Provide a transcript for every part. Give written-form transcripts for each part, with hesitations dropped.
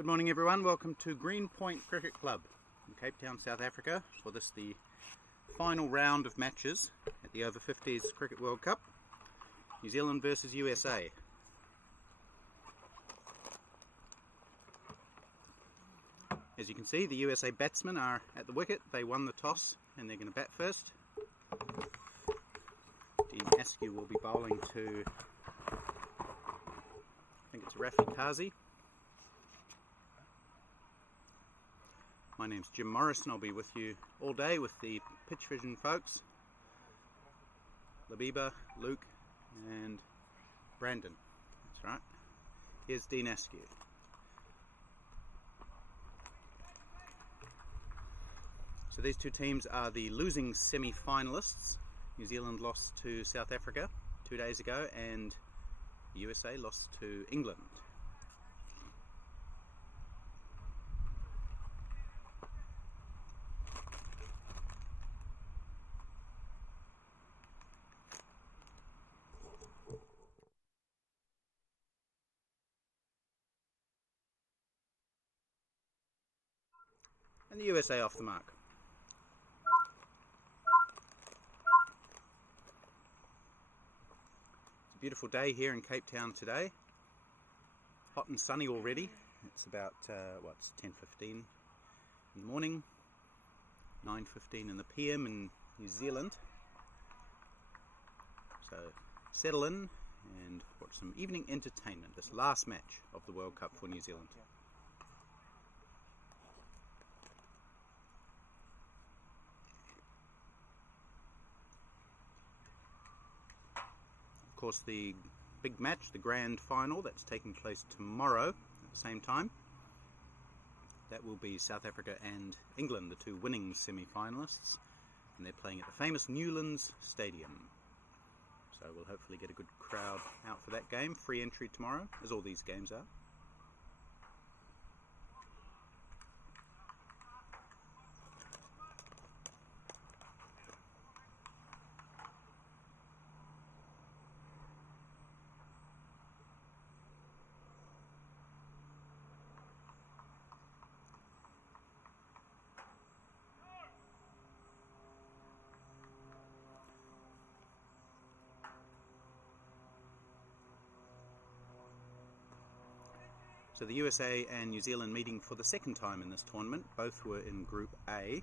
Good morning everyone, welcome to Greenpoint Cricket Club in Cape Town, South Africa for this the final round of matches at the Over-50s Cricket World Cup, New Zealand versus USA. As you can see, the USA batsmen are at the wicket. They won the toss and they're going to bat first. Dean Askew will be bowling to, I think it's Rafi Kazi. My name's Jim Morris and I'll be with you all day with the Pitch Vision folks. Labiba, Luke and Brandon. That's right. Here's Dean Askew. So these two teams are the losing semi-finalists. New Zealand lost to South Africa 2 days ago and the USA lost to England. And the USA off the mark. It's a beautiful day here in Cape Town today. Hot and sunny already. It's about, it's 10:15 in the morning, 9:15 in the PM in New Zealand. So settle in and watch some evening entertainment, this last match of the World Cup for New Zealand. Of course, the big match, the grand final, that's taking place tomorrow at the same time. That will be South Africa and England, the two winning semi-finalists, and they're playing at the famous Newlands Stadium. So we'll hopefully get a good crowd out for that game. Free entry tomorrow, as all these games are. So the USA and New Zealand meeting for the second time in this tournament. Both were in Group A.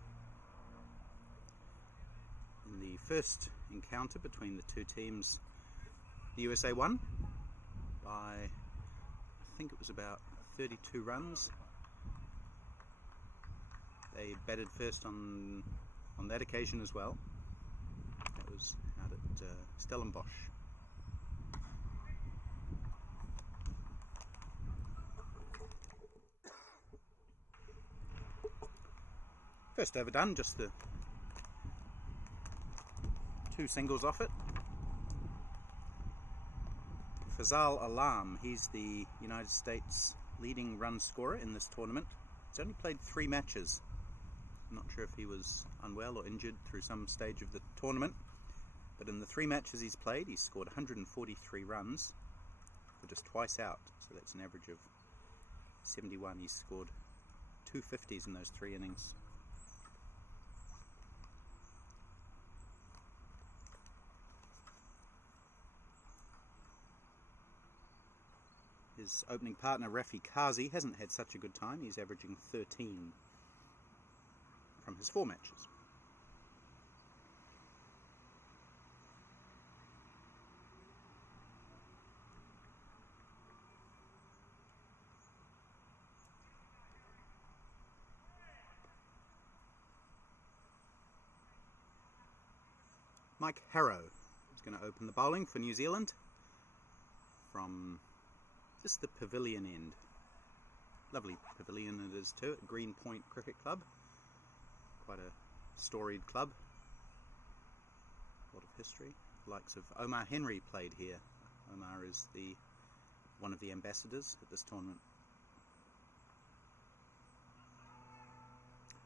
In the first encounter between the two teams, the USA won by, I think it was about 32 runs. They batted first on that occasion as well. That was out at Stellenbosch. First over done, just the two singles off it. Fazal Alam, he's the United States leading run scorer in this tournament. He's only played 3 matches. I'm not sure if he was unwell or injured through some stage of the tournament, but in the 3 matches he's played, he's scored 143 runs for just twice out, so that's an average of 71. He's scored 2 50s in those 3 innings. His opening partner, Rafi Kazi, hasn't had such a good time. He's averaging 13 from his 4 matches. Mike Harrow is going to open the bowling for New Zealand from just the pavilion end. Lovely pavilion it is too, at Greenpoint Cricket Club. Quite a storied club. A lot of history. The likes of Omar Henry played here. Omar is one of the ambassadors at this tournament.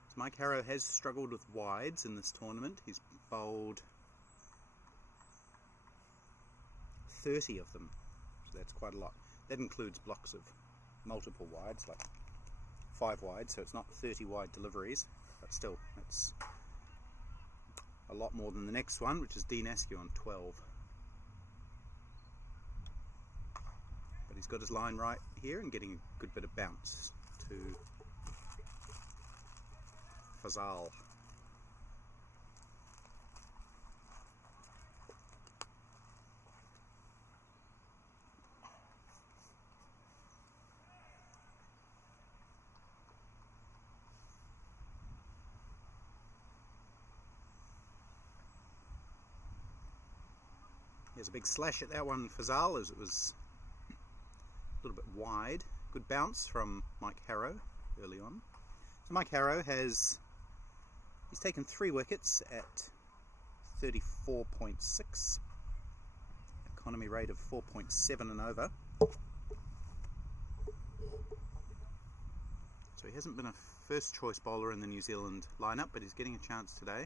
So Mike Harrow has struggled with wides in this tournament. He's bowled 30 of them, so that's quite a lot. That includes blocks of multiple wides, like 5 wide, so it's not 30 wide deliveries, but still, it's a lot more than the next one, which is Dean Askew on 12. But he's got his line right here and getting a good bit of bounce to Fazal. There's a big slash at that one, Fazal, as it was a little bit wide. Good bounce from Mike Harrow early on. So Mike Harrow he's taken 3 wickets at 34.6, economy rate of 4.7 and over. So he hasn't been a first choice bowler in the New Zealand lineup, but he's getting a chance today.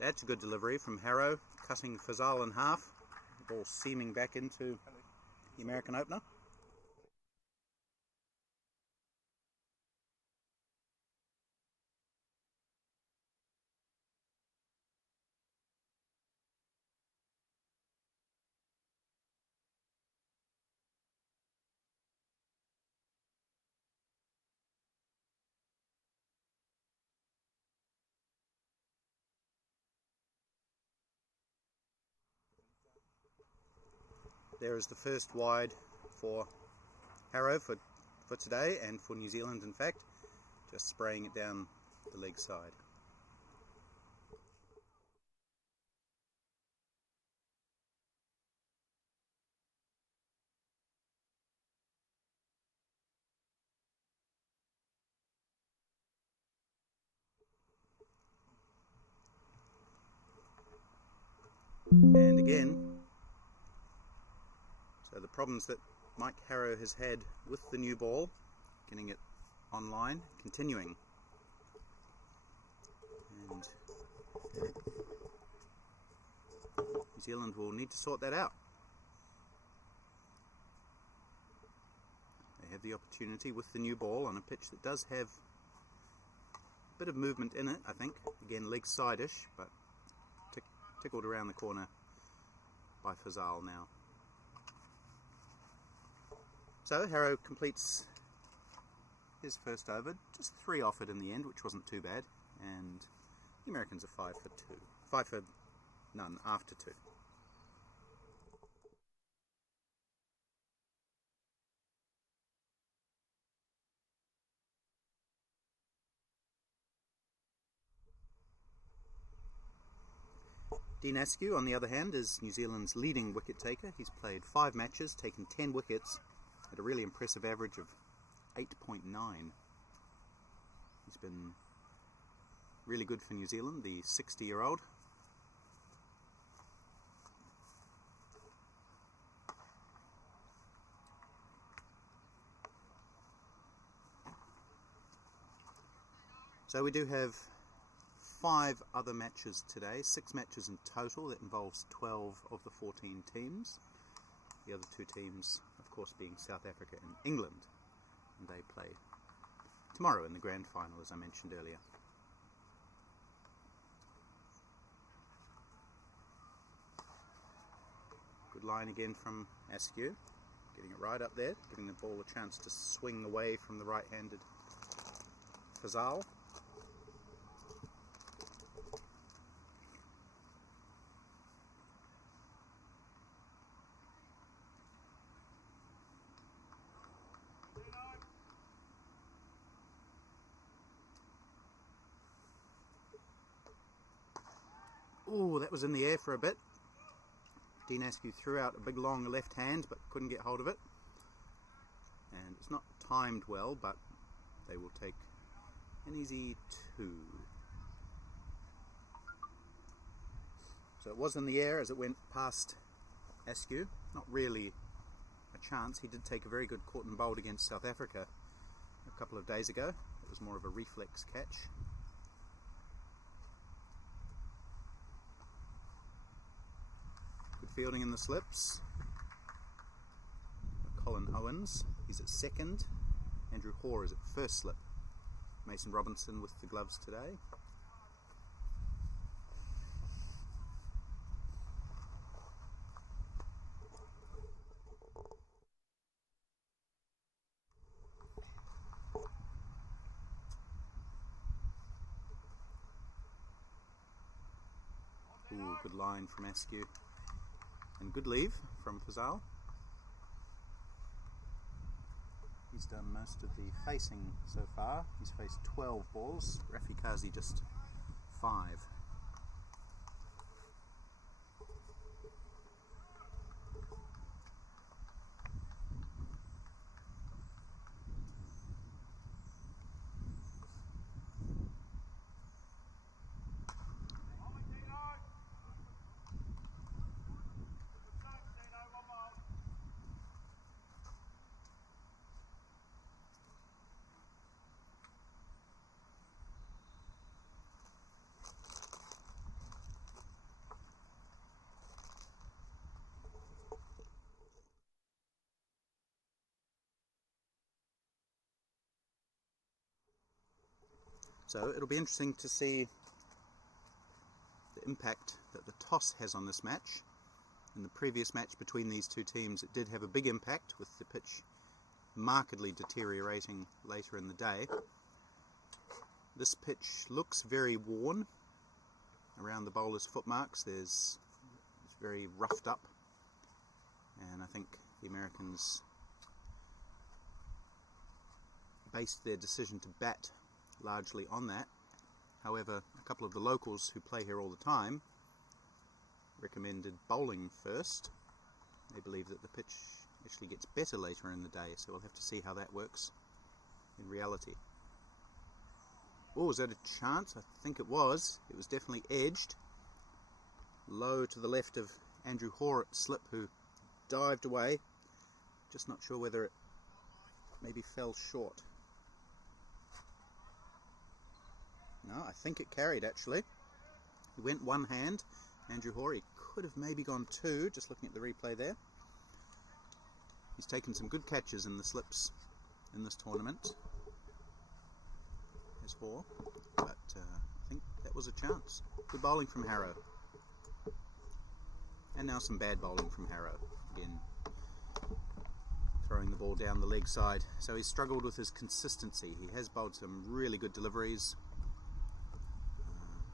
That's a good delivery from Harrow, cutting Fazal in half. The ball seaming back into the American opener. There is the first wide for Harrow for today, and for New Zealand in fact, just spraying it down the leg side. And again, so the problems that Mike Harrow has had with the new ball, getting it online, continuing. And New Zealand will need to sort that out. They have the opportunity with the new ball on a pitch that does have a bit of movement in it, I think. Again, leg side-ish, but tickled around the corner by Fazal now. So Harrow completes his first over, just 3 offered in the end, which wasn't too bad, and the Americans are 5 for 2. 5 for none after 2. Dean Askew, on the other hand, is New Zealand's leading wicket taker. He's played 5 matches, taken 10 wickets at a really impressive average of 8.9. He's been really good for New Zealand, the 60-year-old. So we do have 5 other matches today, 6 matches in total. That involves 12 of the 14 teams. The other 2 teams, of course, being South Africa and England. And they play tomorrow in the grand final, as I mentioned earlier. Good line again from Askew, getting it right up there, giving the ball a chance to swing away from the right-handed Fazal. Ooh, that was in the air for a bit. Dean Askew threw out a big long left hand but couldn't get hold of it. And it's not timed well, but they will take An easy 2. So it was in the air as it went past Askew. Not really a chance. He did take a very good caught and bowled against South Africa a couple of days ago. It was more of a reflex catch. Good fielding in the slips. Colin Owens, he's at second. Andrew Hoare is at first slip. Mason Robinson with the gloves today. Ooh, good line from Askew. And good leave from Fazal. He's done most of the facing so far. He's faced 12 balls. Rafi Kazi just 5. So it'll be interesting to see the impact that the toss has on this match. In the previous match between these two teams, it did have a big impact, with the pitch markedly deteriorating later in the day. This pitch looks very worn around the bowler's footmarks. It's very roughed up, and I think the Americans based their decision to bat largely on that. However, a couple of the locals who play here all the time recommended bowling first. They believe that the pitch actually gets better later in the day, so we'll have to see how that works in reality. Oh, is that a chance? I think it was. It was definitely edged. Low to the left of Andrew Hoare at slip, who dived away. Just not sure whether it maybe fell short. No, I think it carried actually. He went one hand. Andrew Hoare, he could have maybe gone two, just looking at the replay there. He's taken some good catches in the slips in this tournament, as Hoare, but I think that was a chance. Good bowling from Harrow. And now some bad bowling from Harrow. Again, throwing the ball down the leg side. So he's struggled with his consistency. He has bowled some really good deliveries.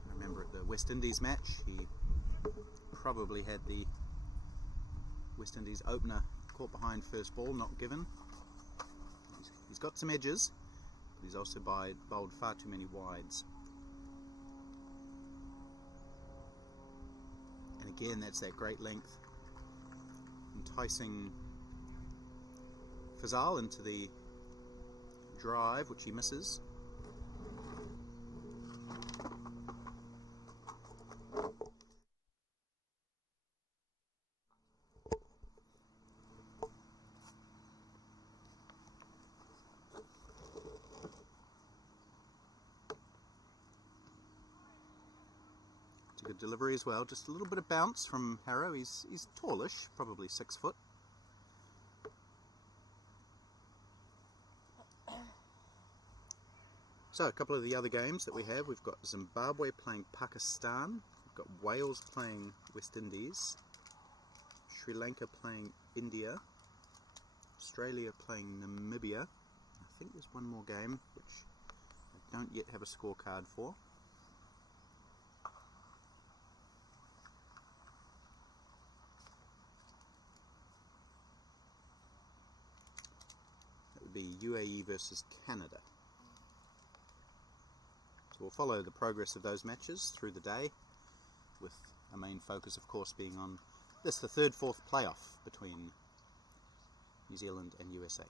I remember at the West Indies match, he probably had the West Indies opener caught behind first ball, not given. He's got some edges, but he's also bowled far too many wides. And again, that's that great length, enticing Fazal into the drive, which he misses. It's a good delivery as well. Just a little bit of bounce from Harrow. He's tallish, probably 6 foot. So a couple of the other games that we have, we've got Zimbabwe playing Pakistan, we've got Wales playing West Indies, Sri Lanka playing India, Australia playing Namibia. I think there's one more game which I don't yet have a scorecard for. That would be UAE versus Canada. So we'll follow the progress of those matches through the day, with a main focus of course being on this, the 3rd-4th playoff between New Zealand and USA.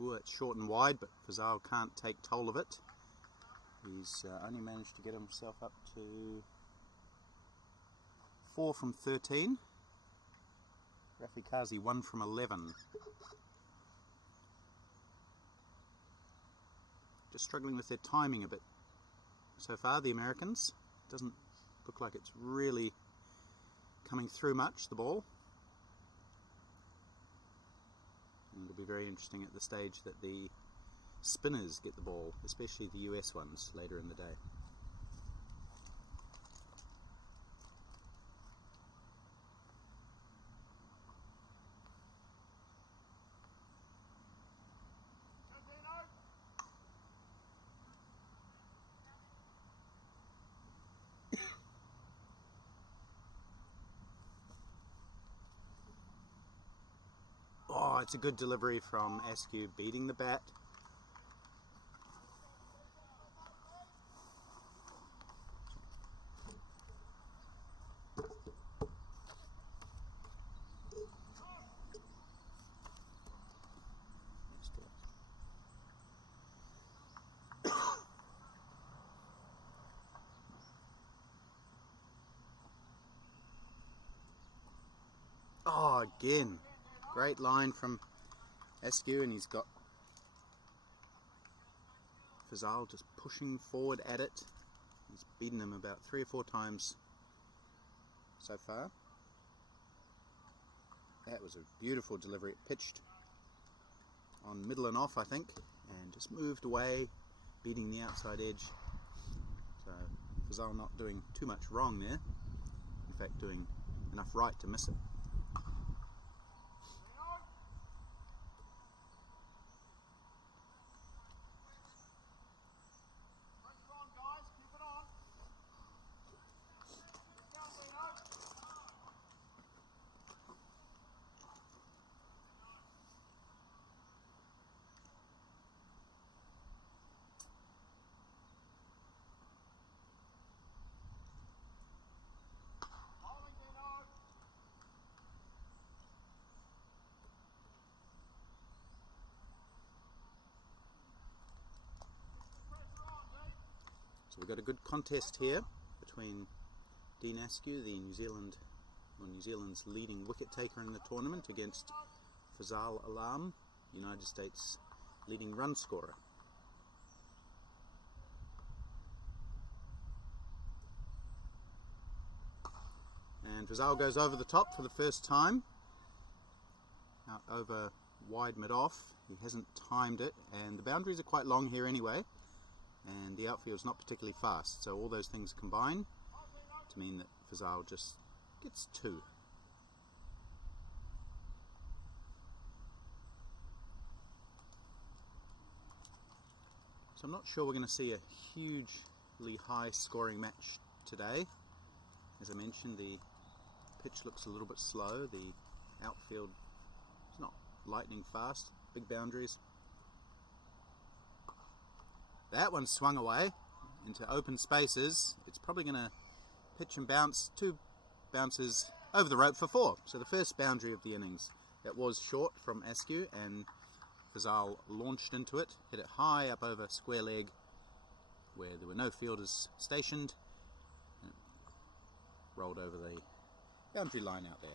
Ooh, it's short and wide, but Fazal can't take toll of it. He's only managed to get himself up to 4 from 13. Rafikazi 1 from 11. Just struggling with their timing a bit so far, the Americans. Doesn't look like it's really coming through much, the ball. And it'll be very interesting at the stage that the spinners get the ball, especially the US ones later in the day. Oh, it's a good delivery from Askew, beating the bat. Oh, again. Great line from Askew, and he's got Fazal just pushing forward at it. He's beaten him about 3 or 4 times so far. That was a beautiful delivery. It pitched on middle and off, I think, and just moved away, beating the outside edge. So Fazal not doing too much wrong there. In fact, doing enough right to miss it. So we've got a good contest here between Dean Askew, the New Zealand's leading wicket taker in the tournament, against Fazal Alam, United States leading run scorer. And Fazal goes over the top for the first time, out over wide mid-off. He hasn't timed it, and the boundaries are quite long here anyway, and the outfield's not particularly fast, so all those things combine to mean that Fazal just gets 2. So I'm not sure we're going to see a hugely high scoring match today. As I mentioned, the pitch looks a little bit slow, the outfield is not lightning fast, big boundaries. That one swung away into open spaces. It's probably going to pitch and bounce, 2 bounces over the rope for 4. So the first boundary of the innings. That was short from Askew, and Fazal launched into it, hit it high up over square leg where there were no fielders stationed, and it rolled over the boundary line out there.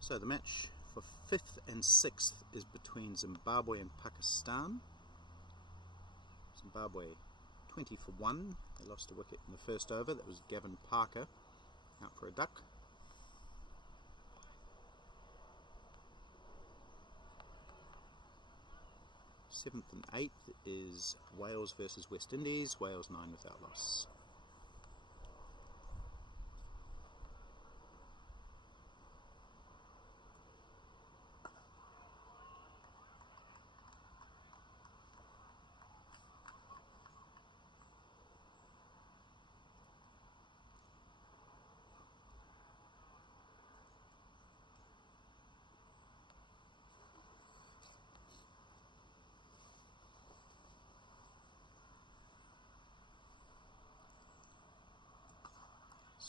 So the match for 5th and 6th is between Zimbabwe and Pakistan. Zimbabwe 20 for 1. They lost a wicket in the first over. That was Gavin Parker out for a duck. Seventh and 8th is Wales versus West Indies. Wales 9 without loss.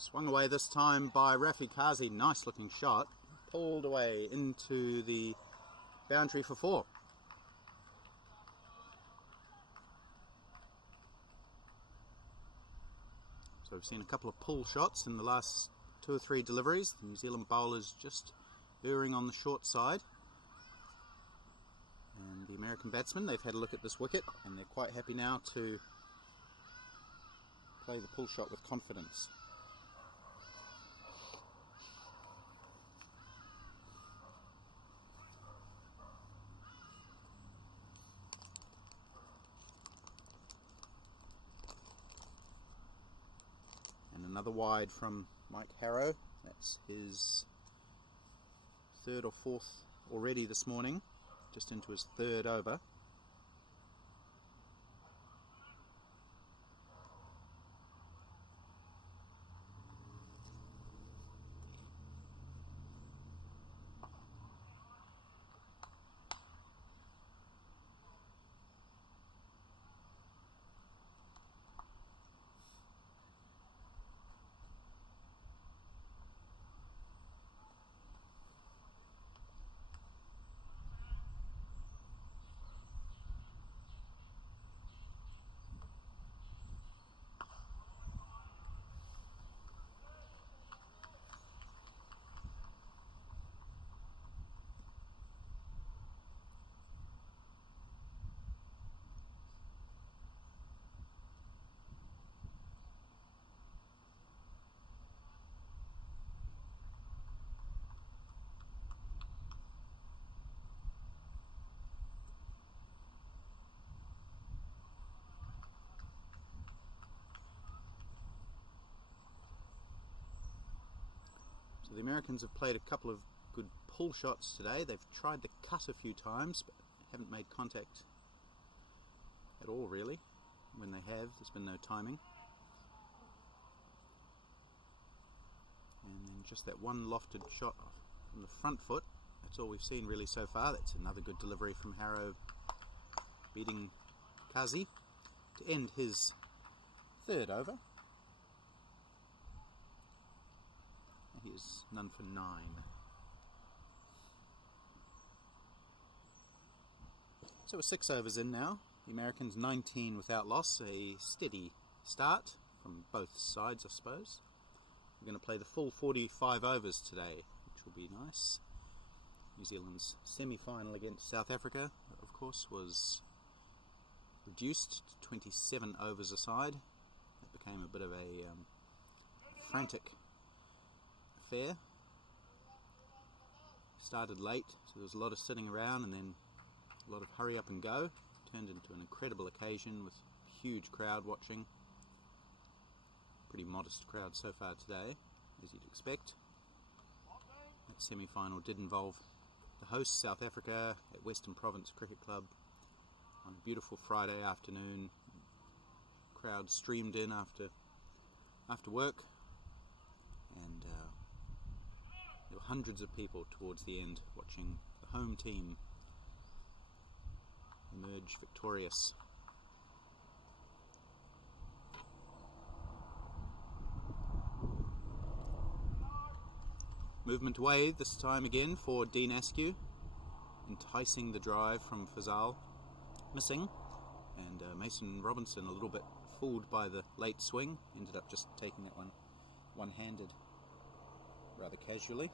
Swung away this time by Rafi Kazi. Nice looking shot. Pulled away into the boundary for 4. So we've seen a couple of pull shots in the last 2 or 3 deliveries. The New Zealand bowlers just erring on the short side. And the American batsmen, they've had a look at this wicket and they're quite happy now to play the pull shot with confidence. And another wide from Mike Harrow. That's his 3rd or 4th already this morning, just into his 3rd over. So the Americans have played a couple of good pull shots today. They've tried the cut a few times, but haven't made contact at all, really. When they have, there's been no timing. And then just that one lofted shot from the front foot. That's all we've seen really so far. That's another good delivery from Harrow, beating Kazi to end his 3rd over. He is none for 9. So we're 6 overs in now. The Americans 19 without loss. A steady start from both sides, I suppose. We're going to play the full 45 overs today, which will be nice. New Zealand's semi-final against South Africa, of course, was reduced to 27 overs a side. It became a bit of a frantic affair. Started late, so there was a lot of sitting around and then a lot of hurry up and go. Turned into an incredible occasion with huge crowd watching. Pretty modest crowd so far today, as you'd expect. That semi-final did involve the hosts, South Africa, at Western Province Cricket Club on a beautiful Friday afternoon. Crowd streamed in after work, and there were hundreds of people towards the end watching the home team emerge victorious. Movement away this time again for Dean Askew, enticing the drive from Fazal, missing, and Mason Robinson a little bit fooled by the late swing, ended up just taking that one one-handed rather casually.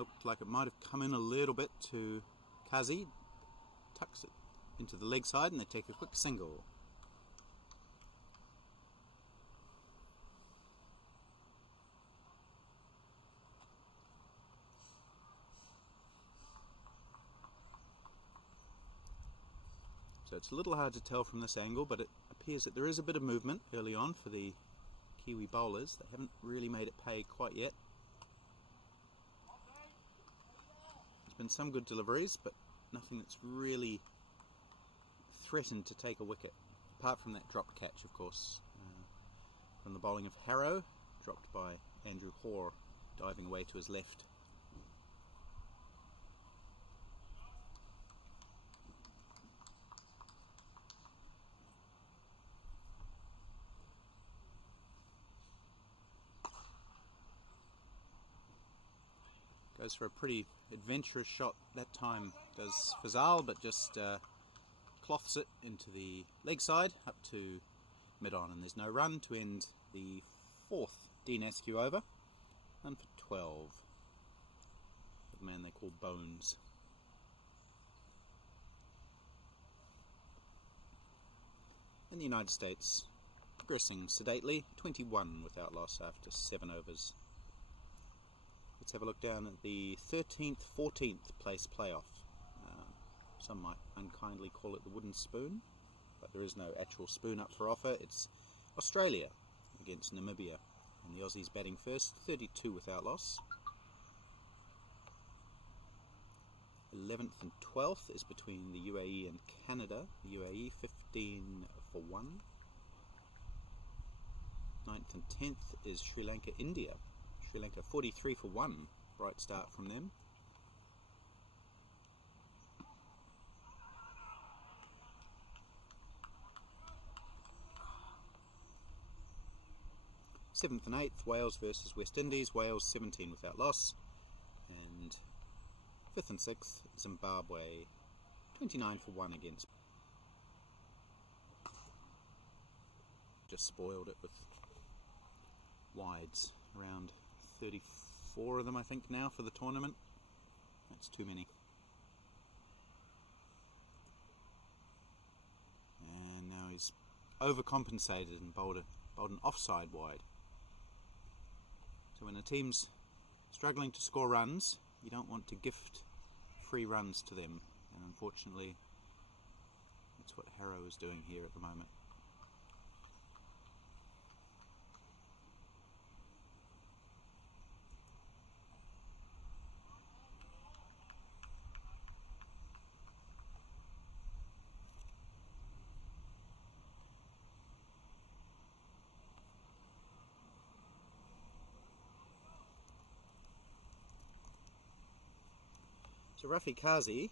looked like it might have come in a little bit to Kazi. Tucks it into the leg side and they take a quick single. So it's a little hard to tell from this angle, but it appears that there is a bit of movement early on for the Kiwi bowlers. They haven't really made it pay quite yet. There's been some good deliveries, but nothing that's really threatened to take a wicket, apart from that dropped catch, of course, from the bowling of Harrow, dropped by Andrew Hoare, diving away to his left. Goes for a pretty adventurous shot that time, does Fazal, but just cloths it into the leg side up to mid-on, and there's no run to end the fourth Dean Askew over. 1 for 12. The man they call Bones. In the United States, progressing sedately, 21 without loss after 7 overs. Let's have a look down at the 13th, 14th place playoff. Some might unkindly call it the wooden spoon, but there is no actual spoon up for offer. It's Australia against Namibia, and the Aussies batting first, 32 without loss. 11th and 12th is between the UAE and Canada. The UAE 15 for 1. 9th and 10th is Sri Lanka, India. Sri Lanka 43 for 1, bright start from them. Seventh and 8th, Wales versus West Indies. Wales 17 without loss. And 5th and 6th, Zimbabwe 29 for 1 against. Just spoiled it with wides, around 34 of them I think now for the tournament. That's too many. And now he's overcompensated and bowled an offside wide. So when a team's struggling to score runs, you don't want to gift free runs to them, and unfortunately that's what Harrow is doing here at the moment. So Rafi Kazi,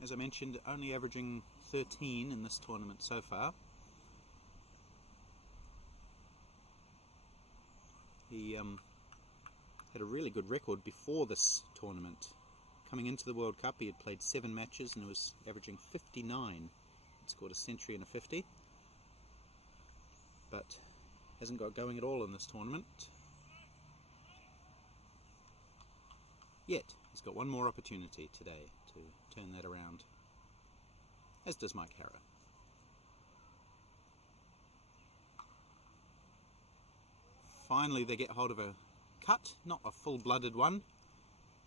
as I mentioned, only averaging 13 in this tournament so far. He had a really good record before this tournament. Coming into the World Cup, he had played 7 matches and was averaging 59. He'd scored a century and a 50, but hasn't got going at all in this tournament yet. He's got one more opportunity today to turn that around, as does Mike Harrow. Finally they get hold of a cut, not a full-blooded one,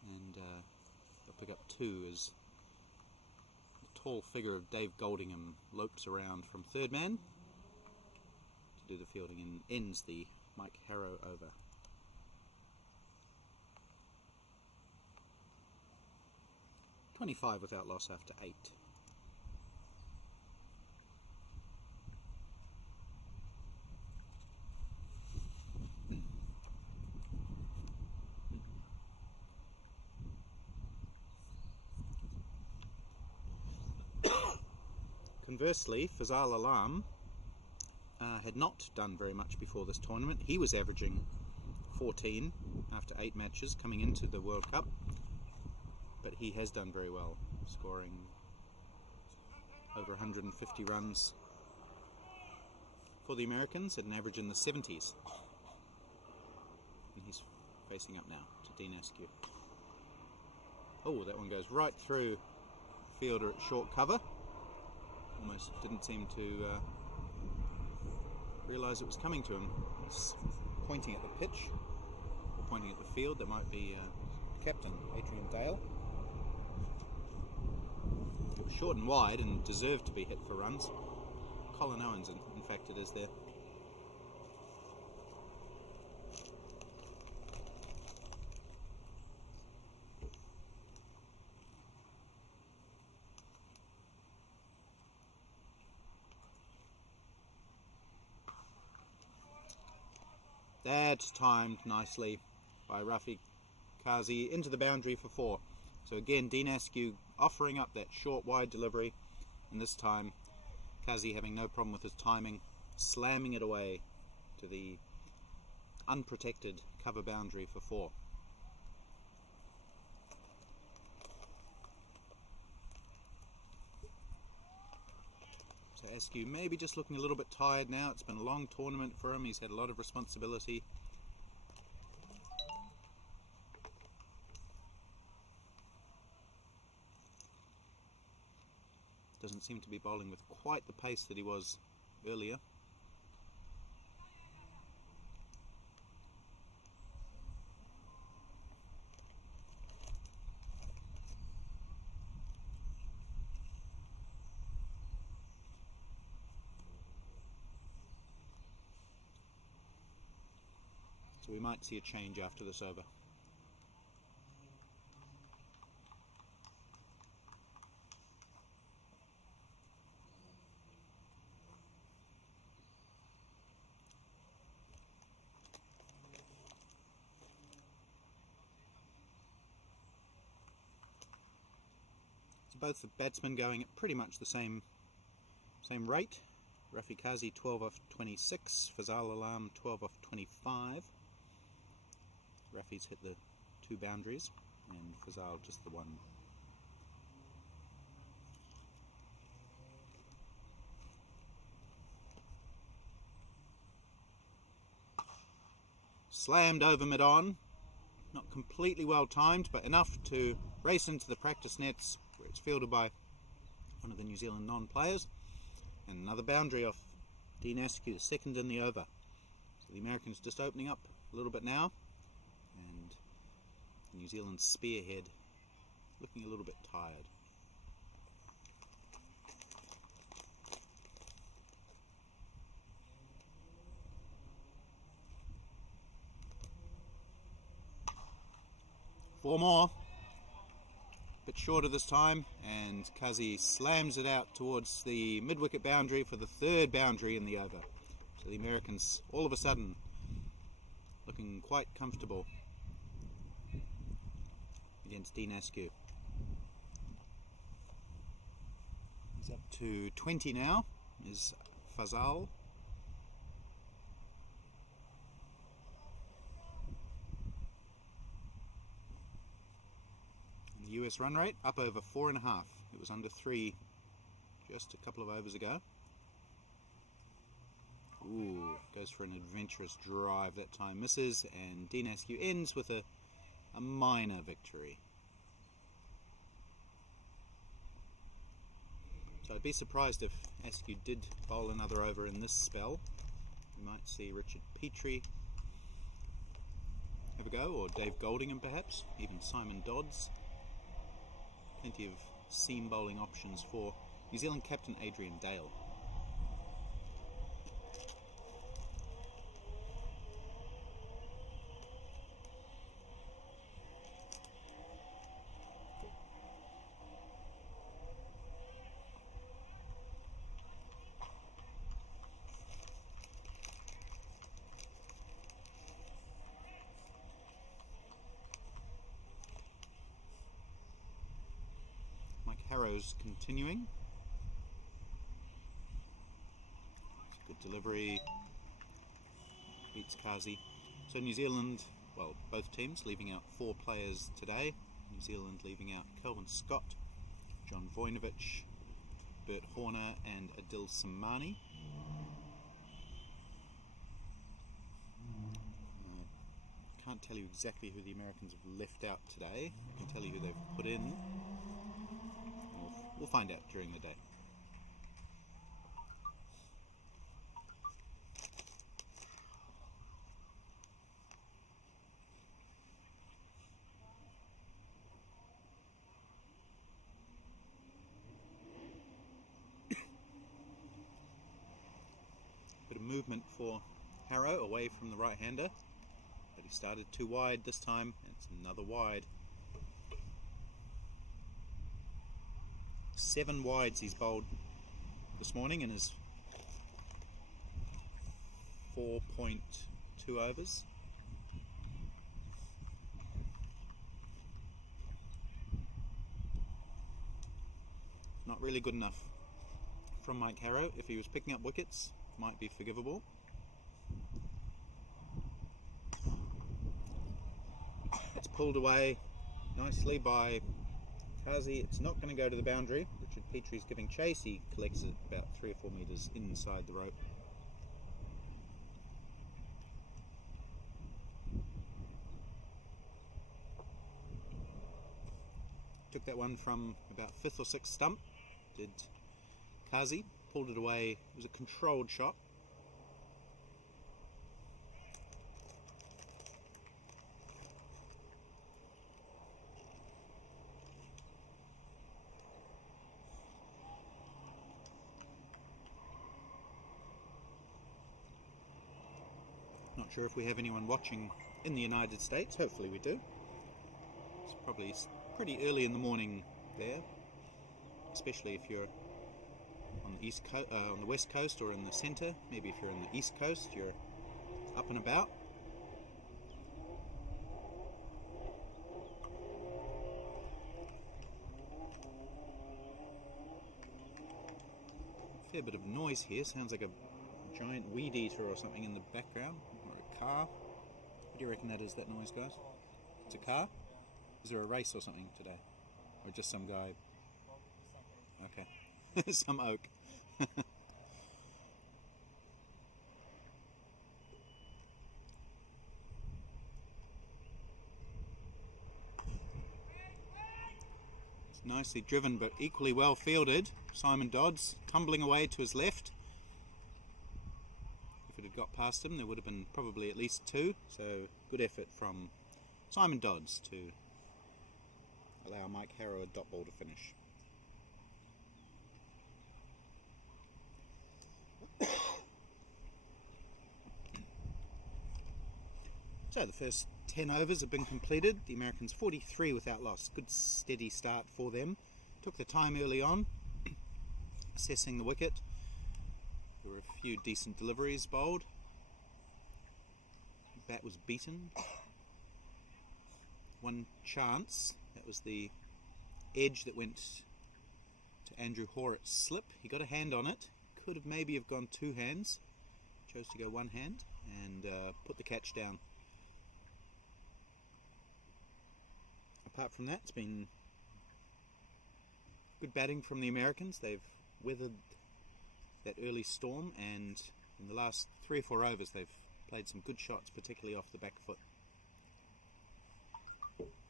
and they'll pick up 2 as the tall figure of Dave Goldingham lopes around from third man to do the fielding and ends the Mike Harrow over. .25 without loss after 8. Conversely, Fazal Alam had not done very much before this tournament. He was averaging 14 after 8 matches coming into the World Cup. But he has done very well, scoring over 150 runs for the Americans at an average in the 70s. And he's facing up now to Dean Askew. Oh, that one goes right through fielder at short cover. Almost didn't seem to realise it was coming to him. He's pointing at the pitch, or pointing at the field. That might be captain Adrian Dale. It was short and wide and deserved to be hit for runs. Colin Owens, in fact, it is there. That's timed nicely by Rafi Kazi into the boundary for 4. So again, Dean Askew offering up that short wide delivery, and this time Kazi having no problem with his timing, slamming it away to the unprotected cover boundary for 4. So Askew maybe just looking a little bit tired now. It's been a long tournament for him. He's had a lot of responsibility. Doesn't seem to be bowling with quite the pace that he was earlier. So we might see a change after this over. So both the batsmen going at pretty much the same rate. Rafi Kazi 12 off 26, Fazal Alam 12 off 25. Rafi's hit the 2 boundaries and Fazal just the 1. Slammed over mid-on, not completely well timed, but enough to race into the practice nets where it's fielded by one of the New Zealand non-players. And another boundary off Dean Askew, the second in the over. So the Americans just opening up a little bit now, and New Zealand spearhead looking a little bit tired. Four more, bit shorter this time, and Kazi slams it out towards the mid-wicket boundary for the 3rd boundary in the over. So the Americans all of a sudden looking quite comfortable against Dean Askew. He's up to 20 now, is Fazal. And the US run rate up over 4.5. It was under 3 just a couple of overs ago. Ooh, goes for an adventurous drive that time, misses, and Dean Askew ends with a minor victory. So I'd be surprised if Askew did bowl another over in this spell. We might see Richard Petrie have a go, or Dave Goldingham perhaps, even Simon Dodds. Plenty of seam bowling options for New Zealand captain Adrian Dale. Harrow's continuing. Good delivery. Beats Kazi. So New Zealand, well, both teams leaving out 4 players today. New Zealand leaving out Kelvin Scott, John Voinovich, Bert Horner and Adil Samani. can't tell you exactly who the Americans have left out today. I can tell you who they've put in. We'll find out during the day. Bit of movement for Harrow away from the right-hander, but he started too wide this time, and it's another wide. 7 wides he's bowled this morning in his 4.2 overs. Not really good enough from Mike Harrow. If he was picking up wickets, might be forgivable. It's pulled away nicely by Kazi. It's not going to go to the boundary. Richard Petrie's giving chase. He collects it about 3 or 4 metres inside the rope. Took that one from about 5th or 6th stump, did Kazi. Pulled it away. It was a controlled shot. Not sure if we have anyone watching in the United States. Hopefully we do. It's probably pretty early in the morning there, especially if you're on the on the west coast or in the centre. Maybe if you're in the east coast, you're up and about. Fair bit of noise here. Sounds like a giant weed eater or something in the background, or a car. What do you reckon that is, that noise, guys? It's a car? Is there a race or something today? Or just some guy? Okay. Some oak. It's nicely driven but equally well fielded. Simon Dodds tumbling away to his left. If it had got past him, there would have been probably at least 2. So good effort from Simon Dodds to allow Mike Harrow a dot ball to finish. So the first 10 overs have been completed. The Americans 43 without loss. Good steady start for them. Took the time early on, assessing the wicket. There were a few decent deliveries bowled. The bat was beaten. One chance, that was the edge that went to Andrew Horrocks' slip. He got a hand on it. Could have maybe have gone 2 hands. Chose to go 1 hand and put the catch down. Apart from that, it's been good batting from the Americans. They've weathered that early storm, and in the last 3 or 4 overs they've played some good shots, particularly off the back foot.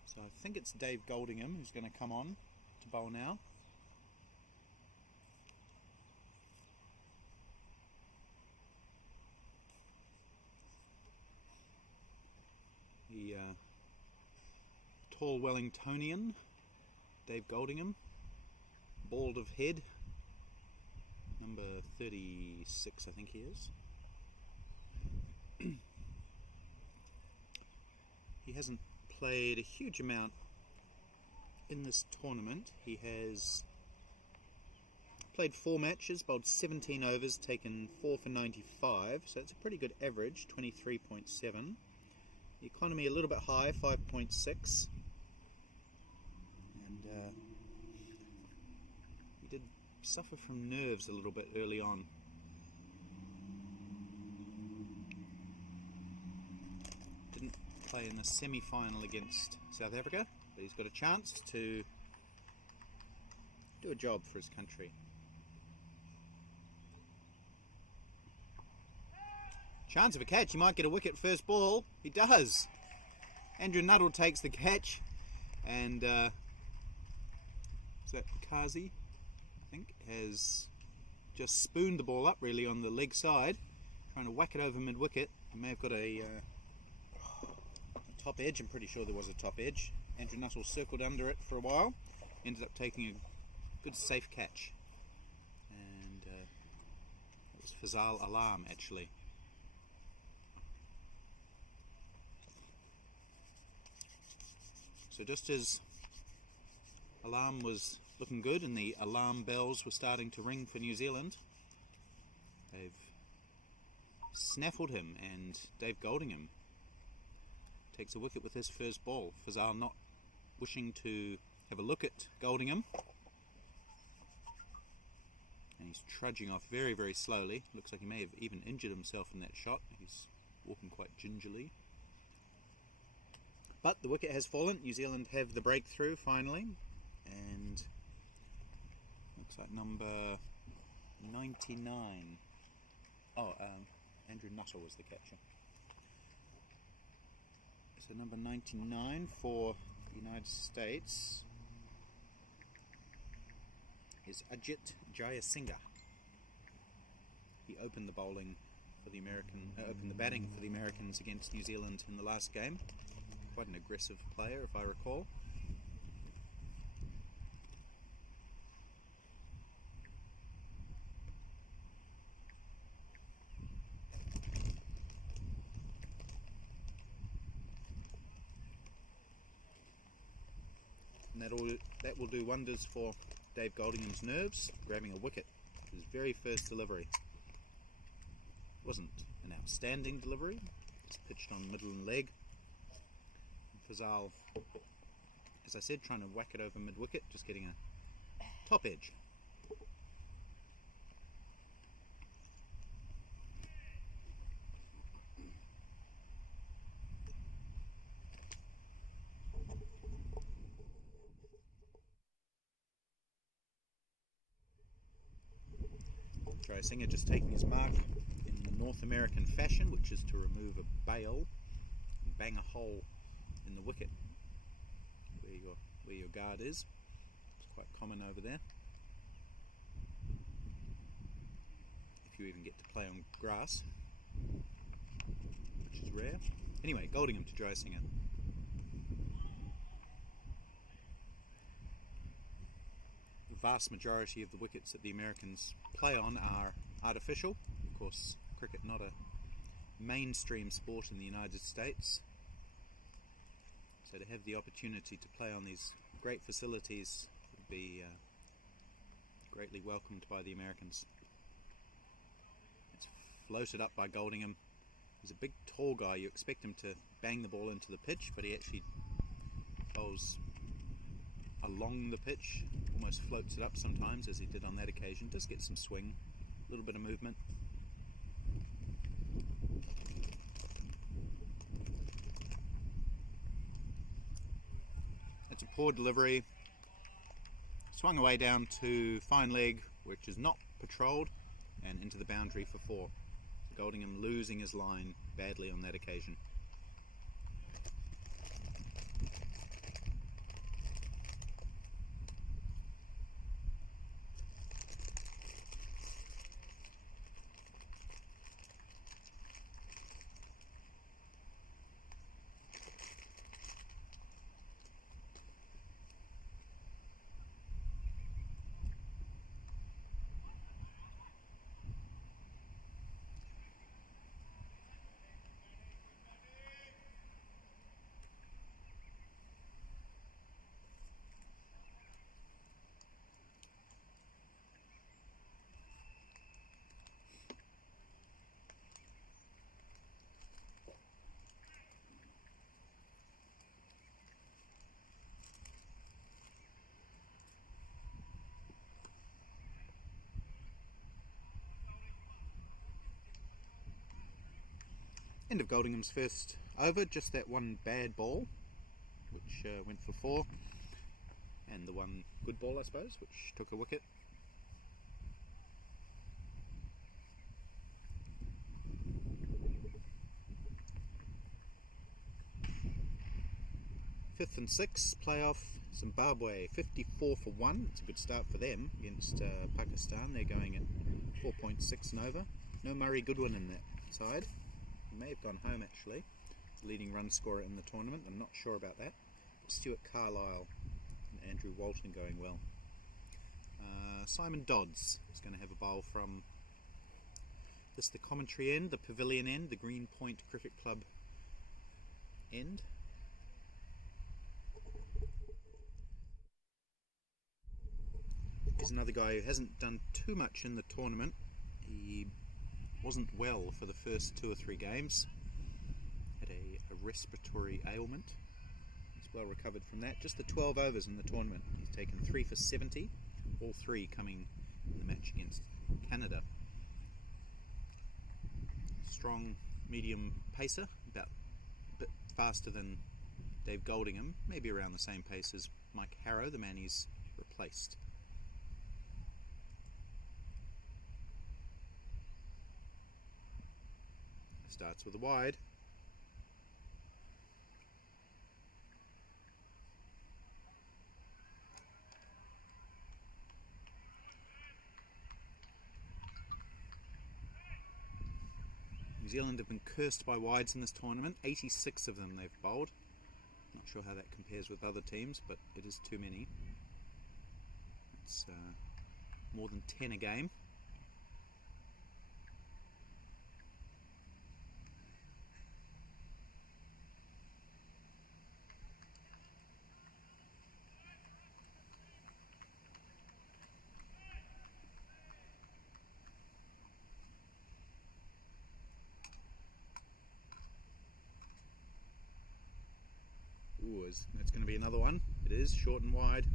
So I think it's Dave Goldingham who's going to come on to bowl now. The tall Wellingtonian, Dave Goldingham, bald of head, number 36 I think he is. He hasn't played a huge amount in this tournament. He has played 4 matches, bowled 17 overs, taken 4 for 95, so it's a pretty good average, 23.7. The economy a little bit high, 5.6. And he did suffer from nerves a little bit early on. Didn't play in the semi-final against South Africa, but he's got a chance to do a job for his country. Chance of a catch, he might get a wicket first ball. He does. Andrew Nuttall takes the catch, and is that Kazi, I think, has just spooned the ball up really on the leg side, trying to whack it over mid-wicket. He may have got a top edge. I'm pretty sure there was a top edge. Andrew Nuttall circled under it for a while, ended up taking a good safe catch, and it was Fazal Alam actually. So just as Alam was looking good and the alarm bells were starting to ring for New Zealand, they've snaffled him, and Dave Goldingham takes a wicket with his first ball. Fazal not wishing to have a look at Goldingham, and he's trudging off very, very slowly. Looks like he may have even injured himself in that shot. He's walking quite gingerly. But the wicket has fallen. New Zealand have the breakthrough finally, and looks like number 99. Andrew Nuttall was the catcher. So number 99 for the United States is Ajit Jayasinghe. He opened the bowling for the opened the batting for the Americans against New Zealand in the last game. Quite an aggressive player, if I recall. And that will do wonders for Dave Goldingham's nerves, grabbing a wicket. His very first delivery. Wasn't an outstanding delivery. It's pitched on middle and leg. Fazal, as I said, trying to whack it over mid-wicket, just getting a top edge. Jayasinghe just taking his mark in the North American fashion, which is to remove a bail and bang a hole in the wicket where your guard is. It's quite common over there, if you even get to play on grass, which is rare. Anyway, Goldingham to Jayasinghe. The vast majority of the wickets that the Americans play on are artificial. Of course, cricket not a mainstream sport in the United States, so to have the opportunity to play on these great facilities would be greatly welcomed by the Americans. It's floated up by Goldingham. He's a big tall guy. You expect him to bang the ball into the pitch, but he actually bowls along the pitch, almost floats it up sometimes, as he did on that occasion. Does get some swing, a little bit of movement. It's a poor delivery. Swung away down to fine leg, which is not patrolled, and into the boundary for 4. Goldingham losing his line badly on that occasion. End of Goldingham's first over, just that one bad ball, which went for 4, and the one good ball, I suppose, which took a wicket. 4th and 6th playoff. Zimbabwe 54 for 1. It's a good start for them against Pakistan. They're going at 4.6 and over. No Murray Goodwin in that side. He may have gone home actually. He's the leading run scorer in the tournament. I'm not sure about that. But Stuart Carlisle and Andrew Walton going well. Simon Dodds is going to have a bowl from this, the commentary end, the pavilion end, the Green Point Cricket Club end. He's another guy who hasn't done too much in the tournament. He wasn't well for the first 2 or 3 games. Had a respiratory ailment. He's well recovered from that. Just the 12 overs in the tournament. He's taken 3 for 70. All 3 coming in the match against Canada. Strong medium pacer, about a bit faster than Dave Goldingham, maybe around the same pace as Mike Harrow, the man he's replaced. Starts with a wide. New Zealand have been cursed by wides in this tournament. 86 of them they've bowled. Not sure how that compares with other teams, but it is too many. It's more than 10 a game. Ooh, that's going to be another one. It is short and wide.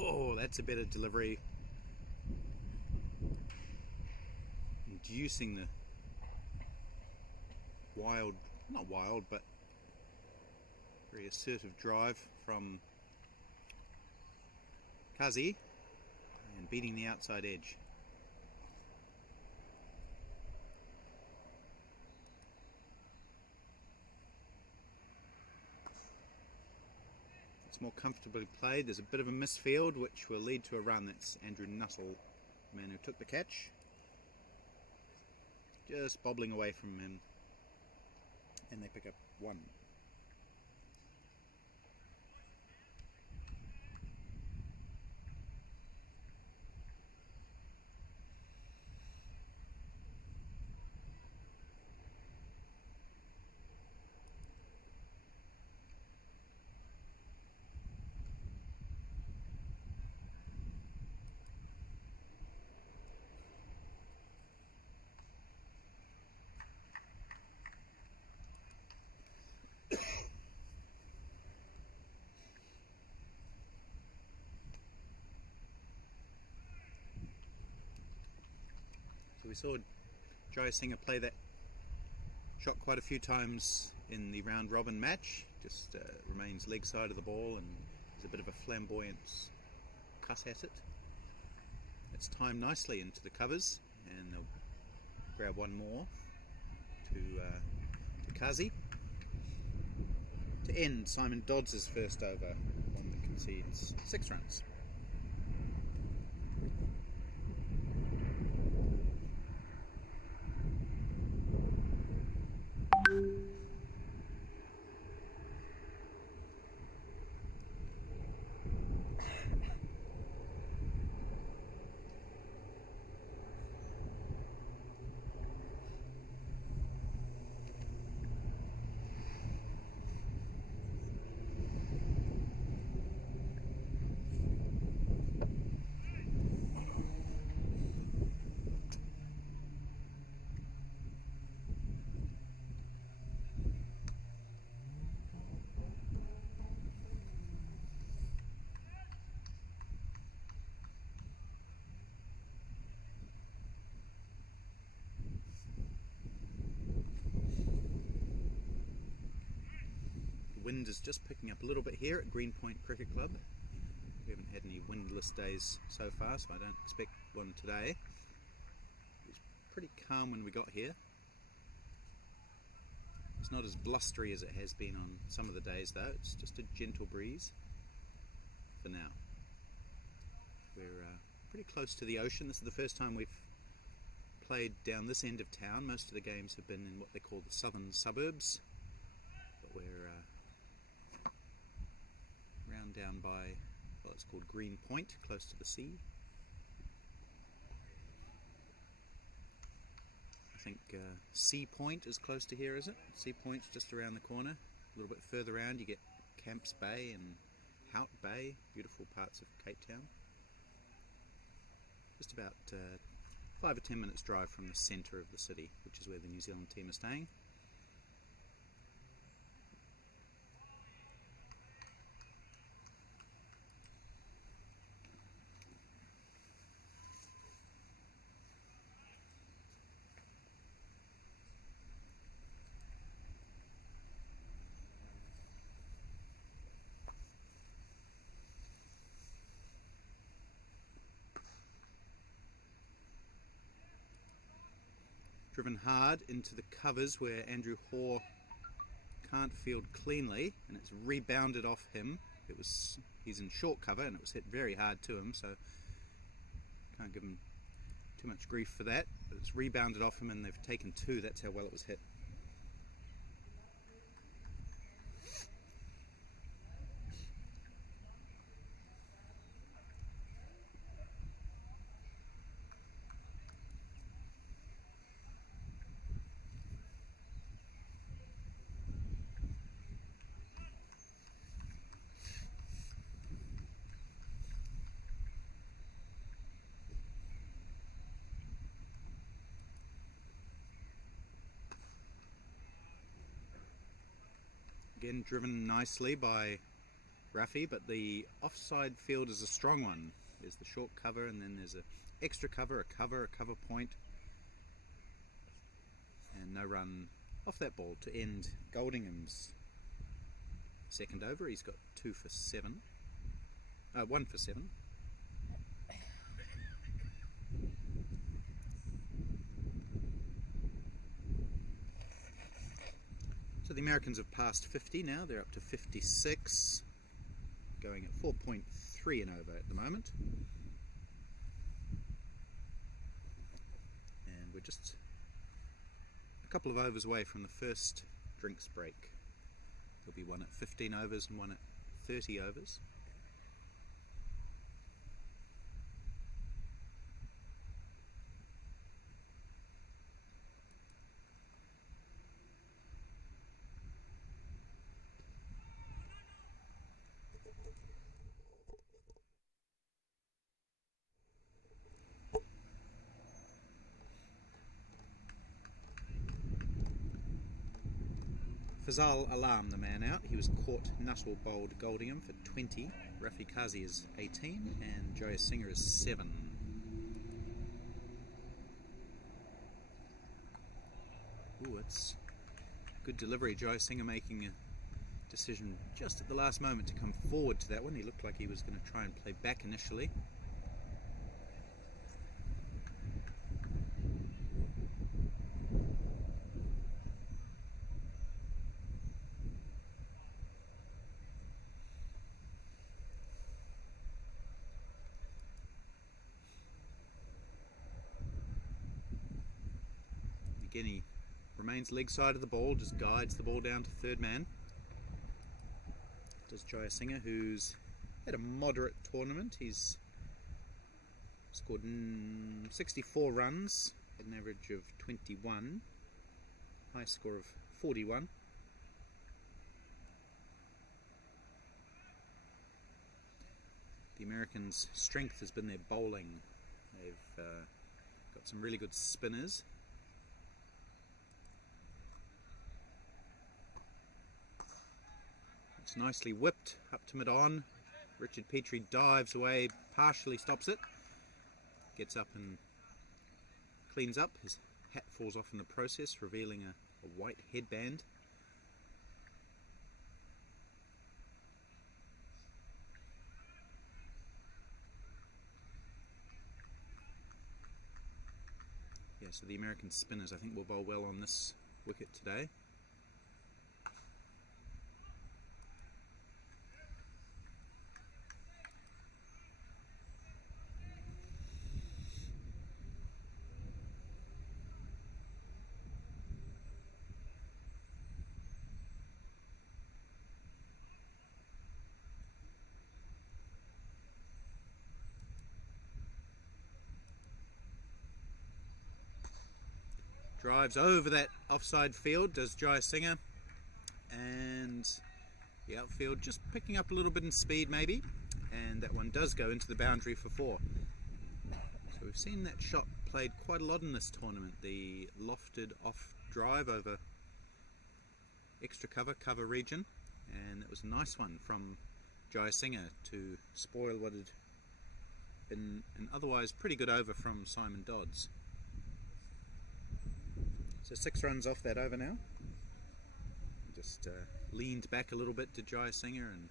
Oh, that's a better delivery. Inducing the wild, not wild, but very assertive drive from Kazi and beating the outside edge. It's more comfortably played. There's a bit of a misfield which will lead to a run. That's Andrew Nuttall, the man who took the catch. Just bobbling away from him, and they pick up 1. So we saw Jai Singer play that shot quite a few times in the round robin match. Just remains leg side of the ball and there's a bit of a flamboyance cut at it. It's timed nicely into the covers and they'll grab 1 more to Kazi to end Simon Dodds' first over, one that concedes 6 runs. wind is just picking up a little bit here at Greenpoint Cricket Club. We haven't had any windless days so far, so I don't expect one today. It was pretty calm when we got here. It's not as blustery as it has been on some of the days though, it's just a gentle breeze for now. We're pretty close to the ocean. This is the first time we've played down this end of town. Most of the games have been in what they call the southern suburbs, but we're round down by, well, it's called Greenpoint, close to the sea. I think Sea Point is close to here, is it? Sea Point's just around the corner. A little bit further around you get Camps Bay and Hout Bay, beautiful parts of Cape Town. Just about 5 or 10 minutes drive from the centre of the city, which is where the New Zealand team are staying. Driven hard into the covers where Andrew Hoare can't field cleanly, and it's rebounded off him. He's in short cover and it was hit very hard to him, so can't give him too much grief for that, but it's rebounded off him and they've taken two. That's how well it was hit. Again, driven nicely by Rafi, but the offside field is a strong one. There's the short cover and then there's an extra cover, a cover point, and no run off that ball to end Goldingham's second over. He's got 1 for 7. So the Americans have passed 50 now, they're up to 56, going at 4.3 an over at the moment. And we're just a couple of overs away from the first drinks break. There'll be one at 15 overs and one at 30 overs. Fazal Alam, the man out. He was caught Nuttall bowled Goldingham for 20. Rafi Kazi is 18 and Joyce Singer is 7. Ooh, it's good delivery. Joyce Singer making a decision just at the last moment to come forward to that one. He looked like he was going to try and play back initially. Again, he remains leg side of the ball, just guides the ball down to third man. Does Jaya Singer, who's had a moderate tournament. He's scored 64 runs at an average of 21, high score of 41. The Americans' strength has been their bowling. They've got some really good spinners. It's nicely whipped up to mid-on. Richard Petrie dives away, partially stops it. Gets up and cleans up. His hat falls off in the process, revealing a white headband. Okay, so the American spinners I think will bowl well on this wicket today. Drives over that offside field, does Jai Singer, and the outfield just picking up a little bit in speed maybe, and that one does go into the boundary for 4. So we've seen that shot played quite a lot in this tournament, the lofted off drive over extra cover region, and it was a nice one from Jai Singer to spoil what had been an otherwise pretty good over from Simon Dodds. So 6 runs off that over now. Just leaned back a little bit to Jai Singer, and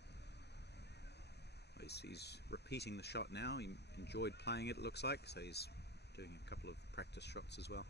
he's repeating the shot now. He enjoyed playing it, looks like, so he's doing a couple of practice shots as well.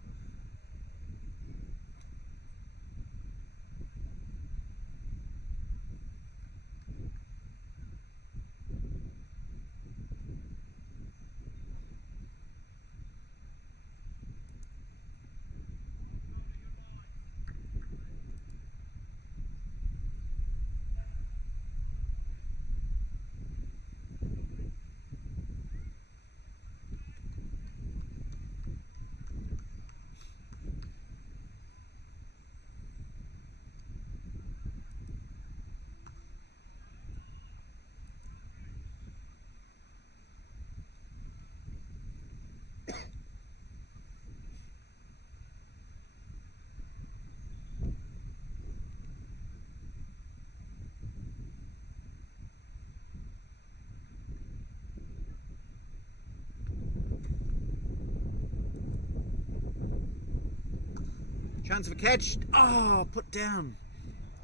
Chance of a catch. Oh, put down.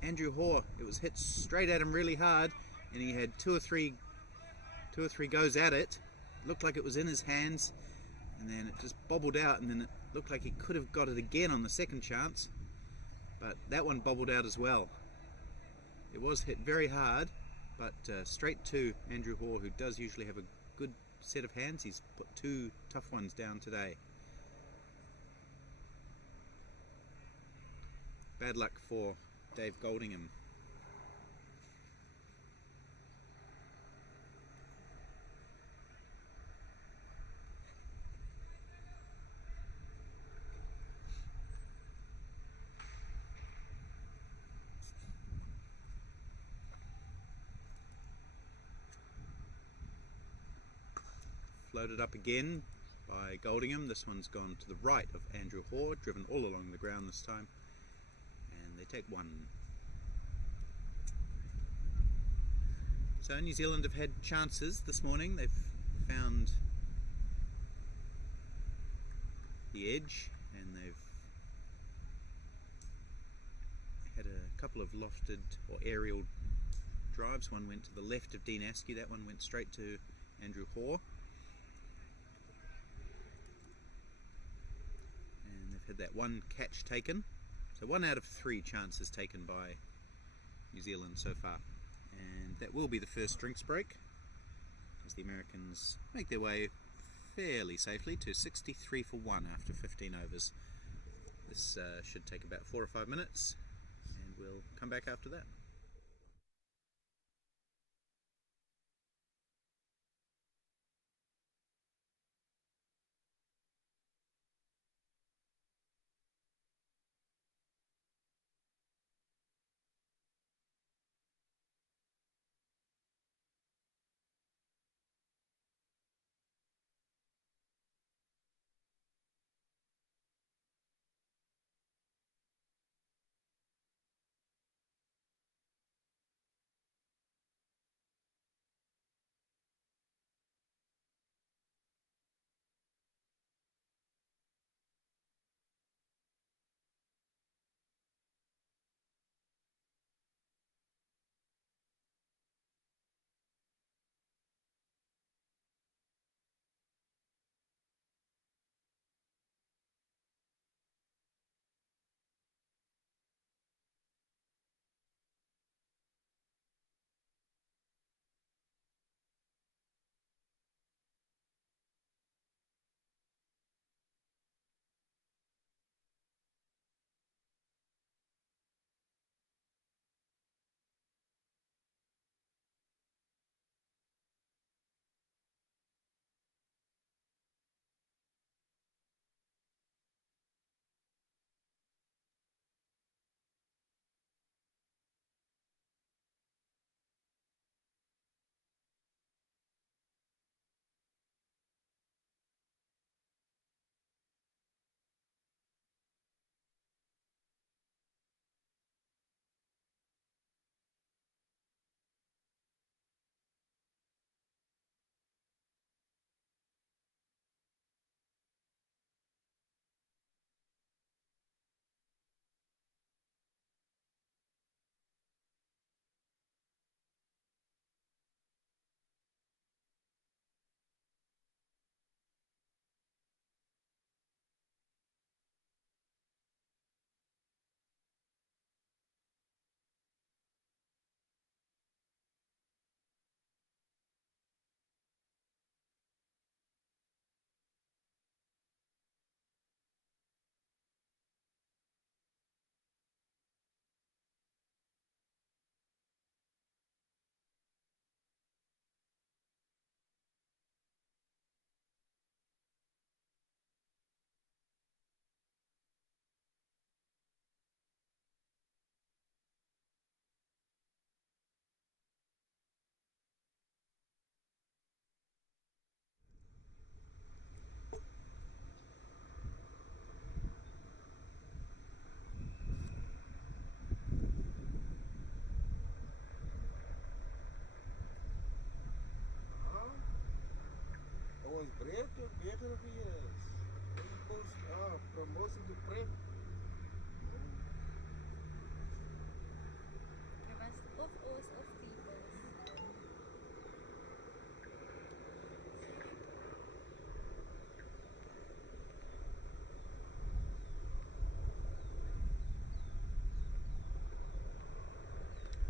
Andrew Hoare. It was hit straight at him really hard, and he had two or three goes at it. Looked like it was in his hands, and then it just bobbled out, and then it looked like he could have got it again on the second chance, but that one bobbled out as well. It was hit very hard, but straight to Andrew Hoare, who does usually have a good set of hands. He's put 2 tough ones down today. Bad luck for Dave Goldingham. Floated up again by Goldingham. This one's gone to the right of Andrew Hoare, driven all along the ground this time. And they take 1. So New Zealand have had chances this morning. They've found the edge, and they've had a couple of lofted or aerial drives. One went to the left of Dean Askew, that one went straight to Andrew Hoare. And they've had that 1 catch taken. So 1 out of 3 chances taken by New Zealand so far. And that will be the first drinks break, as the Americans make their way fairly safely to 63 for 1 after 15 overs. This should take about 4 or 5 minutes, and we'll come back after that. Over-50s. People's promotion to prep. Er was of ons of peoples.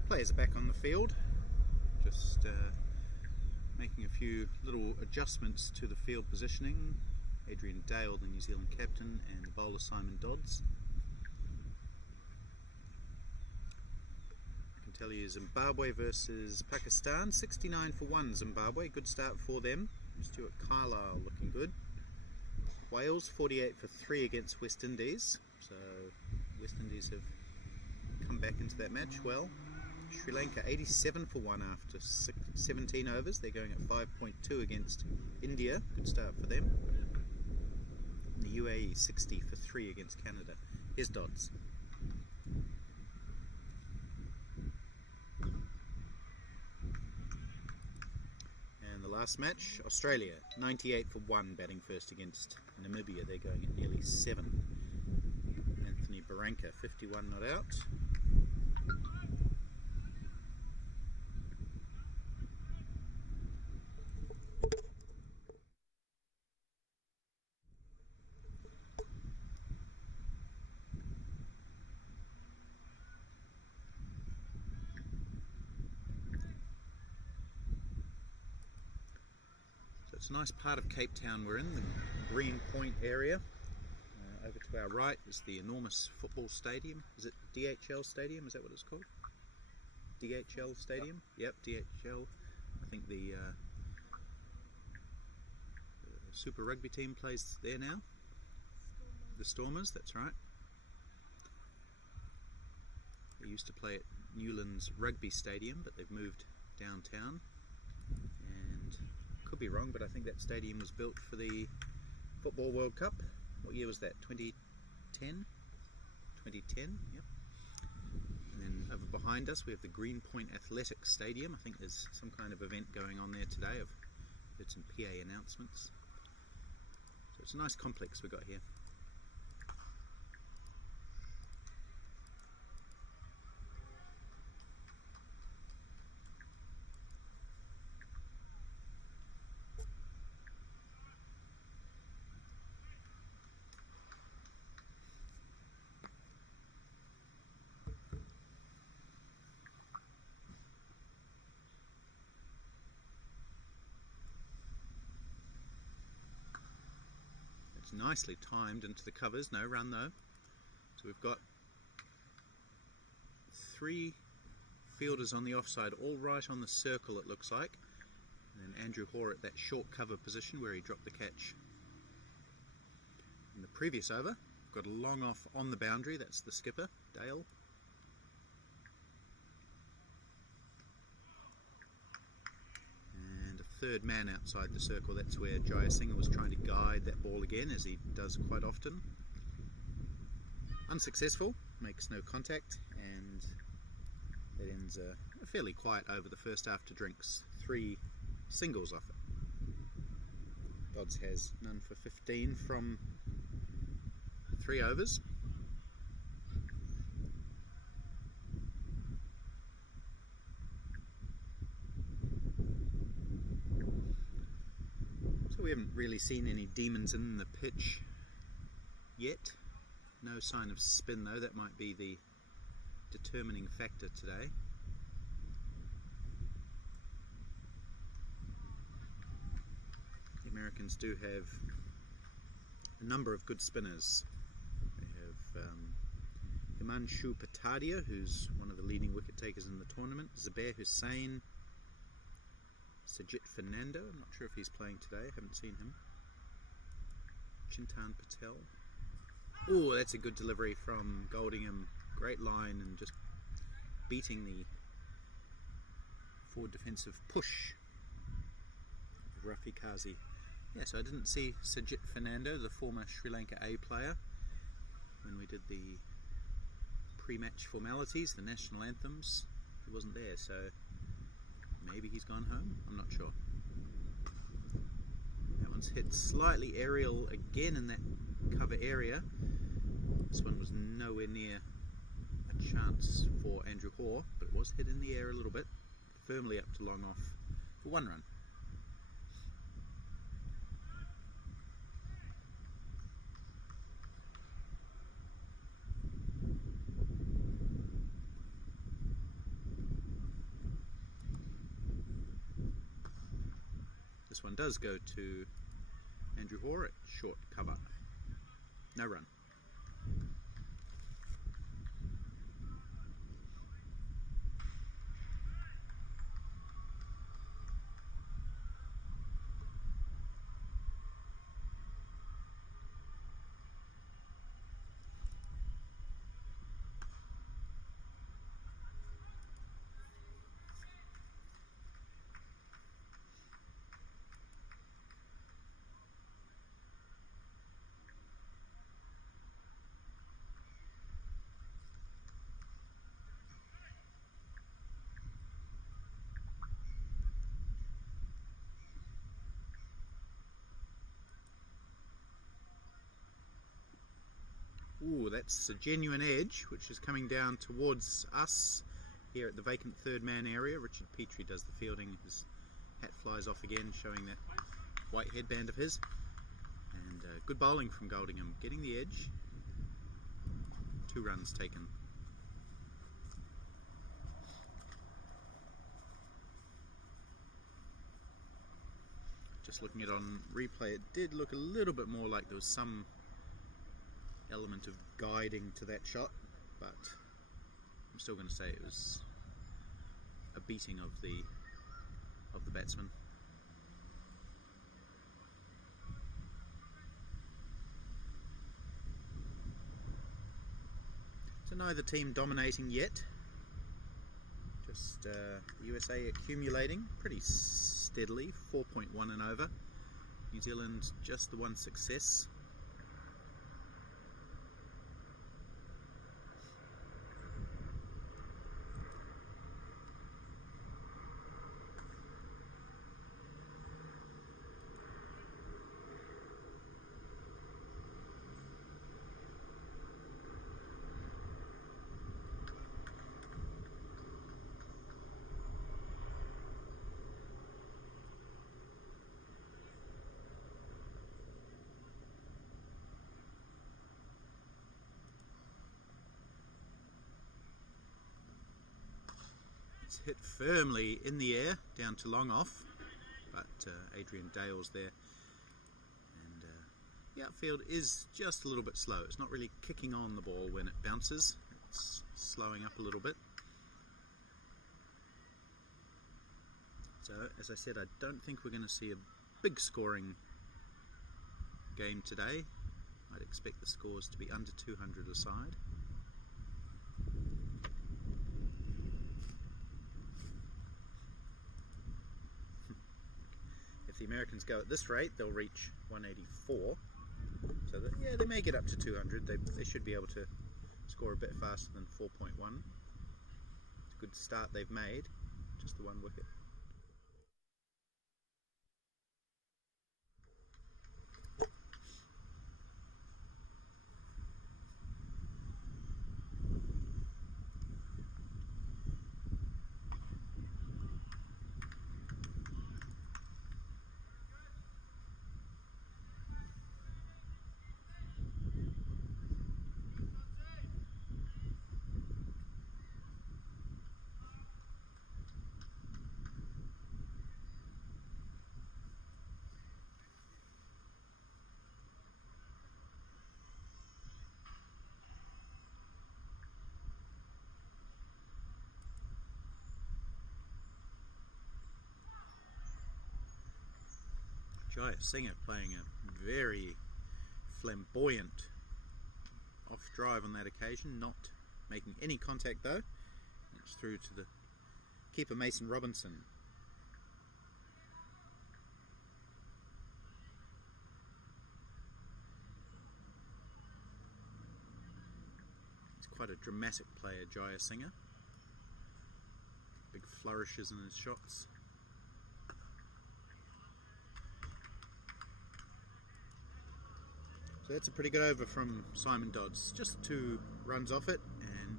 Players are back on the field, just making a few little adjustments to the field positioning. Adrian Dale, the New Zealand captain, and the bowler Simon Dodds. I can tell you Zimbabwe versus Pakistan, 69 for 1 Zimbabwe, good start for them. Stuart Carlisle looking good. Wales 48 for 3 against West Indies, so West Indies have come back into that match well. Sri Lanka 87 for 1 after 17 overs. They're going at 5.2 against India. Good start for them. And the UAE 60 for 3 against Canada. Here's Dodds. And the last match, Australia 98 for 1 batting first against Namibia. They're going at nearly 7. Anthony Barranca 51 not out. It's a nice part of Cape Town we're in, the Green Point area. Over to our right is the enormous football stadium. Is it DHL Stadium? Is that what it's called? DHL Stadium? Yep, DHL. I think the Super Rugby team plays there now. The Stormers, that's right. They used to play at Newlands Rugby Stadium, but they've moved downtown. And could be wrong, but I think that stadium was built for the Football World Cup. What year was that? 2010? 2010, yep. And then over behind us we have the Greenpoint Athletics Stadium. I think there's some kind of event going on there today. I've heard some PA announcements. So it's a nice complex we've got here. Nicely timed into the covers, no run though. So we've got 3 fielders on the offside, all right on the circle it looks like. And then Andrew Hoare at that short cover position where he dropped the catch in the previous over. Got a long off on the boundary, that's the skipper, Dale. Third man outside the circle, that's where Jayasinghe was trying to guide that ball again, as he does quite often. Unsuccessful, makes no contact, and that ends a fairly quiet over the first after drinks. 3 singles off it. Dodds has none for 15 from 3 overs. We haven't really seen any demons in the pitch yet. No sign of spin though, that might be the determining factor today. The Americans do have a number of good spinners. They have Himanshu Patadia, who's one of the leading wicket takers in the tournament, Zubair Hussain, Sajid Fernando, I'm not sure if he's playing today, I haven't seen him. Chintan Patel. Oh, that's a good delivery from Goldingham. Great line and just beating the forward defensive push of Rafi Kazi. Yeah, so I didn't see Sajid Fernando, the former Sri Lanka A player, when we did the pre-match formalities, the national anthems. He wasn't there, so maybe he's gone home, I'm not sure. That one's one's hit slightly aerial again in that cover area. This one was nowhere near a chance for Andrew Hoare, but it was hit in the air a little bit, firmly up to long off for 1 run. This one does go to Andrew Hoare at short cover. No run. Ooh, that's a genuine edge, which is coming down towards us here at the vacant third man area. Richard Petrie does the fielding. His hat flies off again, showing that white headband of his. And good bowling from Goldingham, getting the edge. 2 runs taken. Just looking at it on replay, it did look a little bit more like there was some element of guiding to that shot, but I'm still going to say it was a beating of the batsman. So neither team dominating yet, just USA accumulating pretty steadily, 4.1 and over. New Zealand just the 1 success. Hit firmly in the air down to long off, but Adrian Dale's there, and the outfield is just a little bit slow. It's not really kicking on the ball when it bounces, it's slowing up a little bit. So as I said, I don't think we're going to see a big scoring game today. I'd expect the scores to be under 200 a side. If the Americans go at this rate, they'll reach 184. So that, yeah, they may get up to 200. They should be able to score a bit faster than 4.1. It's a good start they've made. Just the 1 wicket. Jaya Singer playing a very flamboyant off drive on that occasion, not making any contact though. It's through to the keeper Mason Robinson. It's quite a dramatic player, Jaya Singer. Big flourishes in his shots. So that's a pretty good over from Simon Dodds. Just 2 runs off it, and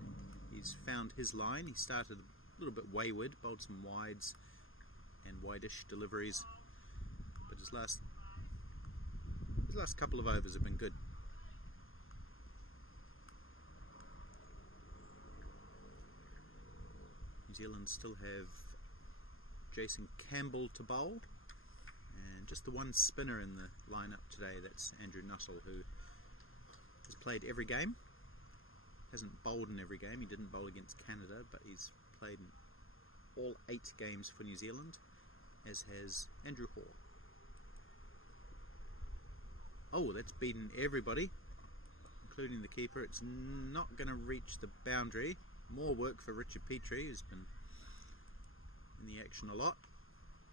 he's found his line. He started a little bit wayward, bowled some wides and wide-ish deliveries, but his last couple of overs have been good. New Zealand still have Jason Campbell to bowl, and just the one spinner in the lineup today. That's Andrew Nuttall, who has played every game. Hasn't bowled in every game. He didn't bowl against Canada, but he's played in all 8 games for New Zealand, as has Andrew Hall. Oh, that's beaten everybody, including the keeper. It's not going to reach the boundary. More work for Richard Petrie, who's been in the action a lot,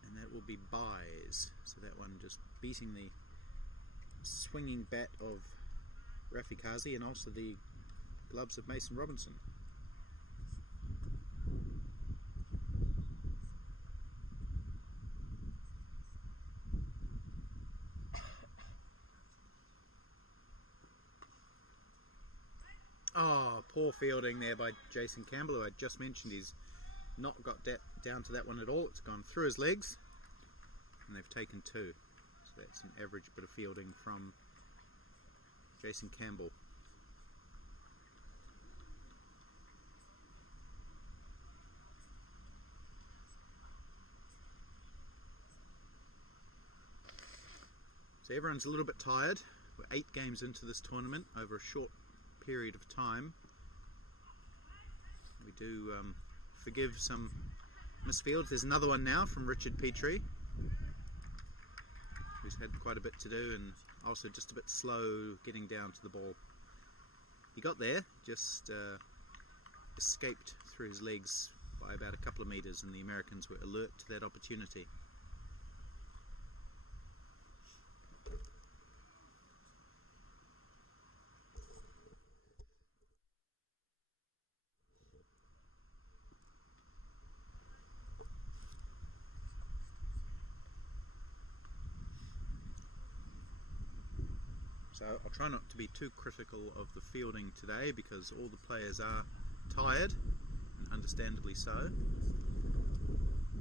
and that will be byes. So that one just beating the swinging bat of Rafi Kazi and also the gloves of Mason Robinson. Oh, poor fielding there by Jason Campbell, who I just mentioned. He's not got down to that one at all. It's gone through his legs, and they've taken 2. So that's an average bit of fielding from Jason Campbell. So everyone's a little bit tired. We're 8 games into this tournament over a short period of time. We do forgive some misfields. There's another one now from Richard Petrie, who's had quite a bit to do and also just a bit slow getting down to the ball. He got there, just escaped through his legs by about a couple of metres, and the Americans were alert to that opportunity. So I'll try not to be too critical of the fielding today, because all the players are tired, and understandably so,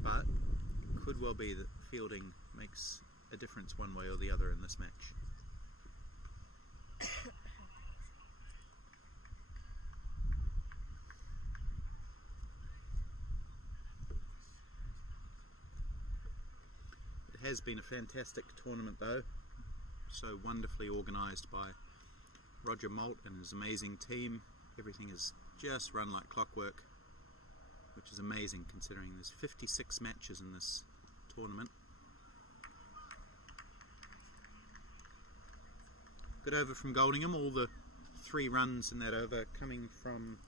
but it could well be that fielding makes a difference one way or the other in this match. It has been a fantastic tournament though. So wonderfully organised by Roger Moult and his amazing team. Everything has just run like clockwork, which is amazing considering there's 56 matches in this tournament. Good over from Goldingham, all the 3 runs in that over coming from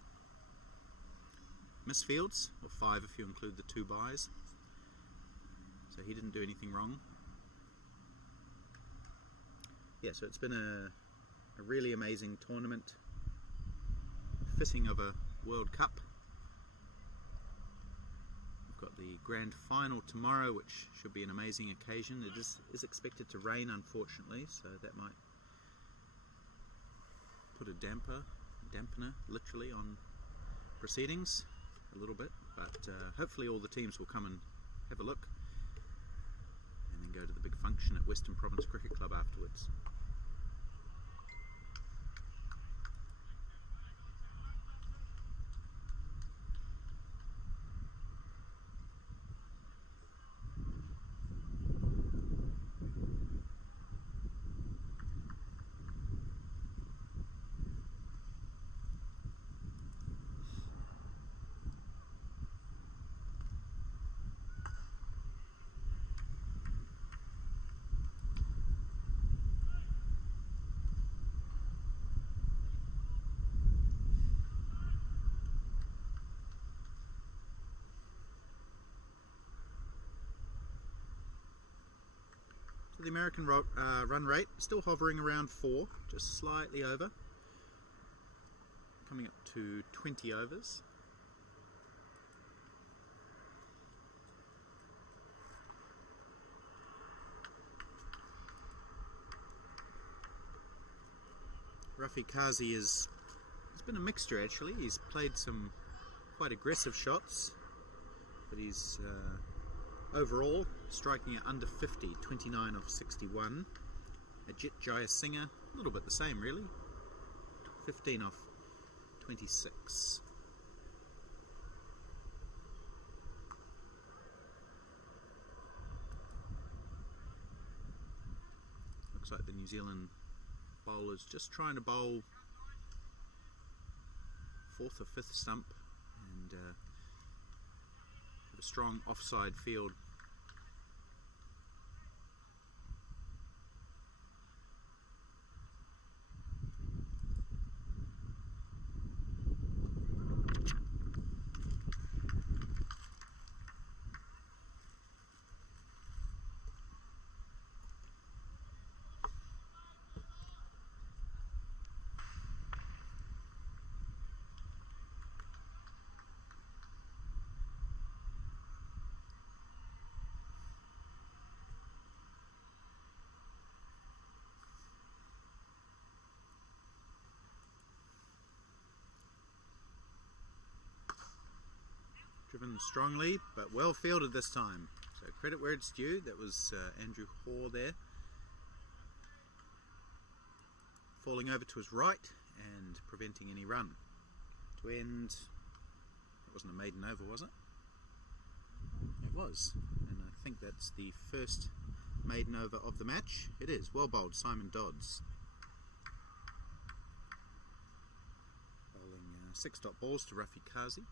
misfields, or 5 if you include the 2 byes. So he didn't do anything wrong. Yeah, so it's been a really amazing tournament, fitting of a World Cup. We've got the grand final tomorrow, which should be an amazing occasion. It is expected to rain, unfortunately, so that might put a dampener, literally, on proceedings a little bit. But hopefully all the teams will come and have a look, and then go to the big function at Western Province Cricket Club afterwards. The American run rate still hovering around 4, just slightly over, coming up to 20 overs. Rafi Kazi has been a mixture actually. He's played some quite aggressive shots, but he's overall striking at under 50, 29 off 61. Ajit Jayasinghe, a little bit the same really, 15 off 26. Looks like the New Zealand bowler's just trying to bowl fourth or fifth stump and have a strong offside field. Driven strongly, but well fielded this time. So credit where it's due. That was Andrew Hoare there. Falling over to his right and preventing any run. To end, it wasn't a maiden over, was it? It was. And I think that's the first maiden over of the match. It is. Well bowled, Simon Dodds. Bowling 6-dot balls to Rafi Kazi.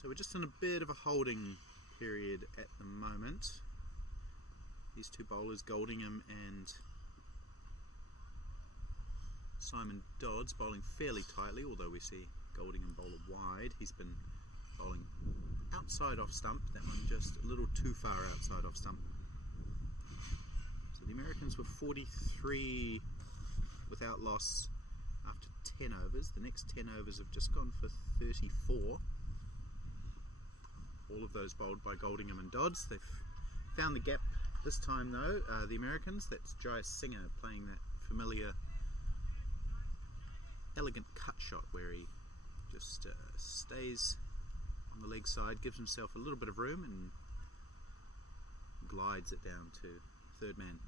So we're just in a bit of a holding period at the moment. These two bowlers, Goldingham and Simon Dodds, bowling fairly tightly, although we see Goldingham bowl wide. He's been bowling outside off stump, that one just a little too far outside off stump. So the Americans were 43 without loss after 10 overs. The next 10 overs have just gone for 34. All of those bowled by Goldingham and Dodds. They've found the gap this time though, the Americans. That's Jayasinghe playing that familiar elegant cut shot where he just stays on the leg side, gives himself a little bit of room and glides it down to third man.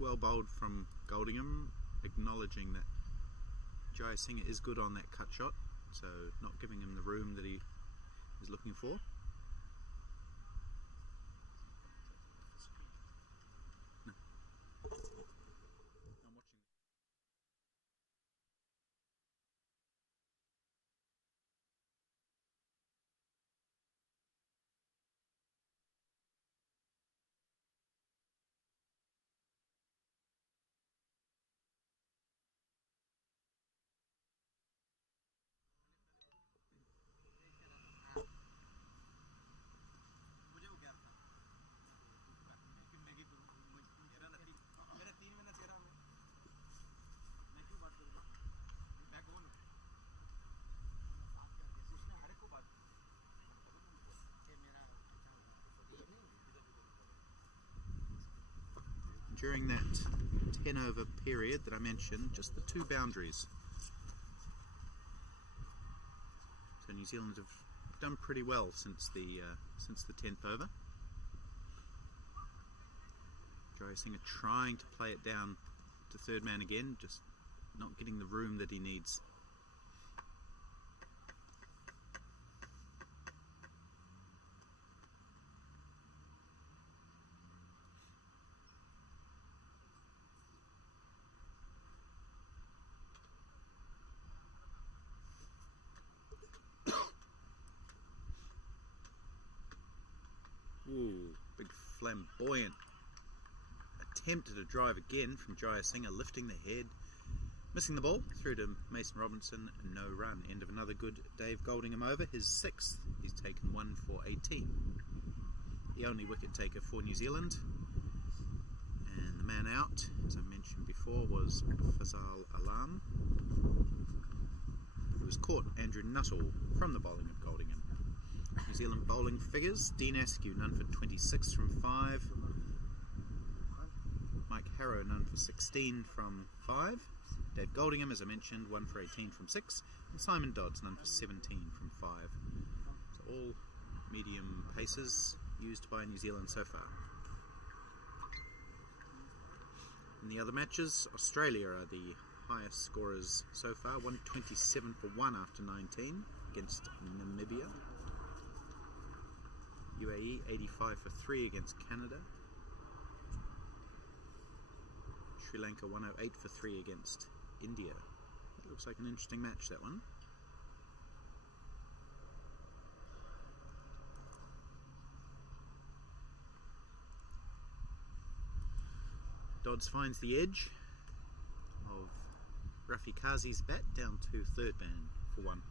Well bowled from Goldingham, acknowledging that Jayasinghe is good on that cut shot, so not giving him the room that he is looking for. No. I'm watching. During that 10 over period that I mentioned, just the two boundaries. So New Zealand have done pretty well since the 10th over. Jayasinghe trying to play it down to third man again, just not getting the room that he needs. Ooh, big flamboyant attempt at a drive again from Jayasinghe, lifting the head, Missing the ball through to Mason Robinson, no run. End of another good Dave Goldingham over, his 6th. He's taken 1 for 18. The only wicket taker for New Zealand. And the man out, as I mentioned before, was Fazal Alam, who was caught Andrew Nuttall from the bowling of Goldingham. New Zealand bowling figures: Dean Askew, none for 26 from 5. Mike Harrow, none for 16 from 5. Dave Goldingham, as I mentioned, 1 for 18 from 6. And Simon Dodds, none for 17 from 5. So all medium paces used by New Zealand so far. In the other matches, Australia are the highest scorers so far, 127 for 1 after 19 against Namibia. UAE 85 for 3 against Canada. Sri Lanka 108 for 3 against India. That looks like an interesting match, that one. Dodds finds the edge of Rafi Kazi's bat down to third man for 1.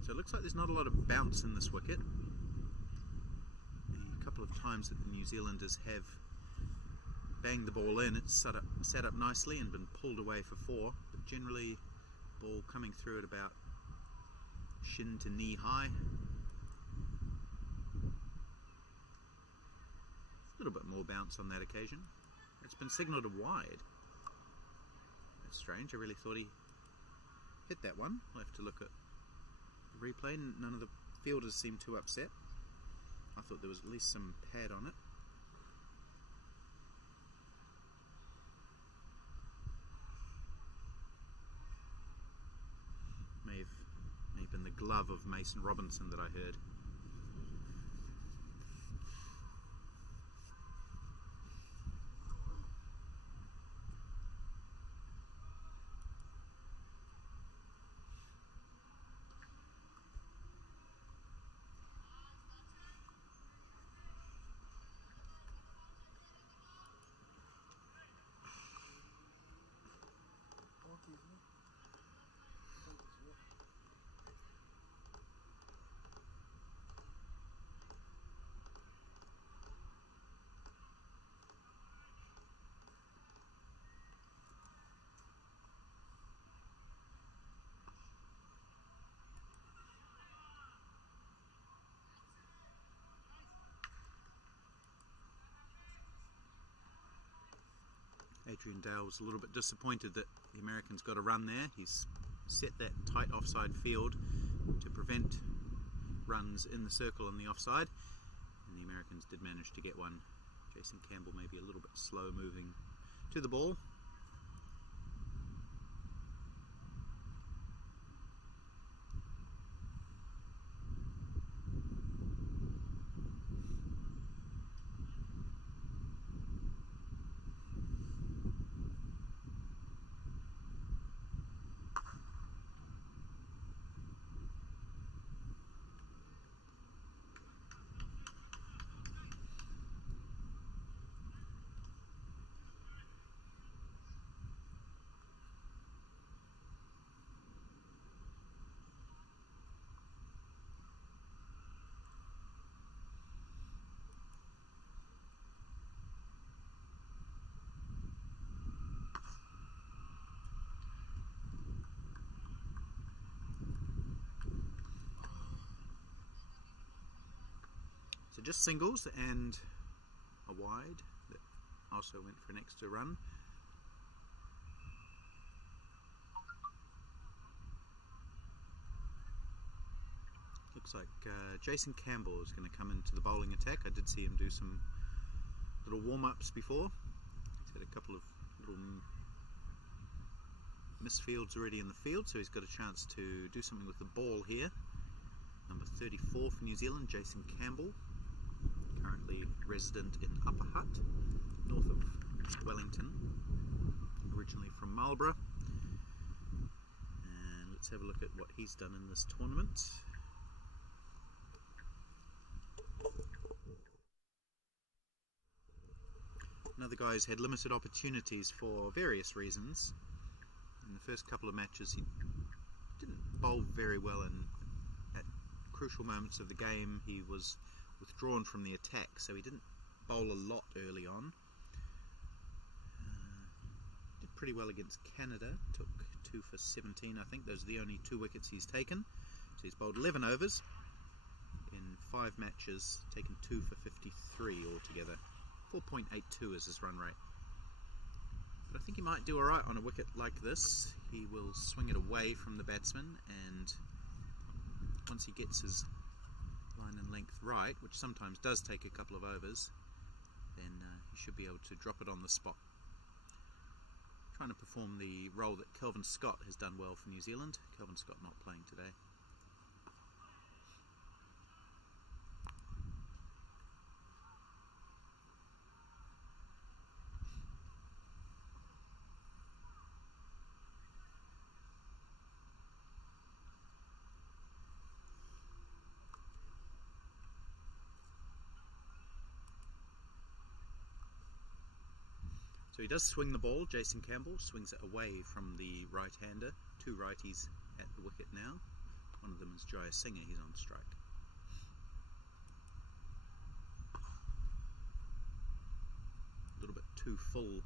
So it looks like there's not a lot of bounce in this wicket. A couple of times that the New Zealanders have banged the ball in, it's sat up nicely and been pulled away for 4, but generally ball coming through at about shin to knee high. A little bit more bounce on that occasion. It's been signalled a wide. That's strange, I really thought he hit that one. I'll have to look at replay. None of the fielders seemed too upset. I thought there was at least some pad on it. May have been the glove of Mason Robinson that I heard. Adrian Dale was a little bit disappointed that the Americans got a run there. He's set that tight offside field to prevent runs in the circle on the offside, and the Americans did manage to get one. Jason Campbell maybe a little bit slow moving to the ball. So just singles and a wide that also went for an extra run. Looks like Jason Campbell is going to come into the bowling attack. I did see him do some little warm-ups before. He's had a couple of little Misfield's already in the field, so he's got a chance to do something with the ball here. Number 34 for New Zealand, Jason Campbell, currently resident in Upper Hutt, north of Wellington, originally from Marlborough. And let's have a look at what he's done in this tournament. Another guy who's had limited opportunities for various reasons. In the first couple of matches he didn't bowl very well, and at crucial moments of the game he was withdrawn from the attack, so he didn't bowl a lot early on. Did pretty well against Canada, took 2 for 17 I think. Those are the only 2 wickets he's taken. So he's bowled 11 overs in 5 matches, taken 2 for 53 altogether. 4.82 is his run rate. But I think he might do alright on a wicket like this. He will swing it away from the batsman, and once he gets his line and length right, which sometimes does take a couple of overs, then he should be able to drop it on the spot. Trying to perform the role that Kelvin Scott has done well for New Zealand. Kelvin Scott not playing today. So he does swing the ball. Jason Campbell swings it away from the right-hander. 2 righties at the wicket now. One of them is Jaya Singer, he's on strike. A little bit too full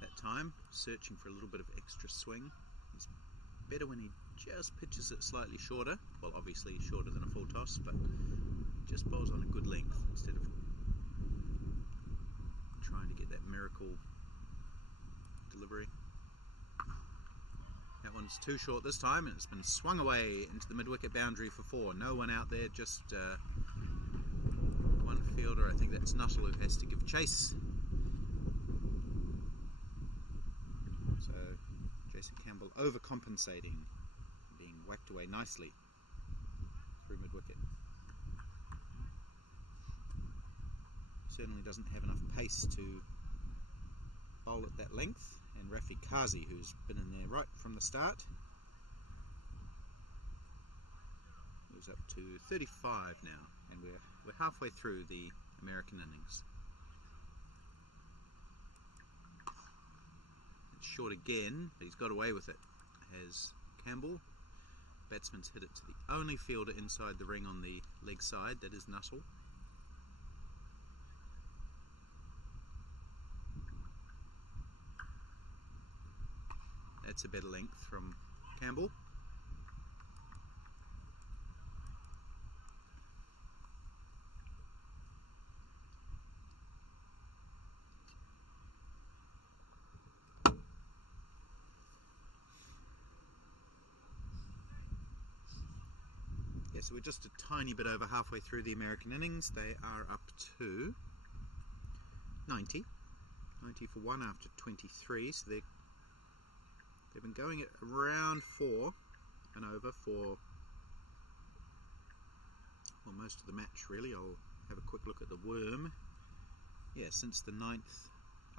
that time, searching for a little bit of extra swing. He's better when he just pitches it slightly shorter. Well, obviously shorter than a full toss, but just bowls on a good length instead of trying to get that miracle delivery. That one's too short this time, and it's been swung away into the mid-wicket boundary for 4. No one out there, just one fielder. I think that's Nuttall who has to give chase. So Jason Campbell overcompensating, being whacked away nicely through mid-wicket. Certainly doesn't have enough pace to bowl at that length, and Rafi Kazi, who's been in there right from the start, moves up to 35 now, and we're halfway through the American innings. It's short again, but he's got away with it. Has Campbell. Batsman's hit it to the only fielder inside the ring on the leg side, that is Nuttall. That's a better length from Campbell. Yeah, so we're just a tiny bit over halfway through the American innings. They are up to 90. 90 for 1 after 23, so they've been going at around 4 and over for, well, most of the match really. I'll have a quick look at the worm. Yeah, since the 9th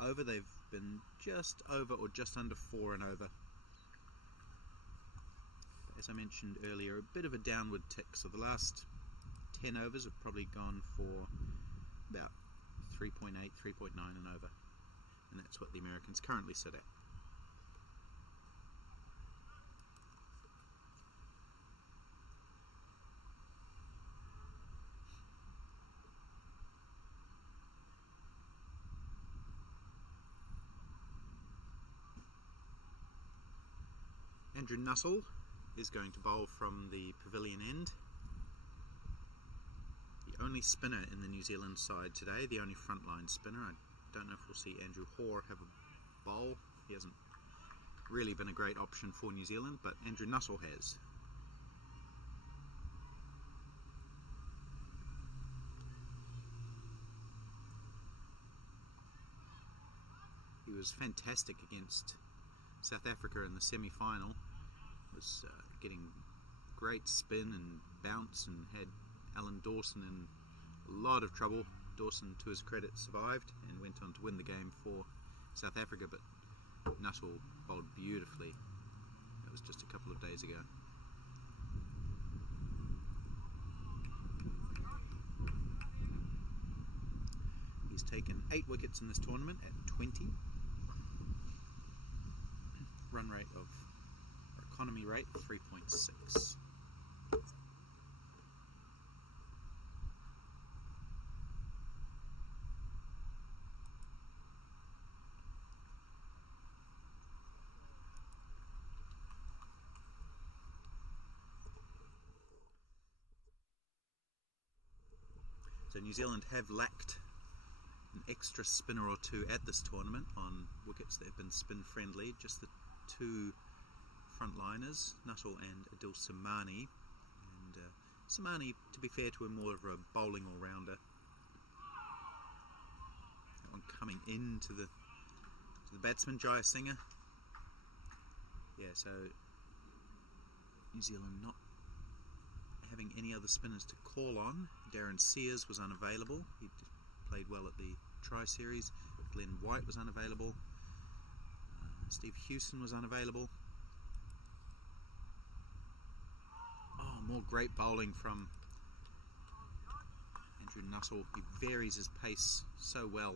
over they've been just over or just under 4 and over. As I mentioned earlier, a bit of a downward tick, so the last 10 overs have probably gone for about 3.8, 3.9 and over, and that's what the Americans currently sit at. Andrew Nuttall is going to bowl from the pavilion end. The only spinner in the New Zealand side today, the only frontline spinner. I don't know if we'll see Andrew Hoare have a bowl. He hasn't really been a great option for New Zealand, but Andrew Nuttall has. He He was fantastic against South Africa in the semi-final. Was getting great spin and bounce, and had Alan Dawson in a lot of trouble. Dawson, to his credit, survived and went on to win the game for South Africa, but Nuttall bowled beautifully. That was just a couple of days ago. He's taken 8 wickets in this tournament at 20. Run rate of, or economy rate, 3.6. So New Zealand have lacked an extra spinner or two at this tournament on wickets that have been spin friendly. Just the 2 frontliners, Nuttall and Adil Samani. And Samani, to be fair to him, more of a bowling all-rounder. That one coming into the batsman, Jaya Singer. Yeah, so New Zealand not having any other spinners to call on. Darren Sears was unavailable. He played well at the Tri-Series. Glenn White was unavailable. Steve Hewson was unavailable. Oh, more great bowling from Andrew Nuttall. He varies his pace so well.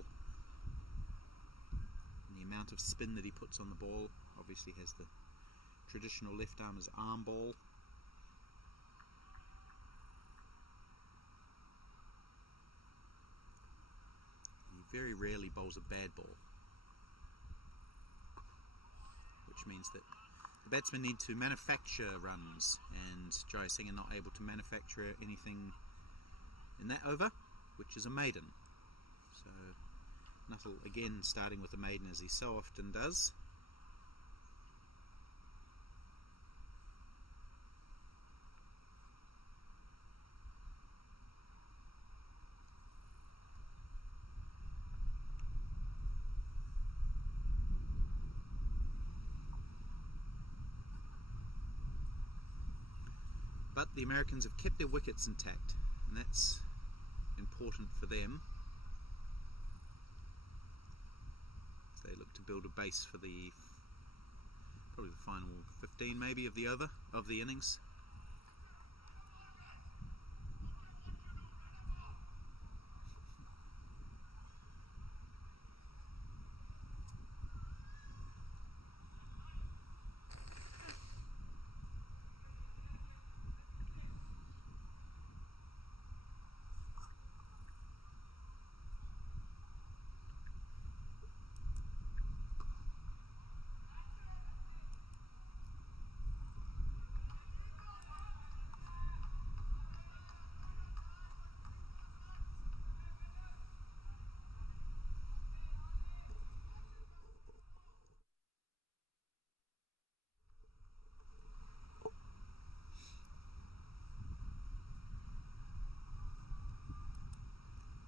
And the amount of spin that he puts on the ball. Obviously has the traditional left arm as arm ball. He very rarely bowls a bad ball, which means that the batsmen need to manufacture runs, and Jaya Singer not able to manufacture anything in that over, which is a maiden. So Nuttall again starting with a maiden, as he so often does. But the Americans have kept their wickets intact, and that's important for them as they look to build a base for probably the final 15 maybe of the innings.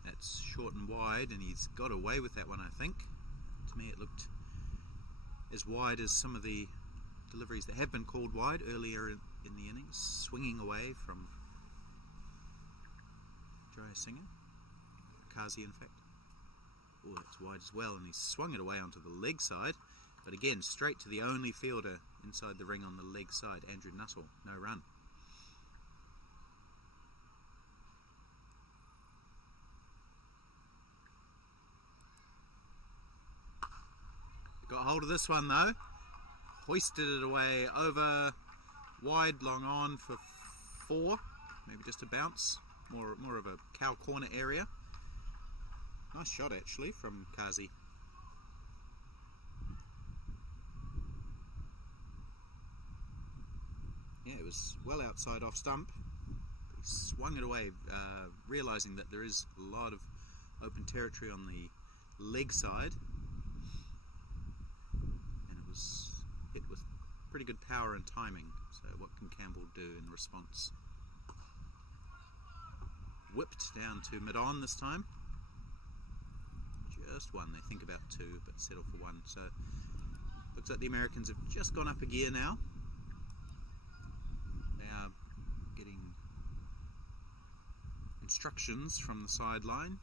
That's short and wide, and he's got away with that one, I think. To me it looked as wide as some of the deliveries that have been called wide earlier in the innings, swinging away from Jaya Singer, Kazi in fact. Oh, that's wide as well, and he's swung it away onto the leg side, but again straight to the only fielder inside the ring on the leg side, Andrew Nuttall. No run. Got hold of this one though, hoisted it away over wide, long on for 4, maybe just a bounce, more of a cow corner area. Nice shot actually from Kazi. Yeah, it was well outside off stump. He swung it away, realising that there is a lot of open territory on the leg side. Was hit with pretty good power and timing. So what can Campbell do in response? Whipped down to mid-on this time. Just one. They think about two, but settle for one. So looks like the Americans have just gone up a gear now. They are getting instructions from the sideline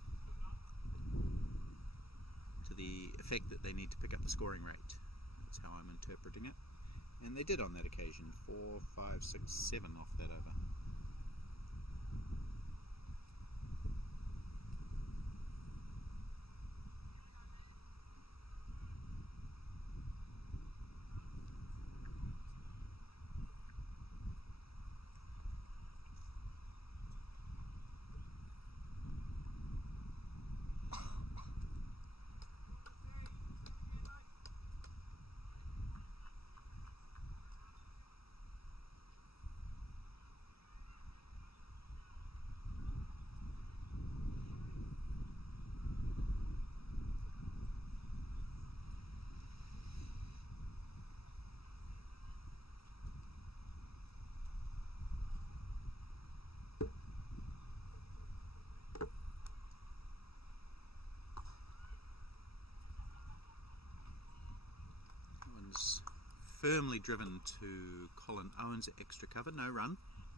to the effect that they need to pick up the scoring rate. That's how I'm interpreting it. And they did on that occasion. 4, 5, 6, 7 off that over. Firmly driven to Colin Owens at extra cover, no run.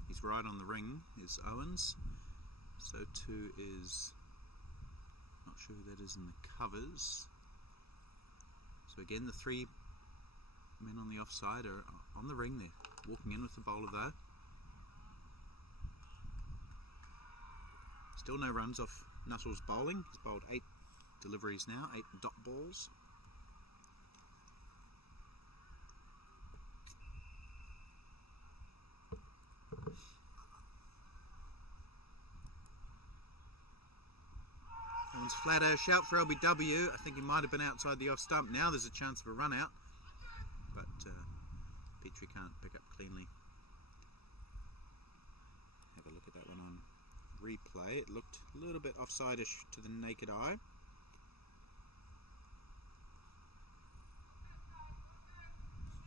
He's right on the ring, is Owens. So too is, not sure who that is in the covers. So again, the three men on the offside are on the ring. They're walking in with the bowler though. Still no runs off Nuttall's bowling. He's bowled 8 deliveries now, 8 dot balls. One's flatter, shout for LBW. I think he might have been outside the off stump. Now there's a chance of a run out, but Petrie can't pick up cleanly. Have a look at that one on replay. It looked a little bit offside-ish to the naked eye.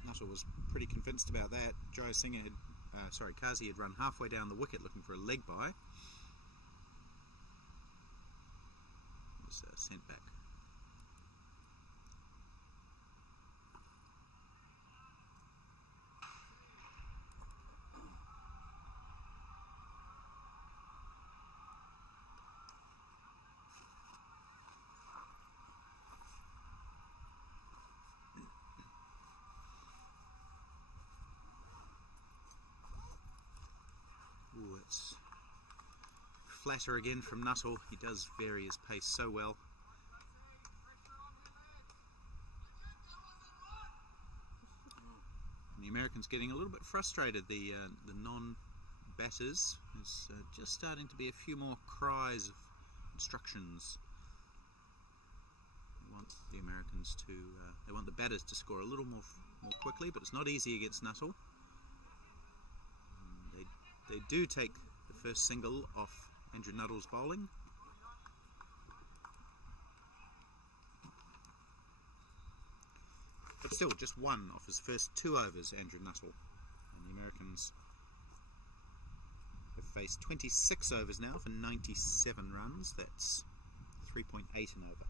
Nuttall was pretty convinced about that. Kazi had run halfway down the wicket looking for a leg by. Sent back. Ooh, it's flatter again from Nuttall. He does vary his pace so well. The Americans getting a little bit frustrated. The non-batters is just starting to be a few more cries of instructions. They want the Americans to, they want the batters to score a little more quickly, but it's not easy against Nuttall. They do take the first single off Andrew Nuttall's bowling. But still, just one off his first 2 overs, Andrew Nuttall. And the Americans have faced 26 overs now for 97 runs. That's 3.8 an over.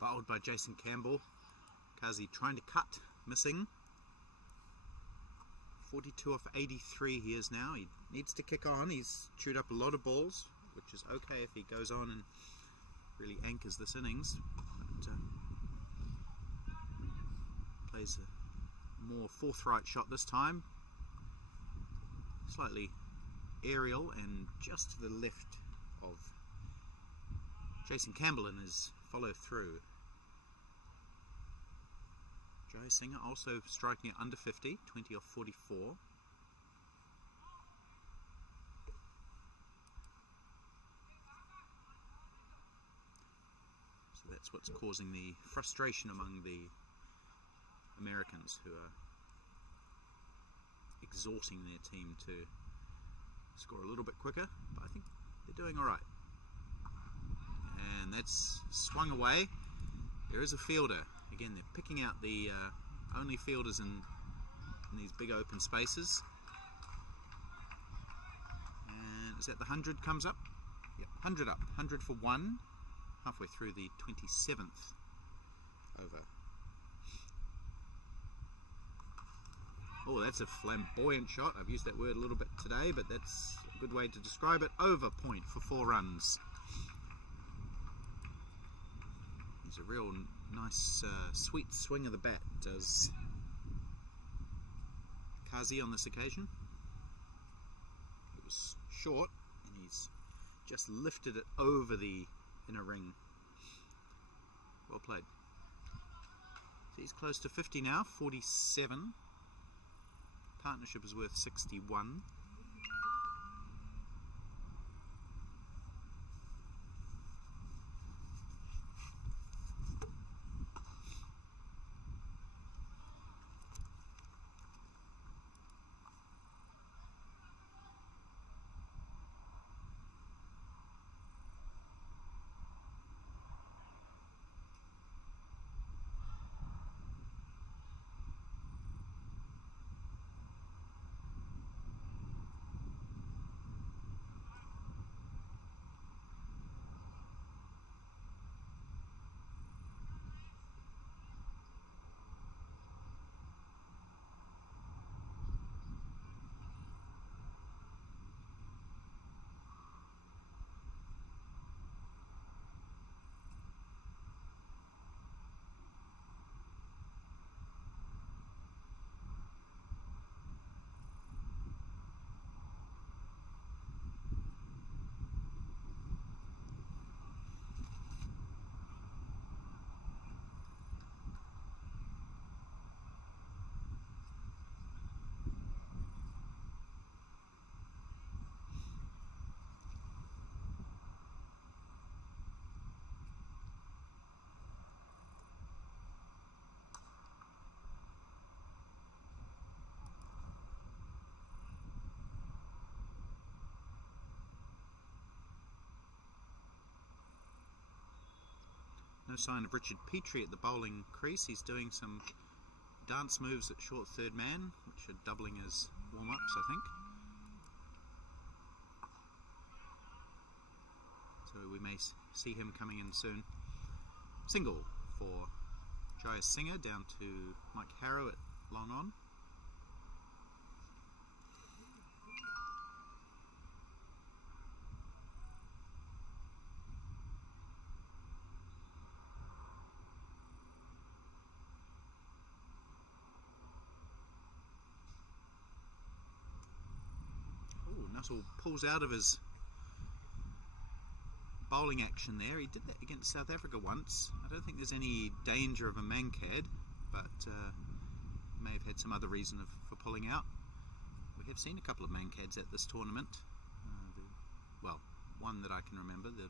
Bowled by Jason Campbell. Kazi trying to cut, missing. 42 off 83 he is now. He needs to kick on. He's chewed up a lot of balls, which is okay if he goes on and really anchors this innings. But plays a more forthright shot this time. slightly aerial and just to the left of Jason Campbell in his follow through. Joe Singer also striking at under 50, 20 off 44. So that's what's causing the frustration among the Americans, who are exhorting their team to score a little bit quicker, but I think they're doing alright. And that's swung away. There is a fielder. Again, they're picking out the only fielders in these big open spaces. And is that the 100 comes up? Yep, 100 up. 100 for 1. Halfway through the 27th over. Oh, that's a flamboyant shot. I've used that word a little bit today, but that's a good way to describe it. Over point for 4 runs. He's a real nice, sweet swing of the bat, does Kazi on this occasion. It was short, and he's just lifted it over the inner ring. Well played. So he's close to 50 now, 47. Partnership is worth 61. No sign of Richard Petrie at the bowling crease. He's doing some dance moves at short third man, which are doubling as warm-ups, I think. So we may see him coming in soon. Single for Jaya Singer, down to Mike Harrow at long on. Nuttall pulls out of his bowling action there. He did that against South Africa once. I don't think there's any danger of a mankad, but may have had some other reason for pulling out. We have seen a couple of mankads at this tournament. Well, one that I can remember, the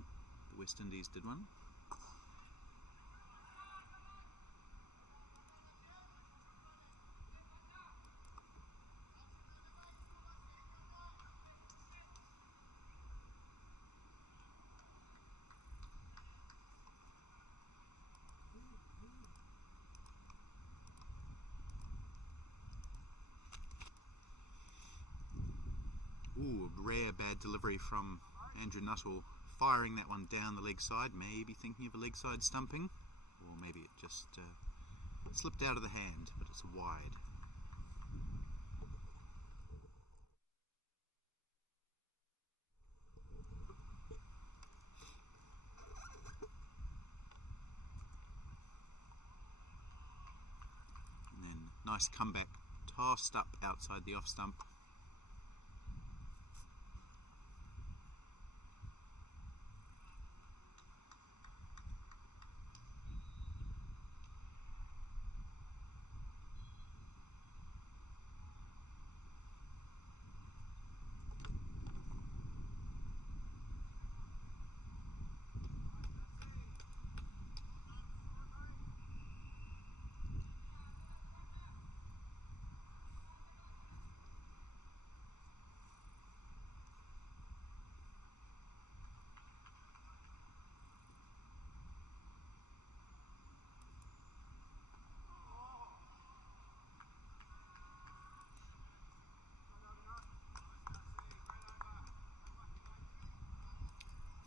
West Indies did one. Ooh, a rare bad delivery from Andrew Nuttall, firing that one down the leg side, maybe thinking of a leg side stumping, or maybe it just slipped out of the hand, but it's wide. And then nice comeback, tossed up outside the off stump.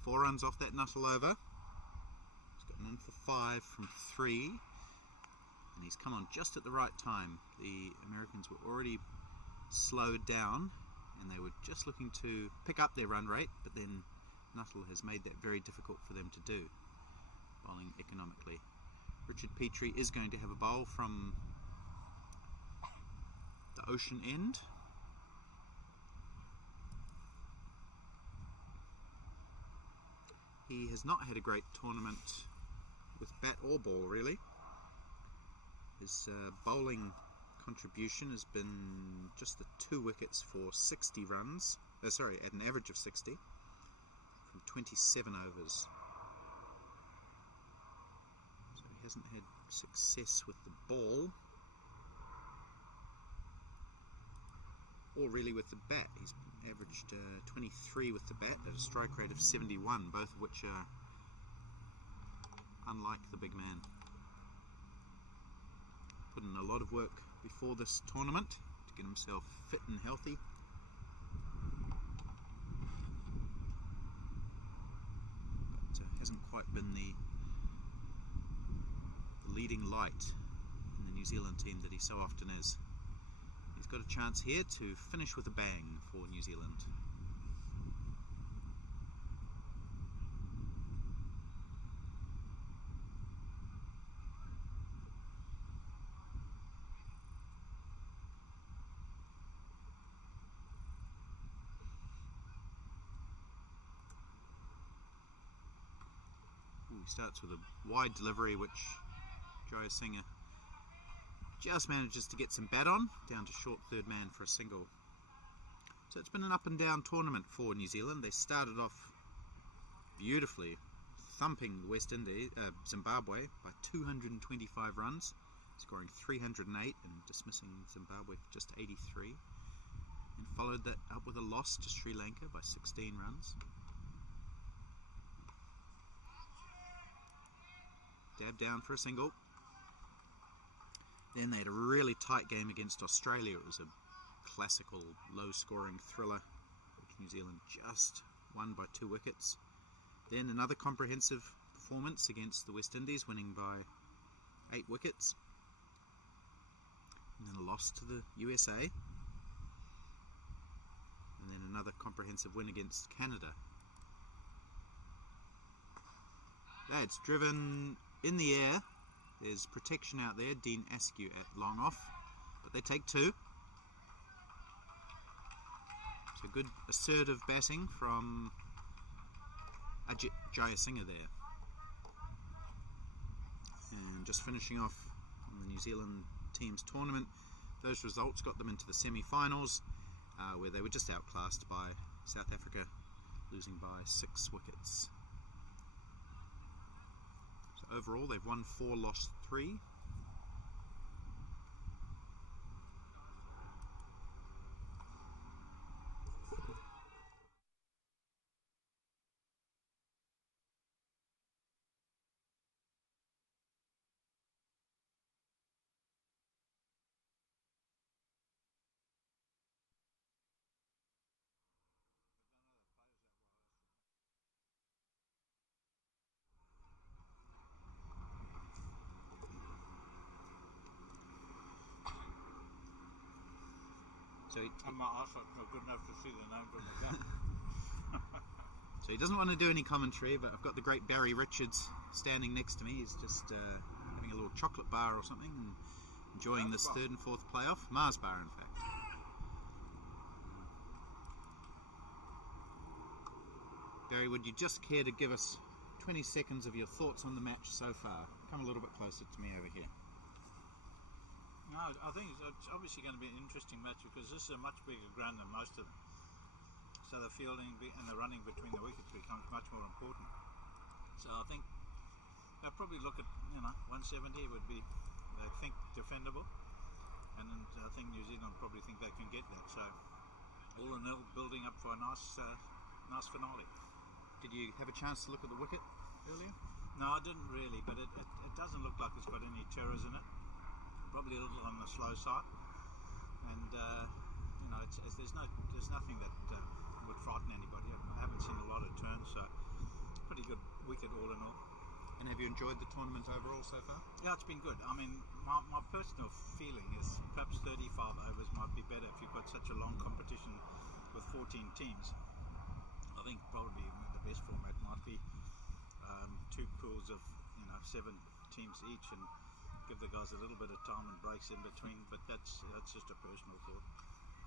4 runs off that Nuttall over. He's gotten in for 5 from 3, and he's come on just at the right time. The Americans were already slowed down, and they were just looking to pick up their run rate, but then Nuttall has made that very difficult for them to do, bowling economically. Richard Petrie is going to have a bowl from the ocean end. He has not had a great tournament with bat or ball, really. His bowling contribution has been just the 2 wickets for 60 runs, sorry, at an average of 60 from 27 overs. So he hasn't had success with the ball, or really with the bat. He's averaged 23 with the bat at a strike rate of 71, both of which are unlike the big man. Put in a lot of work before this tournament to get himself fit and healthy. But hasn't quite been the leading light in the New Zealand team that he so often is. He's got a chance here to finish with a bang for New Zealand. He starts with a wide delivery, which Jayasinghe just manages to get some bat on, down to short third man for a single. So it's been an up and down tournament for New Zealand. They started off beautifully, thumping Zimbabwe by 225 runs, scoring 308 and dismissing Zimbabwe for just 83, and followed that up with a loss to Sri Lanka by 16 runs. Dab down for a single. Then they had a really tight game against Australia. It was a classical low-scoring thriller, which New Zealand just won by 2 wickets. Then another comprehensive performance against the West Indies, winning by 8 wickets. And then a loss to the USA. And then another comprehensive win against Canada. That's driven in the air. There's protection out there. Dean Askew at long off, but they take 2. So good assertive batting from Ajit Jayasinghe there. And just finishing off on the New Zealand team's tournament, those results got them into the semi-finals, where they were just outclassed by South Africa, losing by 6 wickets. Overall, they've won 4, lost 3. So my eyesight's not good enough to see the names on the gun. So he doesn't want to do any commentary, but I've got the great Barry Richards standing next to me. He's just having a little chocolate bar or something and enjoying this 3rd and 4th playoff. Mars bar, in fact. Barry, would you just care to give us 20 seconds of your thoughts on the match so far? Come a little bit closer to me over here. No, I think it's obviously going to be an interesting match because this is a much bigger ground than most of them. So the fielding and the running between the wickets becomes much more important. So I think they'll probably look at, 170 would be, they think, defendable. And I think New Zealand probably think they can get that. So all in all, building up for a nice finale. Did you have a chance to look at the wicket earlier? No, I didn't really, but it doesn't look like it's got any terrors in it. Probably a little on the slow side, and there's nothing that would frighten anybody. I haven't seen a lot of turns, so pretty good wicket all in all. And have you enjoyed the tournament overall so far? Yeah, it's been good. I mean, my personal feeling is perhaps 35 overs might be better if you've got such a long competition with 14 teams. I think probably the best format might be two pools of 7 teams each, and give the guys a little bit of time and breaks in between. But that's just a personal thought.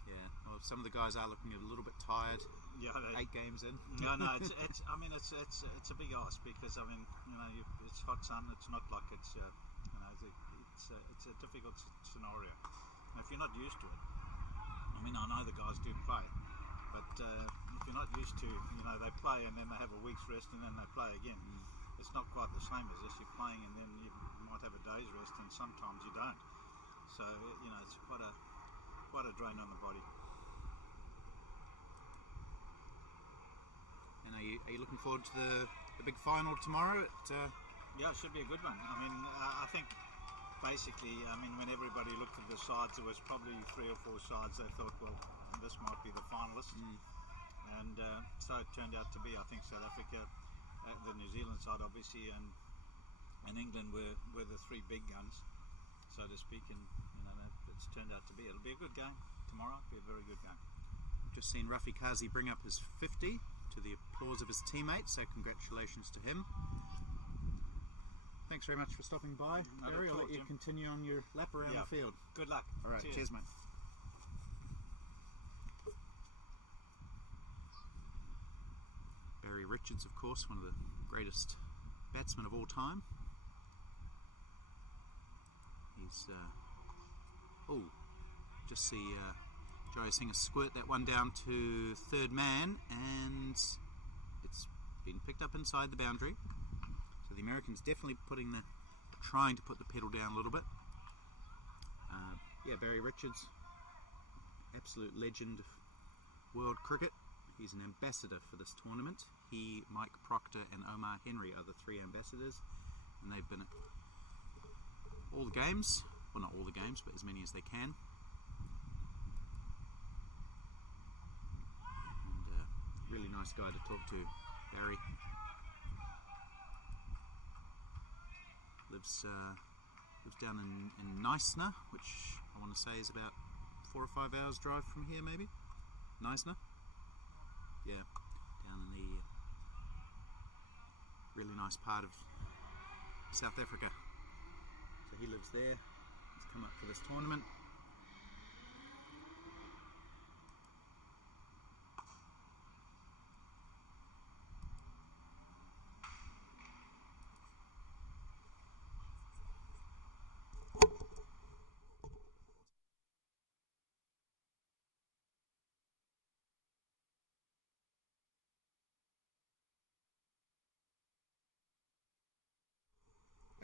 Yeah. Well, some of the guys are looking a little bit tired. Yeah, 8 games in. No, it's. I mean, it's a big ask because I mean, it's hot sun. It's not like it's it's a difficult scenario. And if you're not used to it, I mean, I know the guys do play, but if you're not used to, they play and then they have a week's rest and then they play again. It's not quite the same as this. You're playing and then you might have a day's rest and sometimes you don't. So it's quite a drain on the body. And are you looking forward to the big final tomorrow? Yeah, it should be a good one. I mean, I think basically, when everybody looked at the sides, there was probably 3 or 4 sides they thought, well, this might be the finalist. And so it turned out to be. I think South Africa, the New Zealand side obviously, and England were the 3 big guns, so to speak, and it's turned out to be. It'll be a good game tomorrow. It'll be a very good game. Just seen Rafi Kazi bring up his 50 to the applause of his teammates, so congratulations to him. Thanks very much for stopping by, Barry. I'll let you continue on your lap around the field. Good luck. All right, cheers mate. Barry Richards, of course, one of the greatest batsmen of all time. He's just see Jai Singh squirt that one down to third man, and it's been picked up inside the boundary. So the Americans definitely trying to put the pedal down a little bit. Barry Richards, absolute legend of world cricket. He's an ambassador for this tournament. He, Mike Proctor and Omar Henry are the 3 ambassadors, and they've been at all the games. Well, not all the games, but as many as they can. And really nice guy to talk to, Barry. Lives down in Neisner, which I want to say is about 4 or 5 hours drive from here, maybe. Neisner? Yeah, down in the really nice part of South Africa. So he lives there. He's come up for this tournament.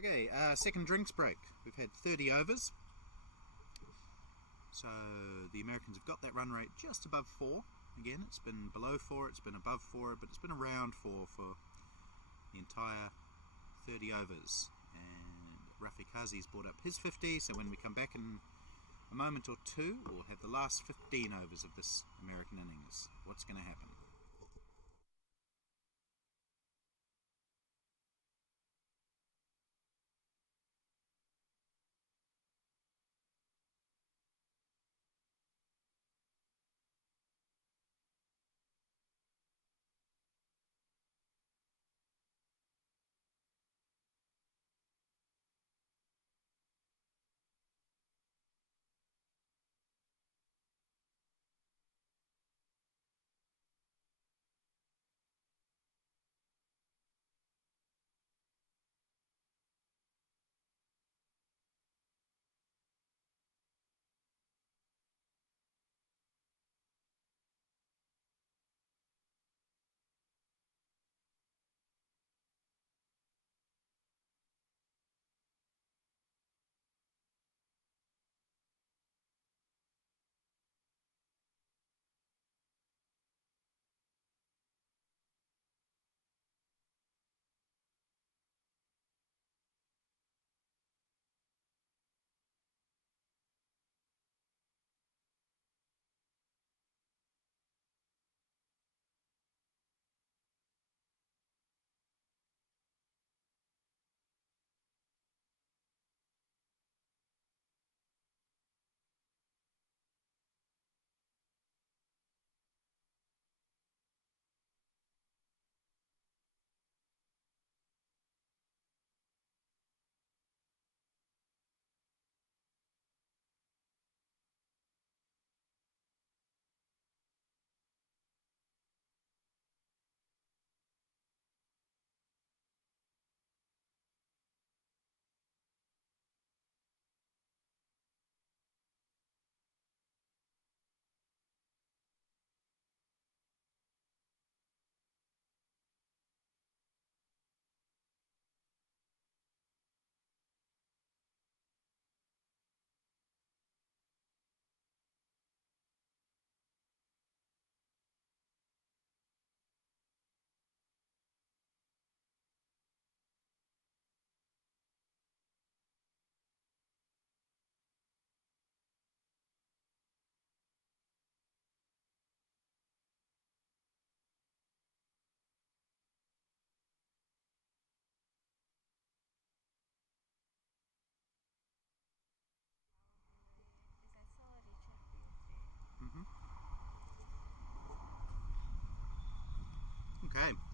Okay, second drinks break. We've had 30 overs. So the Americans have got that run rate just above 4. Again, it's been below 4, it's been above 4, but it's been around 4 for the entire 30 overs. And Rafi Kazi's brought up his 50, so when we come back in a moment or two, we'll have the last 15 overs of this American innings. What's going to happen?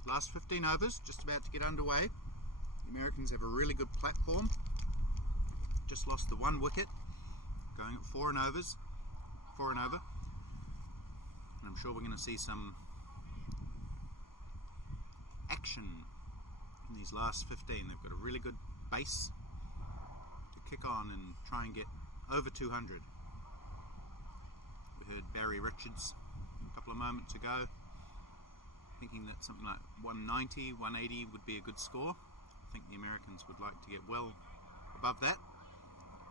Last 15 overs, just about to get underway. The Americans have a really good platform. Just lost the 1 wicket, going at 4 and over. And I'm sure we're going to see some action in these last 15. They've got a really good base to kick on and try and get over 200. We heard Barry Richards a couple of moments ago thinking that something like 190, 180 would be a good score. I think the Americans would like to get well above that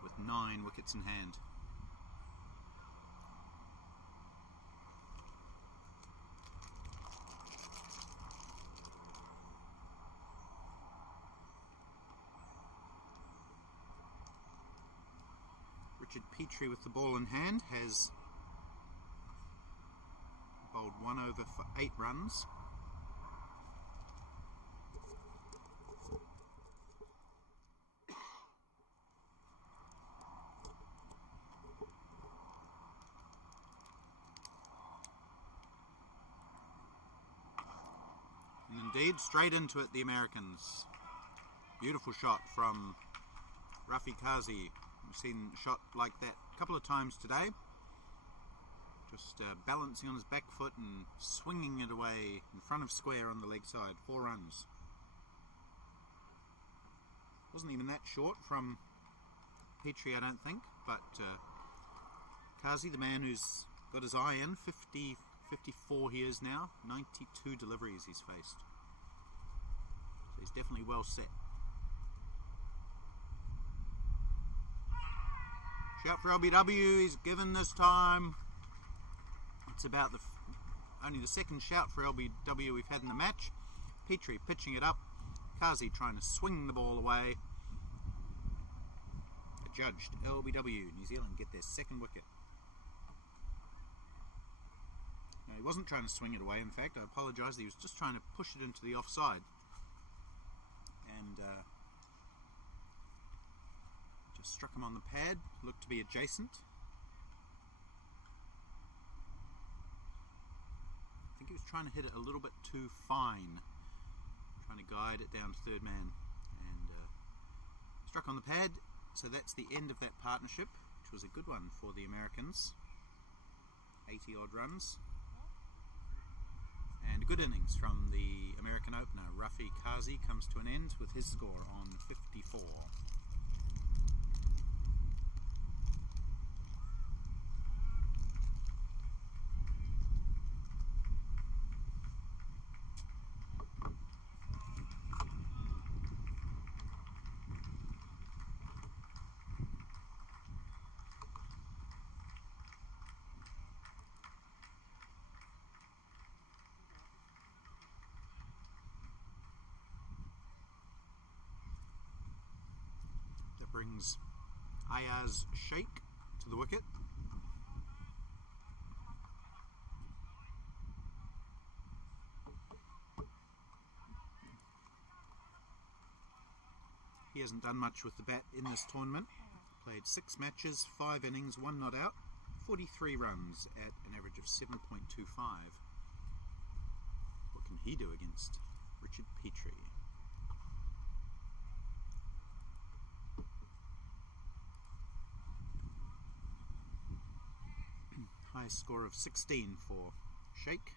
with 9 wickets in hand. Richard Petrie with the ball in hand has bowled 1 over for 8 runs. And indeed, straight into it, the Americans. Beautiful shot from Rafi Kazi. We've seen a shot like that a couple of times today. Just balancing on his back foot and swinging it away in front of square on the leg side. 4 runs. Wasn't even that short from Petrie, I don't think, but Kazi, the man who's got his eye in, 54 he is now, 92 deliveries he's faced. So he's definitely well set. Shout for LBW, he's given this time. It's about only the second shout for LBW we've had in the match. Petrie pitching it up, Kazi trying to swing the ball away. Adjudged LBW, New Zealand get their 2nd wicket. No, he wasn't trying to swing it away, in fact, I apologise, he was just trying to push it into the offside. And just struck him on the pad, looked to be adjacent. I think he was trying to hit it a little bit too fine, trying to guide it down to 3rd man, and struck on the pad. So that's the end of that partnership, which was a good one for the Americans. 80 odd runs. And a good innings from the American opener. Rafi Kazi comes to an end with his score on 54. Brings Ayaz Sheikh to the wicket. He hasn't done much with the bat in this tournament. Played 6 matches, 5 innings, 1 not out, 43 runs at an average of 7.25. What can he do against Richard Petrie? Highest score of 16 for Sheikh.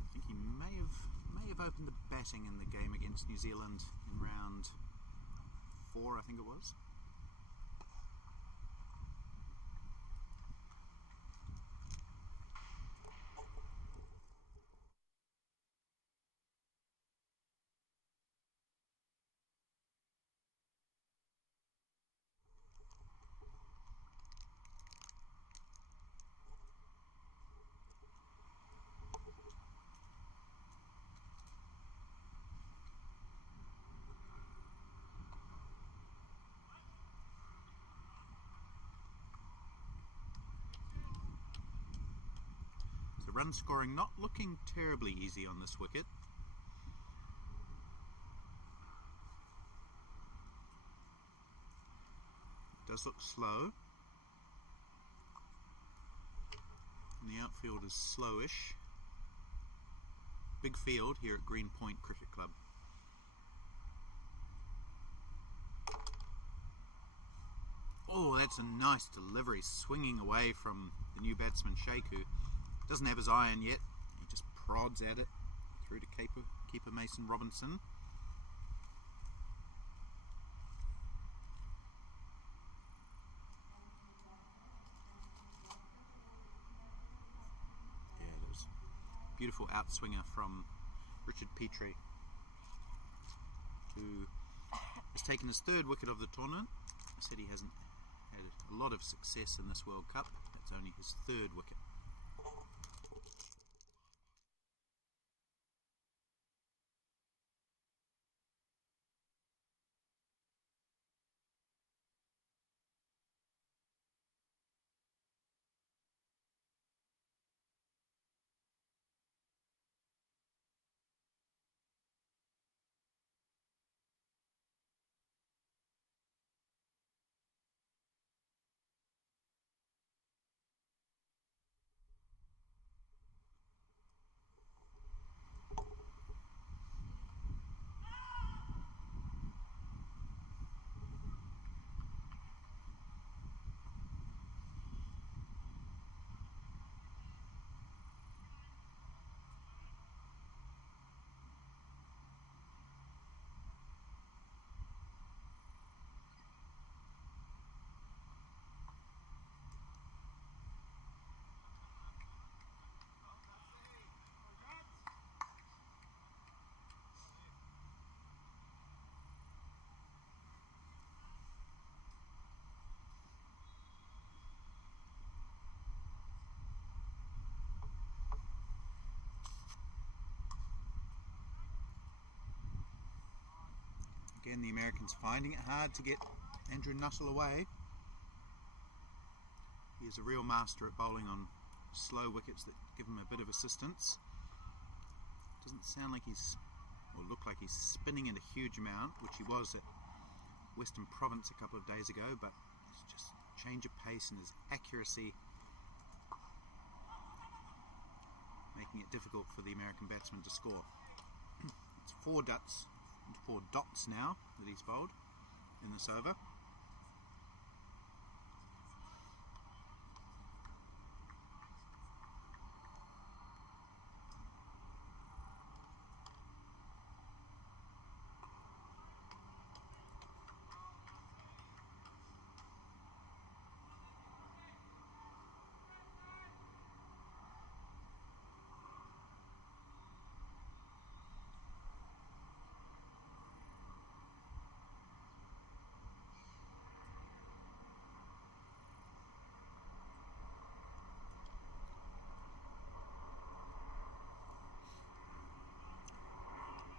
I think he may have opened the batting in the game against New Zealand in round 4, I think it was. Run scoring not looking terribly easy on this wicket. It does look slow. And the outfield is slowish. Big field here at Green Point Cricket Club. Oh, that's a nice delivery, swinging away from the new batsman Sheikh, who doesn't have his iron yet. He just prods at it through to keeper Mason Robinson. Yeah, it was a beautiful outswinger from Richard Petrie, who has taken his third wicket of the tournament. He said he hasn't had a lot of success in this World Cup. It's only his third wicket. Again, the Americans finding it hard to get Andrew Nuttall away. He is a real master at bowling on slow wickets that give him a bit of assistance. Doesn't sound like or look like he's spinning in a huge amount, which he was at Western Province a couple of days ago, but it's just change of pace and his accuracy making it difficult for the American batsman to score. It's 4 dots now that he's bowled in this over.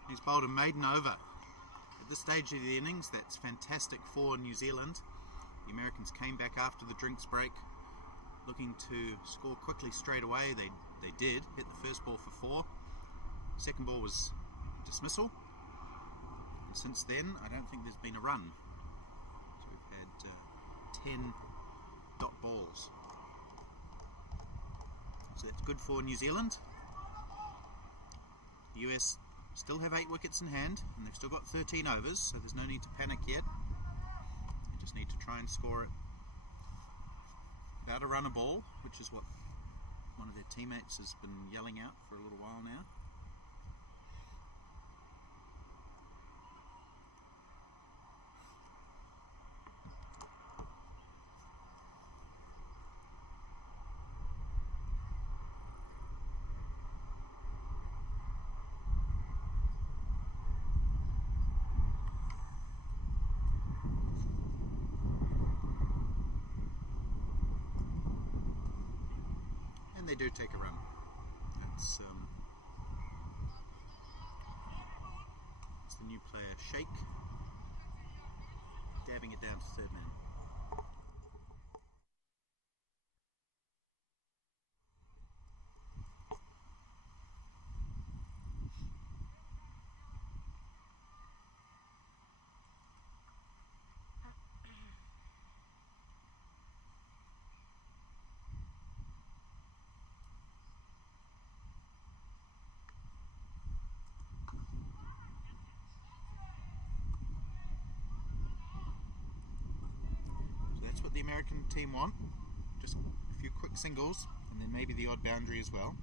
He's bowled a maiden over. At this stage of the innings, that's fantastic for New Zealand. The Americans came back after the drinks break looking to score quickly straight away. They did, hit the first ball for 4. Second ball was dismissal. And since then, I don't think there's been a run. So we've had 10 dot balls. So that's good for New Zealand. The US still have 8 wickets in hand, and they've still got 13 overs, so there's no need to panic yet. They just need to try and score it without a run a ball, which is what one of their teammates has been yelling out for a little while now. They do take a run. It's the new player Sheikh dabbing it down to third man. American team want. Just a few quick singles and then maybe the odd boundary as well.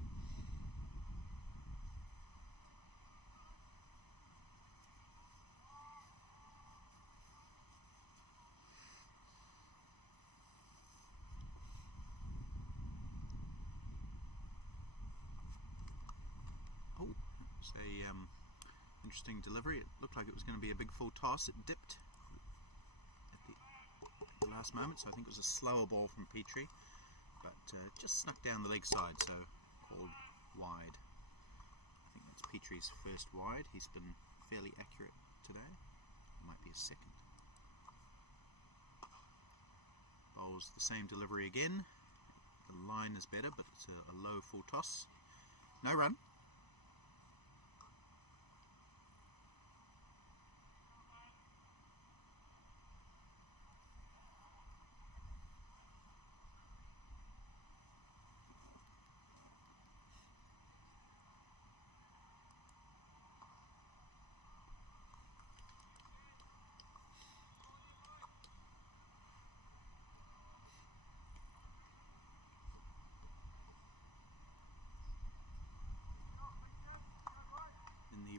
Oh, it's a interesting delivery. It looked like it was going to be a big full toss. It dipped at the last moment, so I think it was a slower ball from Petrie, but just snuck down the leg side, so called wide. I think that's Petrie's first wide. He's been fairly accurate today. It might be a second. Bowls the same delivery again. The line is better, but it's a low full toss. No run.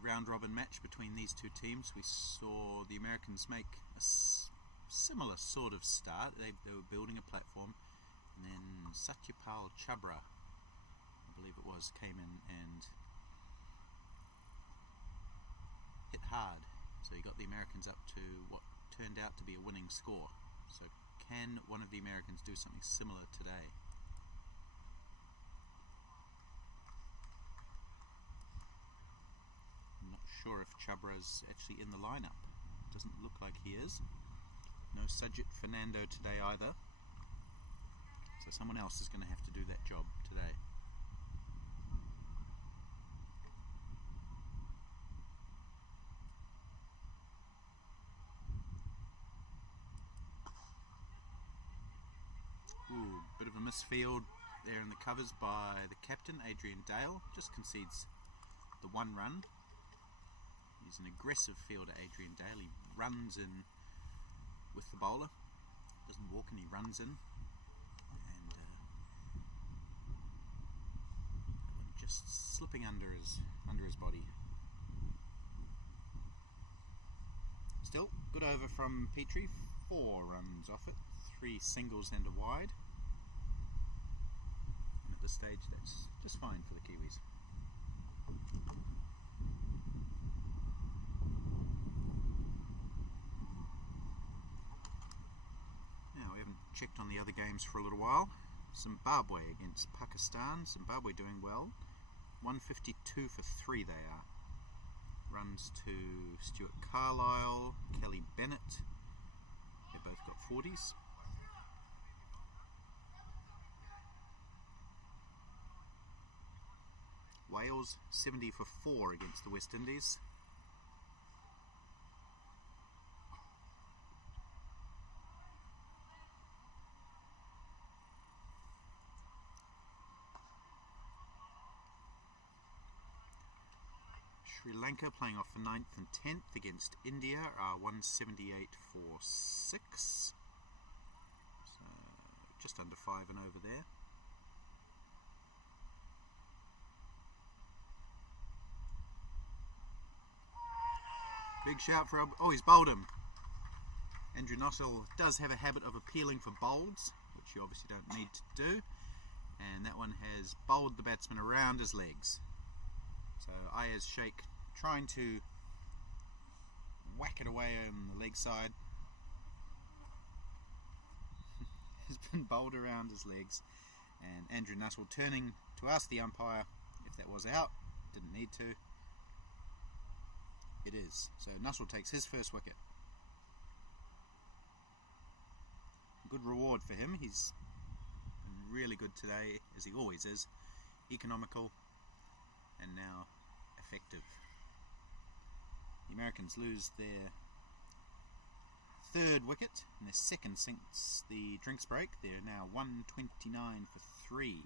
Round robin match between these two teams, we saw the Americans make a similar sort of start. They were building a platform, and then Satyapal Chabra, I believe it was, came in and hit hard, so he got the Americans up to what turned out to be a winning score. So can one of the Americans do something similar today? Sure if Chabra's actually in the lineup. Doesn't look like he is. No Sajid Fernando today either. So someone else is going to have to do that job today. Ooh, bit of a misfield there in the covers by the captain, Adrian Dale. Just concedes the one run. He's an aggressive fielder, Adrian Dale. He runs in with the bowler, doesn't walk in, he runs in, and just slipping under his body. Still, good over from Petrie, 4 runs off it, 3 singles and a wide. And at this stage, that's just fine for the Kiwis. Checked on the other games for a little while. Zimbabwe against Pakistan. Zimbabwe doing well. 152 for 3 they are. Runs to Stuart Carlisle, Kelly Bennett. They both got 40s. Wales 70 for 4 against the West Indies. Sri Lanka playing off for 9th and 10th against India are 178 for 6. So just under 5 and over there. Big shout for... Oh, he's bowled him. Andrew Nuttall does have a habit of appealing for bowls, which you obviously don't need to do. And that one has bowled the batsman around his legs. So Ayaz Sheikh trying to whack it away on the leg side. Has been bowled around his legs, and Andrew Nuttall turning to ask the umpire if that was out. Didn't need to. It is. So Nuttall takes his first wicket. Good reward for him. He's been really good today, as he always is. Economical and now effective. The Americans lose their 3rd wicket and their 2nd since the drinks break. They're now 129 for 3.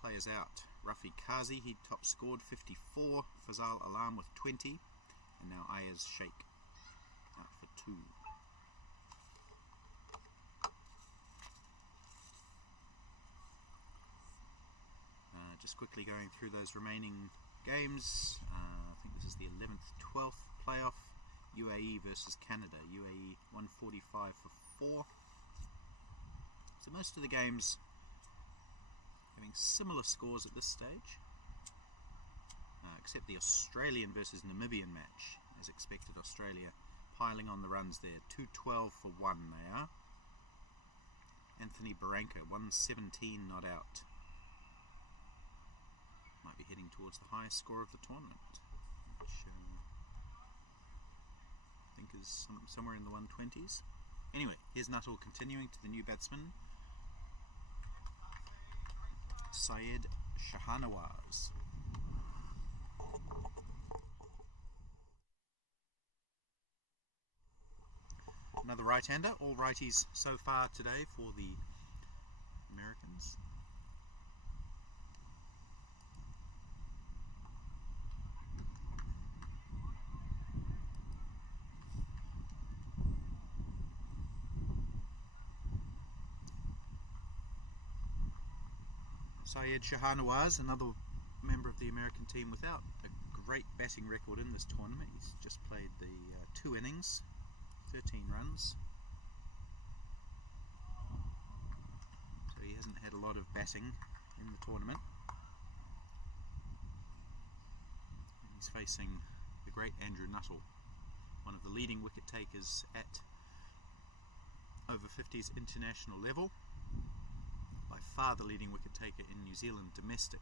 Players out. Rafi Kazi, he top scored 54. Fazal Alam with 20. And now Ayaz Sheikh out for 2. Just quickly going through those remaining games. I think this is the 11th, 12th playoff. UAE versus Canada. UAE 145 for 4. So most of the games having similar scores at this stage, except the Australian versus Namibian match. As expected, Australia piling on the runs there. 212 for 1 they are. Anthony Barranca 117 not out. Might be heading towards the highest score of the tournament, which I think is somewhere in the 120s. Anyway, here's Nuttall continuing to the new batsman, Syed Shahanawaz. Another right-hander, all righties so far today for the Americans. Syed Shahanawaz, another member of the American team without a great batting record in this tournament. He's just played the 2 innings, 13 runs. So he hasn't had a lot of batting in the tournament. And he's facing the great Andrew Nuttall, one of the leading wicket takers at Over-50s international level. By far the leading wicket taker in New Zealand domestic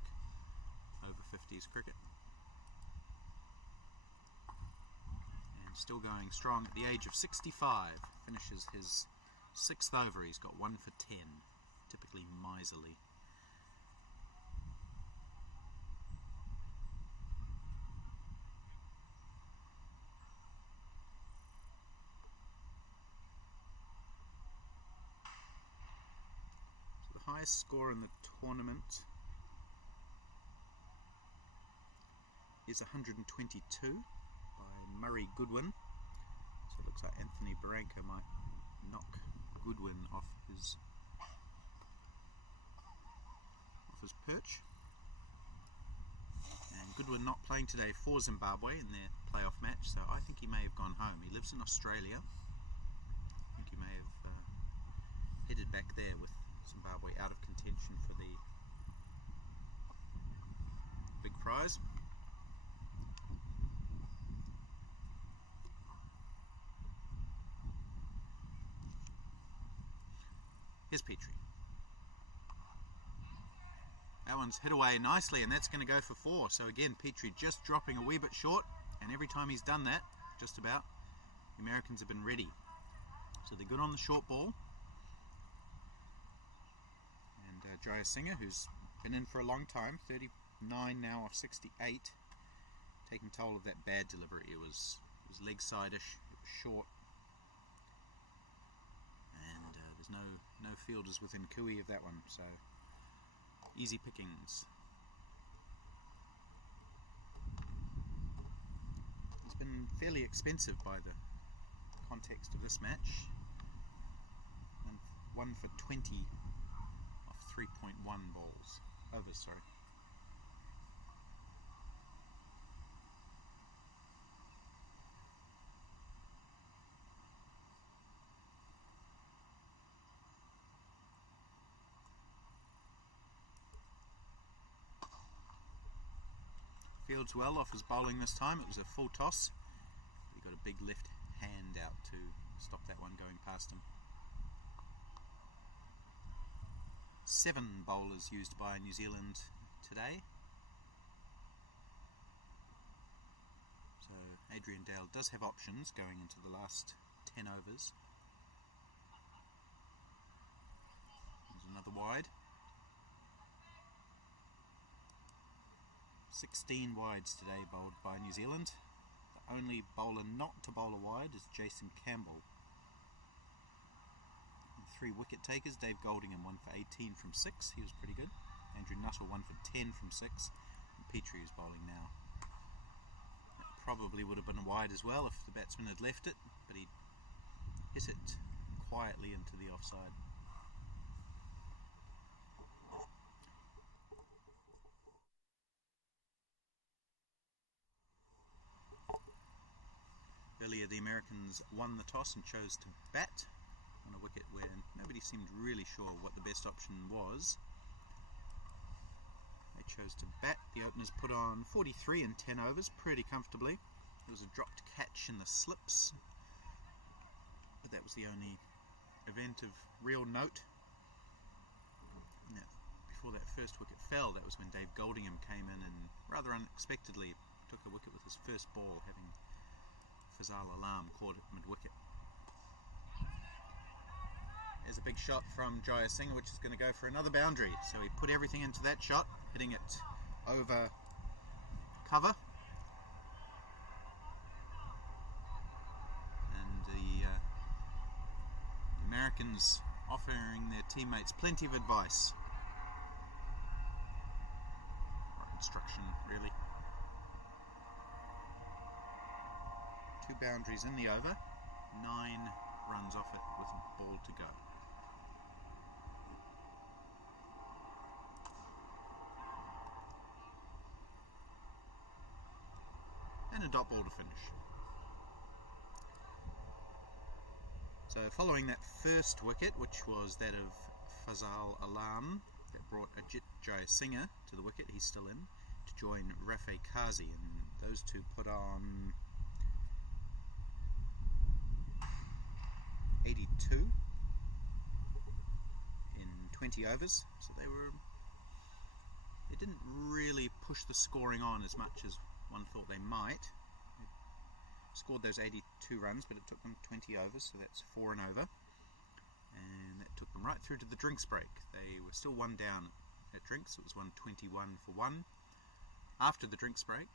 Over-50s cricket. And still going strong at the age of 65. Finishes his 6th over. He's got 1 for 10. Typically miserly. Highest score in the tournament is 122 by Murray Goodwin. So it looks like Anthony Barranca might knock Goodwin off his perch. And Goodwin not playing today for Zimbabwe in their playoff match, so I think he may have gone home. He lives in Australia. I think he may have headed back there with Zimbabwe out of contention for the big prize. Here's Petrie. That one's hit away nicely, and that's going to go for 4. So again, Petrie just dropping a wee bit short, and every time he's done that, just about, the Americans have been ready. So they're good on the short ball. Jaya Singer, who's been in for a long time, 39 now off 68, taking toll of that bad delivery. It was leg side-ish, it was short, and there's no fielders within cooey of that one, so easy pickings. He's been fairly expensive by the context of this match, and 1 for 20 3.1 balls. Overs, sorry. Fields well off his bowling this time. It was a full toss. He got a big left hand out to stop that one going past him. 7 bowlers used by New Zealand today. So Adrian Dale does have options going into the last 10 overs. There's another wide. 16 wides today bowled by New Zealand. The only bowler not to bowl a wide is Jason Campbell. 3 wicket takers, Dave Goldingham 1 for 18 from 6, he was pretty good. Andrew Nuttall 1 for 10 from 6, and Petrie is bowling now. That probably would have been a wide as well if the batsman had left it, but he hit it quietly into the offside. the Americans won the toss and chose to bat on a wicket where nobody seemed really sure what the best option was. They chose to bat. The openers put on 43 in 10 overs, pretty comfortably. There was a dropped catch in the slips, but that was the only event of real note. Before that first wicket fell, that was when Dave Goldingham came in and rather unexpectedly took a wicket with his first ball, having Fazal Alam caught at mid-wicket. There's a big shot from Jayasinghe, which is going to go for another boundary. So he put everything into that shot, hitting it over cover. And the Americans offering their teammates plenty of advice. Instruction, really. 2 boundaries in the over, 9 runs off it with a ball to go. And a dot ball to finish. So following that first wicket, which was that of Fazal Alam, that brought Ajit Jayasinghe to the wicket, he's still in, to join Rafe Kazi, and those two put on 82 in 20 overs, so they didn't really push the scoring on as much as one thought they might. They scored those 82 runs, but it took them 20 overs, so that's 4 and over. And that took them right through to the drinks break. They were still 1 down at drinks. It was 121 for 1. After the drinks break,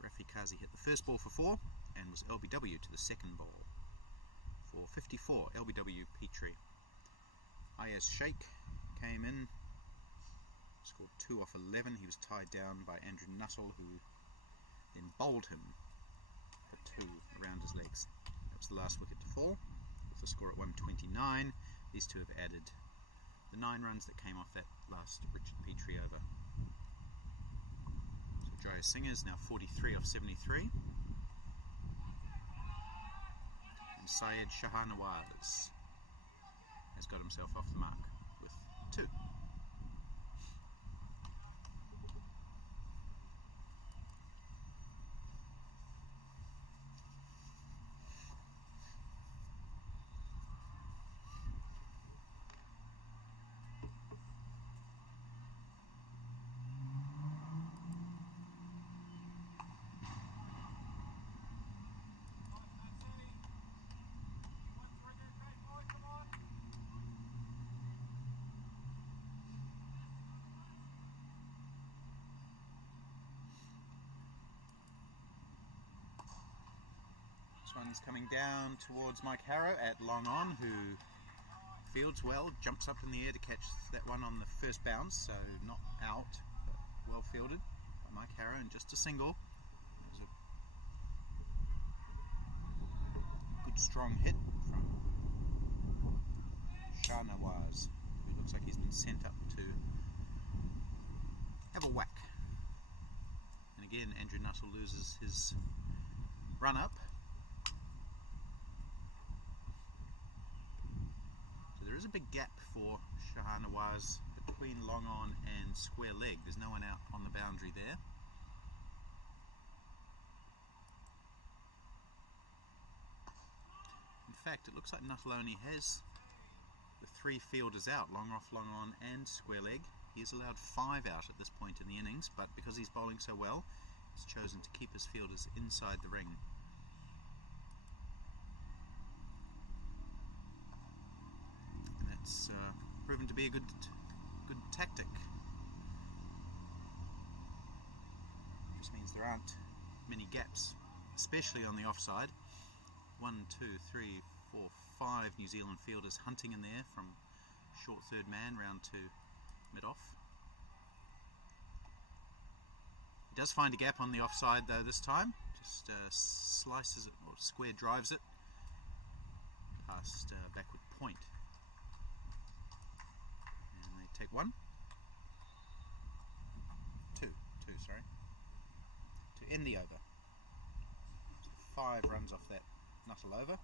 Rafi Kazi hit the first ball for 4 and was LBW to the second ball for 54. LBW Petrie. Ayaz Sheikh came in, scored 2 off 11. He was tied down by Andrew Nuttall, who then bowled him for 2 around his legs. That was the last wicket to fall. The score at 129. These two have added the 9 runs that came off that last Richard Petrie over. So Jayasinghe is now 43 off 73. And Syed Shahanawaz has got himself off the mark with 2. One's coming down towards Mike Harrow at long on, who fields well, jumps up in the air to catch that one on the first bounce, so not out, but well fielded by Mike Harrow, and just a single. It was a good strong hit from Shahnawaz, who looks like he's been sent up to have a whack. And again, Andrew Nuttall loses his run up. There is a big gap for Shahanawaz between long on and square leg. There's no one out on the boundary there. In fact, it looks like Nuttall only has the 3 fielders out, long off, long on and square leg. He has allowed 5 out at this point in the innings, but because he's bowling so well, he's chosen to keep his fielders inside the ring. It's proven to be a good tactic. Just means there aren't many gaps, especially on the offside. 1, 2, 3, 4, 5 New Zealand fielders hunting in there from short third man round to mid-off. He does find a gap on the offside though this time. Just slices it, or square drives it past backward point. Take 1, 2, sorry, to end the over. 5 runs off that Nuttall over.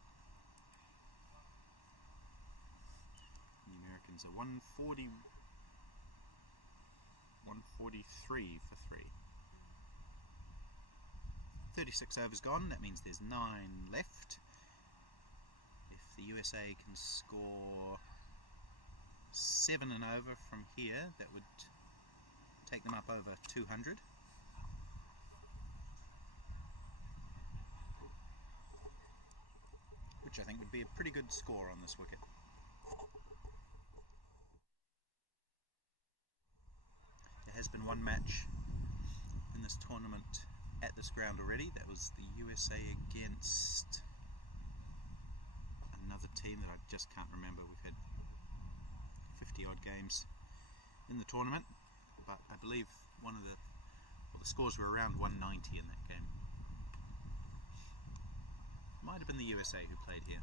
The Americans are 143 for 3. 36 overs gone, that means there's 9 left. If the USA can score 7 and over from here, that would take them up over 200. Which I think would be a pretty good score on this wicket. There has been one match in this tournament at this ground already. That was the USA against another team that I just can't remember. We've had 50 odd games in the tournament, but I believe the scores were around 190 in that game. Might have been the USA who played here.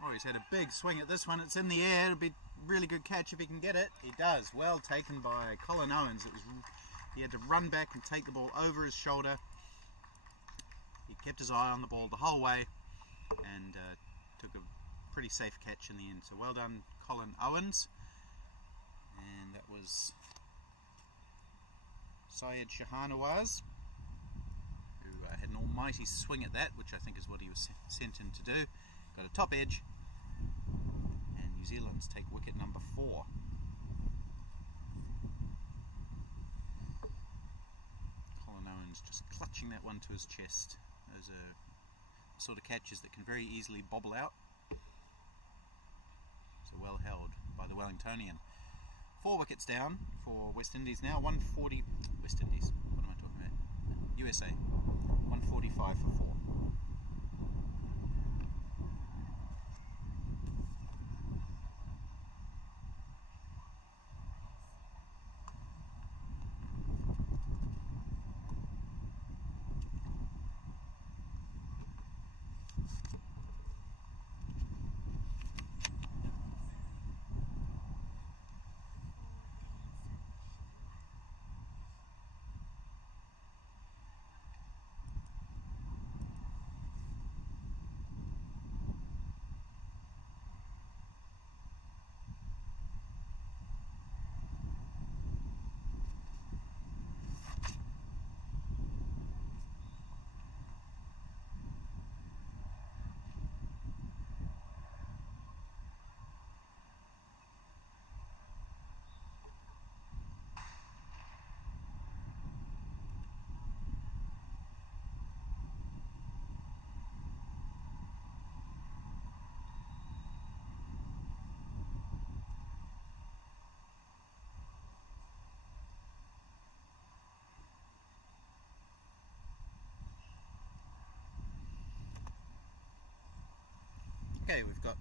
Oh, he's had a big swing at this one. It's in the air. It'll be a really good catch if he can get it. He does. Well taken by Colin Owens. He had to run back and take the ball over his shoulder. He kept his eye on the ball the whole way and took a pretty safe catch in the end. So well done, Colin Owens. And that was Syed Shahanawaz, who had an almighty swing at that, which I think is what he was sent in to do. Got a top edge, and New Zealand's take wicket number 4. Colin Owens just clutching that one to his chest. Those are the sort of catches that can very easily bobble out. So well held by the Wellingtonian. 4 wickets down for West Indies now. 140. West Indies. What am I talking about? USA. 145 for 4. Okay, we've got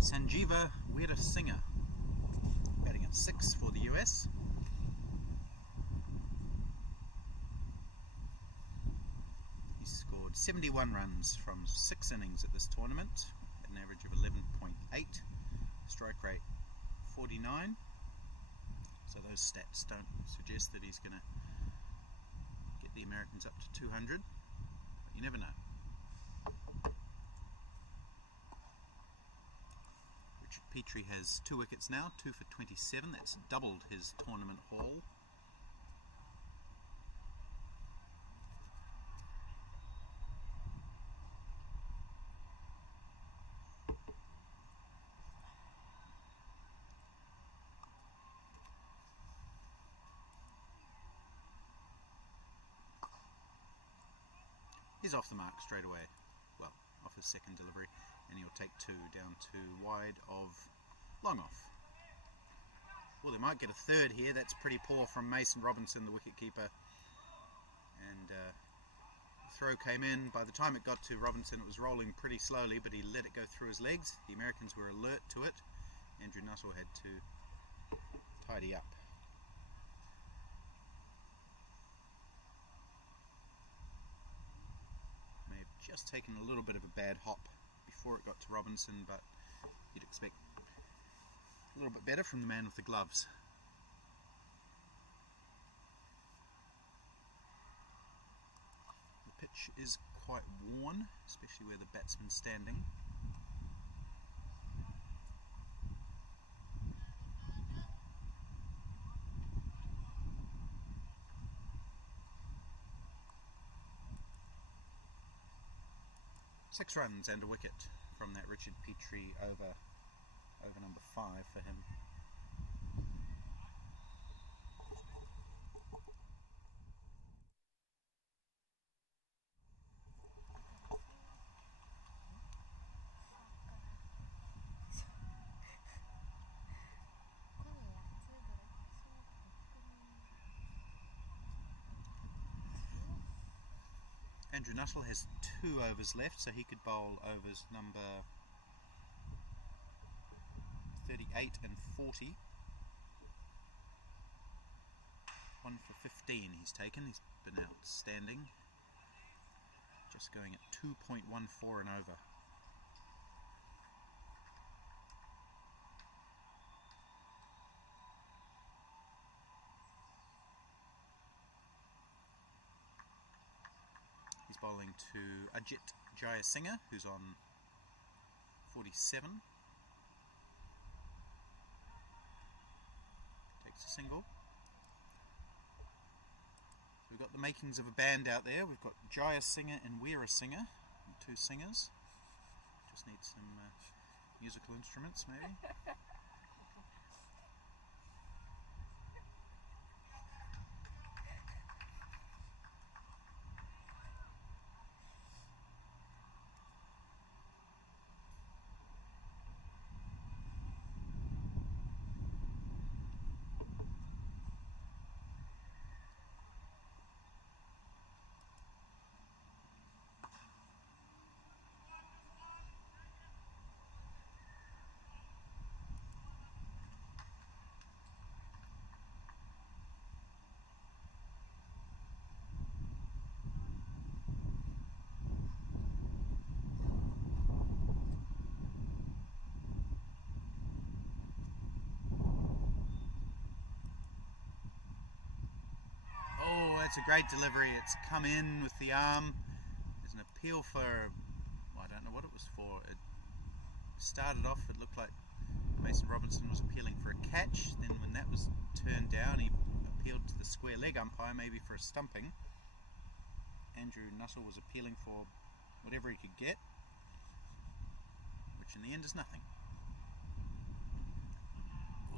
Sanjeeva Weerasinghe batting at 6 for the US. He's scored 71 runs from 6 innings at this tournament at an average of 11.8, strike rate 49. So those stats don't suggest that he's going to get the Americans up to 200, but you never know. Petrie has 2 wickets now, 2 for 27. That's doubled his tournament haul. He's off the mark straight away. Well, off his second delivery, and he'll take 2 down to wide of long off. Well, they might get a third here. That's pretty poor from Mason Robinson, the wicketkeeper. And the throw came in. By the time it got to Robinson, it was rolling pretty slowly, but he let it go through his legs. The Americans were alert to it. Andrew Nuttall had to tidy up. May have just taken a little bit of a bad hop before it got to Robinson, but you'd expect a little bit better from the man with the gloves. The pitch is quite worn, especially where the batsman's standing. Six runs and a wicket from that Richard Petrie over number 5 for him. Andrew Nuttall has 2 overs left, so he could bowl overs number 38 and 40. 1 for 15 he's taken. He's been outstanding. Just going at 2.14 and over. He's bowling to Ajit Jayasinghe, who's on 47. Takes a single. So we've got the makings of a band out there. We've got Jayasinghe and Weerasinghe, 2 singers. Just need some musical instruments, maybe. That's a great delivery. It's come in with the arm. There's an appeal for, well, I don't know what it was for. It started off, it looked like Mason Robinson was appealing for a catch. Then when that was turned down, he appealed to the square leg umpire, maybe for a stumping. Andrew Nuttall was appealing for whatever he could get, which in the end is nothing.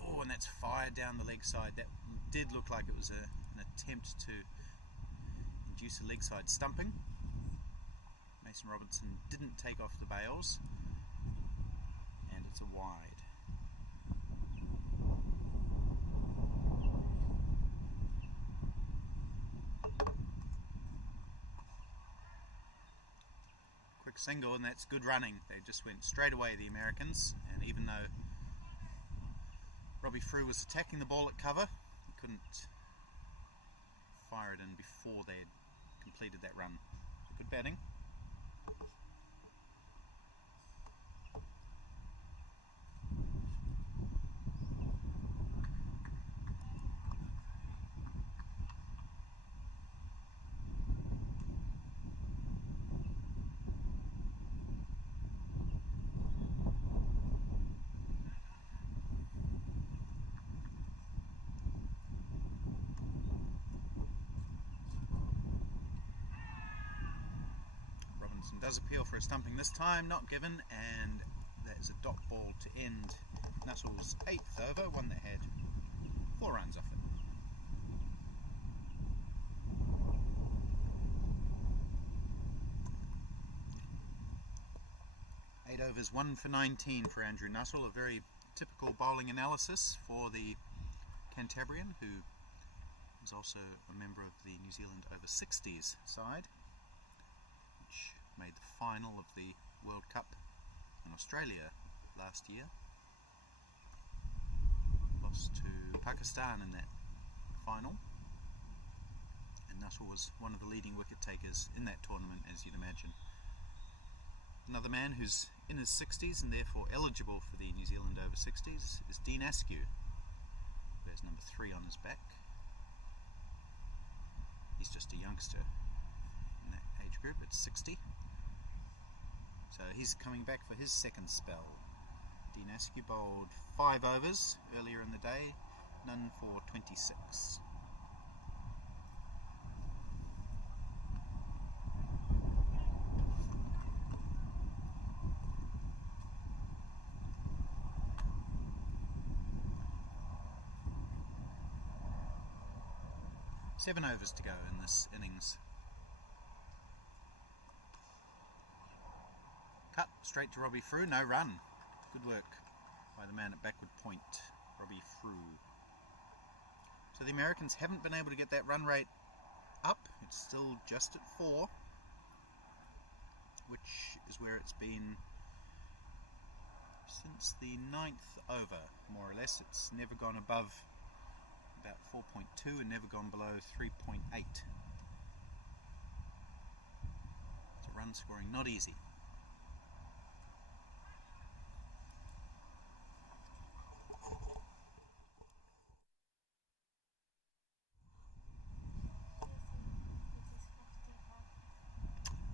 Oh, and that's fired down the leg side. That did look like it was an attempt to induce a leg side stumping. Mason Robinson didn't take off the bails, and it's a wide. Quick single, and that's good running. They just went straight away, the Americans, and even though Robbie Frew was attacking the ball at cover, he couldn't fire it in before they had completed that run. Good batting. Does appeal for a stumping this time, not given, and that is a dot ball to end Nuttall's 8th over, one that had 4 runs off it. overs, 1 for 19 for Andrew Nuttall, a very typical bowling analysis for the Cantabrian, who is also a member of the New Zealand Over-50s side, which made the final of the World Cup in Australia last year. Lost to Pakistan in that final, and Nuttall was one of the leading wicket takers in that tournament, as you'd imagine. Another man who's in his 60s and therefore eligible for the New Zealand Over-50s is Dean Askew, who has number 3 on his back. He's just a youngster in that age group at 60. So he's coming back for his second spell. Dean Askew bowled 5 overs earlier in the day, none for 26. Seven overs to go in this innings. Cut straight to Robbie Frew, no run. Good work by the man at backward point, Robbie Frew. So the Americans haven't been able to get that run rate up. It's still just at 4, which is where it's been since the 9th over, more or less. It's never gone above about 4.2 and never gone below 3.8. So run scoring not easy.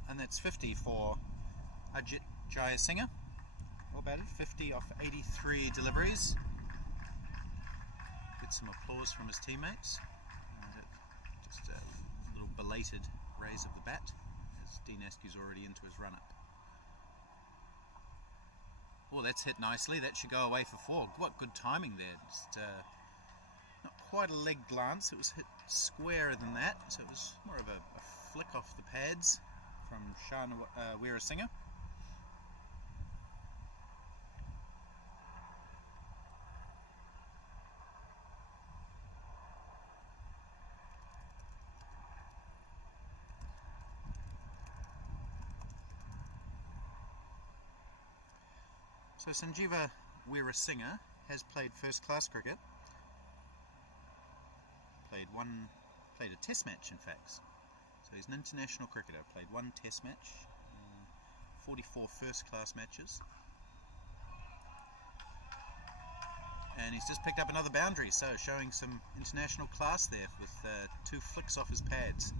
And that's 50 for Ajit Jayasinghe. What about it? 50 off 83 deliveries. Get some applause from his teammates. Just a little belated raise of the bat, as Dean Askew's already into his run-up. Oh, that's hit nicely. That should go away for 4. What good timing there. Just not quite a leg glance. It was hit squarer than that, so it was more of a flick off the pads from Shan Weerasinghe. So Sanjeeva Weerasinghe has played first-class cricket. Played a test match, in fact. So he's an international cricketer. Played 1 test match, 44 first-class matches, and he's just picked up another boundary. So showing some international class there with 2 flicks off his pads.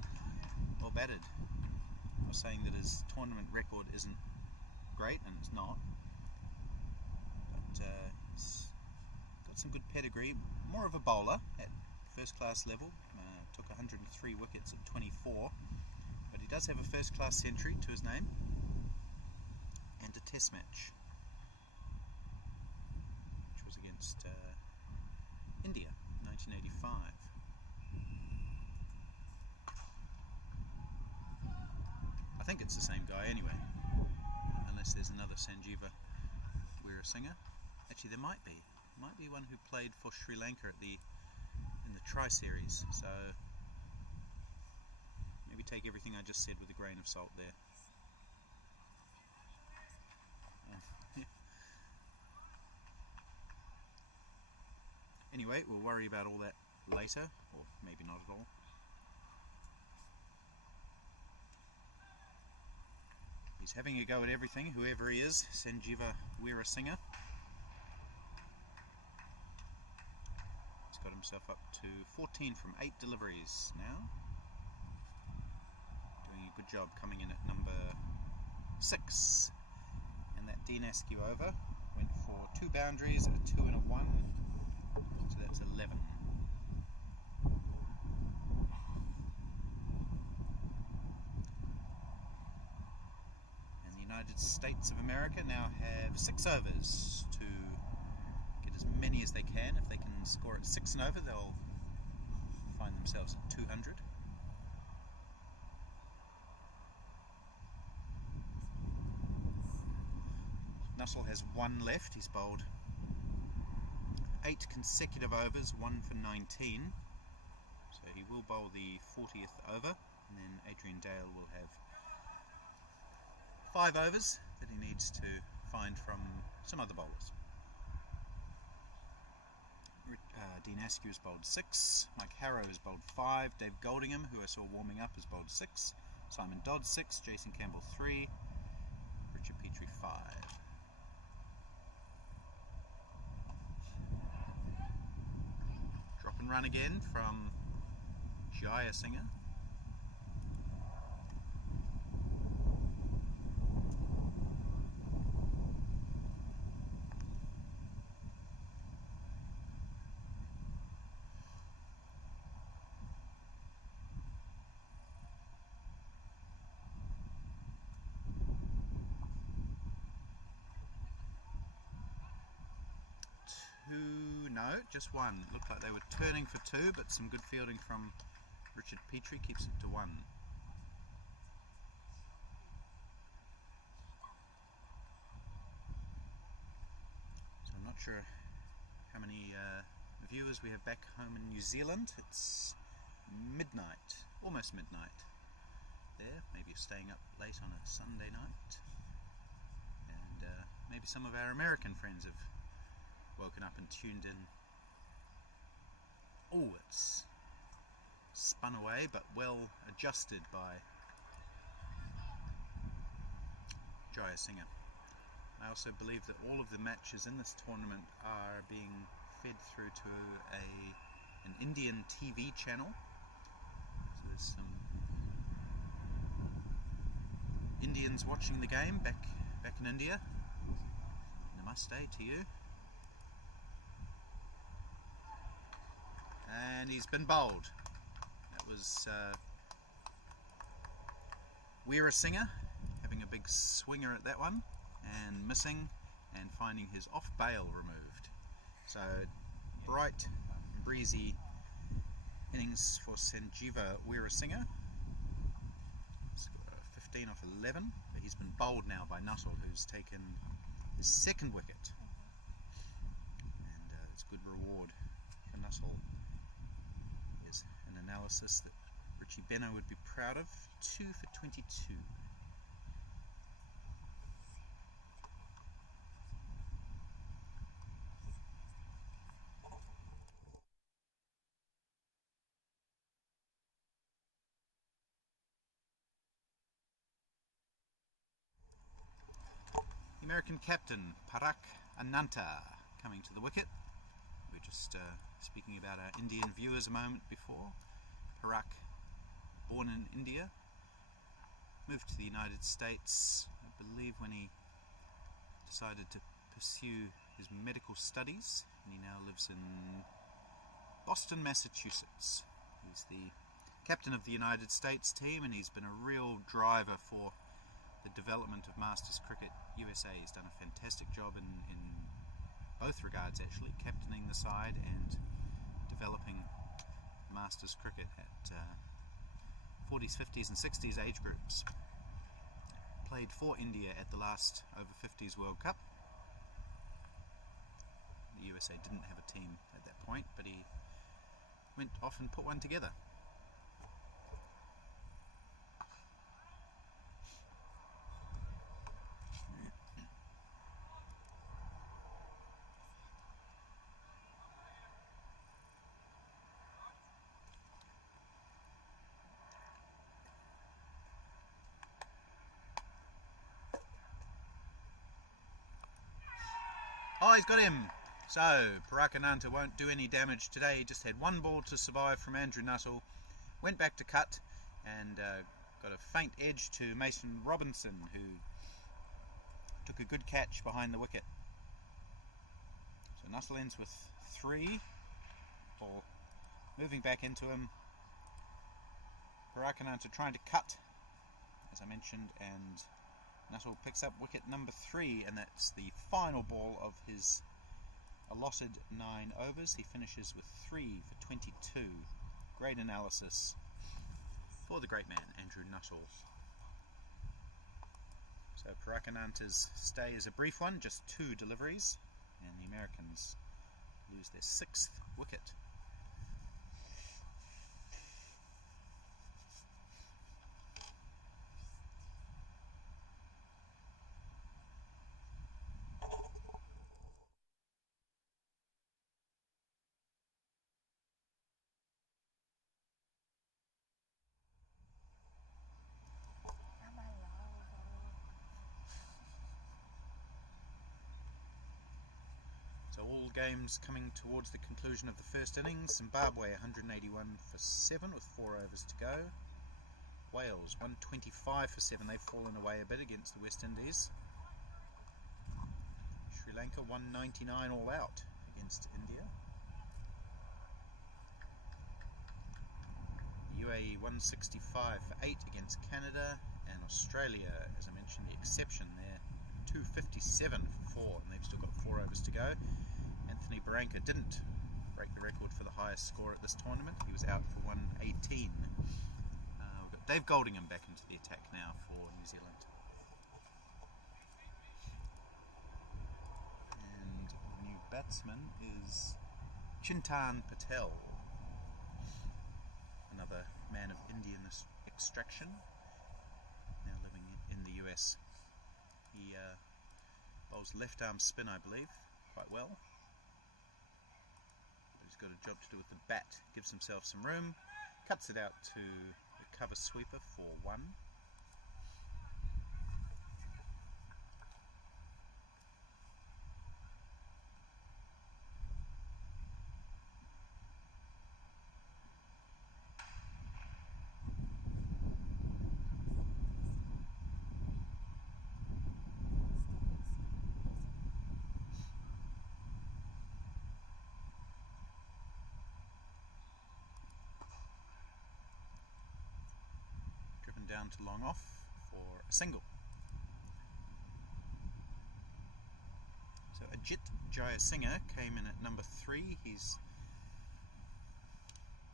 Well batted. I was saying that his tournament record isn't great, and it's not. He's got some good pedigree. More of a bowler at first class level. Took 103 wickets at 24, but he does have a first class century to his name and a test match, which was against India in 1985. I think it's the same guy anyway, unless there's another Sanjeeva Weerasinghe. Actually, there might be one who played for Sri Lanka in the Tri-Series. So maybe take everything I just said with a grain of salt there. Anyway, we'll worry about all that later, or maybe not at all. He's having a go at everything, whoever he is, Sanjeeva Weerasinghe. He's got himself up to 14 from 8 deliveries now. Doing a good job coming in at number 6. And that Dean Askew over went for 2 boundaries, a 2 and a 1. So that's 11. United States of America now have 6 overs to get as many as they can. If they can score at 6 and over, they'll find themselves at 200. Nuttall has one left. He's bowled 8 consecutive overs, 1 for 19. So he will bowl the 40th over, and then Adrian Dale will have 5 overs that he needs to find from some other bowlers. Dean Askew has bowled 6, Mike Harrow has bowled 5, Dave Goldingham, who I saw warming up, has bowled 6, Simon Dodd 6, Jason Campbell 3, Richard Petrie 5. Drop and run again from Jaya Singer. No, just one. It looked like they were turning for 2, but some good fielding from Richard Petrie keeps it to 1. So I'm not sure how many viewers we have back home in New Zealand. It's midnight, almost midnight there. Maybe staying up late on a Sunday night. And maybe some of our American friends have woken up and tuned in. Oh, it's spun away, but well adjusted by Jaya Singer. I also believe that all of the matches in this tournament are being fed through to an Indian TV channel. So there's some Indians watching the game back in India. Namaste to you. And he's been bowled. That was Weera Singer having a big swinger at that one and missing and finding his off bail removed. So bright, breezy innings for Sanjeeva Weera Singer. He's got a 15 off 11, but he's been bowled now by Nuttall, who's taken his 2nd wicket. And it's good reward for Nuttall. Here's an analysis that Richie Benno would be proud of. 2 for 22. The American captain, Parak Ananta, coming to the wicket. We were just speaking about our Indian viewers a moment before. Parak, born in India, moved to the United States, I believe, when he decided to pursue his medical studies, and he now lives in Boston, Massachusetts. He's the captain of the United States team, and he's been a real driver for the development of Masters cricket USA. He's done a fantastic job in both regards, actually, captaining the side and developing Masters cricket at 40s, 50s and 60s age groups. Played for India at the last Over-50s World Cup. The USA didn't have a team at that point, but he went off and put one together. Oh, he's got him! So, Parak Ananta won't do any damage today. He just had 1 ball to survive from Andrew Nuttall. Went back to cut and got a faint edge to Mason Robinson, who took a good catch behind the wicket. So Nuttall ends with 3. Ball moving back into him. Parak Ananta trying to cut, as I mentioned, and Nuttall picks up wicket number 3, and that's the final ball of his allotted 9 overs. He finishes with 3 for 22. Great analysis for the great man, Andrew Nuttall. So So Parakananta's stay is a brief one, just 2 deliveries, and the Americans lose their 6th wicket. So all games coming towards the conclusion of the first innings. Zimbabwe 181 for 7 with 4 overs to go. Wales 125 for 7. They've fallen away a bit against the West Indies. Sri Lanka 199 all out against India. UAE 165 for 8 against Canada, and Australia, as I mentioned, the exception there, 257 for 4, and they've still got 4 overs to go. Anthony Barranca didn't break the record for the highest score at this tournament. He was out for 118. We've got Dave Goldingham back into the attack now for New Zealand. And the new batsman is Chintan Patel, another man of Indian extraction, now living in the US. He bowls left arm spin, I believe, quite well. But he's got a job to do with the bat. Gives himself some room, cuts it out to the cover sweeper for 1. Down to long off for a single. So Ajit Jayasinghe came in at number 3. He's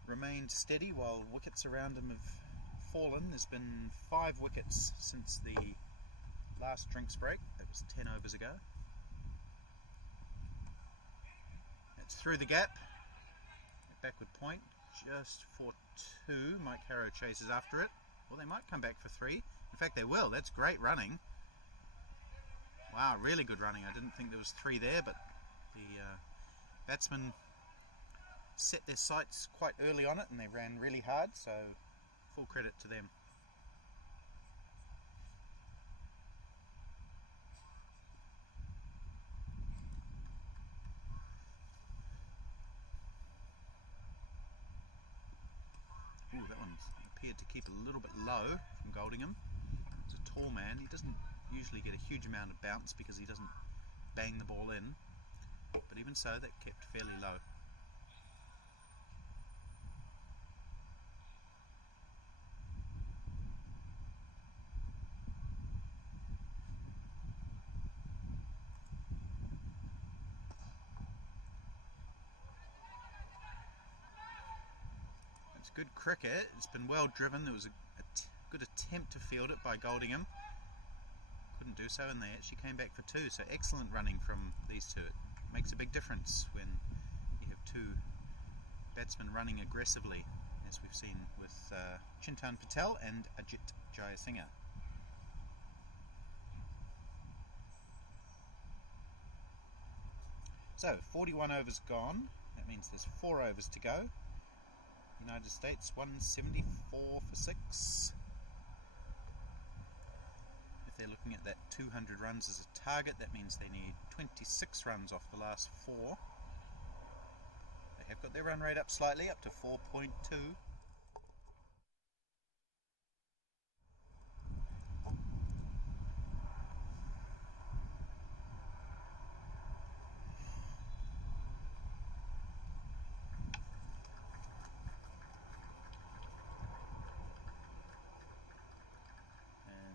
remained steady while wickets around him have fallen. There's been 5 wickets since the last drinks break. That was 10 overs ago. It's through the gap at backward point just for 2. Mike Harrow chases after it. Well, they might come back for 3. In fact, they will. That's great running. Wow, really good running. I didn't think there was 3 there, but the batsmen set their sights quite early on it and they ran really hard, so full credit to them. Ooh, that one appeared to keep a little bit low from Goldingham. He's a tall man. He doesn't usually get a huge amount of bounce because he doesn't bang the ball in. But even so, that kept fairly low. It's good cricket. It's been well driven. There was a good attempt to field it by Goldingham. Couldn't do so, and they actually came back for 2. So excellent running from these 2. It makes a big difference when you have 2 batsmen running aggressively, as we've seen with Chintan Patel and Ajit Jayasinghe. So 41 overs gone. That means there's 4 overs to go. United States 174 for 6. If they're looking at that 200 runs as a target, that means they need 26 runs off the last 4. They have got their run rate up slightly, up to 4.2.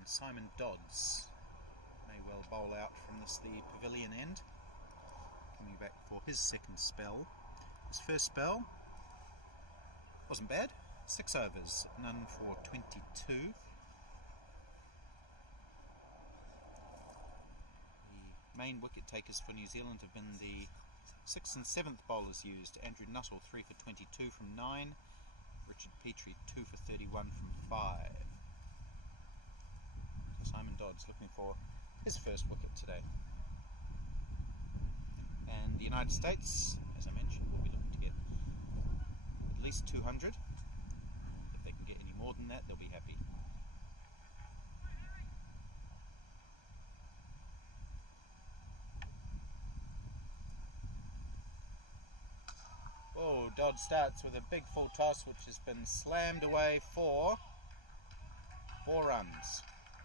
Simon Dodds may well bowl out from the pavilion end, coming back for his second spell. His first spell wasn't bad, 6 overs, none for 22. main wicket takers for New Zealand have been the 6th and 7th bowlers used. Andrew Nuttall 3 for 22 from 9, Richard Petrie 2 for 31 from 5. So Simon Dodds looking for his first wicket today. And the United States, as I mentioned, will be looking to get at least 200. If they can get any more than that, they'll be happy. Oh, Dodd starts with a big full toss, which has been slammed away for 4 runs.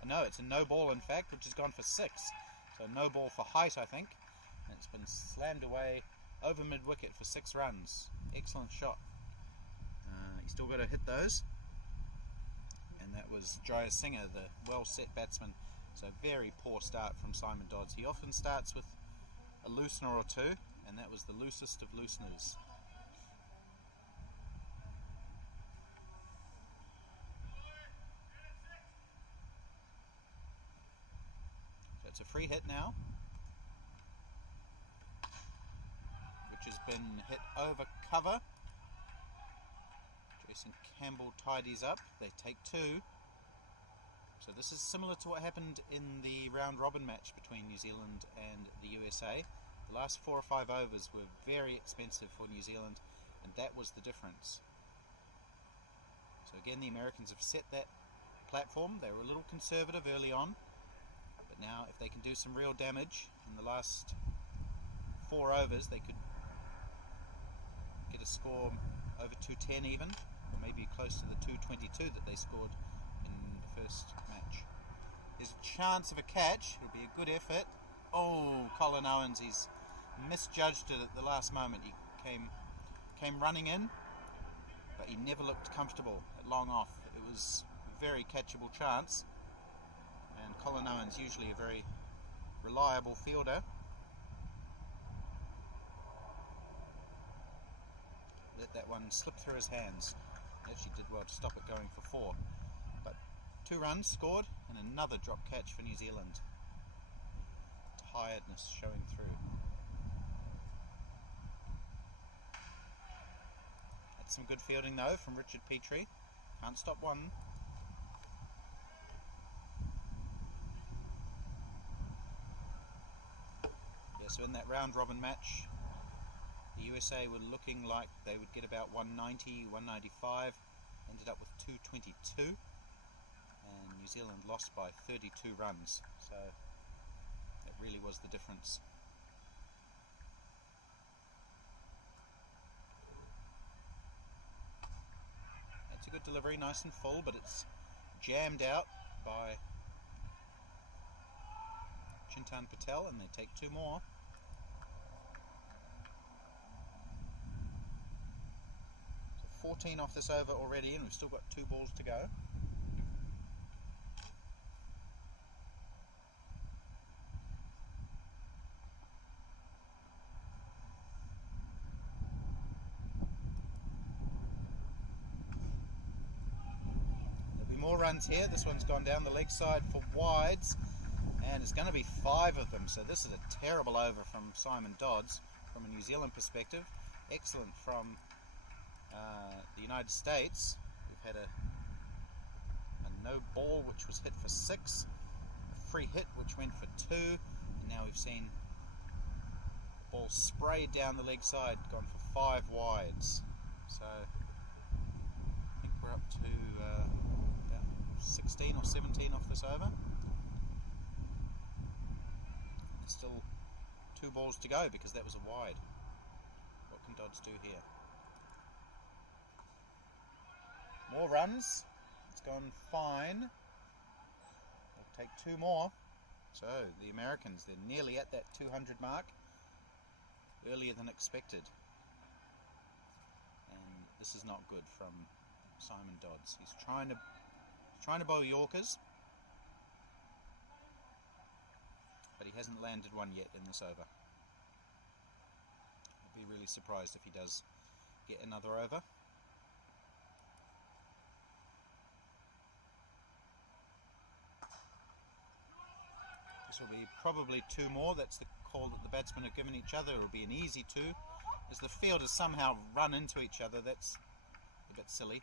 No, it's a no ball in fact, which has gone for 6. So no ball for height, I think. And it's been slammed away over mid-wicket for 6 runs. Excellent shot. He's still got to hit those. And that was Jayasinghe, the well-set batsman. So very poor start from Simon Dodds. He often starts with a loosener or two, and that was the loosest of looseners. It's a free hit now, which has been hit over cover. Jason Campbell tidies up. They take 2. So this is similar to what happened in the round robin match between New Zealand and the USA. The last 4 or 5 overs were very expensive for New Zealand, and that was the difference. So again, the Americans have set that platform. They were a little conservative early on. But now, if they can do some real damage in the last 4 overs, they could get a score over 210 even, or maybe close to the 222 that they scored in the first match. There's a chance of a catch. It'll be a good effort. Oh, Colin Owens, he's misjudged it at the last moment. He came running in, but he never looked comfortable at long off. It was a very catchable chance. And Colin Owens, usually a very reliable fielder, let that one slip through his hands. Actually did well to stop it going for 4. But 2 runs scored and another drop catch for New Zealand. Tiredness showing through. That's some good fielding though from Richard Petrie. Can't stop one. So in that round robin match, the USA were looking like they would get about 190, 195, ended up with 222, and New Zealand lost by 32 runs, so that really was the difference. That's a good delivery, nice and full, but it's jammed out by Chintan Patel, and they take 2 more. So 14 off this over already, and we've still got 2 balls to go. There'll be more runs here. This one's gone down the leg side for wides, and it's going to be 5 of them, so this is a terrible over from Simon Dodds from a New Zealand perspective. Excellent from the United States. We've had a no ball which was hit for 6, a free hit which went for 2, and now we've seen the ball sprayed down the leg side, gone for 5 wides. So I think we're up to about 16 or 17 off this over. Still 2 balls to go because that was a wide. What can Dodds do here? More runs. It's gone fine. They'll take 2 more. So the Americans, they're nearly at that 200 mark. Earlier than expected. And this is not good from Simon Dodds. He's trying to bowl Yorkers, but he hasn't landed one yet in this over. I'd be really surprised if he does get another over. climax will be probably 2 more. That's the call that the batsmen have given each other. It will be an easy 2. As the fielders somehow run into each other, that's a bit silly.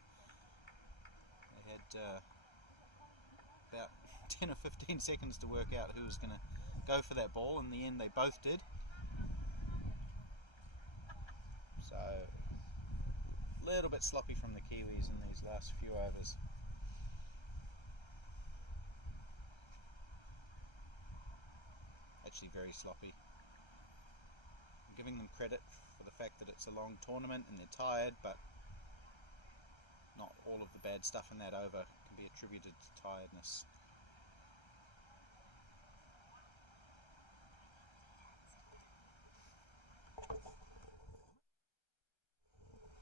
They had about 10 or 15 seconds to work out who was going to go for that ball. In the end, they both did. So, a little bit sloppy from the Kiwis in these last few overs. Actually very sloppy. I'm giving them credit for the fact that it's a long tournament and they're tired, but not all of the bad stuff in that over can be attributed to tiredness.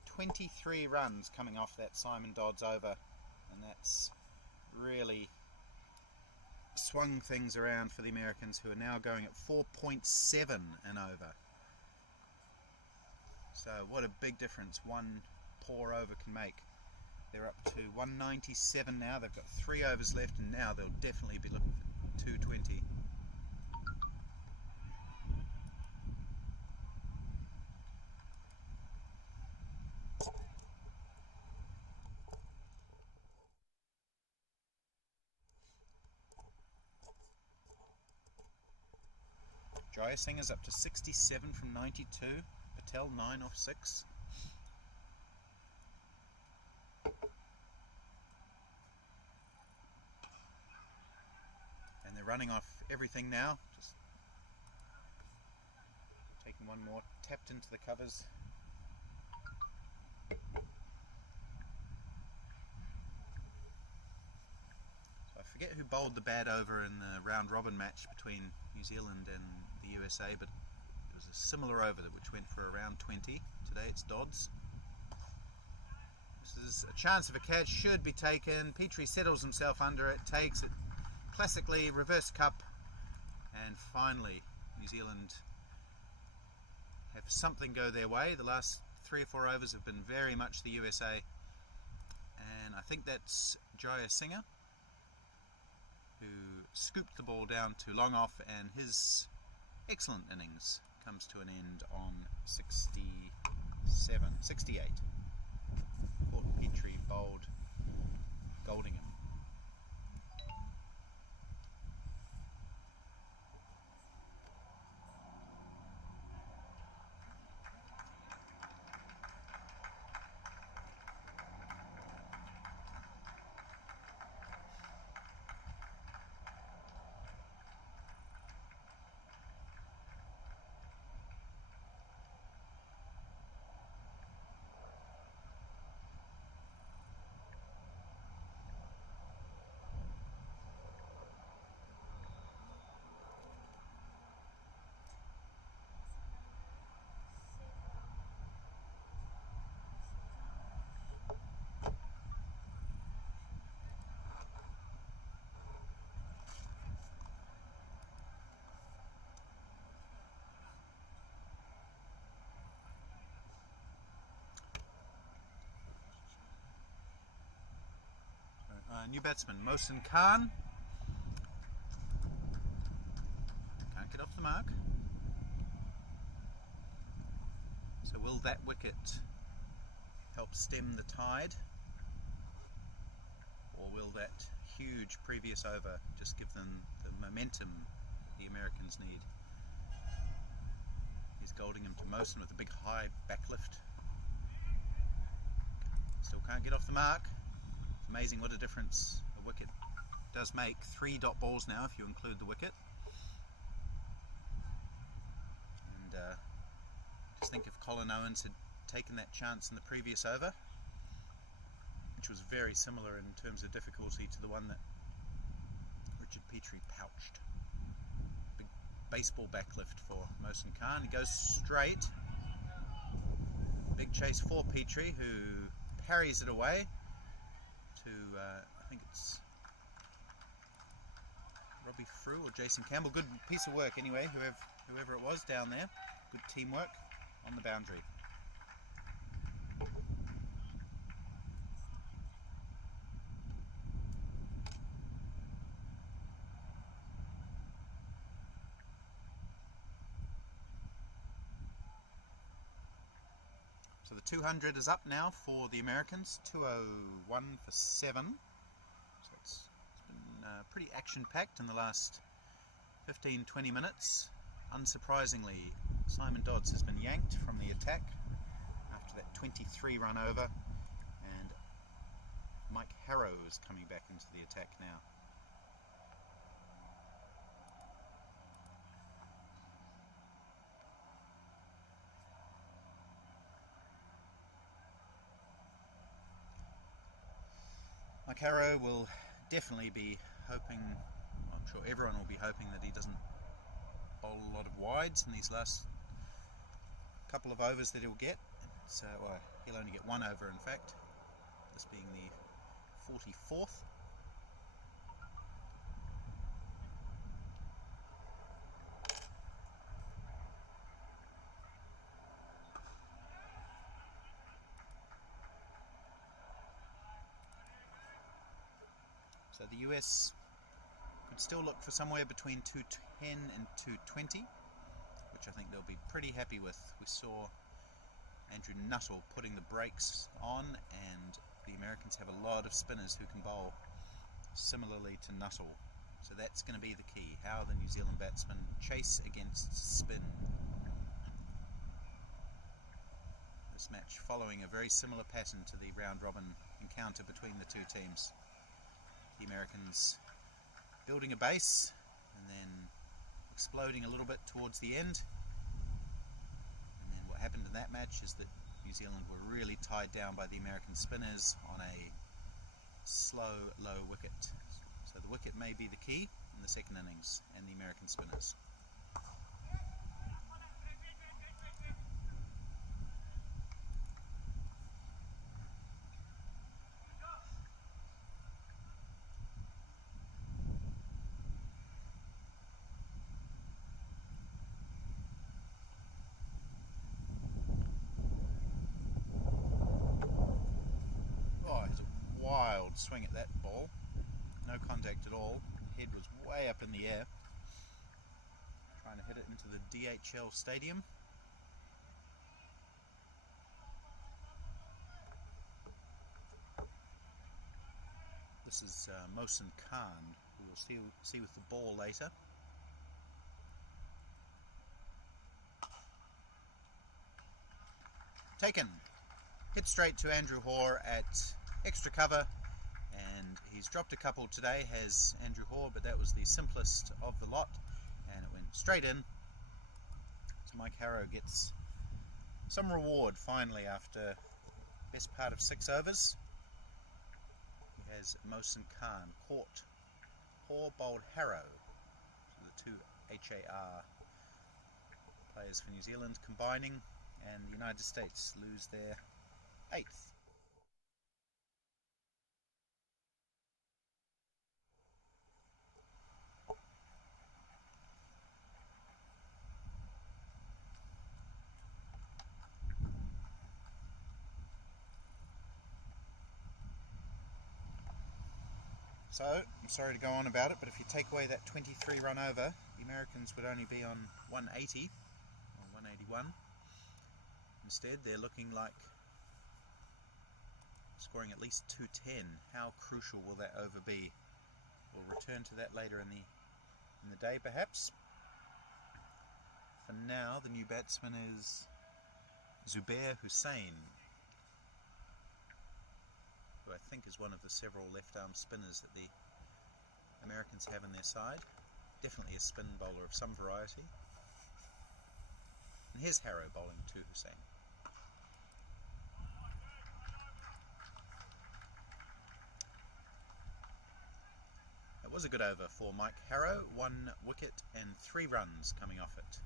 "23 runs coming off that Simon Dodds over, and that's really swung things around for the Americans, who are now going at 4.7 and over. So what a big difference one poor over can make. They're up to 197 now. They've got 3 overs left, and now they'll definitely be looking for 220. Jaya Singh's up to 67 from 92. Patel 9 off 6. And they're running off everything now. Just taking one more, tapped into the covers. So I forget who bowled the bad over in the round robin match between New Zealand and the USA, but it was a similar over which went for around 20. Today it's Dodds. This is a chance of a catch, should be taken. Petrie settles himself under it, takes it. Classically, reverse cup, and finally New Zealand have something go their way. The last 3 or 4 overs have been very much the USA, and I think that's Jaya Singh who scooped the ball down to long off, and his excellent innings comes to an end on 68. Port Petrie bowled Goldingham. New batsman, Mohsin Khan. Can't get off the mark. So will that wicket help stem the tide? Or will that huge previous over just give them the momentum the Americans need? He's Goldingham to Mohsin with a big high backlift. Still can't get off the mark. Amazing what a difference a wicket does make. 3 dot balls now if you include the wicket. And just think if Colin Owens had taken that chance in the previous over, which was very similar in terms of difficulty to the one that Richard Petrie pouched. Big baseball backlift for Mohsin Khan. He goes straight. Big chase for Petrie, who parries it away to, I think it's Robbie Frew or Jason Campbell. Good piece of work anyway, whoever it was down there. Good teamwork on the boundary. the 200 is up now for the Americans, 2:01 for 7. So it's been pretty action-packed in the last 15-20 minutes. Unsurprisingly, Simon Dodds has been yanked from the attack after that 23 run over, and Mike Harrow is coming back into the attack now. Mike Harrow will definitely be hoping, I'm sure everyone will be hoping, that he doesn't bowl a lot of wides in these last couple of overs that he'll get. So he'll only get one over, in fact, this being the 44th. So the US could still look for somewhere between 210 and 220, which I think they'll be pretty happy with. We saw Andrew Nuttall putting the brakes on, and the Americans have a lot of spinners who can bowl similarly to Nuttall. So that's going to be the key, how the New Zealand batsmen chase against spin. This match following a very similar pattern to the round-robin encounter between the two teams. The Americans building a base and then exploding a little bit towards the end. And then what happened in that match is that New Zealand were really tied down by the American spinners on a slow, low wicket. So the wicket may be the key in the second innings, and the American spinners. Wild swing at that ball, no contact at all. The head was way up in the air, trying to hit it into the DHL stadium. This is Mohsin Khan, who we'll see with the ball later. Taken, hit straight to Andrew Hoare at extra cover, and he's dropped a couple today, has Andrew Hoare, but that was the simplest of the lot, and it went straight in. So Mike Harrow gets some reward finally after best part of 6 overs. He has Mohsin Khan caught. Hoare bowled Harrow. So the two HAR players for New Zealand combining, and the United States lose their 8th. So, I'm sorry to go on about it, but if you take away that 23 run over, the Americans would only be on 180 or 181. Instead, they're looking like scoring at least 210. How crucial will that over be? We'll return to that later in the day, perhaps. For now, the new batsman is Zubair Hussain, who I think is one of the several left-arm spinners that the Americans have in their side. Definitely a spin bowler of some variety. And here's Harrow bowling to Hussain. It was a good over for Mike Harrow, 1 wicket and 3 runs coming off it.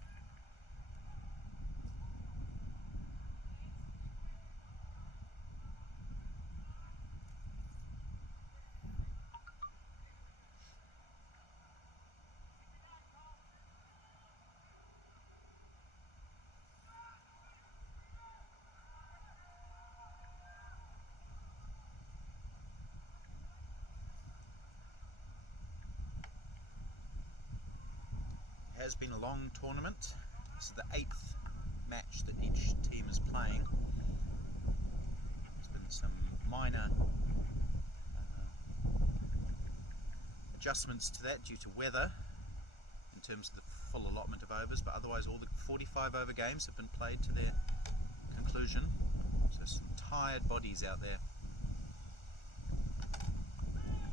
Has been a long tournament. This is the 8th match that each team is playing. some minor adjustments to that due to weather in terms of the full allotment of overs, but otherwise all the 45 over games have been played to their conclusion. So some tired bodies out there.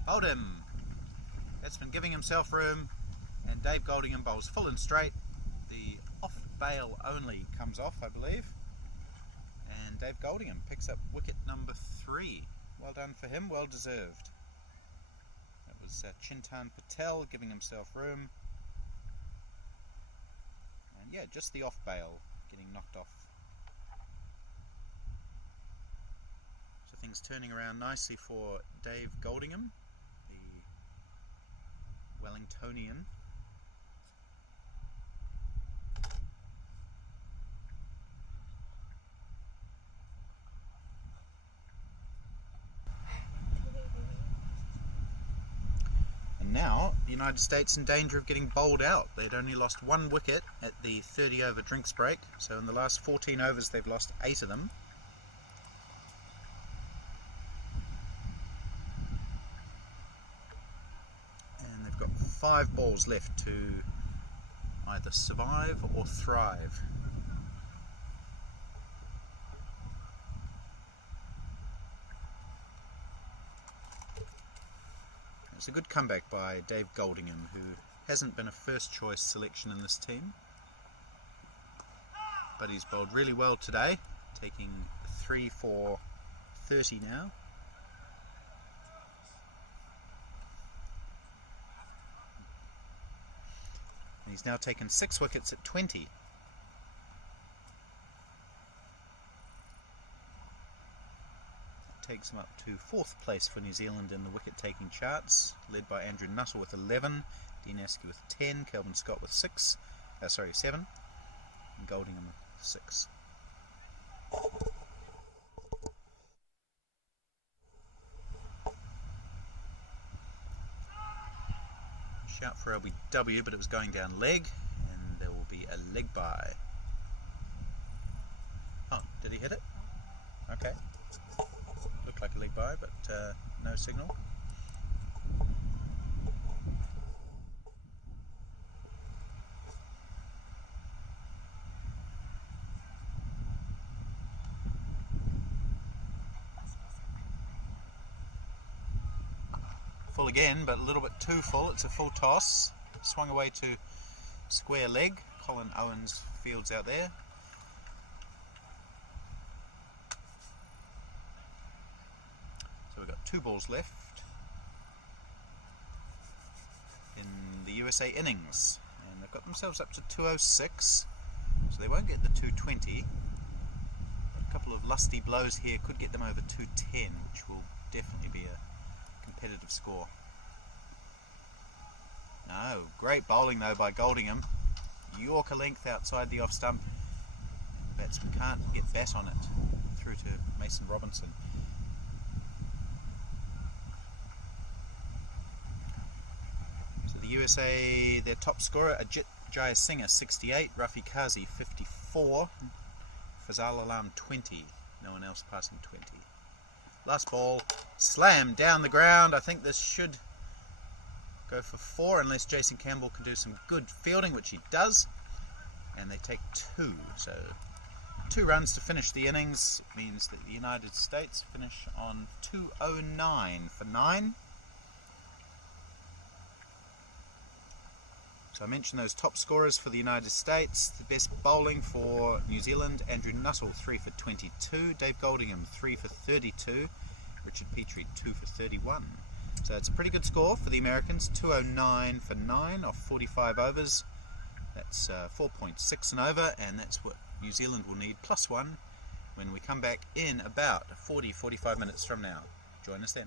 Hold him! Batsman giving himself room, and Dave Goldingham bowls full and straight. The off bail only comes off, I believe, and Dave Goldingham picks up wicket number 3. Well done for him, well deserved. That was Chintan Patel giving himself room, and yeah, just the off bail getting knocked off. So things turning around nicely for Dave Goldingham, the Wellingtonian. And now the United States in danger of getting bowled out. They'd only lost 1 wicket at the 30 over drinks break, so in the last 14 overs they've lost 8 of them. And they've got 5 balls left to either survive or thrive. It's a good comeback by Dave Goldingham, who hasn't been a first choice selection in this team, but he's bowled really well today, taking 3 for 30 now. And he's now taken 6 wickets at 20. Takes him up to 4th place for New Zealand in the wicket-taking charts, led by Andrew Nuttall with 11, Dean Askey with 10, Kelvin Scott with 7, and Goldingham with 6. Shout for LBW, but it was going down leg, and there will be a leg bye. Oh, did he hit it? Okay. Looked like a leg bye, but no signal. Full again, but a little bit too full. It's a full toss. Swung away to square leg. Colin Owens fields out there. So we've got 2 balls left in the USA innings, and they've got themselves up to 206, so they won't get the 220, but a couple of lusty blows here could get them over 210, which will definitely be a competitive score. No, great bowling though by Goldingham. Yorker length outside the off stump. The batsman can't get bat on it. Through to Mason Robinson. So the USA, their top scorer, Ajit Jayasinghe 68, Rafi Kazi 54, Fazal Alam 20. No one else passing 20. Last ball, slam down the ground. I think this should go for 4 unless Jason Campbell can do some good fielding, which he does. And they take 2. So 2 runs to finish the innings. It means that the United States finish on 209 for 9. So I mentioned those top scorers for the United States. The best bowling for New Zealand, Andrew Nuttall 3 for 22, Dave Goldingham 3 for 32, Richard Petrie 2 for 31. So it's a pretty good score for the Americans, 209 for 9 off 45 overs. That's 4.6 and over, and that's what New Zealand will need, +1, when we come back in about 40-45 minutes from now. Join us then.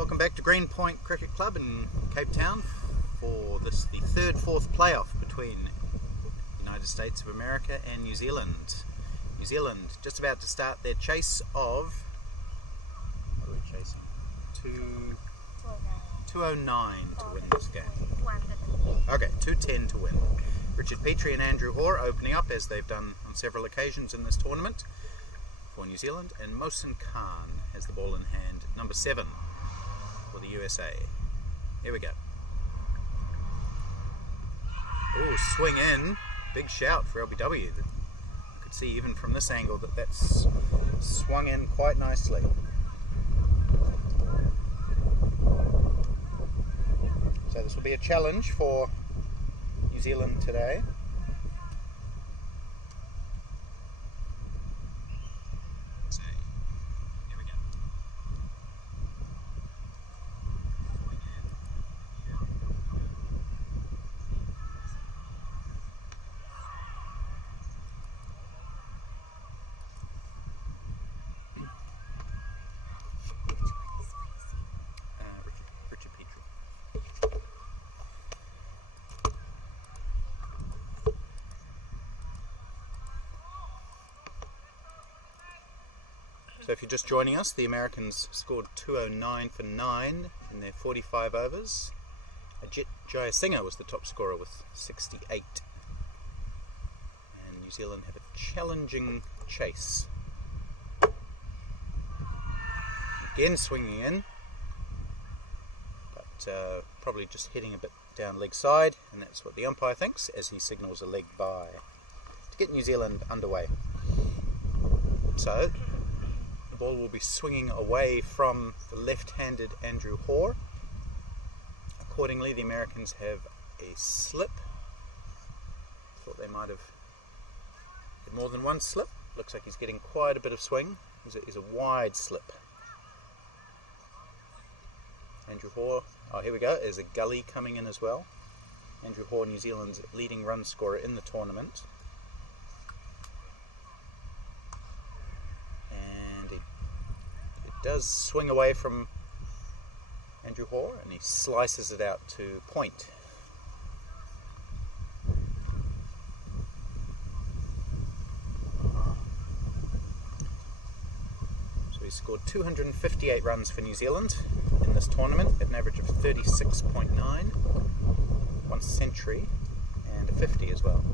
Welcome back to Green Point Cricket Club in Cape Town for the fourth playoff between the United States of America and New Zealand. New Zealand just about to start their chase of, what are we chasing? 209 to win this game. Okay, 210 to win. Richard Petrie and Andrew Hoare opening up as they've done on several occasions in this tournament for New Zealand, and Mohsin Khan has the ball in hand, number 7 for the USA. Here we go. Oh, swing in. Big shout for LBW. You could see even from this angle that that's swung in quite nicely. So this will be a challenge for New Zealand today. Richard Petrie. So if you're just joining us, the Americans scored 209 for 9 in their 45 overs. Ajit Jayasinghe was the top scorer with 68. And New Zealand have a challenging chase. Again swinging in, but probably just hitting a bit down leg side, and that's what the umpire thinks as he signals a leg bye to get New Zealand underway. So the ball will be swinging away from the left-handed Andrew Hoare. Accordingly, the Americans have a slip. Thought they might have had more than one slip. Looks like he's getting quite a bit of swing. He's a wide slip. Andrew Hoare, oh here we go, there's a gully coming in as well. Andrew Hoare, New Zealand's leading run scorer in the tournament. And it does swing away from Andrew Hoare, and he slices it out to point. So he scored 258 runs for New Zealand in this tournament at an average of 36.9, 1 century, and a 50 as well.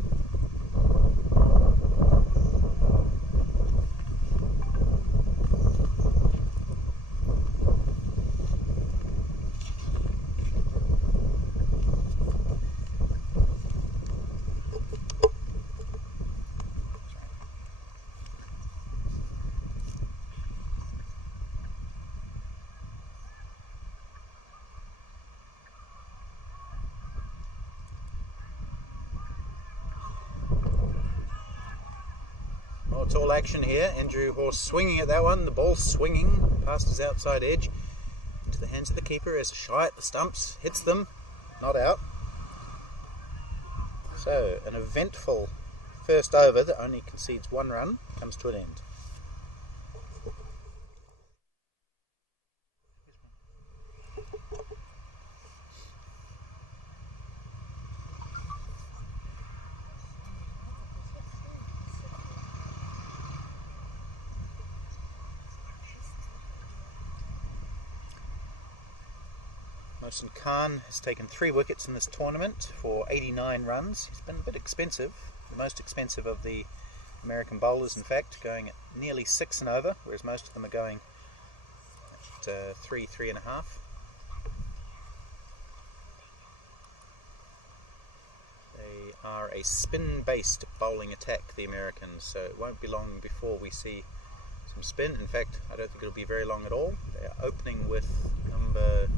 Well, it's all action here. Andrew Hoare swinging at that one. The ball swinging past his outside edge into the hands of the keeper as a shy at the stumps. Hits them. Not out. So, an eventful first over that only concedes 1 run comes to an end. Mohsin Khan has taken 3 wickets in this tournament for 89 runs. He's been a bit expensive, the most expensive of the American bowlers in fact, going at nearly 6 and over, whereas most of them are going at 3.5. They are a spin-based bowling attack, the Americans, so it won't be long before we see some spin. In fact, I don't think it'll be very long at all. They are opening with number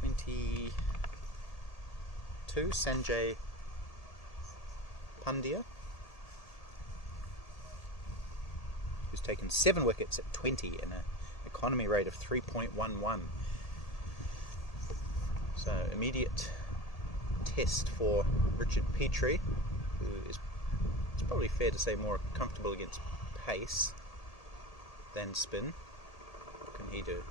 22, Sanjay Pandya, who's taken 7 wickets at 20 in an economy rate of 3.11. So immediate test for Richard Petrie, who is, it's probably fair to say, more comfortable against pace than spin. What can he do?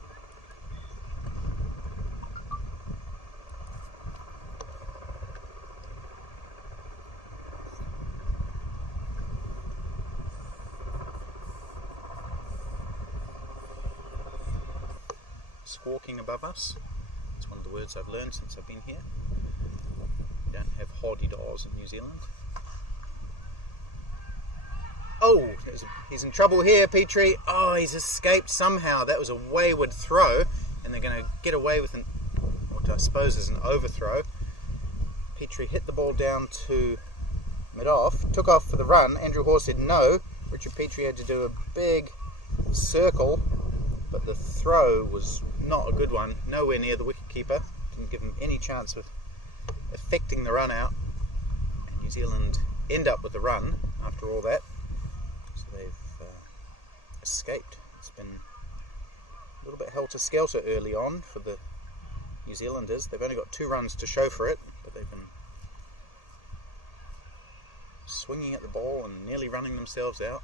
squawking above us. It's one of the words I've learned since I've been here. We don't have haw-de-daws in New Zealand. Oh, he's in trouble here, Petrie. Oh, he's escaped somehow. That was a wayward throw, and they're going to get away with what I suppose is an overthrow. Petrie hit the ball down to mid-off, took off for the run. Andrew Hoare said no. Richard Petrie had to do a big circle, but the throw was not a good one. Nowhere near the wicketkeeper. Didn't give him any chance of affecting the run out. And New Zealand end up with the run after all that. So they've escaped. It's been a little bit helter-skelter early on for the New Zealanders. They've only got 2 runs to show for it, but they've been swinging at the ball and nearly running themselves out.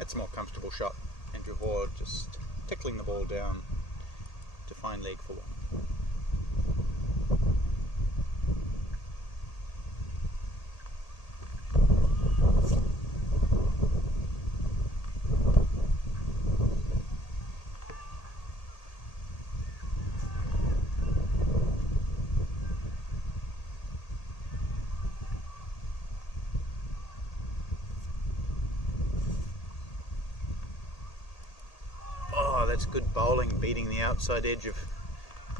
It's a more comfortable shot. Andrew Hoare just tickling the ball down to find leg for one. That's good bowling, beating the outside edge of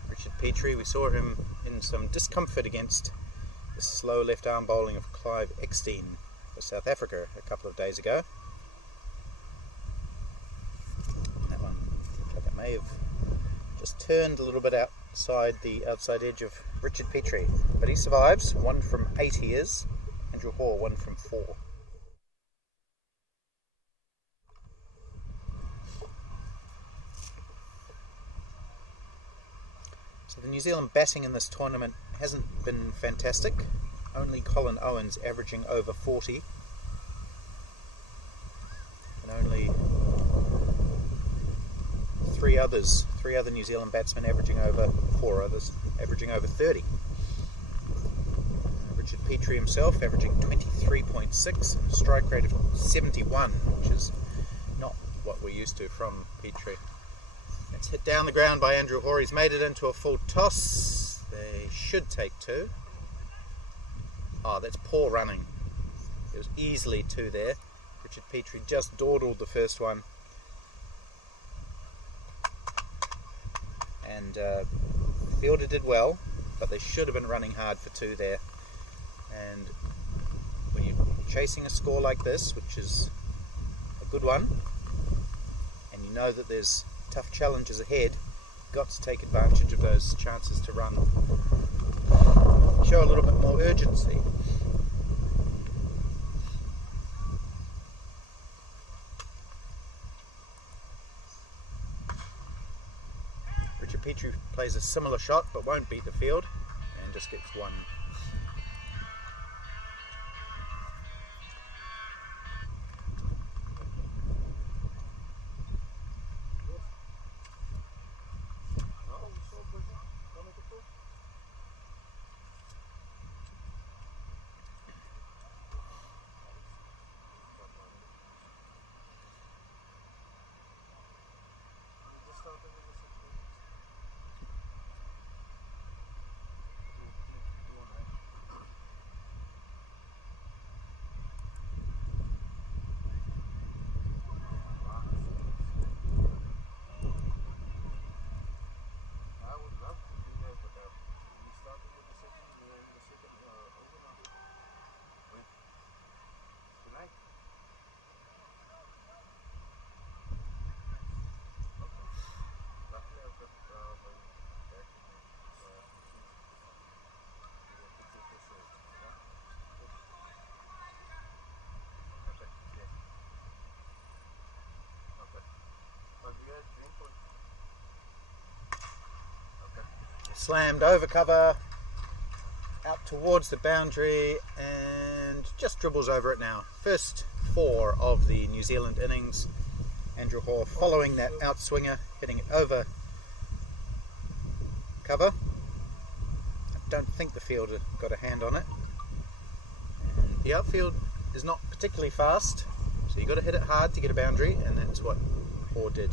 Richard Petrie. We saw him in some discomfort against the slow left arm bowling of Clive Eckstein for South Africa a couple of days ago. That one looked like it may have just turned a little bit outside the outside edge of Richard Petrie, but he survives. 1 from 8 he is. Andrew Hoare 1 from 4. So the New Zealand batting in this tournament hasn't been fantastic. Only Colin Owens averaging over 40. And only 3 other New Zealand batsmen averaging over 30. Richard Petrie himself averaging 23.6 and a strike rate of 71, which is not what we're used to from Petrie. It's hit down the ground by Andrew Hoare. He's made it into a full toss. They should take 2. Oh, that's poor running. There was easily 2 there. Richard Petrie just dawdled the first one. And the fielder did well, but they should have been running hard for 2 there. And when you're chasing a score like this, which is a good one, and you know that there's tough challenges ahead, you've got to take advantage of those chances to run. Show a little bit more urgency. Richard Petrie plays a similar shot but won't beat the field and just gets 1. Slammed over cover, out towards the boundary and just dribbles over it now. First 4 of the New Zealand innings. Andrew Hoare following that outswinger, hitting it over cover. I don't think the fielder got a hand on it. And the outfield is not particularly fast, so you've got to hit it hard to get a boundary, and that's what Hoare did.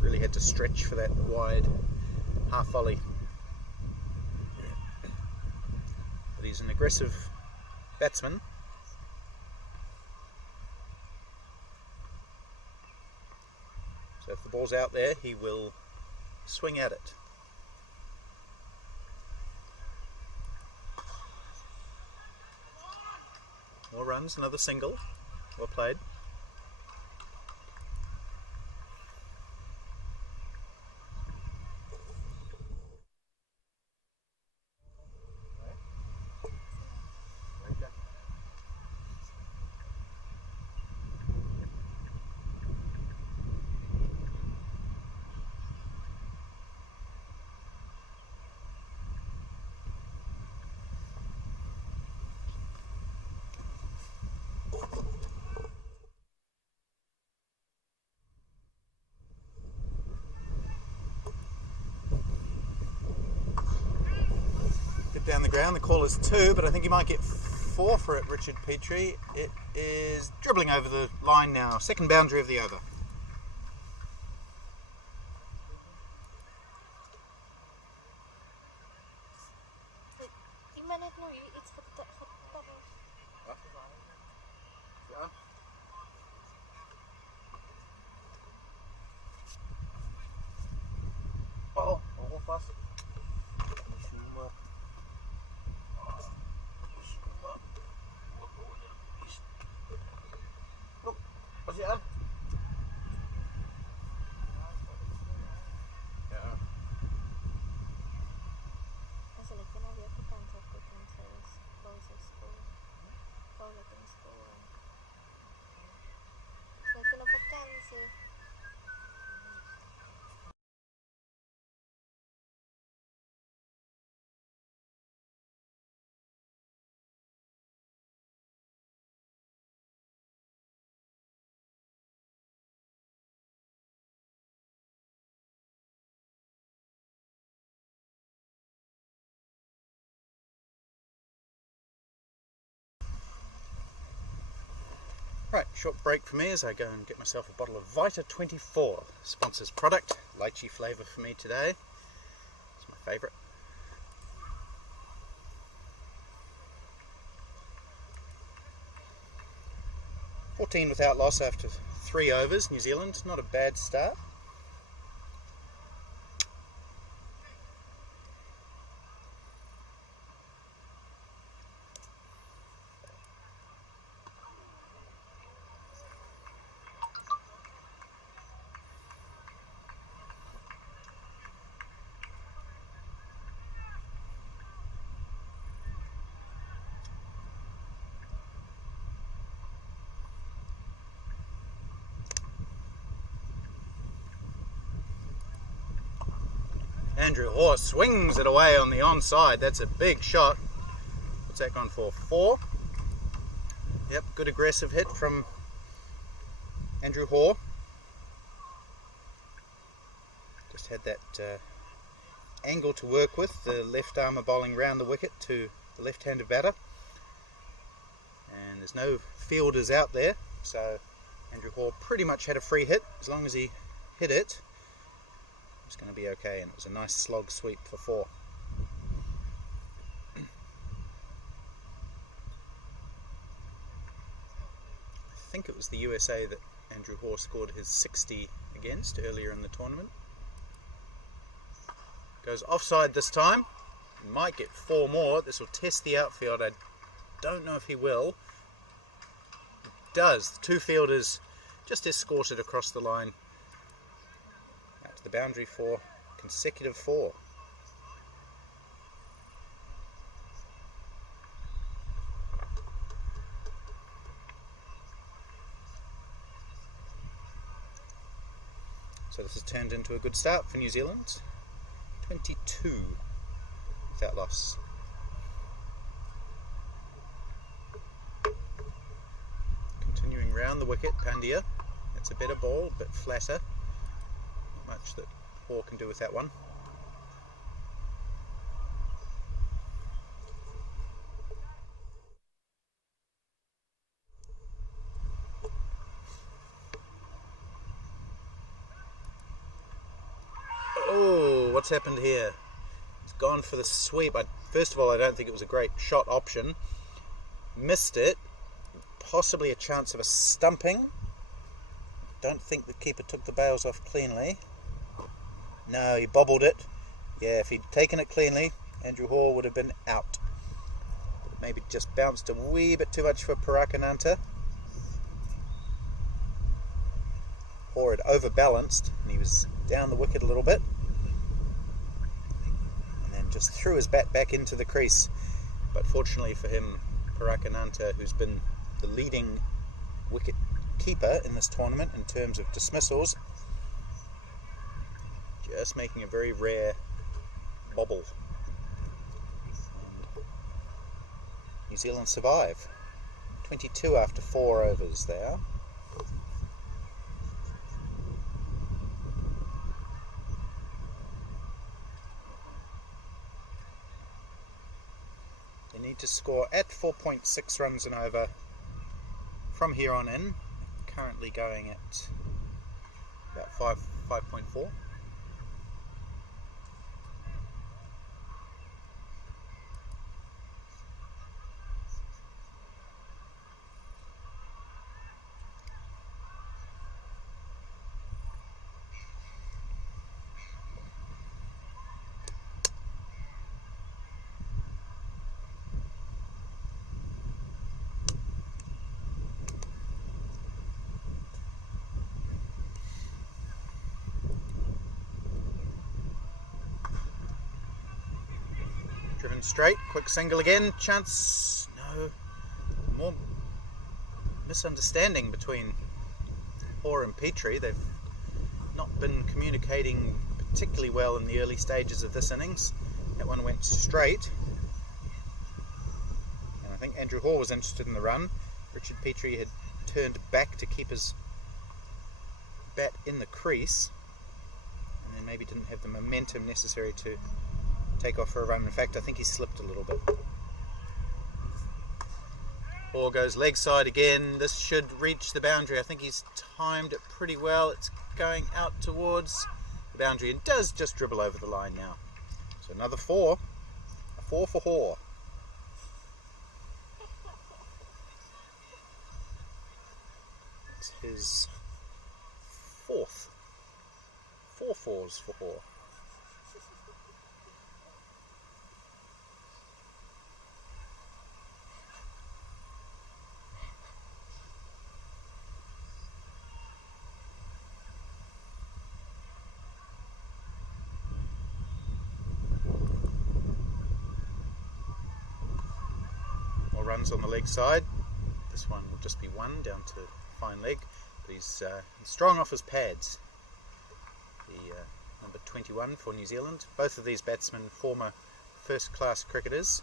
Really had to stretch for that wide half volley. But he's an aggressive batsman. So if the ball's out there, he will swing at it. More runs, another single. Well played. Down the ground, the call is 2, but I think he might get 4 for it, Richard Petrie. It is dribbling over the line now. Second boundary of the over. Right, short break for me as I go and get myself a bottle of Vita 24, sponsors product, lychee flavour for me today. It's my favourite. $14 without loss after 3 overs, New Zealand, not a bad start. Andrew Hoare swings it away on the onside. That's a big shot. What's that gone for? 4? Yep, good aggressive hit from Andrew Hoare. Just had that angle to work with. The left armour bowling round the wicket to the left-handed batter. And there's no fielders out there, so Andrew Hoare pretty much had a free hit. As long as he hit it, it's going to be okay, and it was a nice slog sweep for 4. I think it was the USA that Andrew Hoare scored his 60 against earlier in the tournament. Goes offside this time. He might get 4 more. This will test the outfield. I don't know if he will. It does. The 2 fielders just escorted across the line the boundary for consecutive 4. So this has turned into a good start for New Zealand. 22 without loss. Continuing round the wicket, Pandya. It's a better ball, a bit flatter. Not much that Hoare can do with that one. Oh, what's happened here? He's gone for the sweep. First of all, I don't think it was a great shot option. Missed it. Possibly a chance of a stumping. Don't think the keeper took the bails off cleanly. No, he bobbled it. Yeah, if he'd taken it cleanly, Andrew Hoare would have been out. But maybe just bounced a wee bit too much for Parakananta. Hoare had overbalanced and he was down the wicket a little bit. And then just threw his bat back into the crease. But fortunately for him, Parakananta, who's been the leading wicket keeper in this tournament in terms of dismissals, just making a very rare bobble. And New Zealand survive. 22 after 4 overs there. They need to score at 4.6 runs an over from here on in. Currently going at about 5.4. Driven straight, quick single again, chance, no, more misunderstanding between Hoare and Petrie. They've not been communicating particularly well in the early stages of this innings. That one went straight, and I think Andrew Hoare was interested in the run. Richard Petrie had turned back to keep his bat in the crease, and then maybe didn't have the momentum necessary to take off for a run. In fact, I think he slipped a little bit. Hoare goes leg side again. This should reach the boundary. I think he's timed it pretty well. It's going out towards the boundary and does just dribble over the line now. So another 4. A 4 for Hoare. It's his 4th. 4 fours for Hoare. Runs on the leg side. This one will just be 1 down to fine leg, but he's strong off his pads. The number 21 for New Zealand. Both of these batsmen former first class cricketers.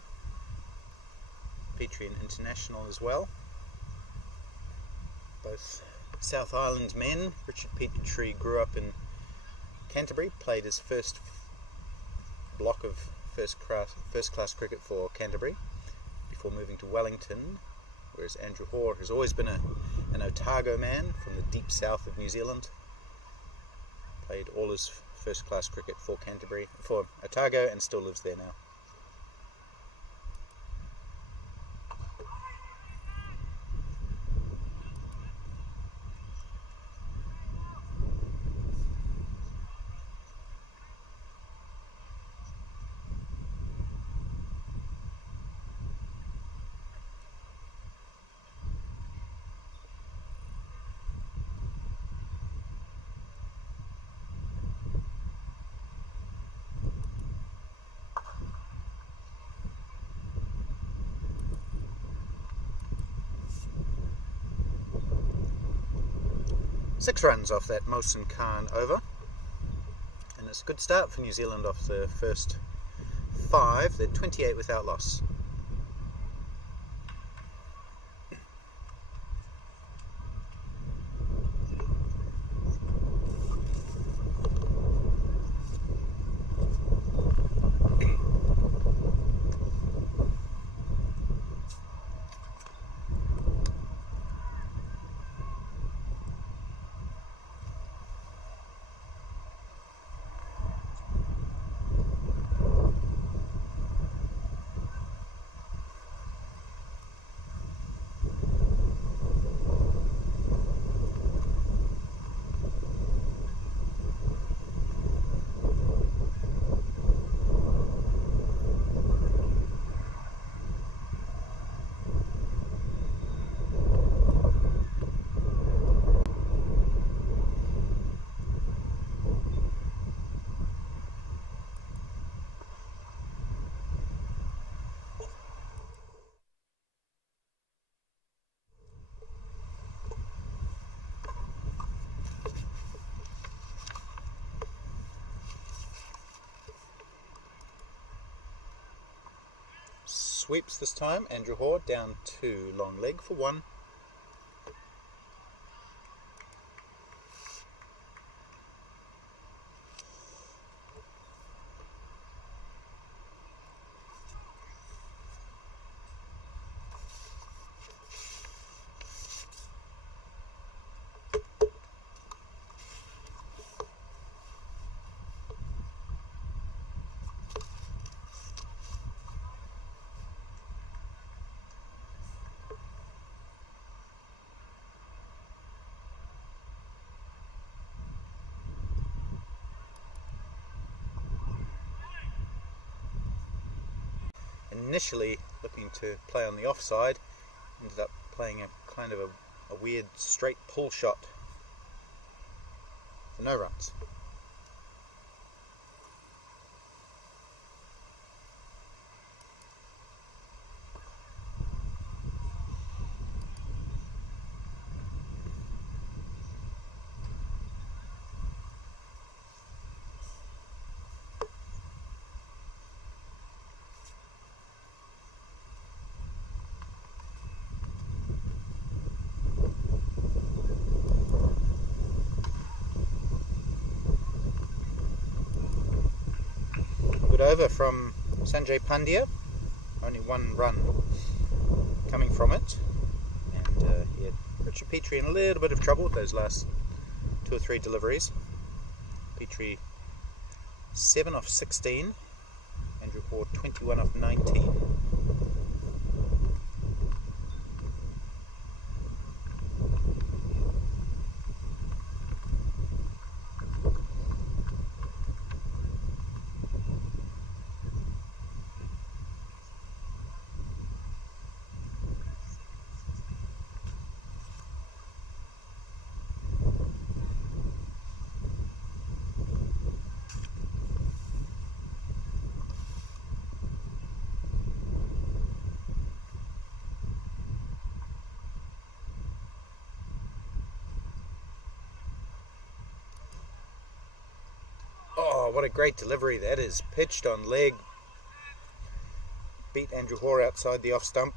Petrie an international as well. Both South Island men. Richard Petrie grew up in Canterbury, played his first block of first class cricket for Canterbury before moving to Wellington, whereas Andrew Hoare has always been an Otago man from the deep south of New Zealand. Played all his first class cricket for Canterbury, for Otago, and still lives there now. Six runs off that Mohsin Khan over, and it's a good start for New Zealand off the first 5, they're 28 without loss. Sweeps this time, Andrew Hoare down 2, long leg for 1. Initially looking to play on the offside, ended up playing a kind of a weird straight pull shot for no runs. Over from Sanjay Pandya, only 1 run coming from it, and he had Richard Petrie in a little bit of trouble with those last 2 or 3 deliveries. Petrie 7 off 16, Andrew Hoare 21 off 19. Oh, what a great delivery that is. Pitched on leg. Beat Andrew Hoare outside the off stump.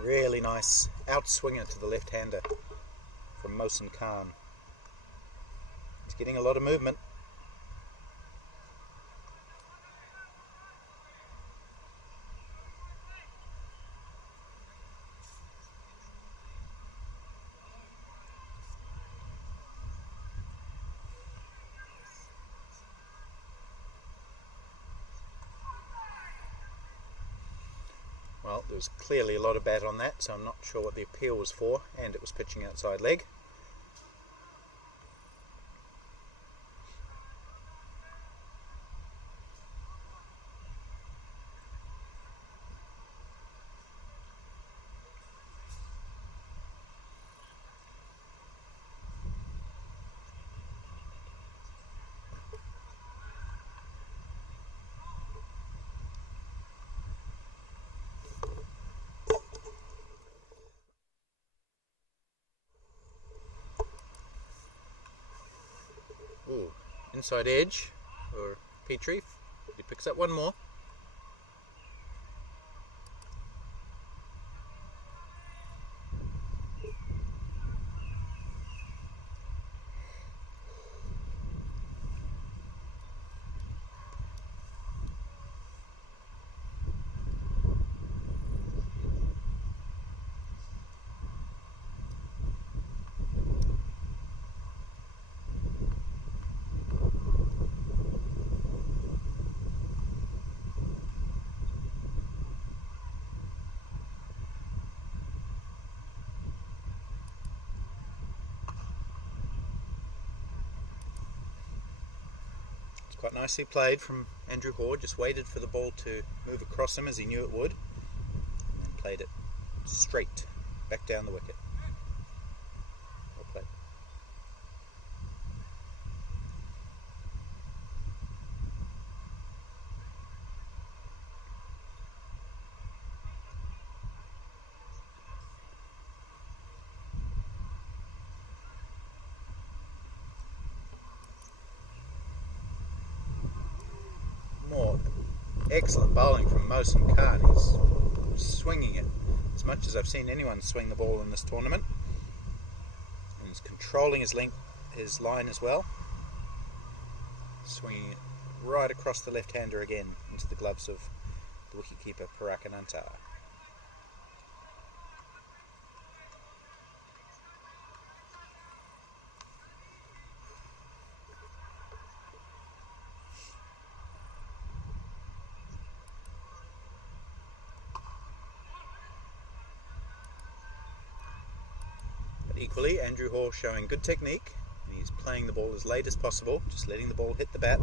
Really nice outswinger to the left-hander from Mohsin Khan. He's getting a lot of movement. Well, there was clearly a lot of bat on that, so I'm not sure what the appeal was for, and it was pitching outside leg. Ooh, inside edge for Petrie. He picks up 1 more. Quite nicely played from Andrew Hoare, just waited for the ball to move across him as he knew it would, and then played it straight back down the wicket. Well played. More excellent bowling from Mohsin Khan. He's swinging it as much as I've seen anyone swing the ball in this tournament, and he's controlling his line as well, swinging it right across the left-hander again into the gloves of the wicketkeeper Parakananta. Equally, Andrew Hoare showing good technique, and he's playing the ball as late as possible, just letting the ball hit the bat.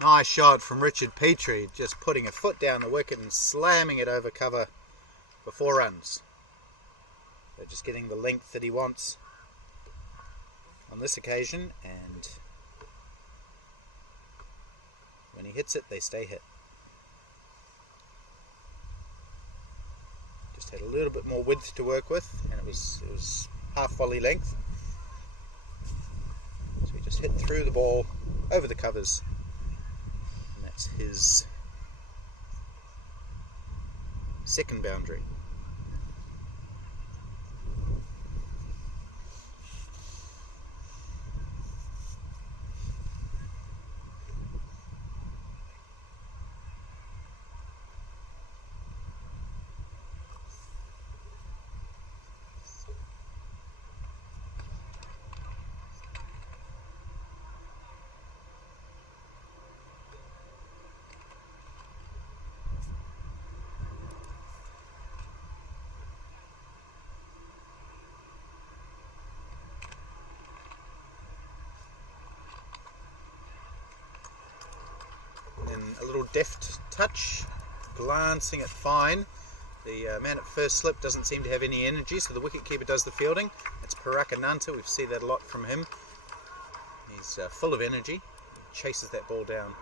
Nice shot from Richard Petrie, just putting a foot down the wicket and slamming it over cover for 4 runs. So just getting the length that he wants on this occasion, and when he hits it, they stay hit. Just had a little bit more width to work with, and it was half volley length. So he just hit through the ball over the covers. His second boundary. A little deft touch, glancing it fine. The man at first slip doesn't seem to have any energy, so the wicketkeeper does the fielding. It's Parakananta, we see that a lot from him. He's full of energy, he chases that ball down,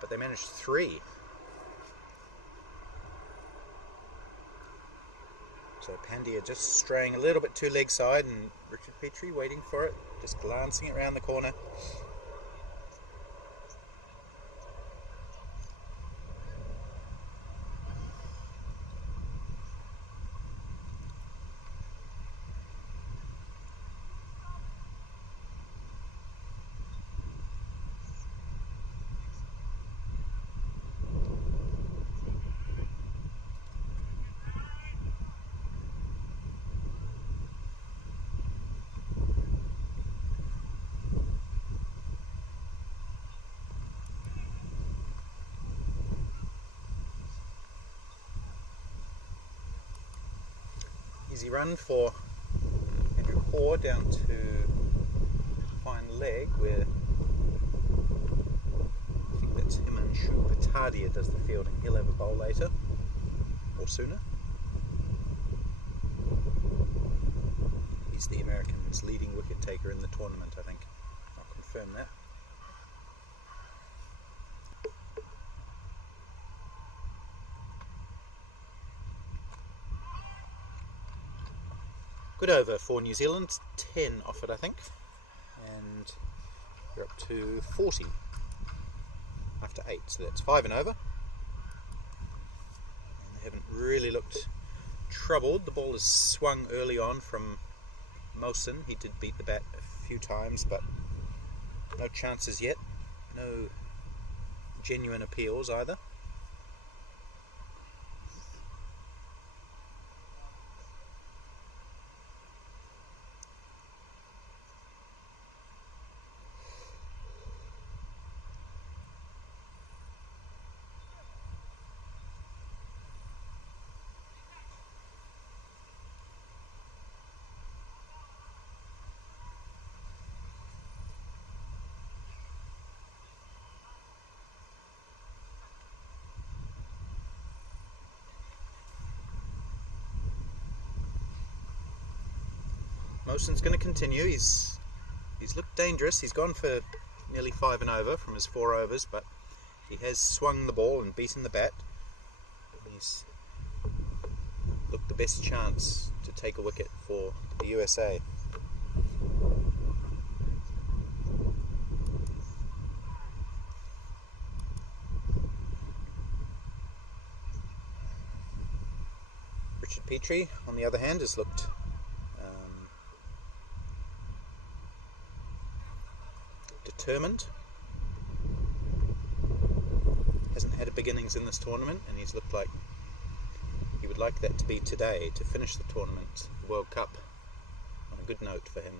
but they managed 3. So Pandya just straying a little bit too leg side, and Richard Petrie waiting for it, just glancing it around the corner. Easy run for Andrew Hoare down to fine leg, where I think that's Himanshu Patadia does the fielding. He'll have a bowl later or sooner. He's the American's leading wicket taker in the tournament, I think. confirm that. Good over for New Zealand, 10 off it I think, and we're up to 40 after 8, so that's 5 and over. And they haven't really looked troubled. The ball is swung early on from Mosen. He did beat the bat a few times, but no chances yet, no genuine appeals either. Mosen's going to continue. He's looked dangerous. He's gone for nearly 5 and over from his 4 overs, but he has swung the ball and beaten the bat. He's looked the best chance to take a wicket for the USA. Richard Petrie, on the other hand, has looked determined. Hasn't had a big innings in this tournament, and he's looked like he would like that to be today, to finish the tournament, the World Cup, on a good note for him.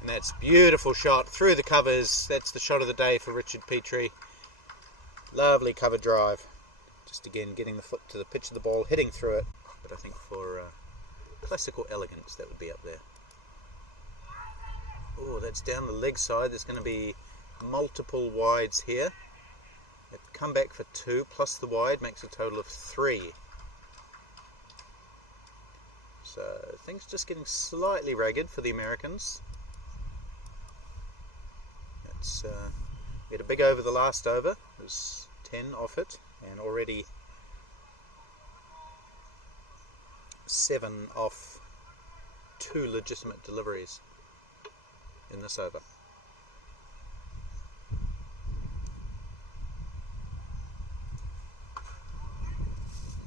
And that's beautiful shot through the covers. That's the shot of the day for Richard Petrie. Lovely cover drive. Just again getting the foot to the pitch of the ball, hitting through it. But I think for classical elegance, that would be up there. Oh, that's down the leg side. There's going to be multiple wides here. They've come back for 2 plus the wide makes a total of 3. So things just getting slightly ragged for the Americans. That's we had a big over the last over. It was 10 off it, and already 7 off 2 legitimate deliveries in this over.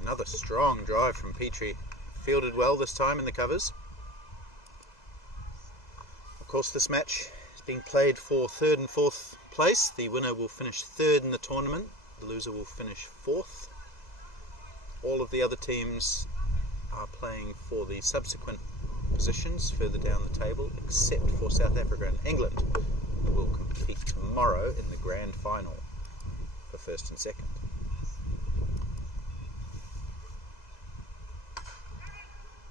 Another strong drive from Petrie, fielded well this time in the covers. Of course, this match is being played for 3rd and 4th place. The winner will finish 3rd in the tournament, the loser will finish 4th. All of the other teams are playing for the subsequent positions further down the table, except for South Africa and England, who will compete tomorrow in the grand final for 1st and 2nd.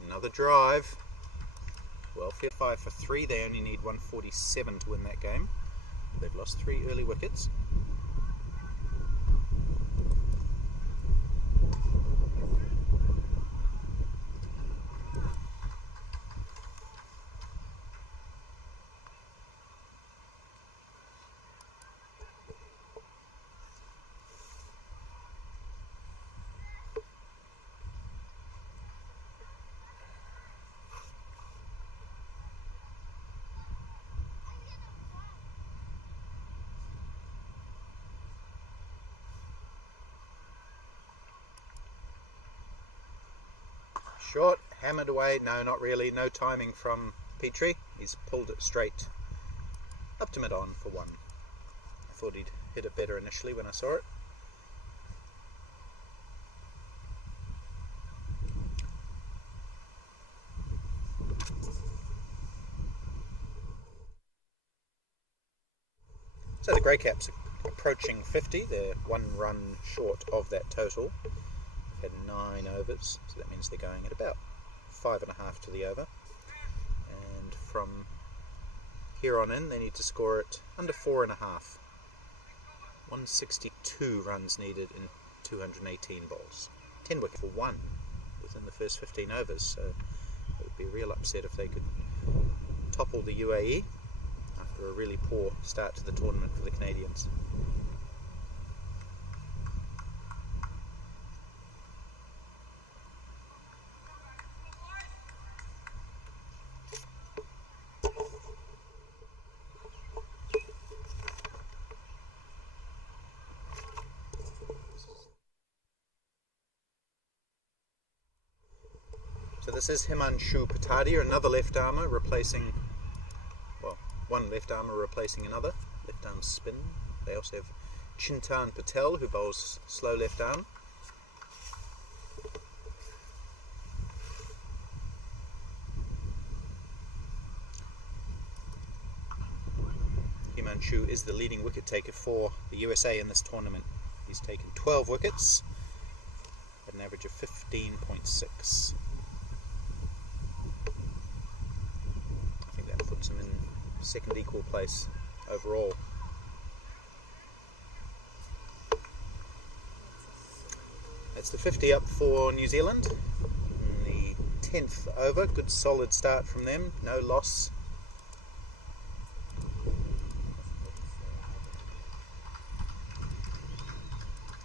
Another drive. Well, 5 for 3. They only need 147 to win that game. They've lost 3 early wickets. Short, hammered away. No, not really. No timing from Petrie. He's pulled it straight up to mid-on for 1. I thought he'd hit it better initially when I saw it. So the Grey Caps are approaching 50. They're 1 run short of that total. Had 9 overs, so that means they're going at about 5.5 to the over, and from here on in they need to score it under 4.5. 162 runs needed in 218 balls. 10 wickets for 1 within the first 15 overs, so it would be a real upset if they could topple the UAE after a really poor start to the tournament for the Canadians. So this is Himanshu Patadia, another left armour replacing, well, one left armour replacing another, left arm spin. They also have Chintan Patel, who bowls slow left arm. Himanshu is the leading wicket taker for the USA in this tournament. He's taken 12 wickets at an average of 15.6. Puts him in second equal place overall. It's the 50 up for New Zealand in the 10th over. Good solid start from them, no loss.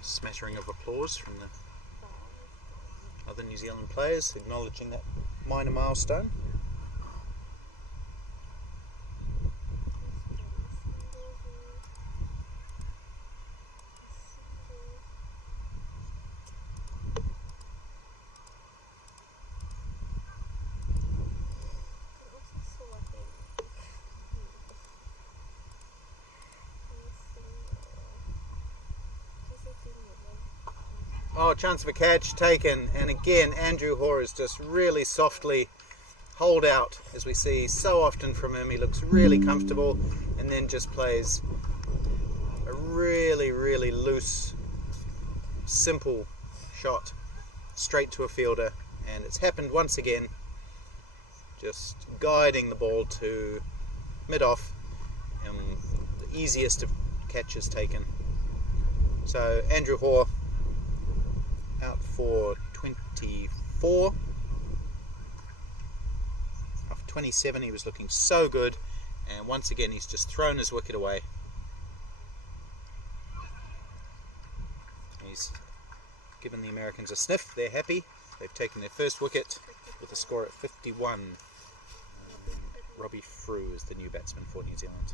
Smattering of applause from the other New Zealand players acknowledging that minor milestone. Oh, chance of a catch taken, and again Andrew Hoare is just really softly holed out, as we see so often from him. He looks really comfortable and then just plays a really loose, simple shot straight to a fielder, and it's happened once again, just guiding the ball to mid-off, and the easiest of catches taken. So Andrew Hoare out for 24. After 27 he was looking so good, and once again he's just thrown his wicket away. He's given the Americans a sniff. They're happy. They've taken their first wicket with a score at 51. Robbie Frew is the new batsman for New Zealand.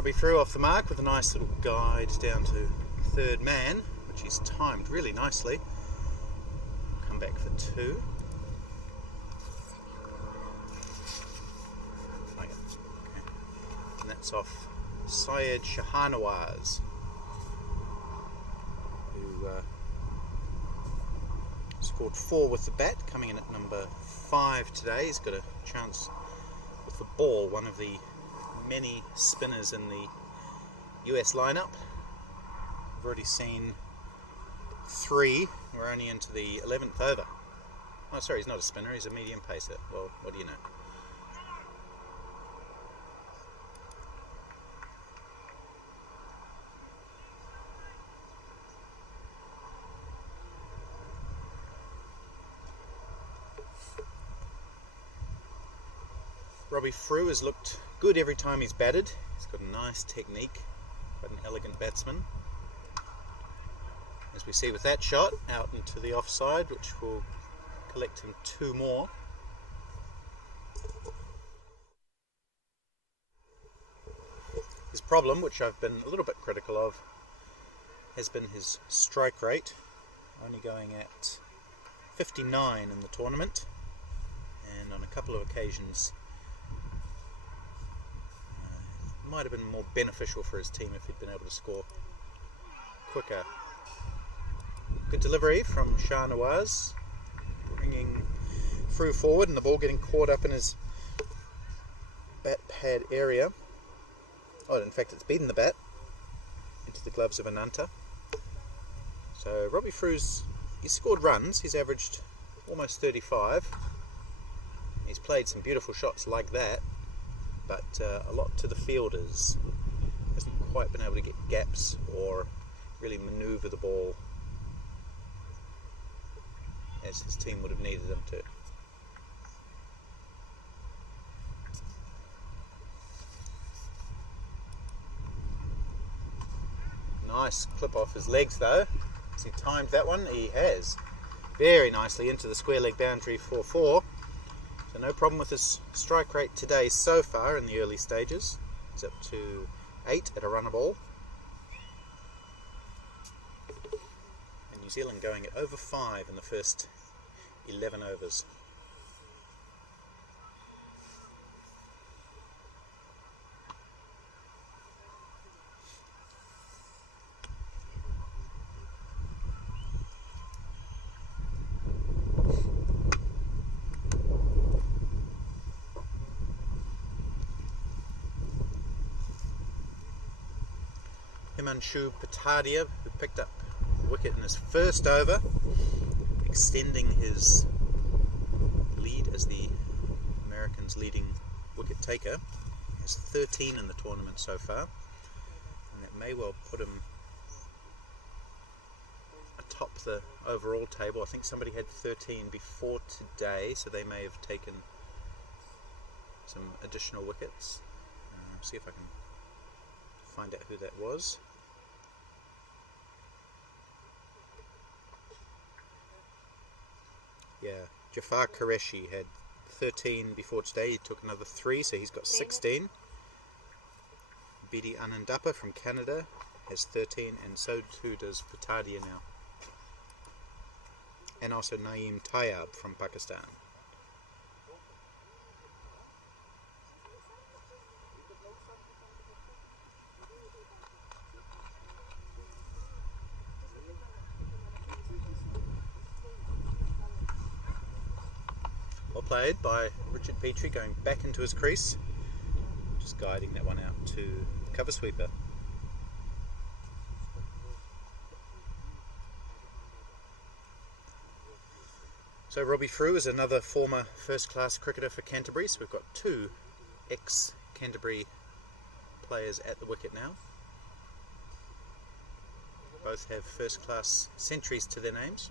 Robbie threw off the mark with a nice little guide down to third man, which he's timed really nicely. Come back for 2. Okay. And that's off Syed Shahanawaz, who scored 4 with the bat, coming in at number 5 today. He's got a chance with the ball, one of the many spinners in the US lineup. We've already seen 3. We're only into the 11th over. Oh, sorry, he's not a spinner, he's a medium pacer. Well, what do you know? Robbie Frew has looked good every time he's batted. He's got a nice technique, quite an elegant batsman. As we see with that shot, out into the offside, which will collect him 2 more. His problem, which I've been a little bit critical of, has been his strike rate, only going at 59 in the tournament, and on a couple of occasions might have been more beneficial for his team if he'd been able to score quicker. Good delivery from Shahnawaz, bringing Frew forward and the ball getting caught up in his bat pad area. Oh, in fact it's beaten the bat into the gloves of Ananta. So Robbie Frew's, he's scored runs, he's averaged almost 35. He's played some beautiful shots like that, but a lot to the fielders. Hasn't quite been able to get gaps or really manoeuvre the ball as his team would have needed him to. Nice clip off his legs though. Has he timed that one? He has. Very nicely into the square leg boundary for 4. So no problem with his strike rate today so far in the early stages. He's up to 8 at a runner ball. And New Zealand going at over 5 in the first 11 overs. Himanshu Patadia, who picked up a wicket in his first over, extending his lead as the Americans' leading wicket taker. He has 13 in the tournament so far, and that may well put him atop the overall table. I think somebody had 13 before today, so they may have taken some additional wickets. See if I can find out who that was. Yeah, Jafar Qureshi had 13 before today. He took another 3, so he's got 16. Bidi Anandapa from Canada has 13, and so too does Patadia now. And also Naeem Tayyab from Pakistan. Well played by Richard Petrie, going back into his crease, just guiding that one out to cover sweeper. So Robbie Frew is another former first-class cricketer for Canterbury, so we've got 2 ex-Canterbury players at the wicket now. Both have first-class centuries to their names.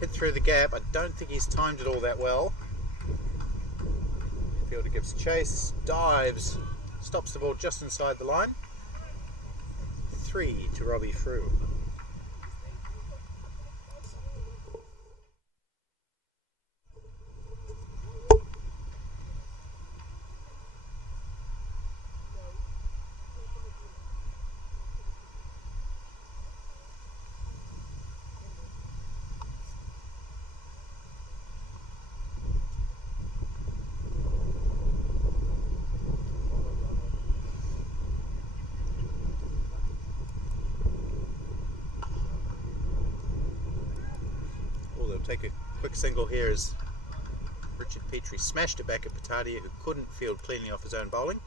hit through the gap. I don't think he's timed it all that well. Fielder gives chase, dives, stops the ball just inside the line. 3 to Robbie Frew. Take a quick single here as Richard Petrie smashed it back at Patadia, who couldn't field cleanly off his own bowling.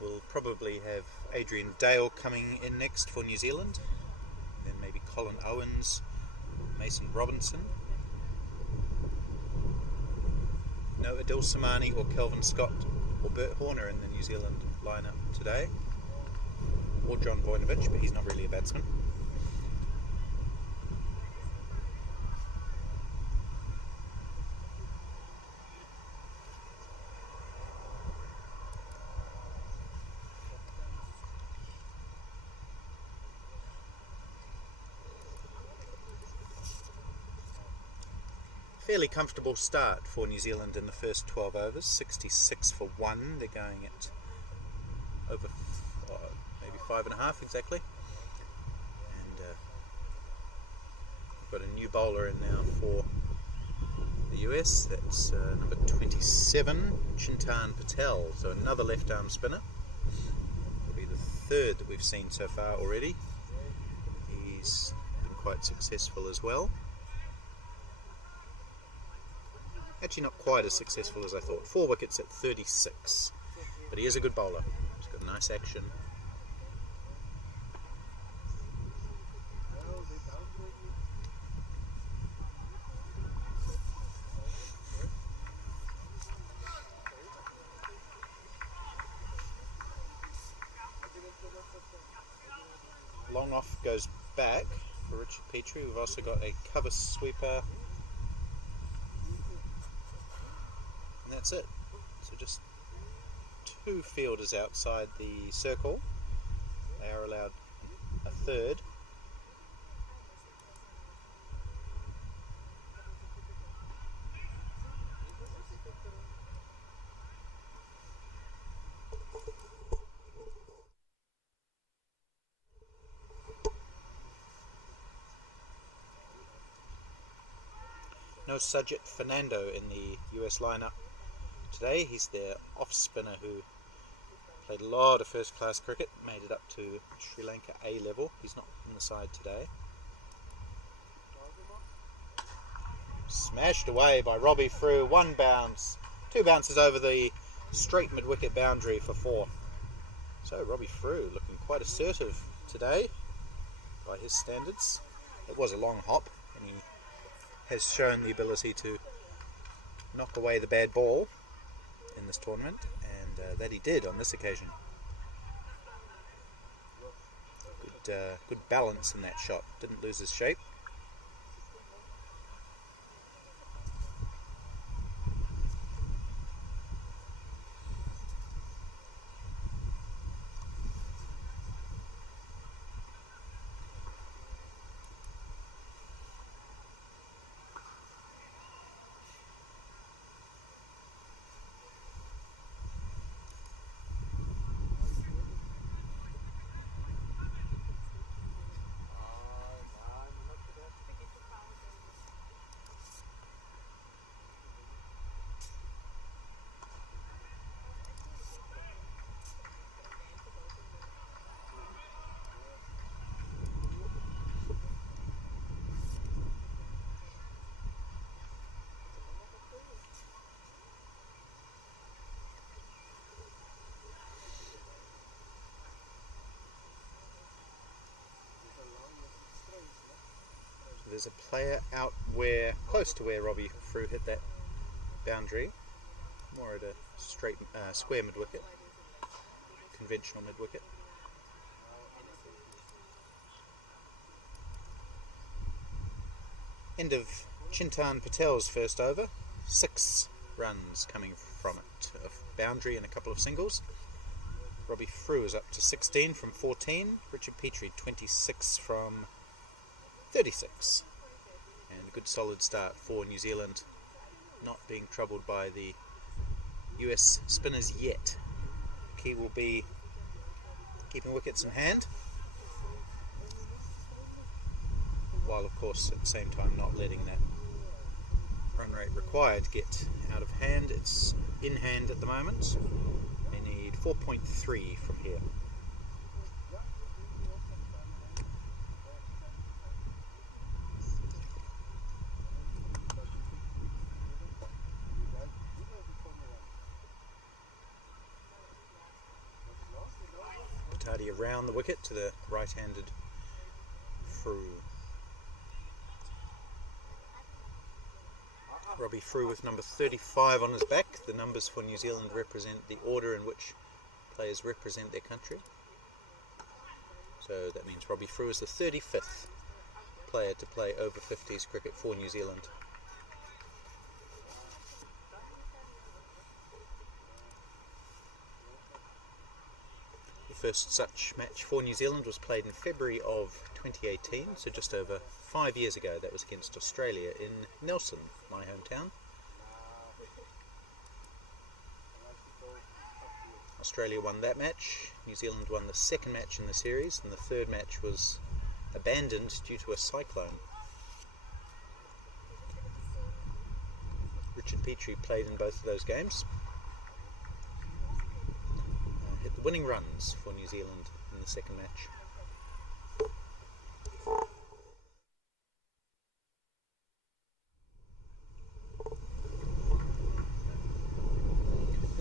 We'll probably have Adrian Dale coming in next for New Zealand, then maybe Colin Owens, Mason Robinson. No Adil Samani or Kelvin Scott or Bert Horner in the New Zealand lineup today, or John Voinovich, but he's not really a batsman. Fairly comfortable start for New Zealand in the first 12 overs, 66 for 1. They're going at over maybe 5.5 exactly. And we've got a new bowler in now for the US. That's number 27, Chintan Patel. So another left arm spinner. It'll be the third that we've seen so far already. He's been quite successful as well. Actually not quite as successful as I thought. 4 wickets at 36. But he is a good bowler. He's got nice action. Long off goes back for Richard Petrie. We've also got a cover sweeper. That's it. So just 2 fielders outside the circle. They are allowed a third. No Sajid Fernando in the US lineup today. He's their off spinner who played a lot of first class cricket, made it up to Sri Lanka A level. He's not in the side today. Smashed away by Robbie Frew. 1 bounce, 2 bounces over the straight mid wicket boundary for 4. So Robbie Frew looking quite assertive today by his standards. It was a long hop and he has shown the ability to knock away the bad ball in this tournament, and that he did on this occasion. Good balance in that shot. Didn't lose his shape. there's a player out close to where Robbie Frew hit that boundary, more at a straight square mid-wicket, conventional mid-wicket. End of Chintan Patel's first over, 6 runs coming from it, a boundary and a couple of singles. Robbie Frew is up to 16 from 14, Richard Petrie 26 from 36, and a good solid start for New Zealand, not being troubled by the US spinners yet. The key will be keeping wickets in hand, while of course at the same time not letting that run rate required get out of hand. It's in hand at the moment. They need 4.3 from here. Patadia around the wicket to the right-handed Frew. Robbie Frew with number 35 on his back. The numbers for New Zealand represent the order in which players represent their country. So that means Robbie Frew is the 35th player to play over-50s cricket for New Zealand. The first such match for New Zealand was played in February of 2018, so just over 5 years ago. That was against Australia in Nelson, my hometown. Australia won that match, New Zealand won the second match in the series, and the third match was abandoned due to a cyclone. Richard Petrie played in both of those games. Hit the winning runs for New Zealand in the second match.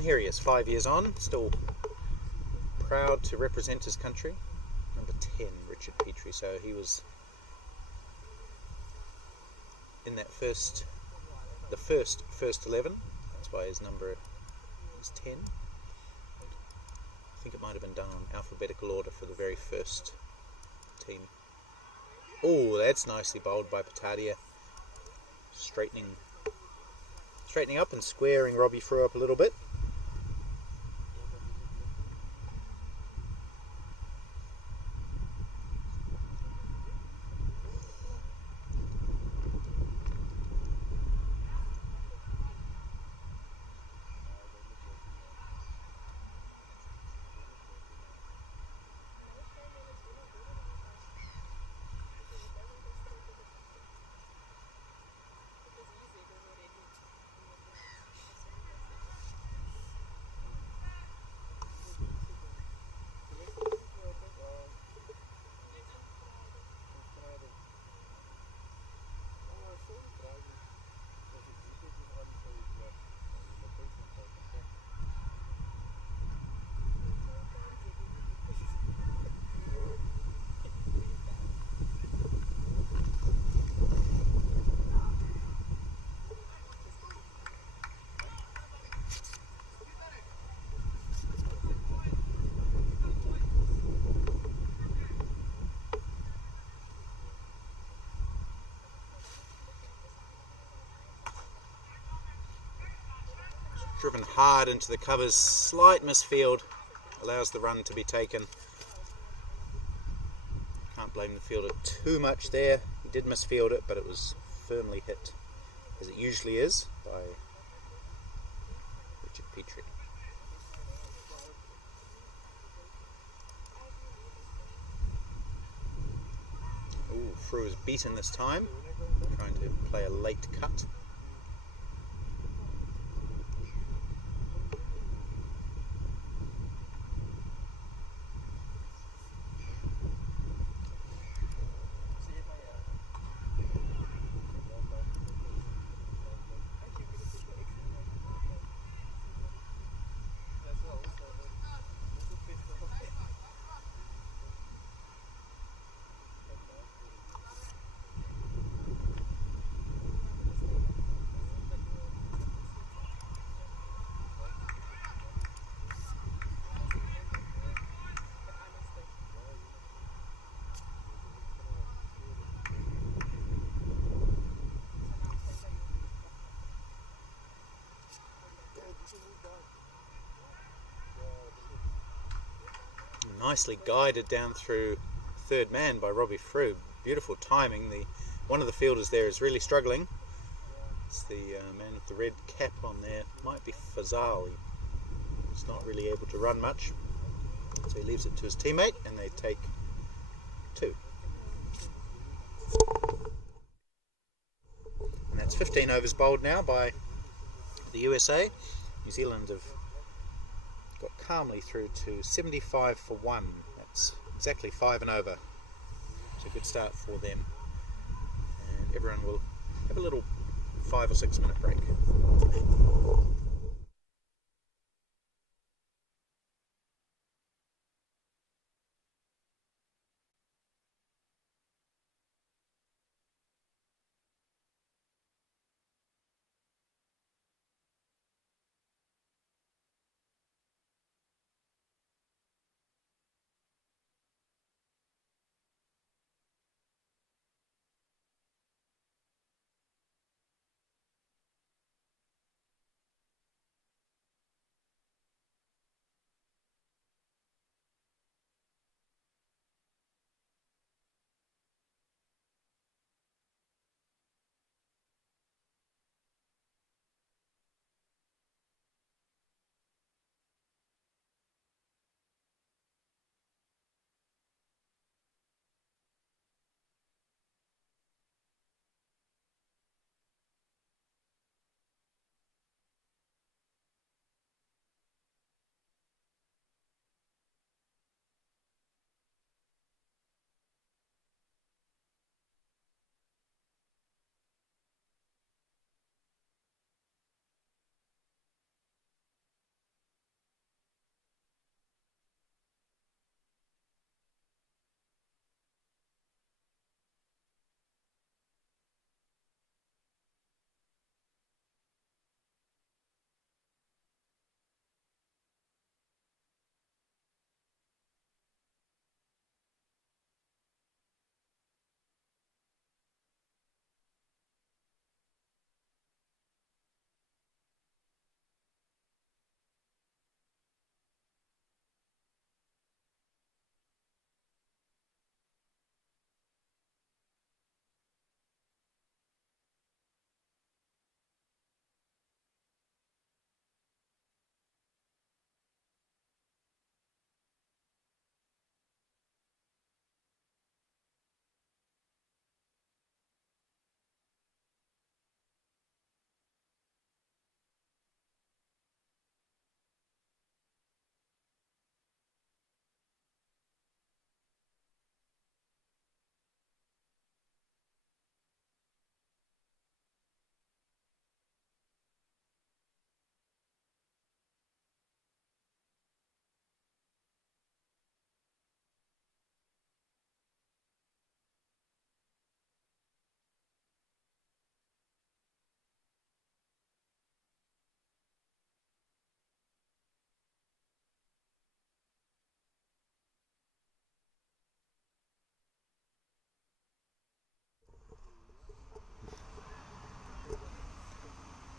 Here he is, 5 years on, still proud to represent his country. Number 10, Richard Petrie. So he was in that first 11. That's why his number is 10. I think it might have been done on alphabetical order for the very first team. Oh, that's nicely bowled by Patadia. Straightening up and squaring Robbie Frew up a little bit. Driven hard into the covers, slight misfield, allows the run to be taken. Can't blame the fielder too much there. He did misfield it, but it was firmly hit, as it usually is, by Richard Petrie. Ooh, Frew is beaten this time, trying to play a late cut. Nicely guided down through third man by Robbie Frew. Beautiful timing. One of the fielders there is really struggling. It's the man with the red cap on there. Might be Fazal. He's not really able to run much, so he leaves it to his teammate, and they take 2. And that's 15 overs bowled now by the USA. New Zealand have got calmly through to 75 for 1. That's exactly 5 and over. It's a good start for them. And everyone will have a little 5 or 6 minute break.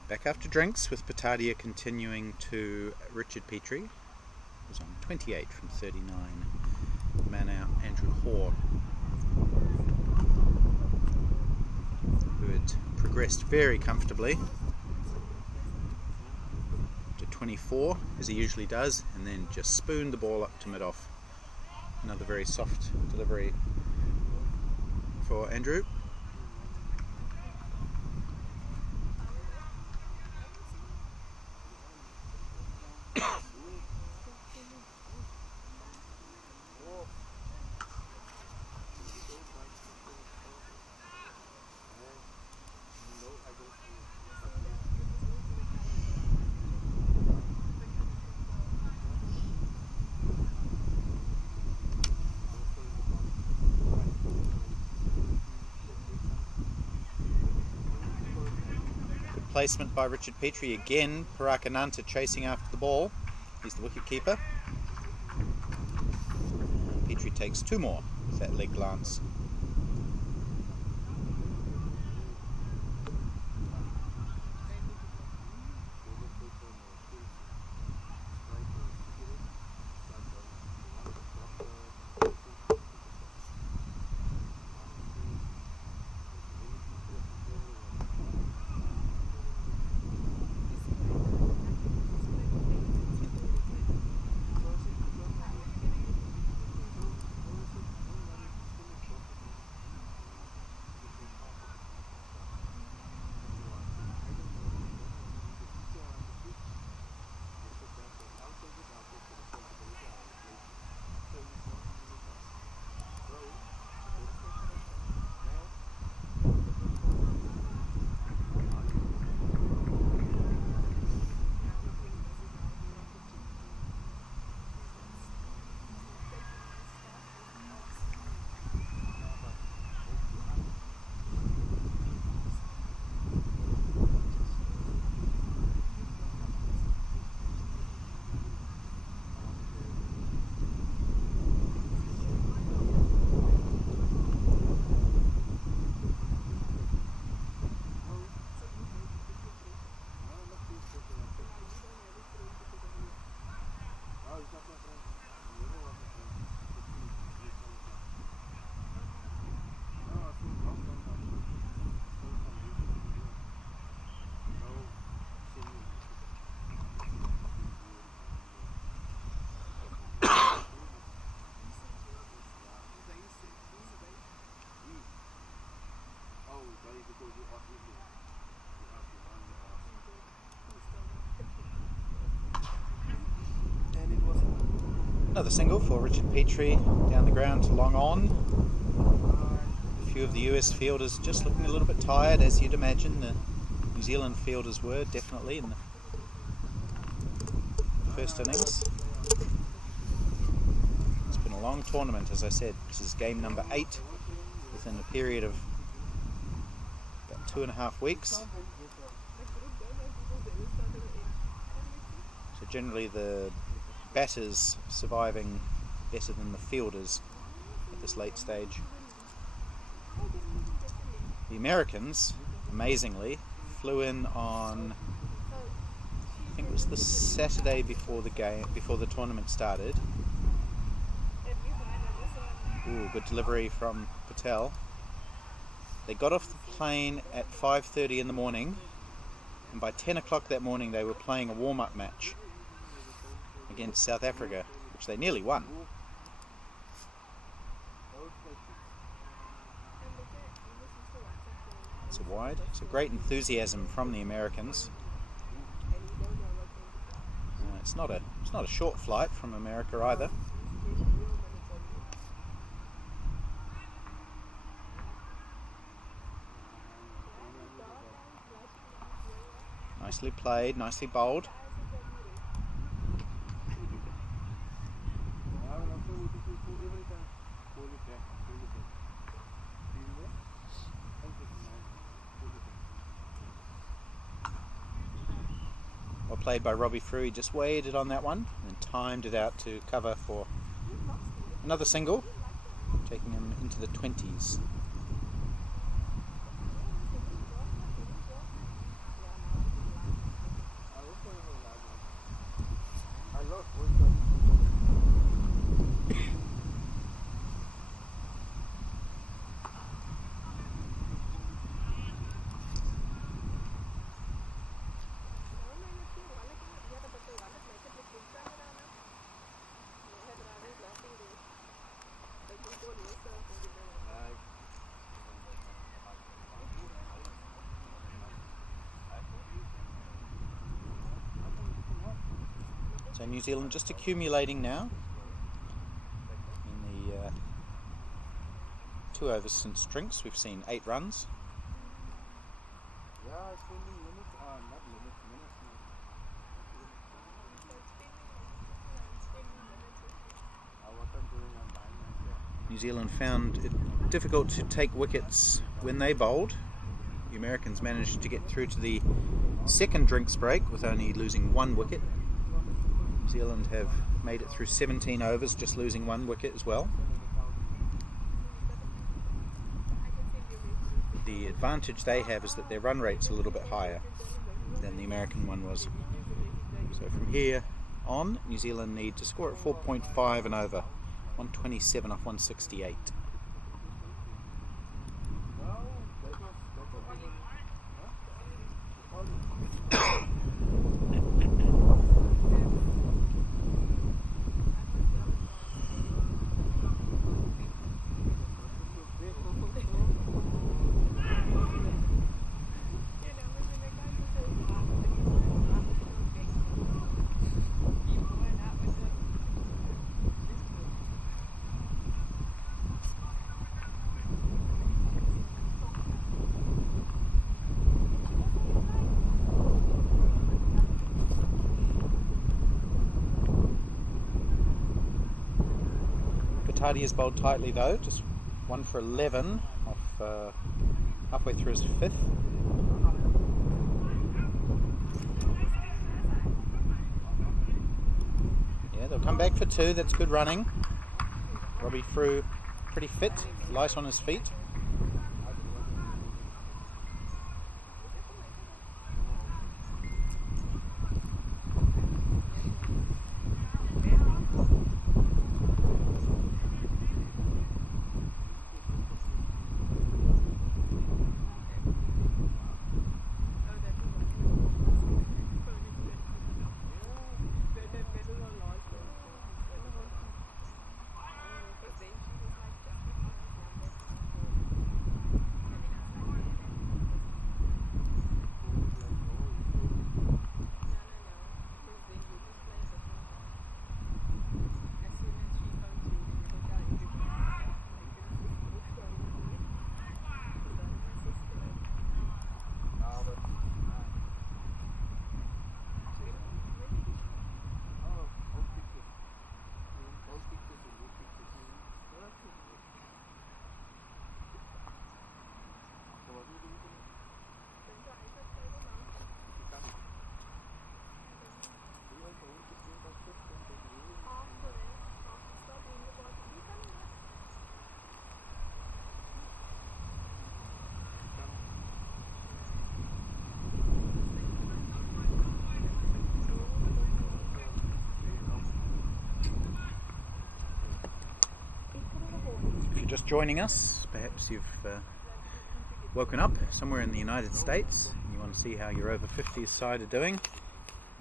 Back after drinks, with Patadia continuing to Richard Petrie, who's on 28 from 39. Man out Andrew Hoare, who had progressed very comfortably to 24, as he usually does, and then just spooned the ball up to mid-off. Another very soft delivery for Andrew. Placement by Richard Petrie again. Parakananta chasing after the ball. He's the wicket keeper. Petrie takes 2 more with that leg glance. Another single for Richard Petrie down the ground to long on. A few of the US fielders just looking a little bit tired, as you'd imagine. The New Zealand fielders were definitely in the first innings. It's been a long tournament, as I said. This is game number 8 within a period of about 2.5 weeks. So generally the batters surviving better than the fielders at this late stage. The Americans, amazingly, flew in on, I think it was the Saturday before the tournament started. Ooh, good delivery from Patel. They got off the plane at 5:30 in the morning, and by 10 o'clock that morning they were playing a warm-up match against South Africa, which they nearly won. It's a wide. It's a great enthusiasm from the Americans. It's not a short flight from America either. Nicely played, nicely bowled. Well played by Robbie Frew. He just waited on that one and timed it out to cover for another single, taking him into the 20s. So New Zealand just accumulating now in the 2 overs since drinks. We've seen 8 runs. New Zealand found it difficult to take wickets when they bowled. The Americans managed to get through to the second drinks break with only losing 1 wicket. New Zealand have made it through 17 overs, just losing 1 wicket as well. The advantage they have is that their run rate's a little bit higher than the American one was. So from here on, New Zealand need to score at 4.5 and over, 127 off 168. Hardy is bowled tightly though, just 1 for 11 off halfway through his 5th. Yeah, they'll come back for 2, that's good running. Robbie Frew pretty fit, light on his feet. just joining us, perhaps you've woken up somewhere in the United States and you want to see how your over-50s side are doing.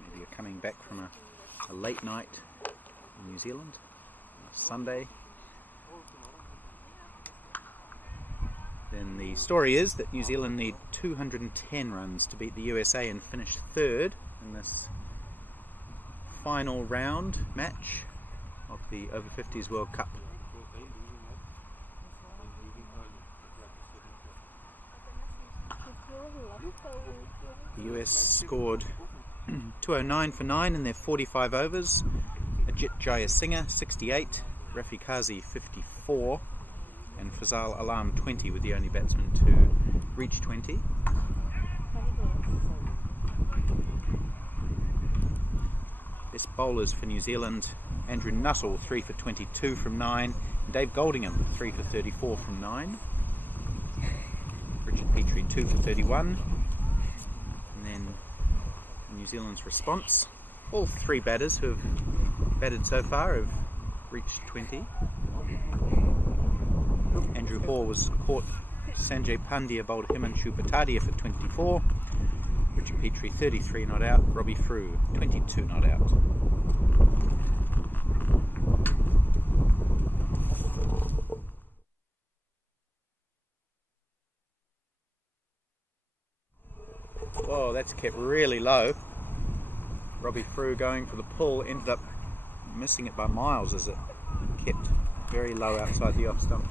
Maybe you're coming back from a late night in New Zealand on a Sunday. Then the story is that New Zealand need 210 runs to beat the USA and finish third in this final round match of the Over-50s World Cup. The US scored 209 for 9 in their 45 overs. Ajit Jayasinghe 68, Rafi Kazi 54, and Fazal Alam 20 were the only batsmen to reach 20. Best bowlers for New Zealand: Andrew Nuttall 3 for 22 from 9, and Dave Goldingham 3 for 34 from 9. Richard Petrie 2 for 31. And then New Zealand's response: all three batters who have batted so far have reached 20. Andrew Hoare was caught. Sanjay Pandya bowled Himanshu Bhattadia for 24. Richard Petrie 33 not out. Robbie Frew 22 not out. Whoa, that's kept really low. Robbie Frew going for the pull, ended up missing it by miles as it kept very low outside the off stump.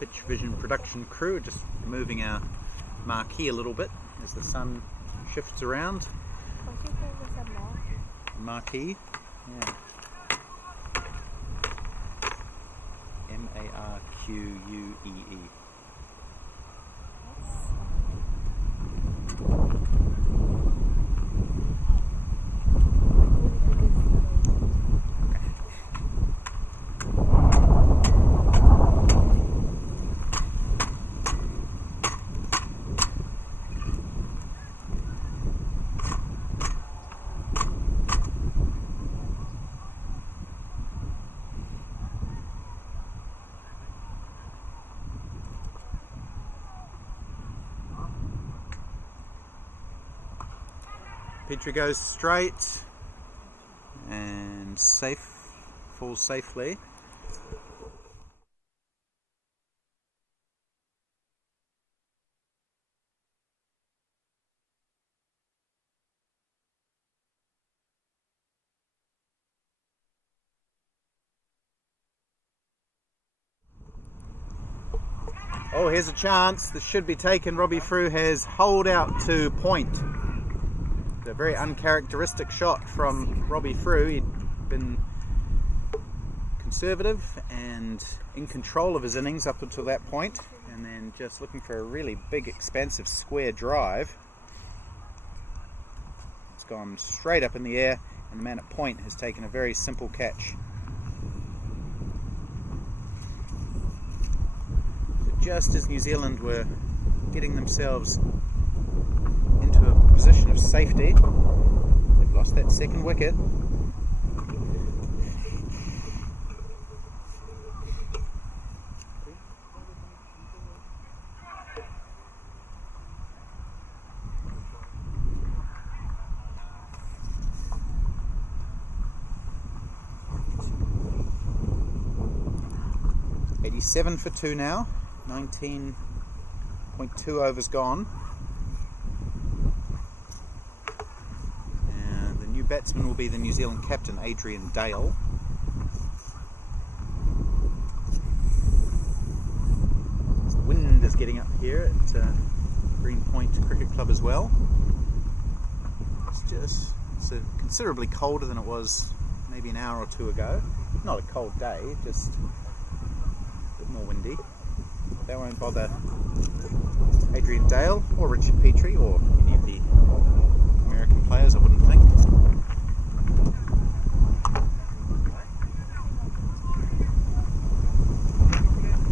Pitch Vision production crew just moving our marquee a little bit as the sun shifts around. Marquee, yeah. Marquee. 'Petrie goes straight and falls safely. Oh, here's a chance. This should be taken. Robbie Frew has holed out to point. A very uncharacteristic shot from Robbie Frew. He'd been conservative and in control of his innings up until that point, and then just looking for a really big, expansive square drive. It's gone straight up in the air, and the man at point has taken a very simple catch. So just as New Zealand were getting themselves into a position of safety, they've lost that second wicket. .87 for 2 now, 19.2 overs gone. And the new batsman will be the New Zealand captain, Adrian Dale. The wind is getting up here at Green Point Cricket Club as well. It's considerably colder than it was maybe an hour or two ago. Not a cold day, just more windy. That won't bother Adrian Dale or Richard Petrie or any of the American players, I wouldn't think.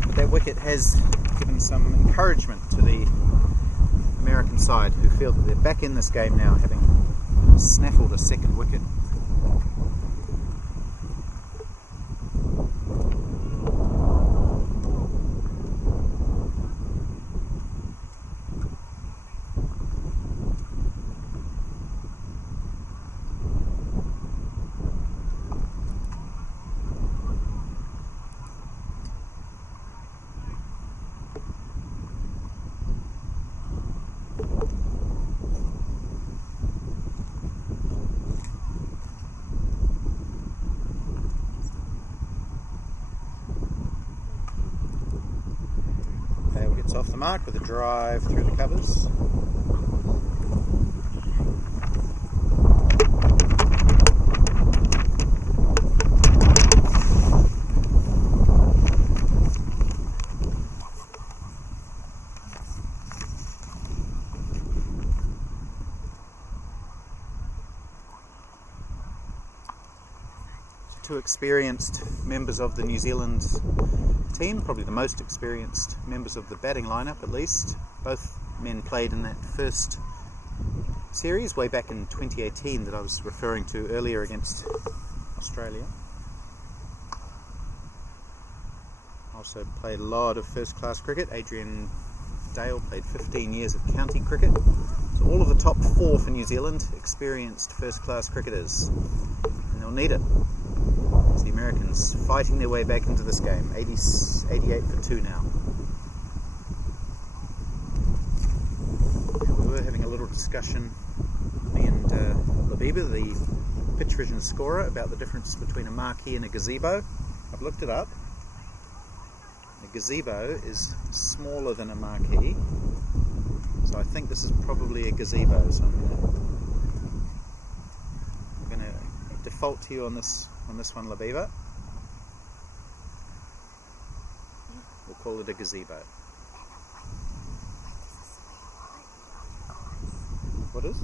But that wicket has given some encouragement to the American side, who feel that they're back in this game now, having snaffled a second wicket. Gets off the mark with a drive through the covers. Two experienced members of the New Zealand team, probably the most experienced members of the batting lineup at least. Both men played in that first series way back in 2018 that I was referring to earlier against Australia. Also played a lot of first class cricket. Adrian Dale played 15 years of county cricket. So all of the top four for New Zealand experienced first class cricketers, and they'll need it. The Americans fighting their way back into this game. 88 for 2 now. And we were having a little discussion, me and Labiba, the pitch vision scorer, about the difference between a marquee and a gazebo. I've looked it up. A gazebo is smaller than a marquee, so I think this is probably a gazebo. So I'm going to default to you on this one, Labiba. We'll call it a gazebo. What is?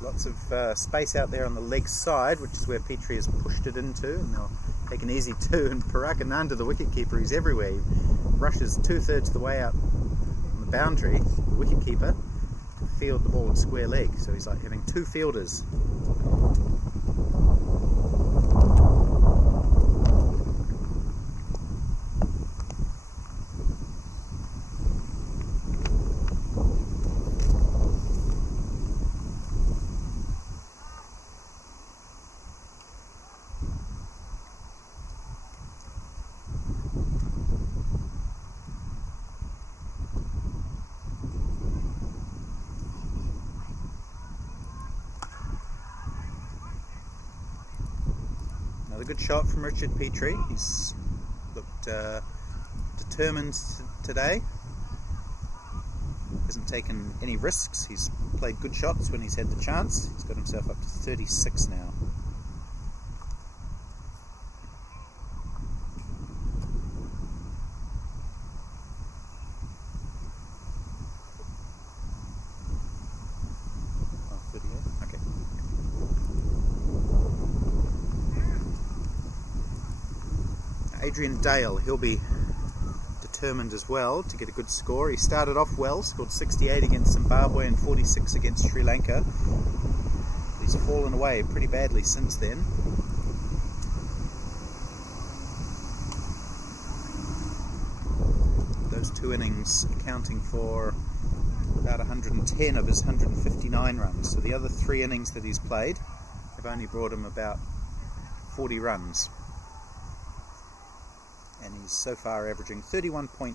Lots of space out there on the leg side, which is where Petrie has pushed it into, and they'll take an easy two. And Parakananda, the wicketkeeper, he's everywhere. He rushes 2/3 of the way out on the boundary, the wicketkeeper, to field the ball at square leg. So he's like having two fielders. Another good shot from Richard Petrie. He's looked determined today. Hasn't taken any risks. He's played good shots when he's had the chance. He's got himself up to 36 now. Adrian Dale, he'll be determined as well to get a good score. He started off well, scored 68 against Zimbabwe and 46 against Sri Lanka. He's fallen away pretty badly since then. Those two innings accounting for about 110 of his 159 runs. So the other three innings that he's played, have only brought him about 40 runs, and he's so far averaging 31.8.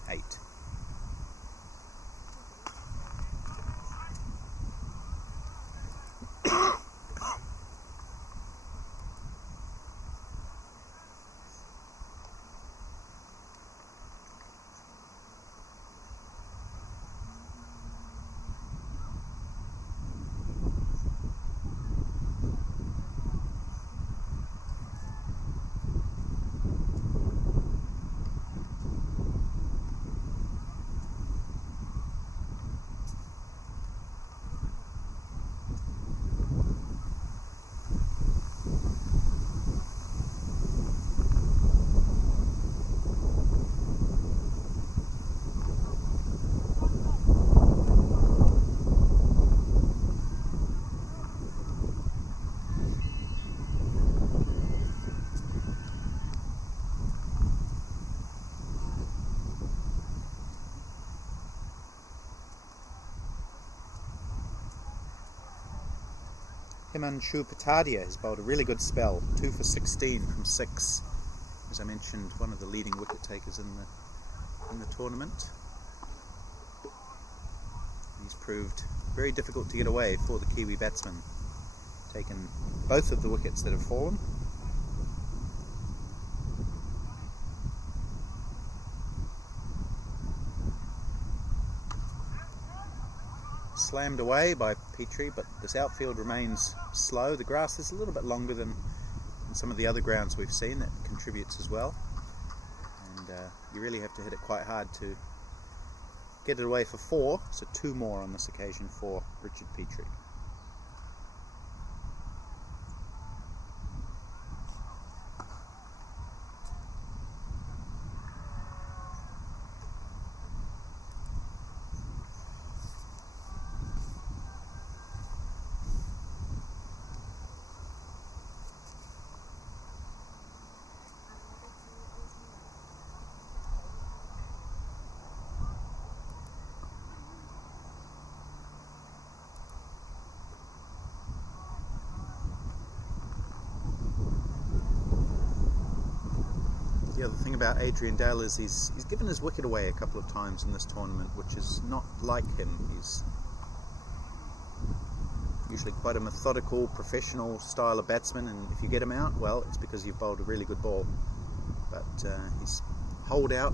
Himanshu Patadia has bowled a really good spell, 2 for 16 from 6. As I mentioned, one of the leading wicket takers in the tournament. He's proved very difficult to get away for the Kiwi batsman. Taken both of the wickets that have fallen. Slammed away by Petrie, but this outfield remains slow. The grass is a little bit longer than some of the other grounds we've seen. That contributes as well, and you really have to hit it quite hard to get it away for 4, so 2 more on this occasion for Richard Petrie. The other thing about Adrian Dale is he's given his wicket away a couple of times in this tournament, which is not like him. He's usually quite a methodical, professional style of batsman, and if you get him out, well, it's because you've bowled a really good ball. But he's holed out.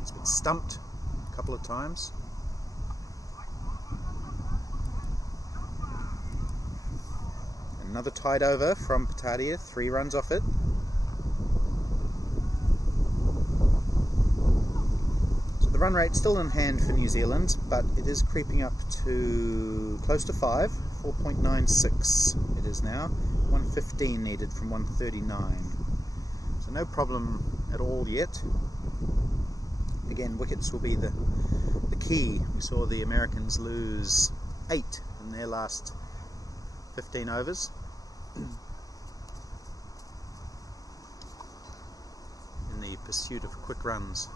He's been stumped a couple of times. Another tied over from Patadia, 3 runs off it. So the run rate's still in hand for New Zealand, but it is creeping up to close to 5, 4.96 it is now. 115 needed from 139. So no problem at all yet. Again, wickets will be the key. We saw the Americans lose 8 in their last 15 overs. In the pursuit of quick runs.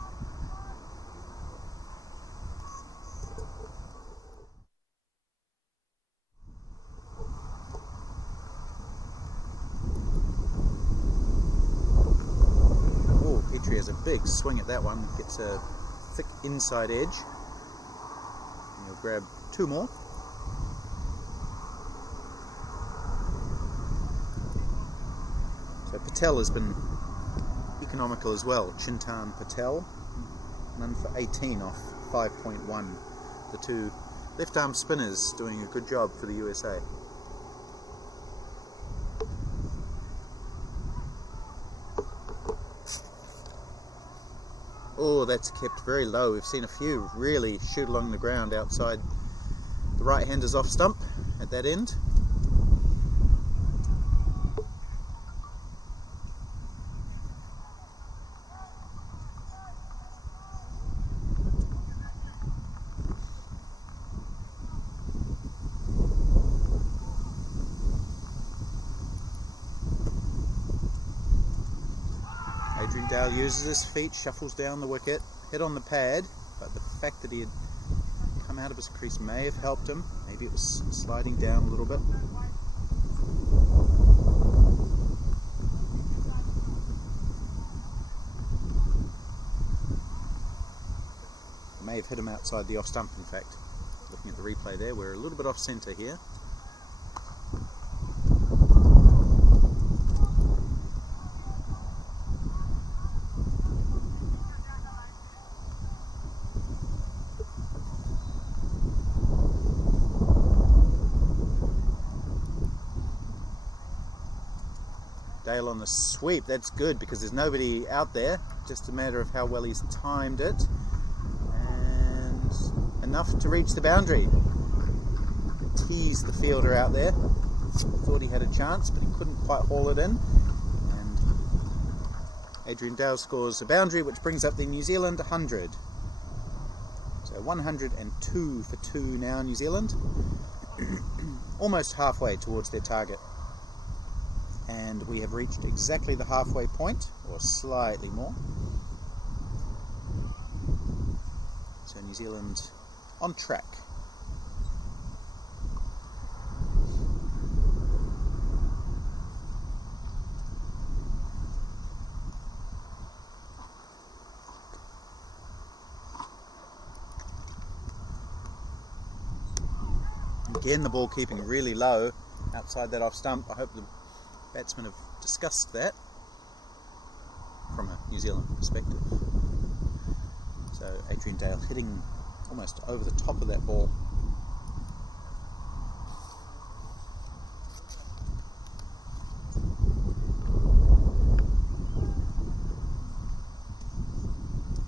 Oh, Petrie has a big swing at that one, gets a thick inside edge, and he'll grab 2 more. So Patel has been economical as well. Chintan Patel, none for 18 off 5.1. The 2 left-arm spinners doing a good job for the USA. Oh, that's kept very low. We've seen a few really shoot along the ground outside the right-hander's off stump at that end. Adrian Dale uses his feet, shuffles down the wicket, hit on the pad, but the fact that he had come out of his crease may have helped him. Maybe it was sliding down a little bit. I may have hit him outside the off stump, in fact. Looking at the replay there, we're a little bit off centre here. Dale on the sweep, that's good because there's nobody out there, just a matter of how well he's timed it, and enough to reach the boundary. Teased the fielder out there, thought he had a chance but he couldn't quite haul it in, and Adrian Dale scores a boundary which brings up the New Zealand 100. So 102 for 2 now, New Zealand, almost halfway towards their target. And we have reached exactly the halfway point, or slightly more. So New Zealand on track. Again, the ball keeping really low outside that off stump. I hope the batsmen have discussed that from a New Zealand perspective. So Adrian Dale hitting almost over the top of that ball.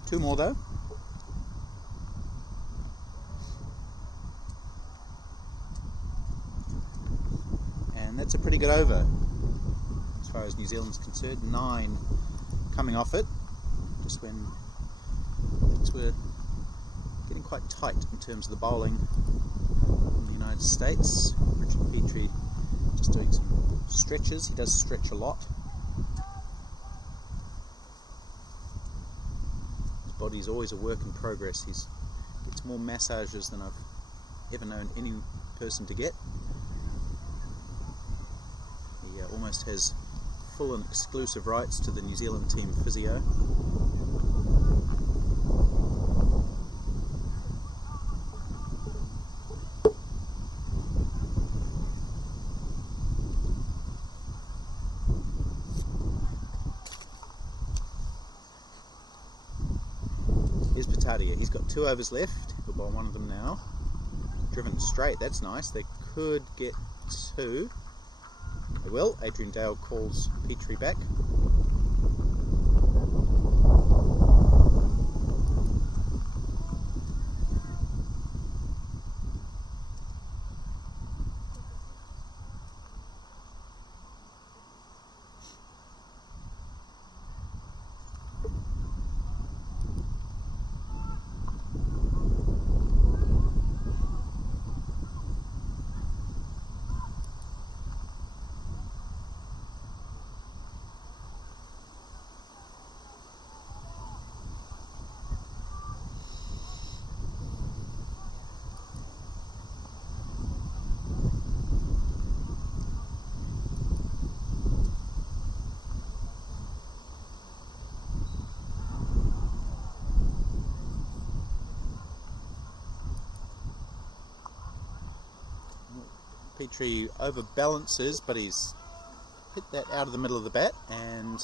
Two more though. And that's a pretty good over. As far as New Zealand's concerned, 9 coming off it, just when things were getting quite tight in terms of the bowling in the United States. Richard Petrie just doing some stretches. He does stretch a lot. His body's always a work in progress. He gets more massages than I've ever known any person to get. He almost has full and exclusive rights to the New Zealand team physio. Here's Patadia. He's got 2 overs left. He'll bowl one of them now. Driven straight, that's nice. They could get 2. They will. Adrian Dale calls Petrie back. Petrie overbalances, but he's hit that out of the middle of the bat, and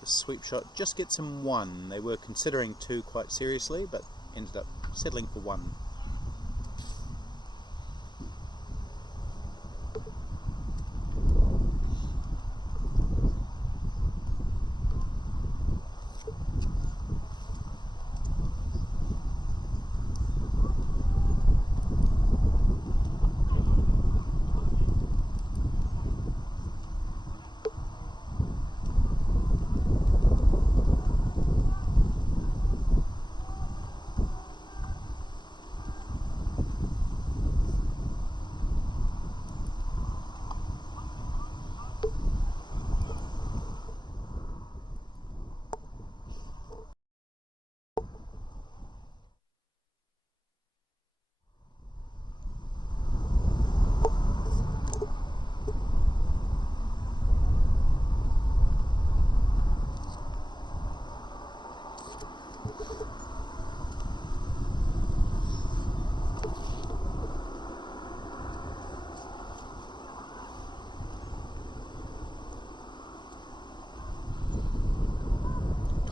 the sweep shot just gets him 1. They were considering 2 quite seriously, but ended up settling for 1.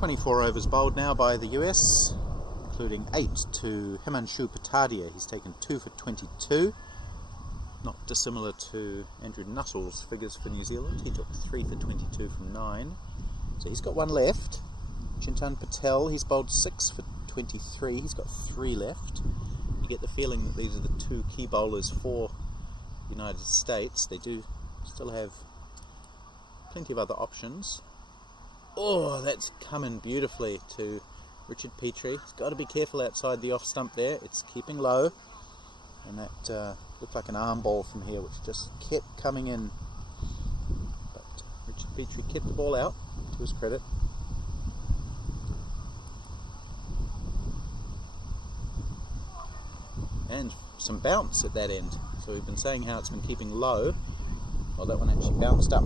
24 overs bowled now by the US, including 8 to Himanshu Patadia. He's taken 2 for 22, not dissimilar to Andrew Nuttall's figures for New Zealand. He took 3 for 22 from 9, so he's got 1 left. Chintan Patel, he's bowled 6 for 23, he's got 3 left. You get the feeling that these are the 2 key bowlers for the United States. They do still have plenty of other options. Oh, that's coming beautifully to Richard Petrie. He's got to be careful outside the off stump there. It's keeping low, and that looked like an arm ball from here, which just kept coming in. But Richard Petrie kept the ball out, to his credit. And some bounce at that end. So we've been saying how it's been keeping low. Well, that one actually bounced up.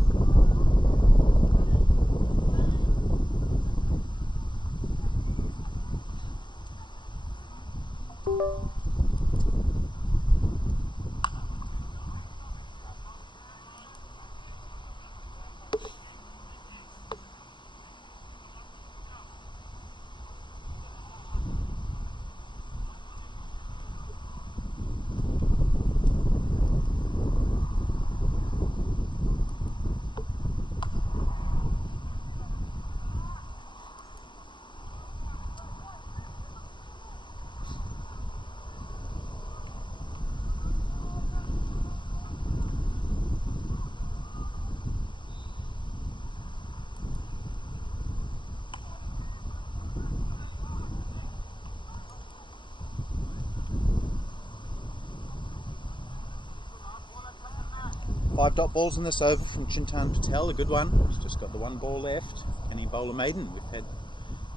Five dot balls in this over from Chintan Patel, a good one. He's just got the 1 ball left. Can he bowl a maiden? We've had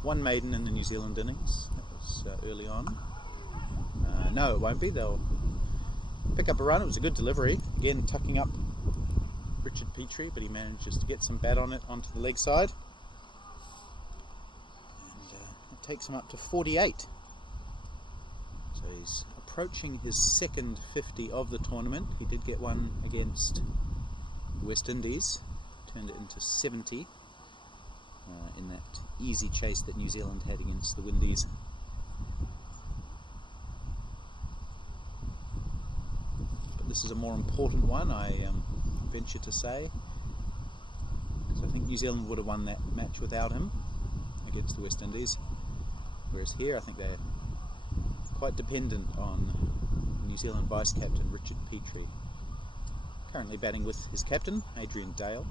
1 maiden in the New Zealand innings. That was early on. No, it won't be. They'll pick up a run. It was a good delivery. Again, tucking up Richard Petrie, but he manages to get some bat on it onto the leg side. And it takes him up to 48. So he's approaching his second 50 of the tournament. He did get one against West Indies, turned it into 70 in that easy chase that New Zealand had against the Windies. But this is a more important one, I venture to say, because I think New Zealand would have won that match without him against the West Indies, whereas here I think they're quite dependent on New Zealand vice-captain Richard Petrie, currently batting with his captain Adrian Dale.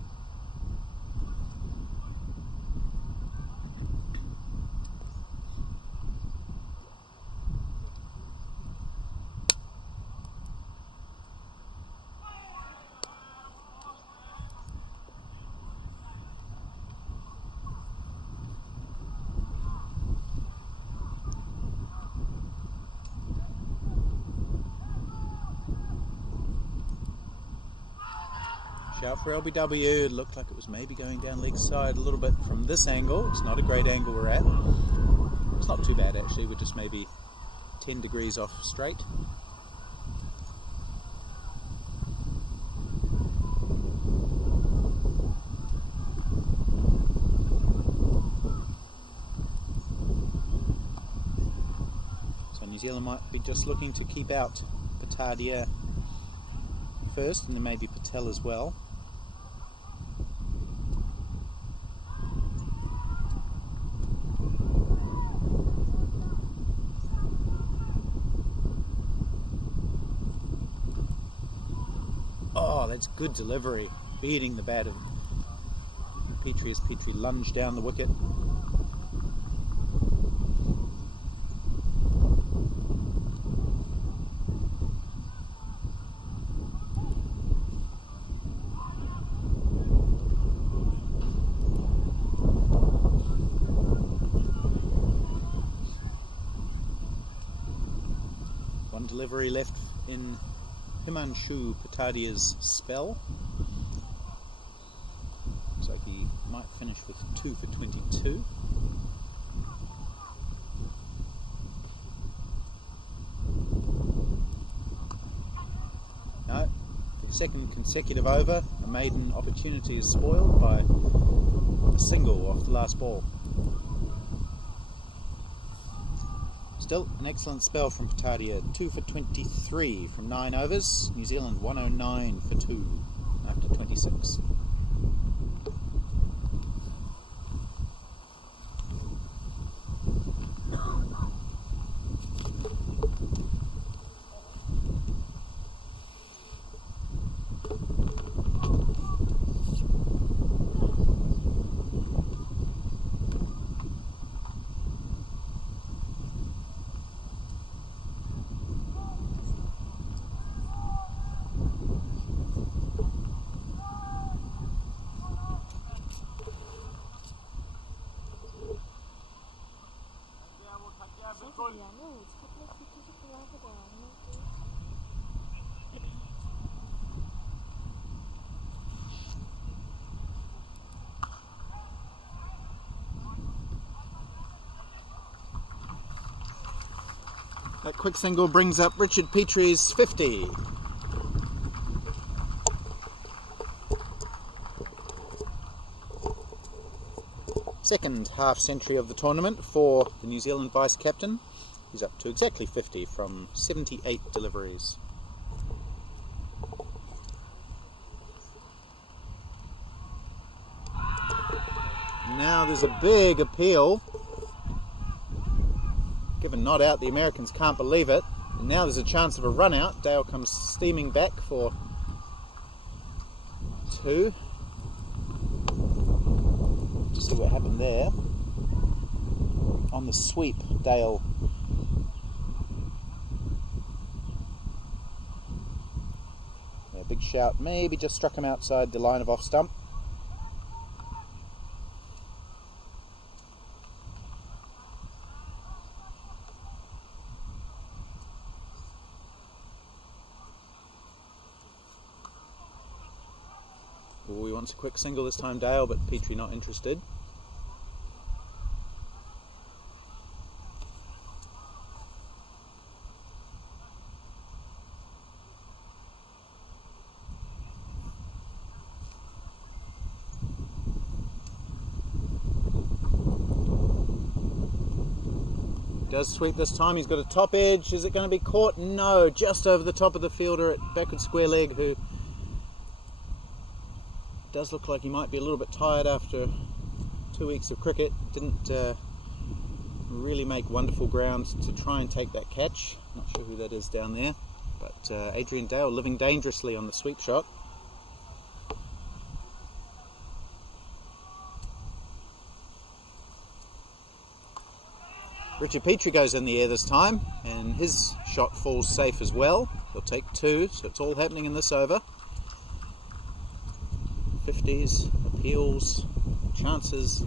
Shout for LBW. It looked like it was maybe going down leg side a little bit from this angle. It's not a great angle we're at. It's not too bad actually, we're just maybe 10 degrees off straight. So New Zealand might be just looking to keep out Patadia first, and then maybe Patel as well. Oh, that's good delivery, beating the bat of Petrie as Petrie lunged down the wicket. One delivery left in Himanshu Patadia's spell. Looks like he might finish with 2 for 22. No, for the second consecutive over, a maiden opportunity is spoiled by a single off the last ball. Still an excellent spell from Patadia. 2 for 23 from 9 overs. New Zealand 109 for 2 after 26. That quick single brings up Richard Petrie's 50. Second half century of the tournament for the New Zealand vice captain. He's up to exactly 50 from 78 deliveries. Now there's a big appeal. Given not out, the Americans can't believe it. And now there's a chance of a run out. Dale comes steaming back for 2. Just see what happened there. On the sweep, Dale big shout, maybe just struck him outside the line of off stump. Oh, he wants a quick single this time, Dale, but Petrie not interested. Does sweep this time. He's got a top edge. Is it going to be caught? No, just over the top of the fielder at backward square leg, who does look like he might be a little bit tired after 2 weeks of cricket. Didn't really make wonderful ground to try and take that catch. Not sure who that is down there, but Adrian Dale living dangerously on the sweep shot. Richard Petrie goes in the air this time, and his shot falls safe as well. He'll take 2, so it's all happening in this over. 50s, appeals, chances.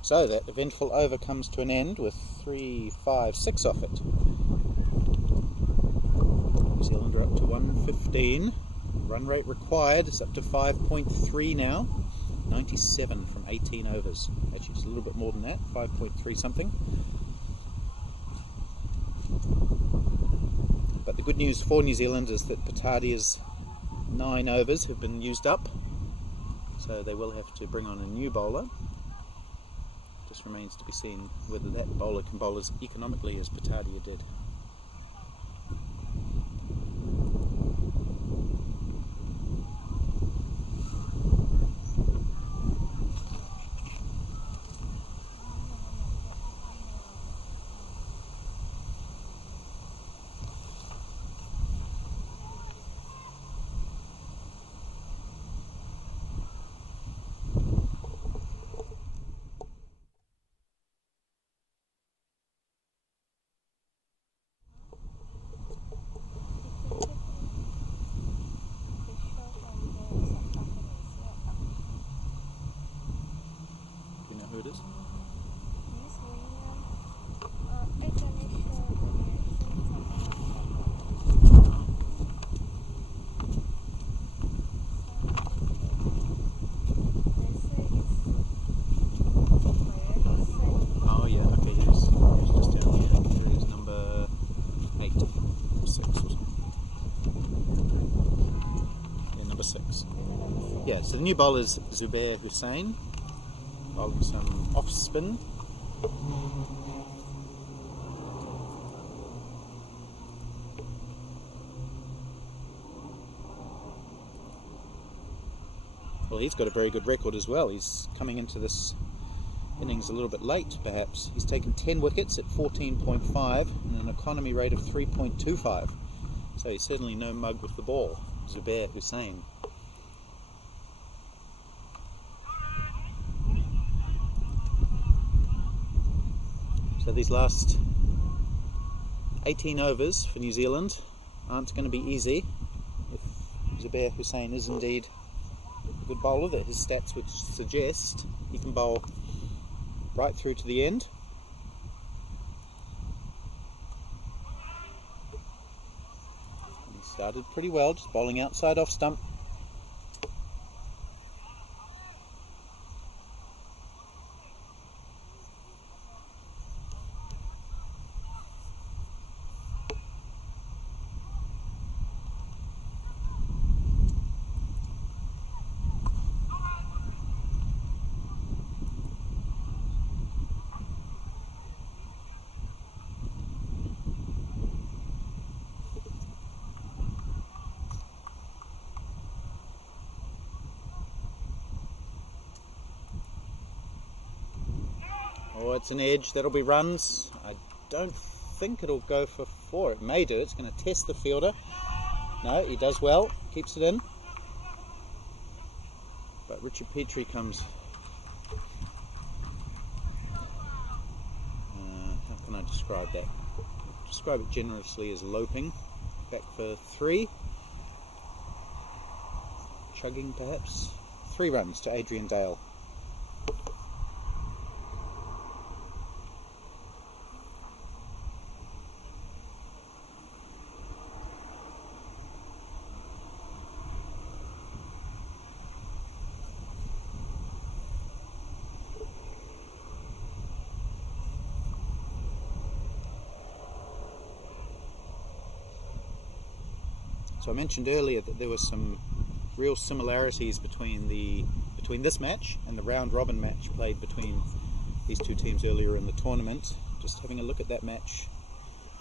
So that eventful over comes to an end with 3, 5, 6 off it. New Zealand are up to 115. Run rate required is up to 5.3 now. 97 from 18 overs. Actually, it's a little bit more than that, 5.3 something. But the good news for New Zealand is that Patadia's 9 overs have been used up. So they will have to bring on a new bowler. Just remains to be seen whether that bowler can bowl as economically as Patadia did. Who it is? So the new bowler is Zubair Hussain, bowling some off spin. Well, he's got a very good record as well. He's coming into this innings a little bit late, perhaps. He's taken 10 wickets at 14.5 and an economy rate of 3.25. So he's certainly no mug with the ball, Zubair Hussain. So these last 18 overs for New Zealand aren't going to be easy if Zubair Hussain is indeed a good bowler that his stats would suggest he can bowl right through to the end. He started pretty well, just bowling outside off stump. Oh, it's an edge, that'll be runs. I don't think it'll go for 4. It may do, it's going to test the fielder. No, he does well, keeps it in. But Richard Petrie comes, how can I describe that? Describe it generously as loping. Back for 3. Chugging perhaps. 3 runs to Adrian Dale. So I mentioned earlier that there were some real similarities between this match and the round robin match played between these two teams earlier in the tournament. Just having a look at that match,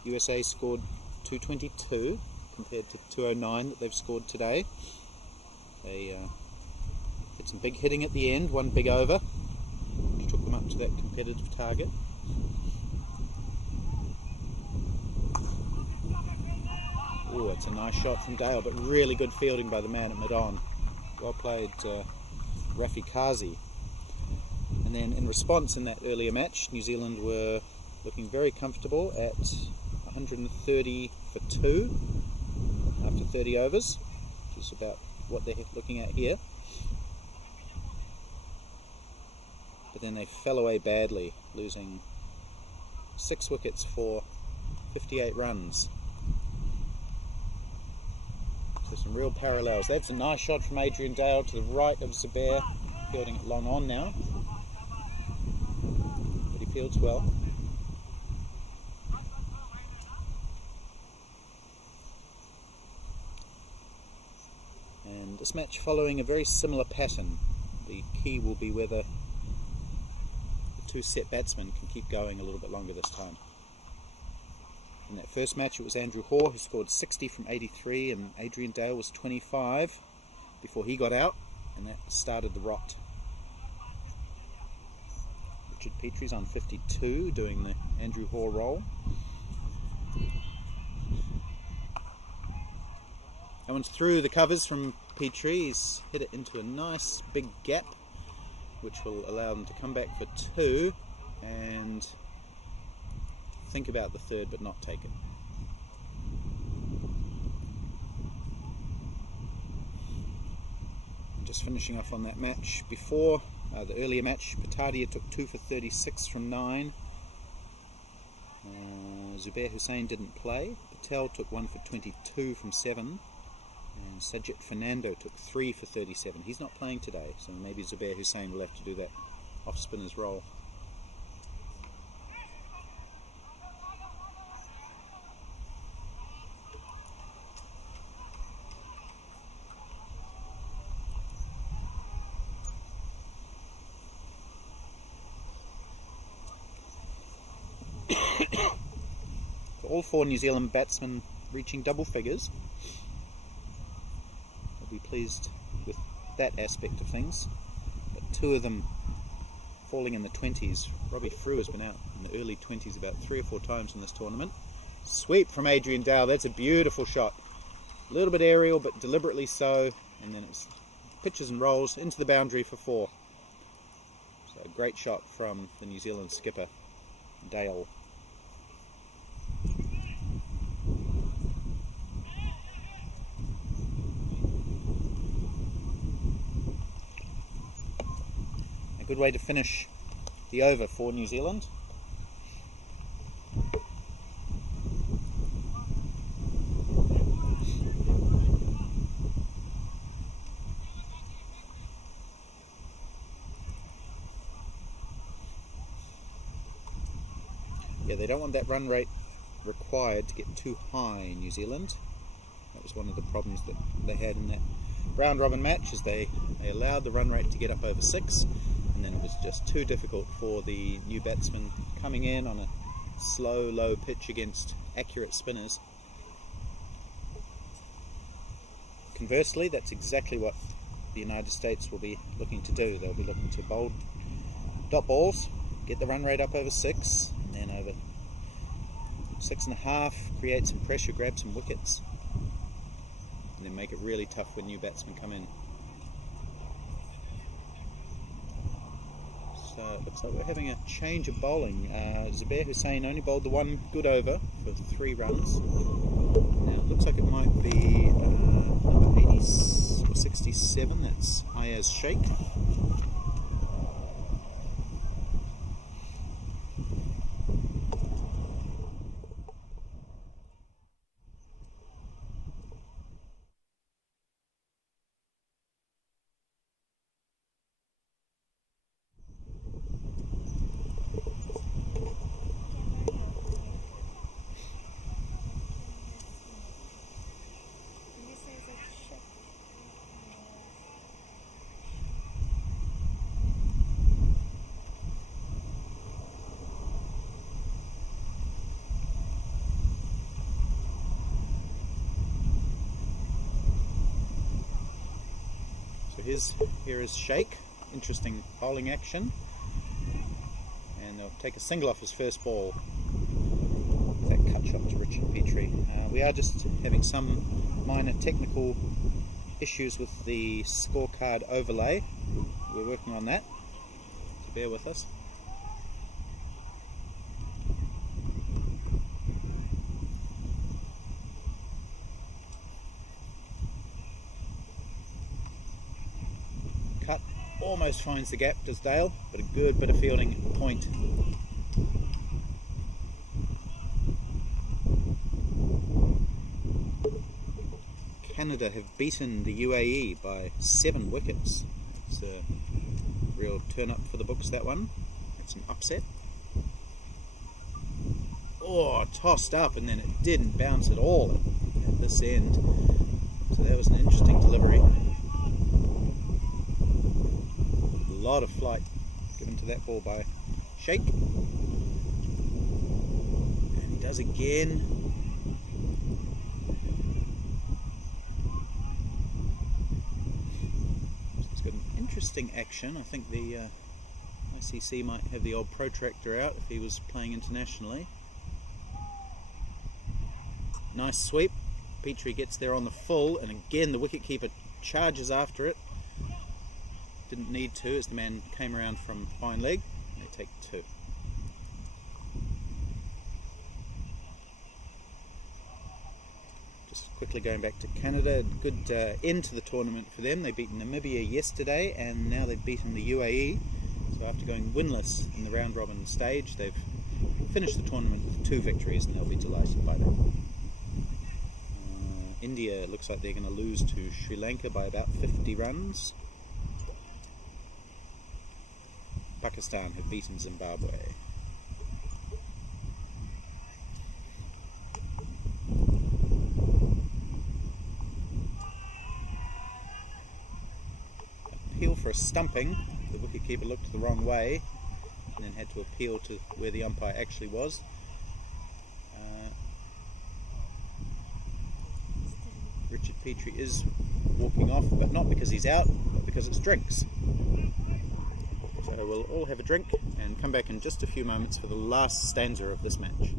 USA scored 222 compared to 209 that they've scored today. They had some big hitting at the end, one big over, which took them up to that competitive target. Oh, it's a nice shot from Dale, but really good fielding by the man at mid-on. Well played, Rafi Kazi. And then in response in that earlier match, New Zealand were looking very comfortable at 130 for 2 after 30 overs, which is about what they're looking at here. But then they fell away badly, losing 6 wickets for 58 runs. So some real parallels. That's a nice shot from Adrian Dale to the right of Zubair, fielding it long on now. But he fields well. And this match following a very similar pattern. The key will be whether the two set batsmen can keep going a little bit longer this time. In that first match it was Andrew Hoare who scored 60 from 83 and Adrian Dale was 25 before he got out, and that started the rot. Richard Petrie's on 52 doing the Andrew Hoare role. That one's through the covers from Petrie. He's hit it into a nice big gap which will allow them to come back for 2 and think about the third but not take it. And just finishing off on that match before, the earlier match, Patadia took 2 for 36 from 9. Zubair Hussain didn't play. Patel took 1 for 22 from 7. And Sajid Fernando took 3 for 37. He's not playing today, so maybe Zubair Hussain will have to do that off-spinner's role. all 4 New Zealand batsmen reaching double figures. I'll be pleased with that aspect of things. But 2 of them falling in the 20s. Robbie Frew has been out in the early 20s about 3 or 4 times in this tournament. Sweep from Adrian Dale. That's a beautiful shot. A little bit aerial, but deliberately so. And then it's pitches and rolls into the boundary for 4. So a great shot from the New Zealand skipper, Dale. A good way to finish the over for New Zealand. Yeah, they don't want that run rate required to get too high in New Zealand. That was one of the problems that they had in that round robin match, is they allowed the run rate to get up over 6, and then it was just too difficult for the new batsmen coming in on a slow, low pitch against accurate spinners. Conversely, that's exactly what the United States will be looking to do. They'll be looking to bowl dot balls, get the run rate up over 6, and then over 6.5, create some pressure, grab some wickets, and then make it really tough when new batsmen come in. So it looks like we're having a change of bowling. Zubair Hussain only bowled the 1 good over for 3 runs. Now it looks like it might be number 80 or 67, that's Ayaz Sheikh. Here is Sheikh, interesting bowling action, and they'll take a single off his first ball. That cut shot to Richard Petrie. We are just having some minor technical issues with the scorecard overlay. We're working on that, so bear with us. Cut almost finds the gap, does Dale, but a good bit of fielding at the point. Canada have beaten the UAE by 7 wickets. It's a real turn up for the books, that one. It's an upset. Oh, tossed up, and then it didn't bounce at all at this end. So that was an interesting delivery. A lot of flight given to that ball by Sheikh. And he does again. So it's got an interesting action. I think the ICC might have the old protractor out if he was playing internationally. Nice sweep. Petrie gets there on the full, and again the wicketkeeper charges after it. Didn't need to, as the man came around from fine leg. And they take 2. Just quickly going back to Canada, good end to the tournament for them. They beat Namibia yesterday, and now they've beaten the UAE. So after going winless in the round robin stage, they've finished the tournament with 2 victories, and they'll be delighted by that. India looks like they're going to lose to Sri Lanka by about 50 runs. Pakistan have beaten Zimbabwe. Appeal for a stumping. The wicketkeeper looked the wrong way and then had to appeal to where the umpire actually was. Richard Petrie is walking off, but not because he's out, but because it's drinks. So we'll all have a drink and come back in just a few moments for the last stanza of this match.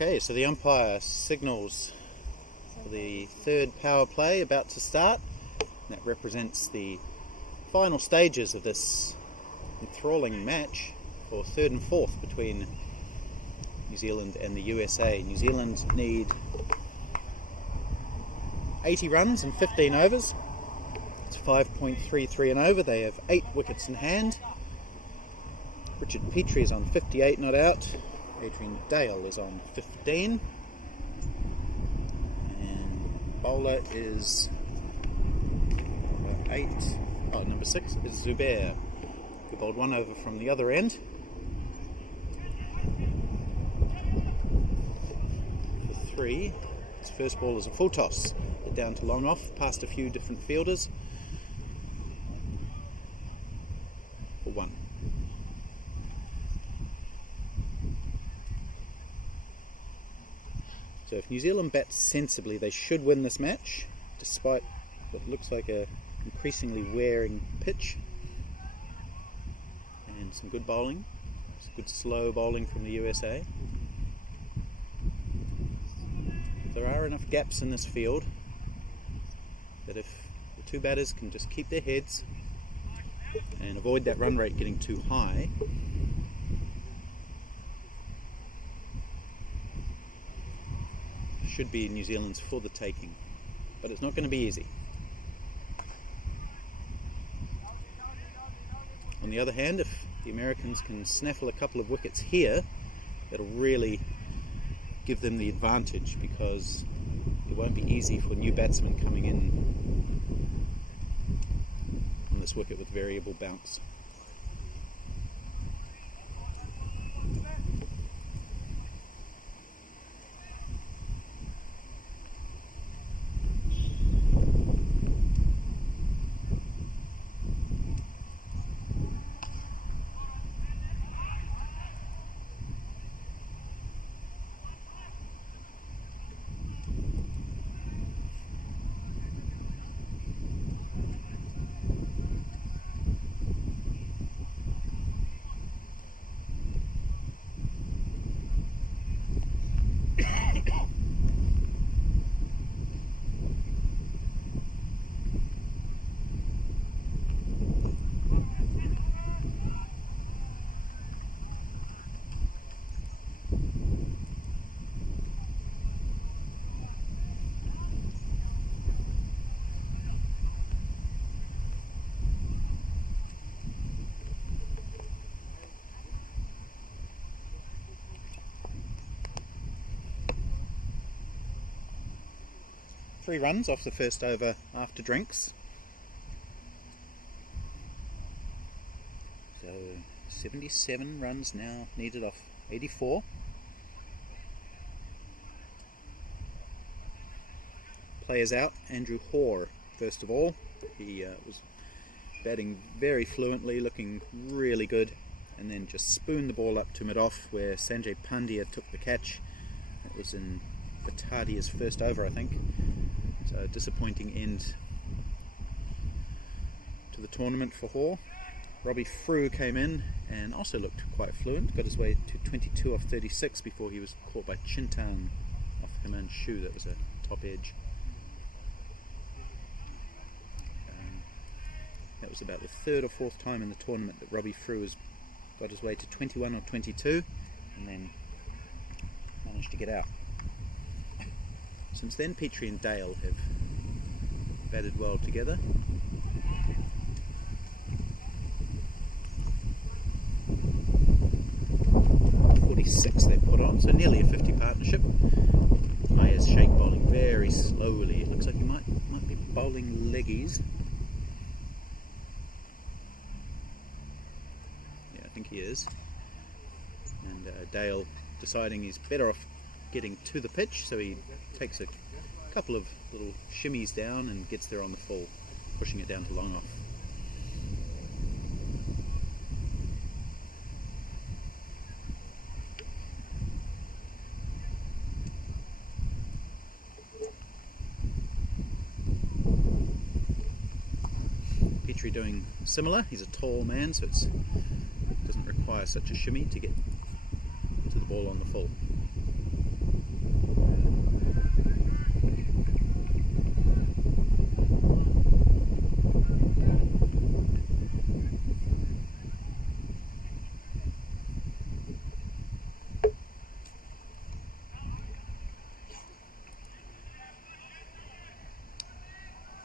Okay, so the umpire signals for the third power play about to start. That represents the final stages of this enthralling match for third and fourth between New Zealand and the USA. New Zealand need 80 runs in 15 overs. It's 5.33 and over. They have 8 wickets in hand. Richard Petrie is on 58 not out. Adrian Dale is on 15. And bowler is number 6 is Zubair, who bowled 1 over from the other end. For 3, his first ball is a full toss. Down to long off, past a few different fielders. For 1. So if New Zealand bats sensibly, they should win this match, despite what looks like a increasingly wearing pitch. and some good bowling. Some good slow bowling from the USA. There are enough gaps in this field that if the two batters can just keep their heads and avoid that run rate getting too high, should be New Zealand's for the taking. But it's not going to be easy. On the other hand, if the Americans can snaffle a couple of wickets here, that'll really give them the advantage, because it won't be easy for new batsmen coming in on this wicket with variable bounce. Three runs off the first over after drinks. So 77 runs now needed off 84. Players out. Andrew Hoare first of all. He was batting very fluently, looking really good, and then just spooned the ball up to mid-off where Sanjay Pandya took the catch. It was in Batadia's first over, I think. So a disappointing end to the tournament for Hoare. Robbie Frew came in and also looked quite fluent, got his way to 22 off 36 before he was caught by Chintan off Himanshu. That was a top edge. That was about the third or fourth time in the tournament that Robbie Frew has got his way to 21 or 22 and then managed to get out. Since then, Petrie and Dale have batted well together. .46 they put on, so nearly a 50 partnership. Ayaz Sheikh bowling very slowly. It looks like he might be bowling leggies. Yeah, I think he is. And Dale deciding he's better off getting to the pitch, so he takes a couple of little shimmies down and gets there on the full, pushing it down to long off. Petrie doing similar. He's a tall man, so it doesn't require such a shimmy to get to the ball on the full.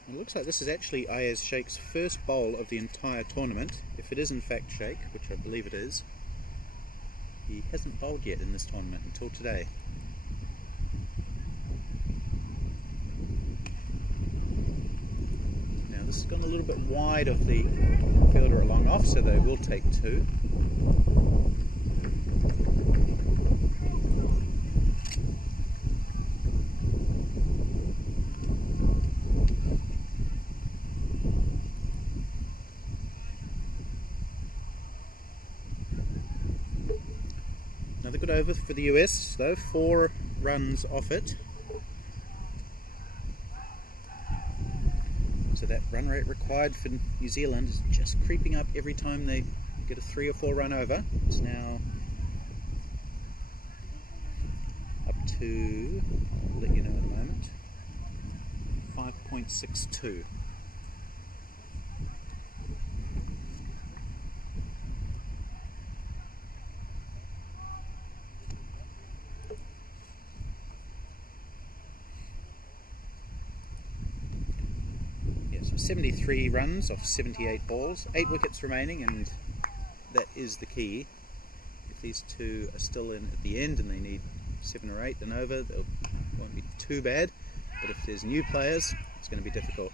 It looks like this is actually Ayaz Sheikh's first bowl of the entire tournament. If it is in fact Sheikh, which I believe it is, he hasn't bowled yet in this tournament until today. Now this has gone a little bit wide of the fielder at long off, so they will take two. Another good over for the US though, 4 runs off it. So that run rate required for New Zealand is just creeping up every time they get a 3 or 4 run over. It's now up to, I'll let you know in a moment, 5.62. Yes, 73 runs off 78 balls, 8 wickets remaining, and that is the key. If these two are still in at the end and they need 7 or 8 and over, it won't be too bad, but if there's new players, it's going to be difficult.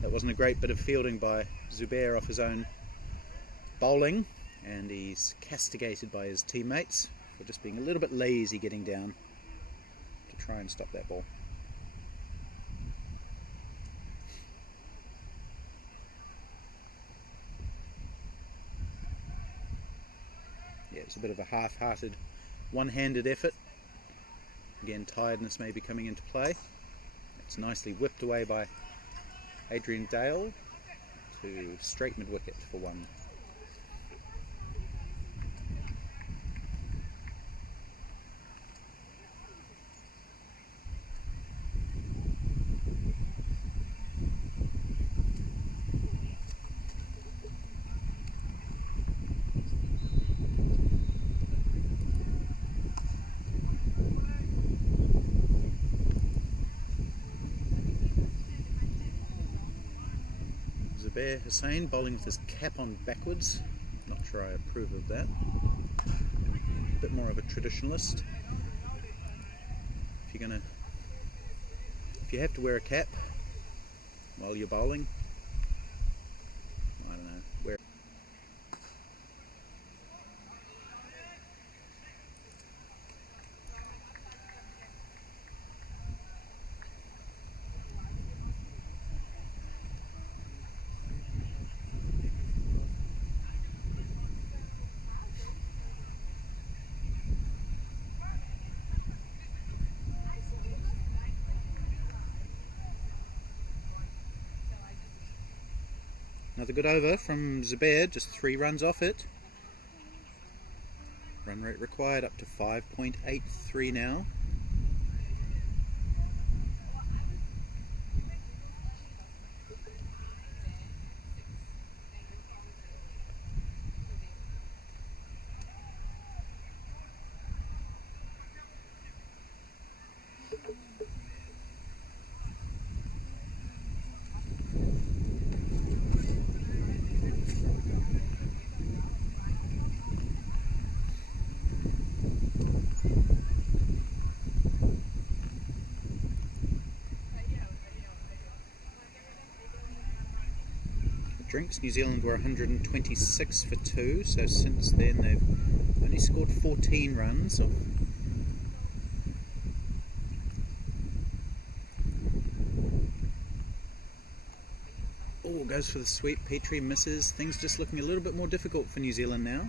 That wasn't a great bit of fielding by Zubair off his own bowling, and he's castigated by his teammates for just being a little bit lazy getting down to try and stop that ball. Yeah, it's a bit of a half-hearted, one-handed effort. Again, tiredness may be coming into play. It's nicely whipped away by Adrian Dale to straight mid-wicket for 1. Zubair Hussain bowling with his cap on backwards. Not sure I approve of that. A bit more of a traditionalist. If you have to wear a cap while you're bowling, I don't know, wear. Another good over from Zubair, just 3 runs off it. Run rate required up to 5.83 now. Drinks, New Zealand were 126 for 2, so since then they've only scored 14 runs. Oh, goes for the sweep, Petrie misses. Things just looking a little bit more difficult for New Zealand now.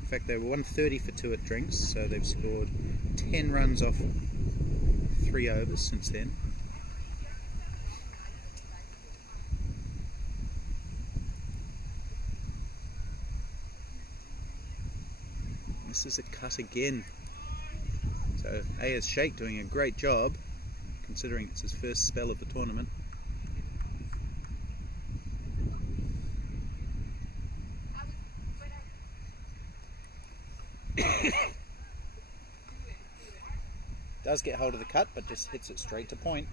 In fact, they were 130 for 2 at Drinks, so they've scored 10 runs off 3 overs since then. This is a cut again. So Ayaz Sheikh doing a great job, considering it's his first spell of the tournament. Does get hold of the cut, but just hits it straight to point.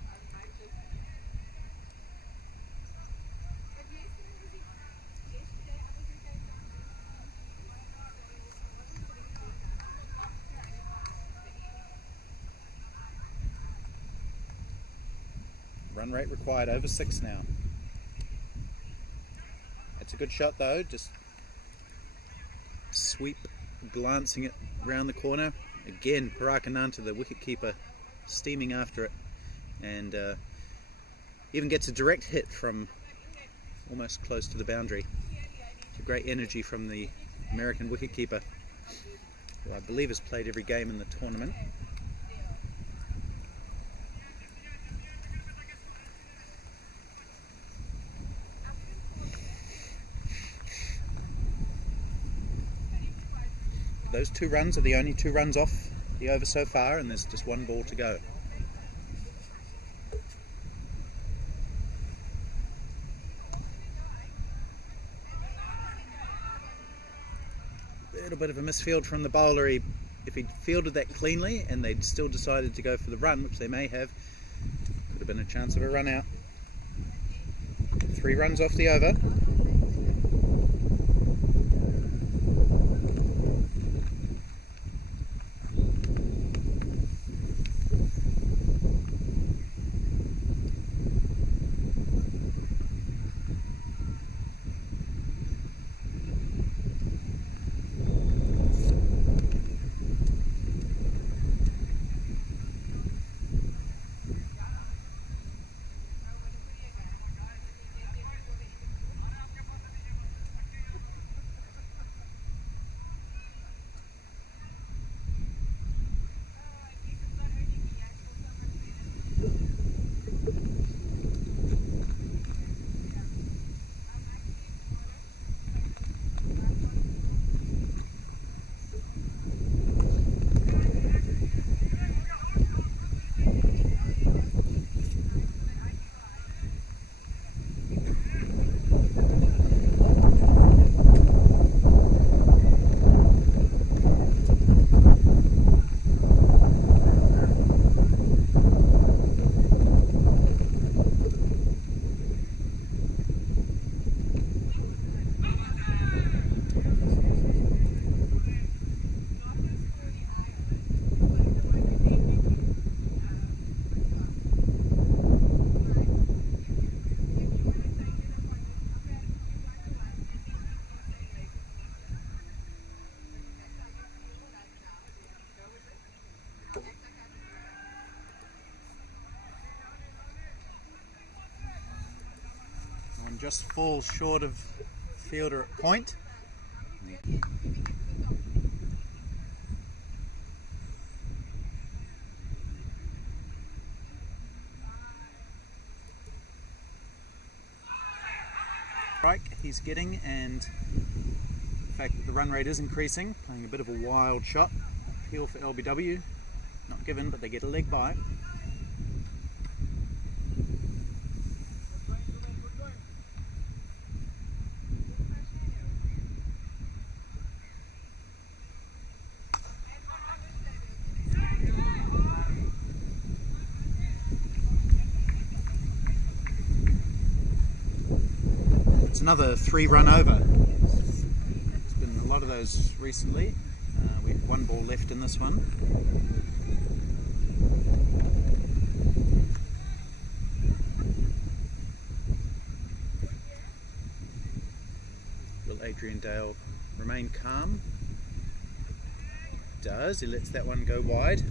Run rate required over 6 now. It's a good shot though, just sweep, glancing it round the corner. Again, Parakananta, the wicketkeeper, steaming after it, and even gets a direct hit from almost close to the boundary. It's a great energy from the American wicketkeeper, who I believe has played every game in the tournament. Those 2 runs are the only 2 runs off the over so far, and there's just 1 ball to go. A little bit of a misfield from the bowler. If he'd fielded that cleanly and they'd still decided to go for the run, which they may have, could have been a chance of a run out. 3 runs off the over. Just falls short of fielder at point. Strike he's getting, and the fact that the run rate is increasing, playing a bit of a wild shot. Appeal for LBW, not given, but they get a leg by. Another 3-run over. There's been a lot of those recently. We have 1 ball left in this one. Will Adrian Dale remain calm? Does. He lets that one go wide.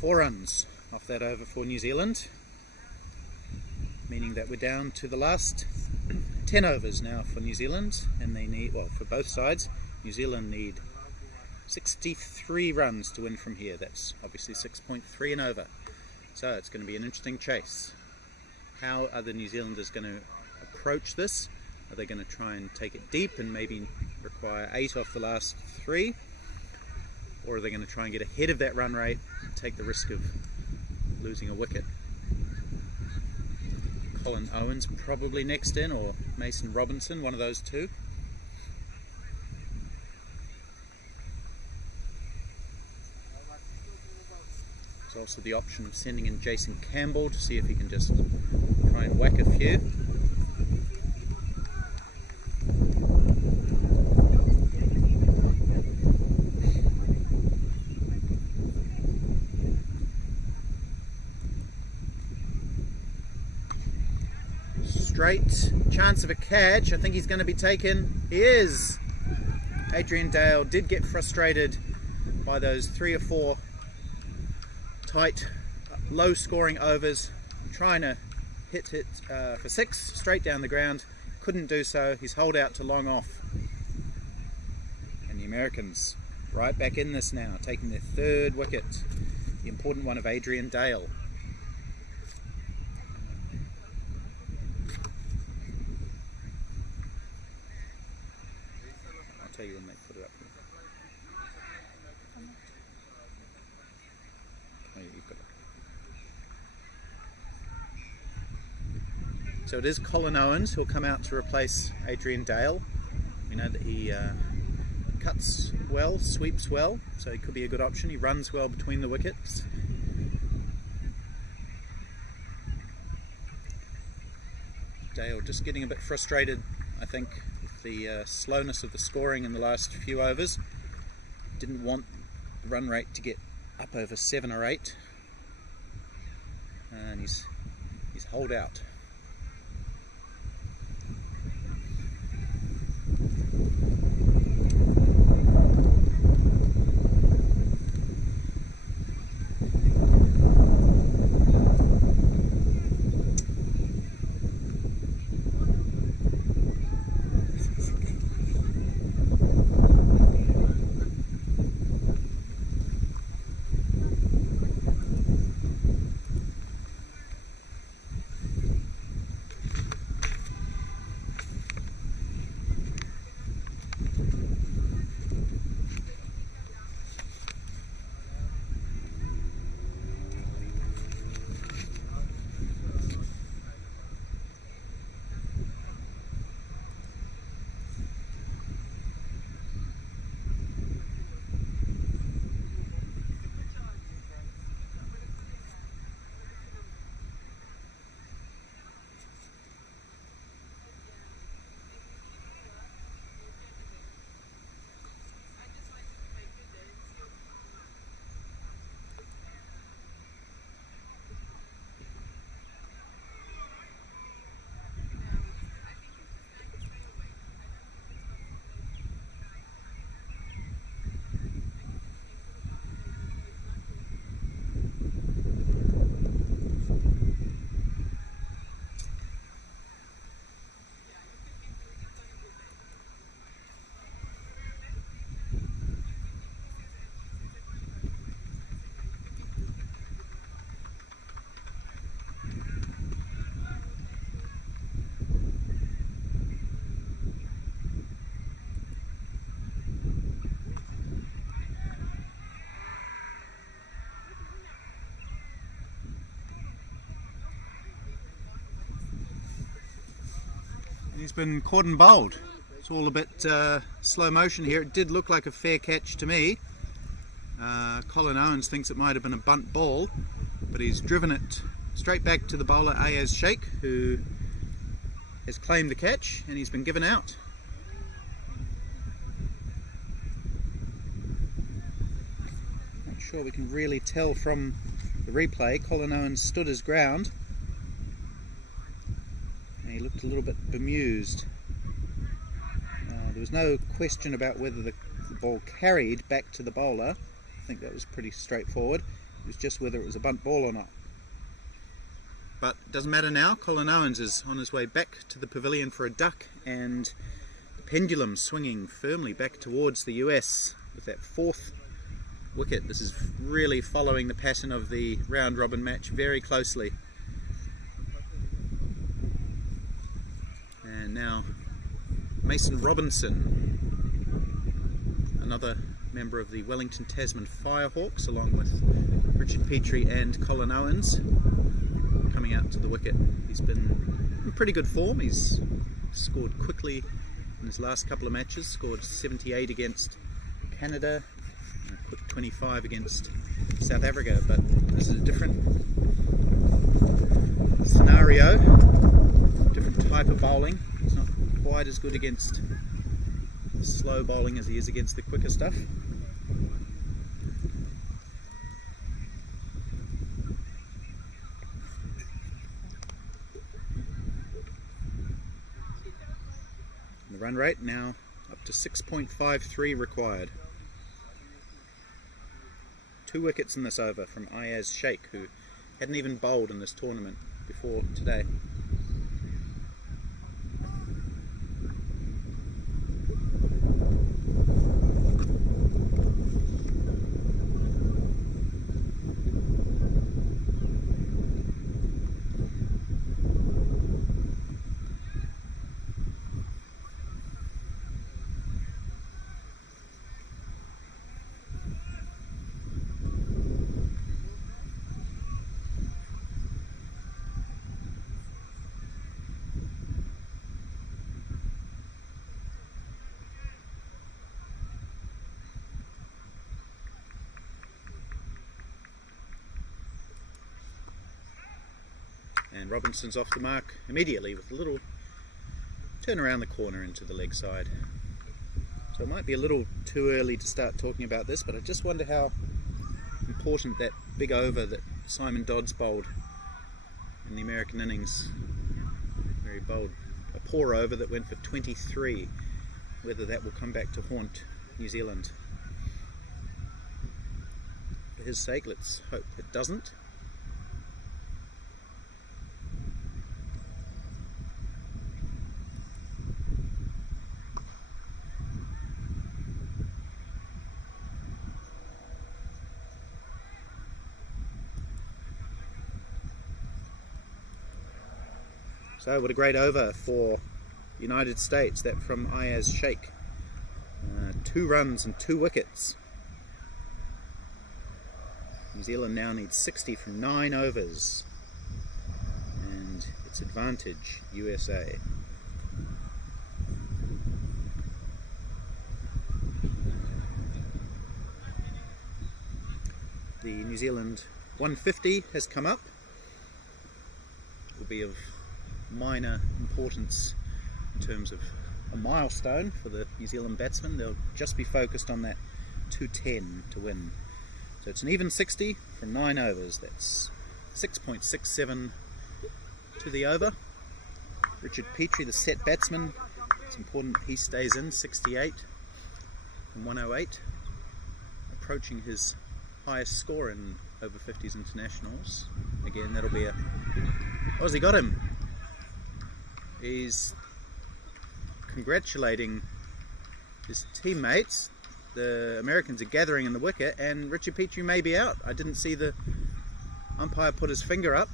Four runs off that over for New Zealand, meaning that we're down to the last 10 overs now for New Zealand, and they need, well, for both sides, New Zealand need 63 runs to win from here. That's obviously 6.3 and over. So it's going to be an interesting chase. How are the New Zealanders going to approach this? Are they going to try and take it deep and maybe require 8 off the last 3? Or are they going to try and get ahead of that run rate and take the risk of losing a wicket? Colin Owens probably next in, or Mason Robinson, one of those two. There's also the option of sending in Jason Campbell to see if he can just try and whack a few. Straight chance of a catch. I think he's going to be taken. He is. Adrian Dale did get frustrated by those 3 or 4 tight, low scoring overs, trying to hit it for 6 straight down the ground. Couldn't do so. He's holed out to long off. And the Americans right back in this now, taking their 3rd wicket, the important one of Adrian Dale. I'll tell you when they put it up here. Oh, you've got it. So it is Colin Owens who'll come out to replace Adrian Dale. We know that he cuts well, sweeps well, so he could be a good option. He runs well between the wickets. Dale just getting a bit frustrated, I think, with the slowness of the scoring in the last few overs. Didn't want the run rate to get up over 7 or 8, and he's holed out. He's been caught and bowled. It's all a bit slow motion here. It did look like a fair catch to me. Colin Owens thinks it might have been a bunt ball, but he's driven it straight back to the bowler Ayaz Sheikh, who has claimed the catch, and he's been given out. Not sure we can really tell from the replay. Colin Owens stood his ground. He looked a little bit bemused. There was no question about whether the ball carried back to the bowler. I think that was pretty straightforward. It was just whether it was a bunt ball or not. But it doesn't matter now. Colin Owens is on his way back to the pavilion for a duck, and the pendulum swinging firmly back towards the US with that 4th wicket. This is really following the pattern of the round robin match very closely. And now Mason Robinson, another member of the Wellington Tasman Firehawks, along with Richard Petrie and Colin Owens, coming out to the wicket. He's been in pretty good form. He's scored quickly in his last couple of matches, scored 78 against Canada, and a quick 25 against South Africa, but this is a different scenario, different type of bowling. He's not quite as good against the slow bowling as he is against the quicker stuff. And the run rate now up to 6.53 required. 2 wickets in this over from Ayaz Sheikh, who hadn't even bowled in this tournament before. for today. And Robinson's off the mark immediately with a little turn around the corner into the leg side. So it might be a little too early to start talking about this, but I just wonder how important that big over that Simon Dodds bowled in the American innings, where he bowled a poor over that went for 23, whether that will come back to haunt New Zealand. For his sake, let's hope it doesn't. So what a great over for the United States, that from Ayaz Sheikh. 2 runs and 2 wickets. New Zealand now needs 60 from 9 overs. And it's advantage USA. The New Zealand 150 has come up. It will be of minor importance in terms of a milestone for the New Zealand batsmen. They'll just be focused on that 210 to win. So it's an even 60 from 9 overs. That's 6.67 to the over. Richard Petrie, the set batsman, it's important he stays in, 68 from 108, approaching his highest score in over-50s internationals. Again, that'll be a... Aussie got him. He's congratulating his teammates. The Americans are gathering in the wicket, and Richard Petrie may be out. I didn't see the umpire put his finger up.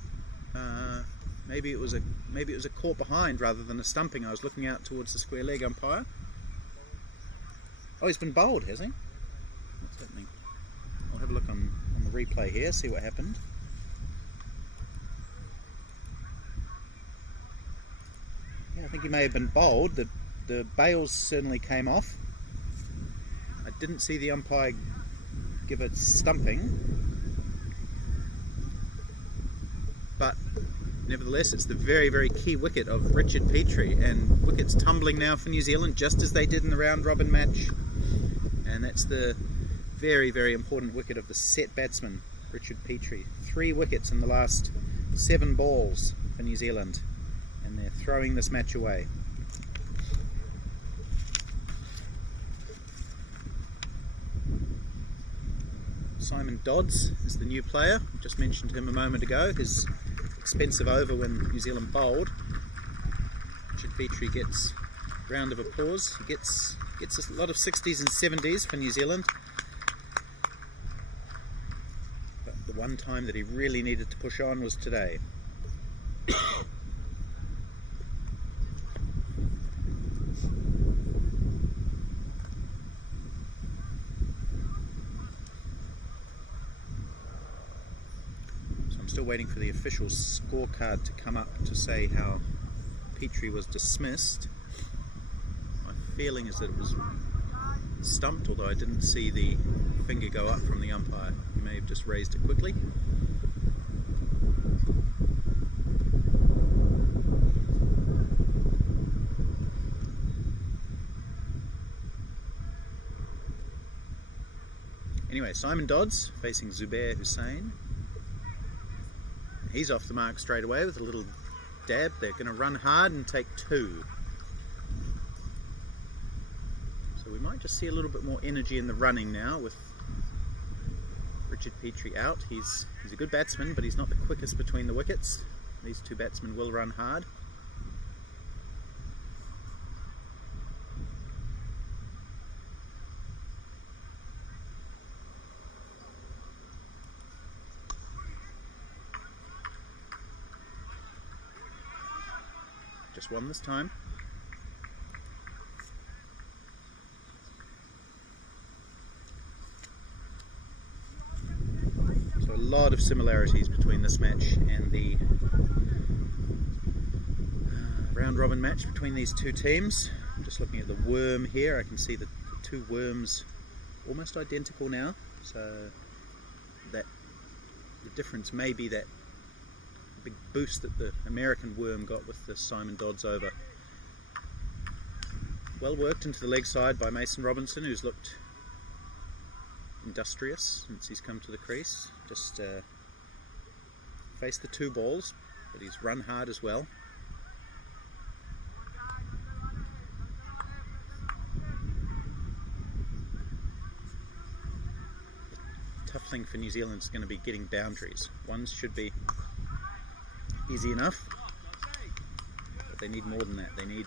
Maybe it was a caught behind rather than a stumping. I was looking out towards the square leg umpire. Oh, he's been bowled, has he? What's happening? I'll have a look on the replay here, see what happened. Yeah, I think he may have been bowled. The bails certainly came off. I didn't see the umpire give it stumping, but nevertheless it's the very, very key wicket of Richard Petrie, and wickets tumbling now for New Zealand just as they did in the round robin match, and that's the very, very important wicket of the set batsman Richard Petrie. 3 wickets in the last 7 balls for New Zealand, and they're throwing this match away. Simon Dodds is the new player. I just mentioned him a moment ago. His expensive over when New Zealand bowled. Richard Petrie gets a round of applause. He gets a lot of 60s and 70s for New Zealand. But the one time that he really needed to push on was today. Still waiting for the official scorecard to come up to say how Petrie was dismissed. My feeling is that it was stumped, although I didn't see the finger go up from the umpire. He may have just raised it quickly. Anyway, Simon Dodds facing Zubair Hussain. He's off the mark straight away with a little dab. They're going to run hard and take 2. So we might just see a little bit more energy in the running now with Richard Petrie out. He's a good batsman, but he's not the quickest between the wickets. These two batsmen will run hard. Just one this time. So a lot of similarities between this match and the round robin match between these two teams. Just looking at the worm here, I can see the two worms almost identical now, so that the difference may be that big boost that the American worm got with the Simon Dodds over. Well worked into the leg side by Mason Robinson, who's looked industrious since he's come to the crease. Just faced the two balls, but he's run hard as well. The tough thing for New Zealand is going to be getting boundaries. Ones should be easy enough, but they need more than that. They need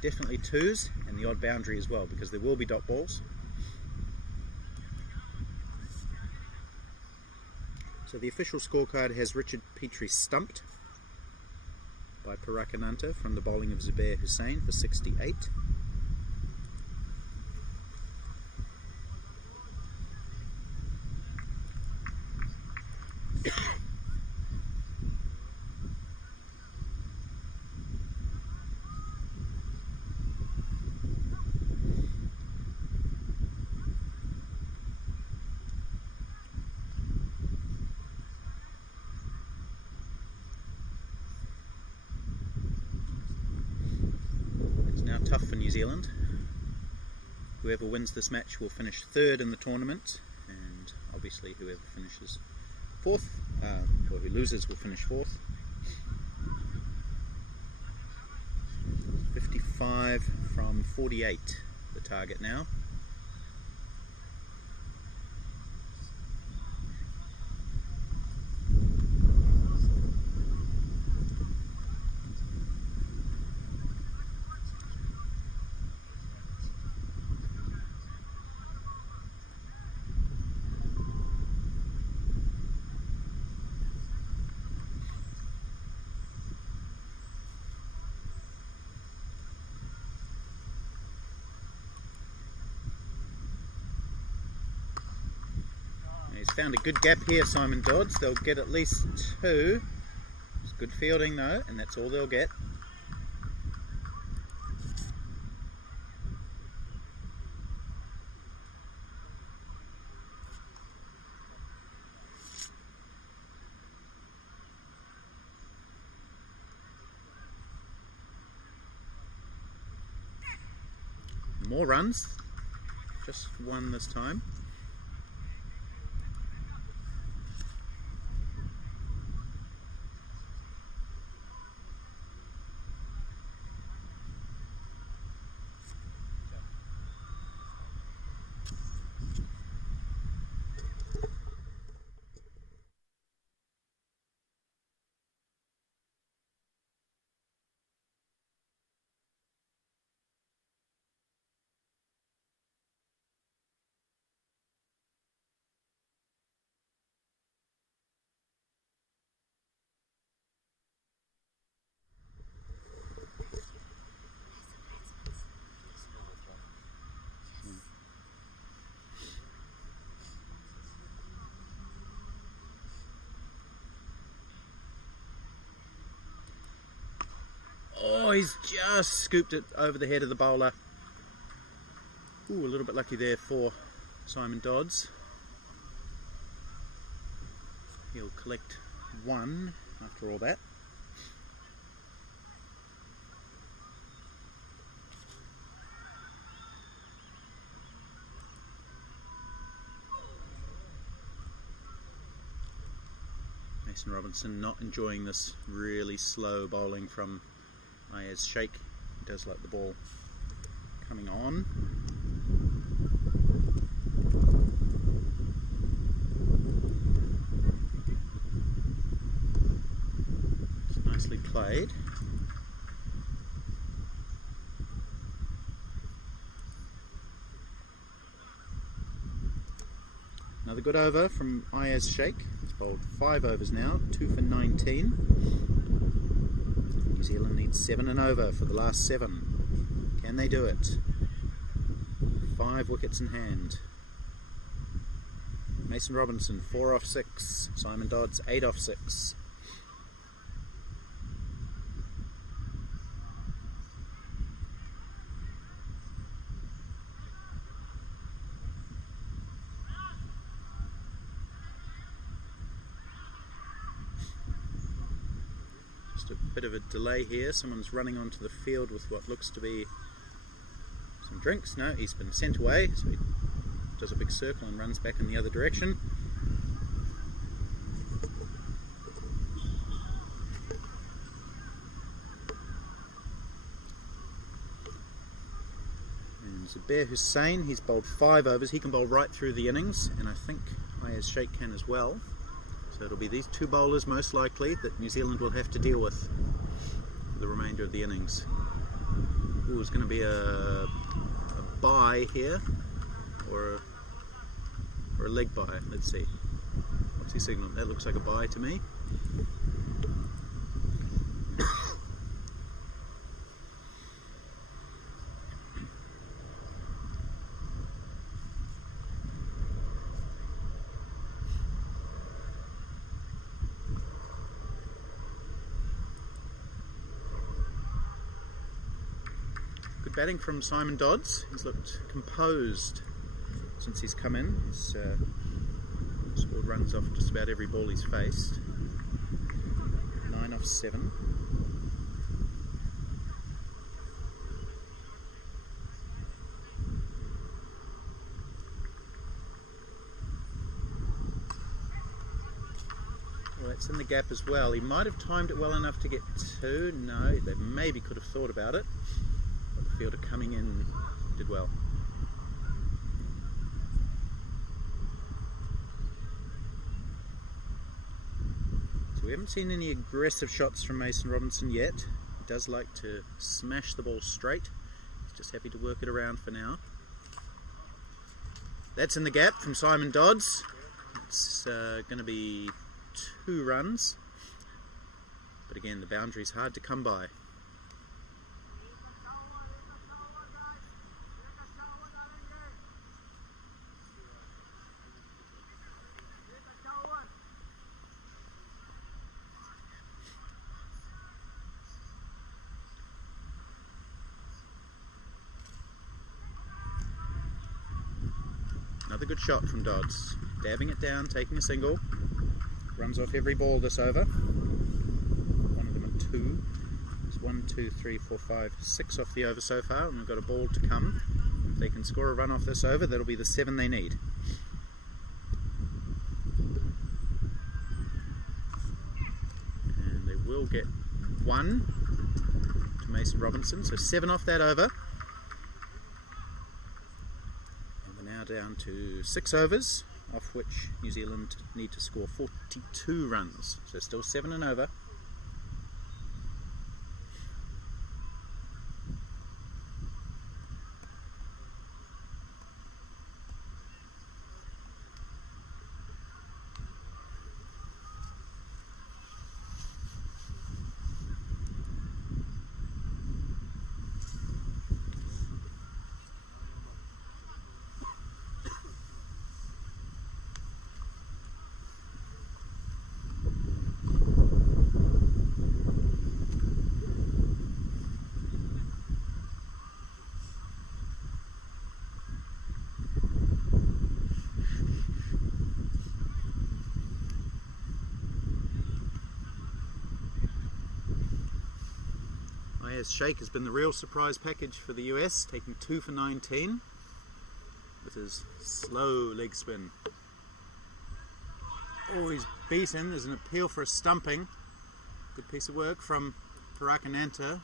definitely twos and the odd boundary as well, because there will be dot balls. So the official scorecard has Richard Petrie stumped by Parakananta from the bowling of Zubair Hussain for 68. Tough for New Zealand. Whoever wins this match will finish third in the tournament, and obviously whoever finishes fourth, or who loses, will finish fourth. 55 from 48, the target now. He's found a good gap here, Simon Dodds. They'll get at least two. It's good fielding though, and that's all they'll get. More runs, just one this time. Oh, he's just scooped it over the head of the bowler. Ooh, a little bit lucky there for Simon Dodds. He'll collect one after all that. Mason Robinson not enjoying this really slow bowling from Ayaz Sheikh. He does like the ball coming on. played. Another good over from Ayaz Sheikh. He's bowled 5 overs now, 2 for 19. New Zealand needs 7 and over for the last 7. Can they do it? 5 wickets in hand. Mason Robinson 4 off 6. Simon Dodds 8 off 6. Just a bit of a delay here. Someone's running onto the field with what looks to be some drinks. No, he's been sent away, so he does a big circle and runs back in the other direction. And Zubair Hussain, he's bowled 5 overs. He can bowl right through the innings, and I think Ayaz Sheikh can as well. So it'll be these 2 bowlers most likely that New Zealand will have to deal with for the remainder of the innings. Ooh, it's going to be a bye here, or a leg bye. Let's see. What's he signaling? That looks like a bye to me. Good batting from Simon Dodds. He's looked composed since he's come in. He's scored runs off just about every ball he's faced. 9 off 7. Well, that's in the gap as well. He might have timed it well enough to get 2. No, they maybe could have thought about it. But the fielder coming in did well. So we haven't seen any aggressive shots from Mason Robinson yet. He does like to smash the ball straight. He's just happy to work it around for now. That's in the gap from Simon Dodds. It's going to be 2 runs. But again, the boundary's hard to come by. Another good shot from Dodds, dabbing it down, taking a single, runs off every ball this over. One of them at 2. It's 1, 2, 3, 4, 5, 6 off the over so far, and we've got a ball to come. If they can score a run off this over, that'll be the 7 they need. And they will get 1 to Mason Robinson, so 7 off that over. Down to 6 overs, off which New Zealand need to score 42 runs, so still 7 and over. Ayaz Sheikh has been the real surprise package for the US, taking 2 for 19 with his slow leg spin. Oh, he's beaten. There's an appeal for a stumping. Good piece of work from Parakananta.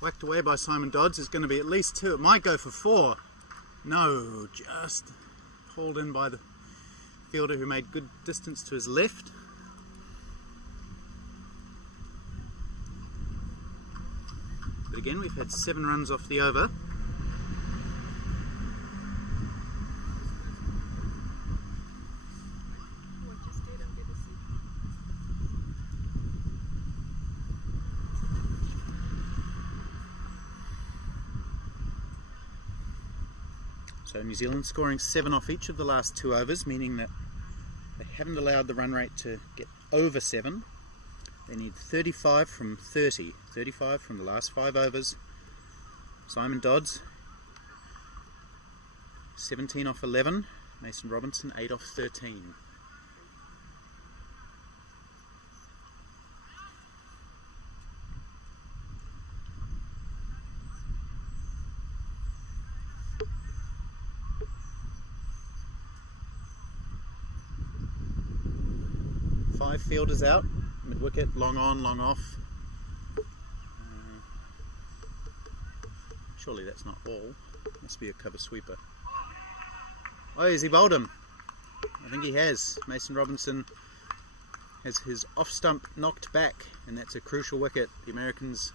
Whacked away by Simon Dodds. Is going to be at least 2. It might go for 4. No, just hauled in by the fielder who made good distance to his left. But again, we've had 7 runs off the over. So New Zealand scoring 7 off each of the last 2 overs, meaning that they haven't allowed the run rate to get over 7. They need 35 from 30. 35 from the last 5 overs. Simon Dodds, 17 off 11. Mason Robinson, 8 off 13. Five fielders out, mid-wicket, long on, long off. Surely that's not all. Must be a cover sweeper. Oh, has he bowled him? I think he has. Mason Robinson has his off-stump knocked back, and that's a crucial wicket. The Americans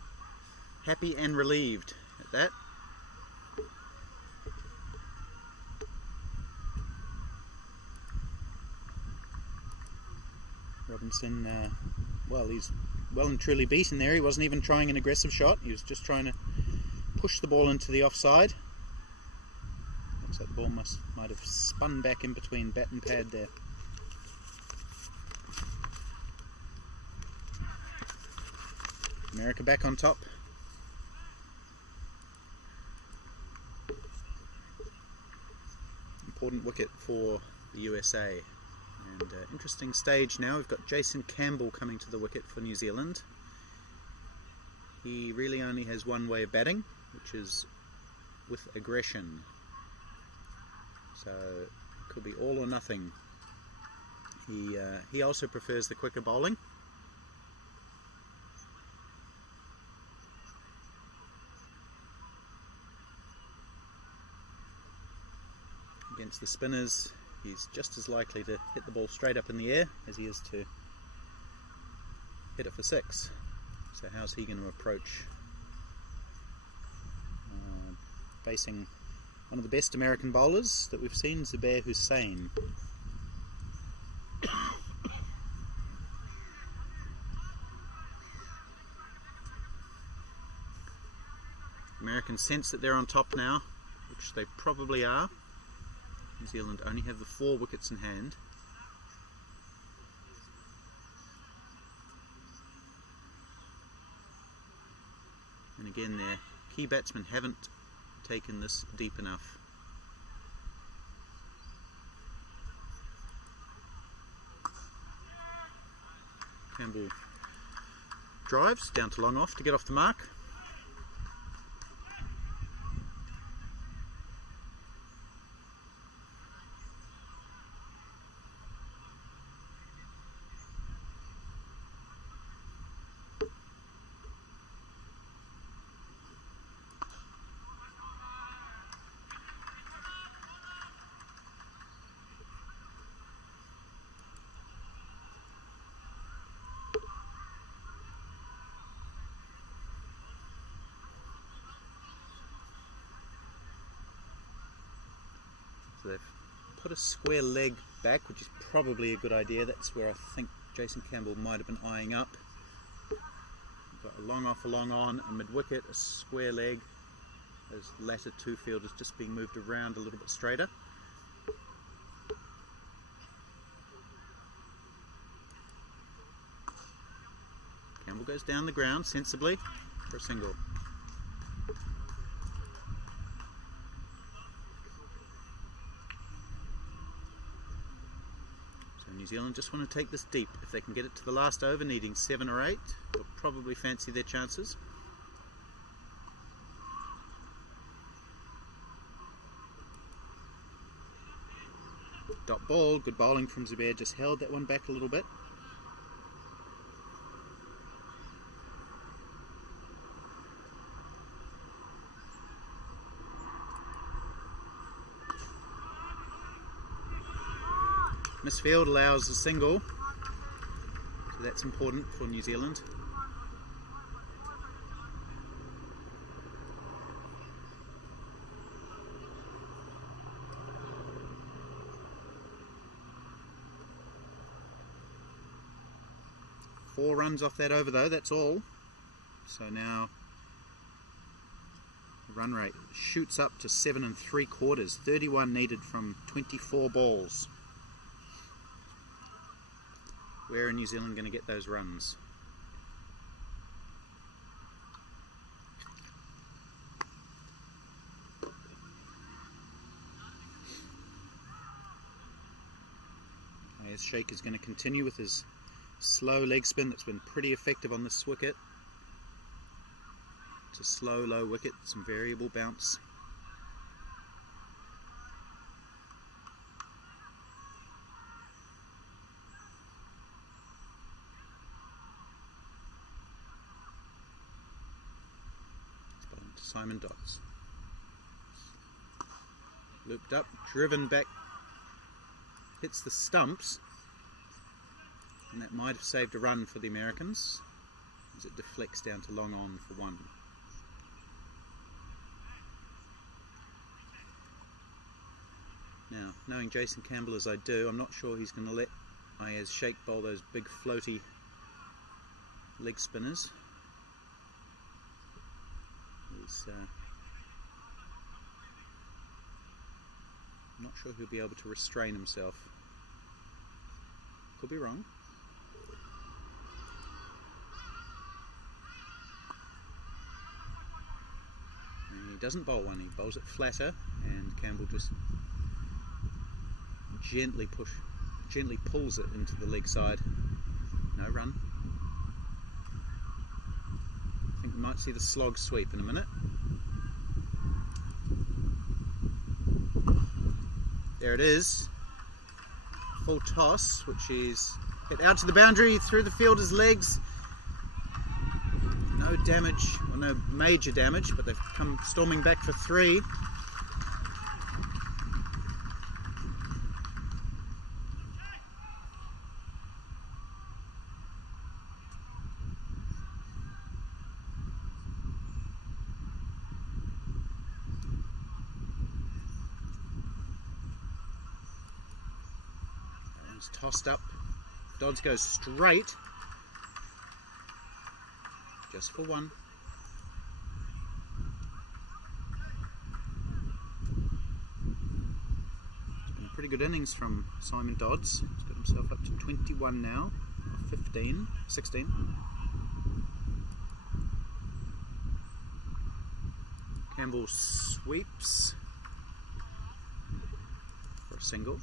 happy and relieved at that. Robinson, well, he's well and truly beaten there. He wasn't even trying an aggressive shot. He was just trying to push the ball into the offside. Looks like the ball might have spun back in between bat and pad there. America back on top. Important wicket for the USA. And interesting stage now. We've got Jason Campbell coming to the wicket for New Zealand. He really only has one way of batting, which is with aggression. So it could be all or nothing. He also prefers the quicker bowling. Against the spinners, he's just as likely to hit the ball straight up in the air as he is to hit it for 6. So how's he going to approach facing one of the best American bowlers that we've seen, Zubair Hussain. Americans sense that they're on top now, which they probably are. New Zealand only have the 4 wickets in hand. And again, their key batsmen haven't taken this deep enough. Campbell drives down to long off to get off the mark. So they've put a square leg back, which is probably a good idea. That's where I think Jason Campbell might have been eyeing up. We've got a long off, a long on, a mid-wicket, a square leg. Those latter 2 fielders just being moved around a little bit straighter. Campbell goes down the ground sensibly for a single. New Zealand just want to take this deep. If they can get it to the last over, needing 7 or 8, they'll probably fancy their chances. Dot ball, good bowling from Zubair, just held that one back a little bit. Misfield allows a single, so that's important for New Zealand. Four runs off that over though, that's all. So now the run rate shoots up to 7 3/4, 31 needed from 24 balls. Where are New Zealand going to get those runs? As Sheikh is going to continue with his slow leg spin that's been pretty effective on this wicket. It's a slow, low wicket, some variable bounce. It's bowling to Simon Dodds. Looped up, driven back, hits the stumps. And that might have saved a run for the Americans as it deflects down to long on for one. Now, knowing Jason Campbell as I do, I'm not sure he's going to let Ayaz Sheikh bowl those big floaty leg spinners. He's, I'm not sure he'll be able to restrain himself. Could be wrong. He doesn't bowl one, he bowls it flatter, and Campbell just gently pulls it into the leg side. No run. I think we might see the slog sweep in a minute. There it is. Full toss, which is hit out to the boundary through the fielder's legs. No damage, or no major damage, but they've come storming back for three. That one's tossed up. Dodds goes straight. Just for one. It's been a pretty good innings from Simon Dodds. He's got himself up to 21 now, 16. Campbell sweeps for a single.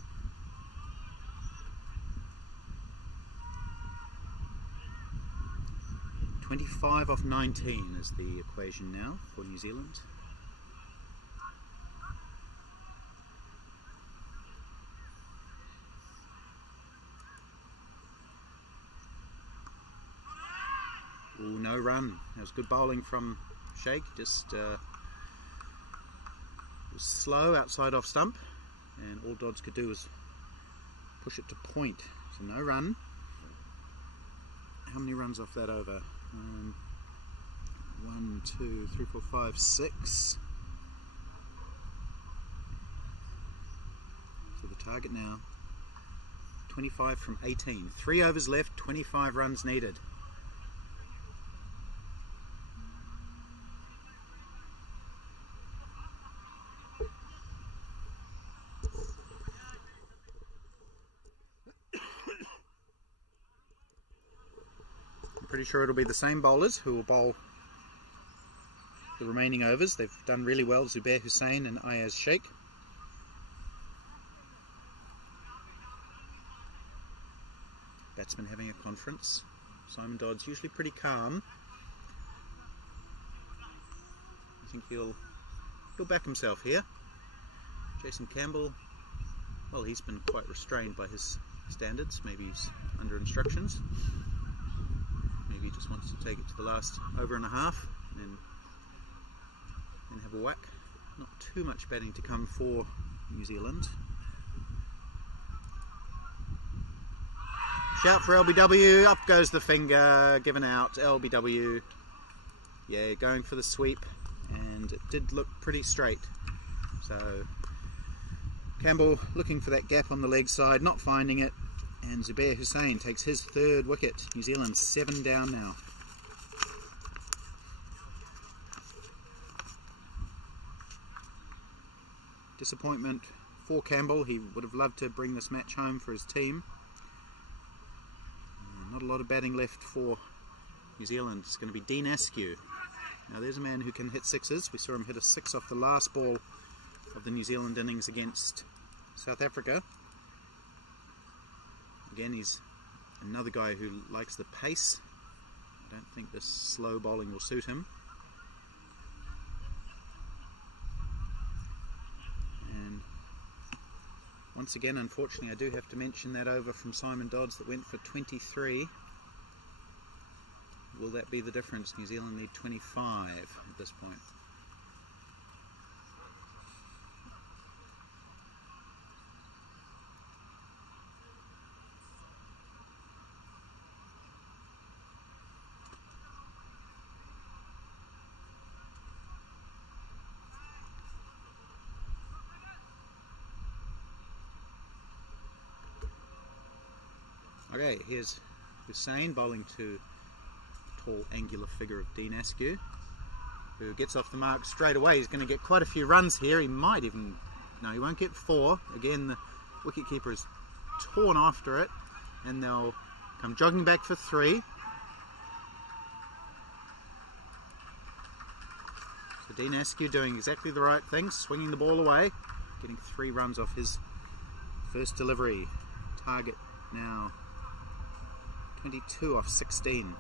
25 off 19 is the equation now for New Zealand. Ooh, no run. That was good bowling from Sheikh. Just was slow outside off stump, and all Dodds could do was push it to point. So no run. How many runs off that over? 1, 2, 3, 4, 5, 6. So the target now, 25 from 18. 3 overs left, 25 runs needed. Pretty sure it'll be the same bowlers who will bowl the remaining overs. They've done really well, Zubair Hussain and Ayaz Sheikh. Batsman having a conference. Simon Dodds usually pretty calm. I think he'll back himself here. Jason Campbell, well, he's been quite restrained by his standards. Maybe he's under instructions. Maybe he just wants to take it to the last over and a half and then have a whack. Not too much batting to come for New Zealand. Shout for LBW, up goes the finger, given out, LBW. Yeah, going for the sweep, and it did look pretty straight. So Campbell looking for that gap on the leg side, not finding it, and Zubair Hussain takes his third wicket. New Zealand 7 down now. Disappointment for Campbell. He would have loved to bring this match home for his team. Not a lot of batting left for New Zealand. It's going to be Dean Askew. Now there's a man who can hit sixes. We saw him hit a 6 off the last ball of the New Zealand innings against South Africa. Again, he's another guy who likes the pace. I don't think this slow bowling will suit him. And once again, unfortunately, I do have to mention that over from Simon Dodds that went for 23. Will that be the difference? New Zealand need 25 at this point. Okay, here's Hussain bowling to the tall, angular figure of Dean Askew, who gets off the mark straight away. He's going to get quite a few runs here. He might even... No, he won't get 4. Again, the wicketkeeper is torn after it, and they'll come jogging back for 3. So Dean Askew doing exactly the right thing, swinging the ball away, getting 3 runs off his first delivery. Target now 22 off 16.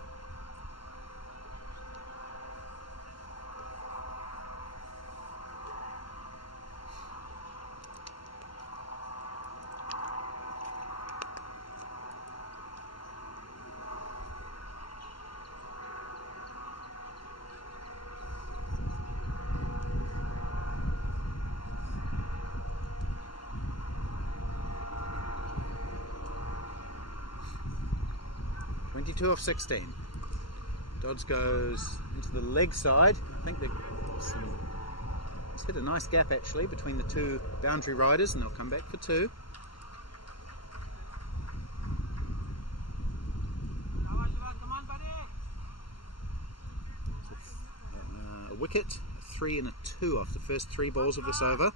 Off 16. Dodds goes into the leg side. I think it's hit a nice gap actually between the 2 boundary riders, and they'll come back for 2. A wicket, a 3 and a 2 off the first 3 balls of this over.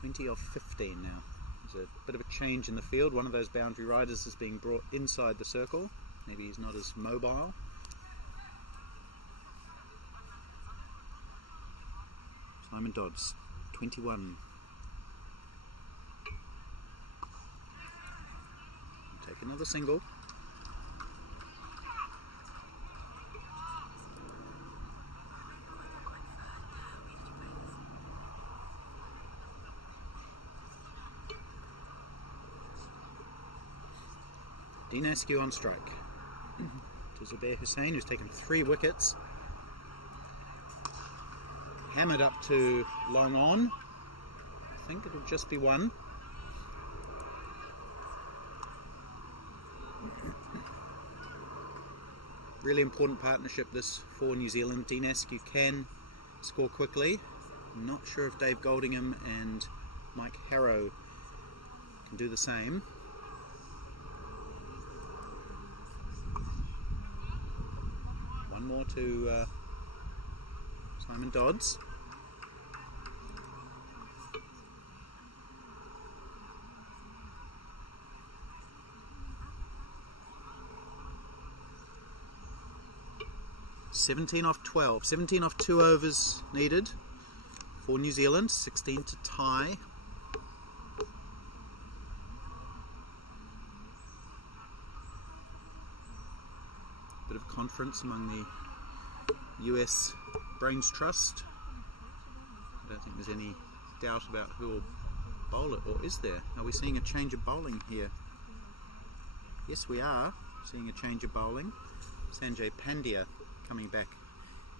20 off 15 now. There's a bit of a change in the field. One of those boundary riders is being brought inside the circle. Maybe he's not as mobile. Simon Dodds, 21. Take another single. Dean Askew on strike. To Zubair Hussain, who's taken 3 wickets. Hammered up to long on. I think it'll just be 1. Really important partnership this for New Zealand. Dean Askew can score quickly. I'm not sure if Dave Goldingham and Mike Harrow can do the same. More to Simon Dodds. (17 off 12). 17 off 2 overs needed for New Zealand. 16 to tie. Bit of conference among the US Brains Trust. I don't think there's any doubt about who will bowl it, or is there? Are we seeing a change of bowling here? Yes, we are seeing a change of bowling. Sanjay Pandya coming back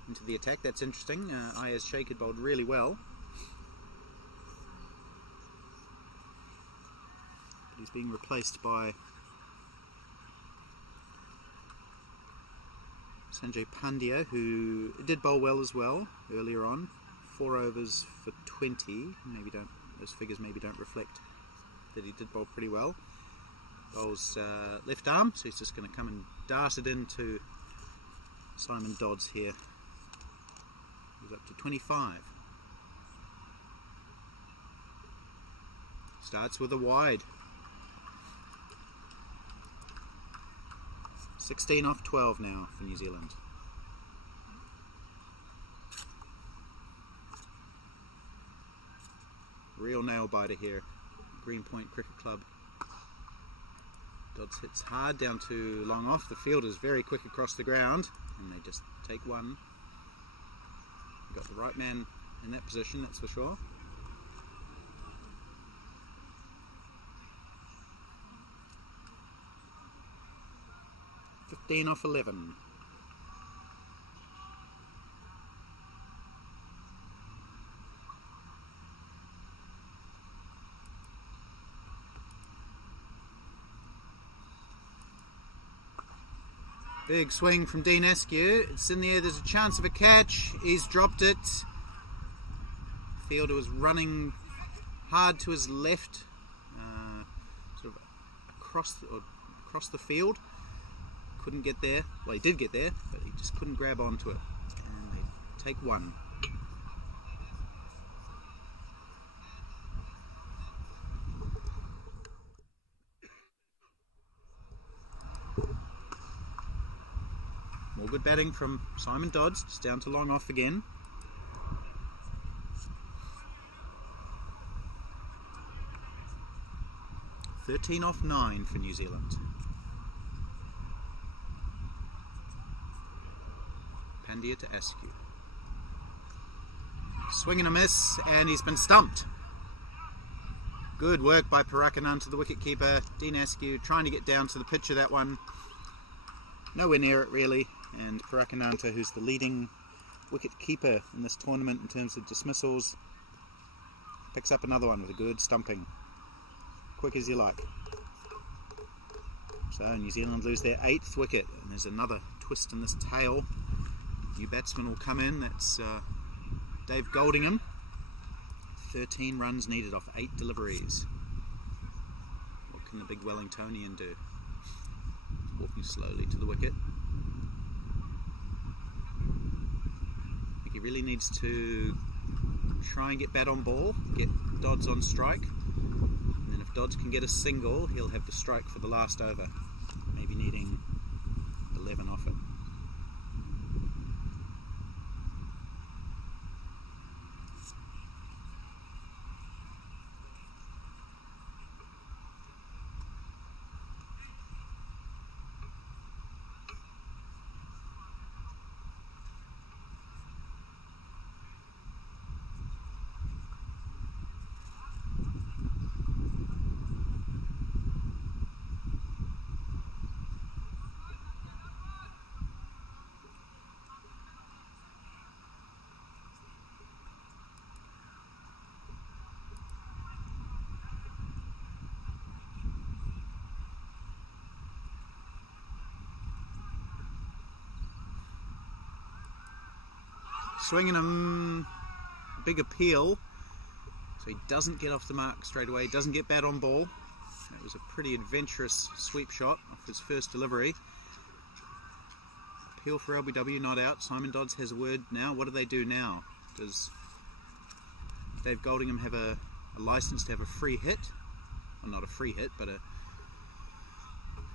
into the attack. That's interesting. Ayaz Sheikh had bowled really well. He's being replaced by Sanjay Pandya, who did bowl well as well earlier on. 4 overs for 20. Those figures maybe don't reflect that he did bowl pretty well. Bowls left arm, so he's just going to come and dart it into Simon Dodds here. He's up to 25. Starts with a wide. 16 off 12 now for New Zealand. Real nail biter here. Greenpoint Cricket Club. Dodds hits hard down to long off. The field is very quick across the ground, and they just take one. Got the right man in that position, that's for sure. (15 off 11). Big swing from Dean Askew. It's in the air. There's a chance of a catch. He's dropped it. Fielder was running hard to his left, sort of across the field. Couldn't get there. Well, he did get there, but he just couldn't grab onto it. And they take one. More good batting from Simon Dodds, just down to long off again. (13 off 9 for New Zealand. Pandya to Askew. Swing and a miss, and he's been stumped. Good work by Parakananta, the wicket-keeper. Dean Askew trying to get down to the pitch of that one. Nowhere near it, really. And Parakananta, who's the leading wicket-keeper in this tournament in terms of dismissals, picks up another one with a good stumping. Quick as you like. So New Zealand lose their 8th wicket, and there's another twist in this tale. New batsman will come in. That's Dave Goldingham. 13 runs needed off 8 deliveries. What can the big Wellingtonian do? Walking slowly to the wicket. I think he really needs to try and get bat on ball, get Dodds on strike, and then if Dodds can get a single, he'll have the strike for the last over, maybe needing 11 off it. Swinging him, big appeal, so he doesn't get off the mark straight away, doesn't get bat on ball. That was a pretty adventurous sweep shot off his first delivery. Appeal for LBW, not out. Simon Dodds has a word now. What do they do now? Does Dave Goldingham have a license to have a free hit? Well, not a free hit, but a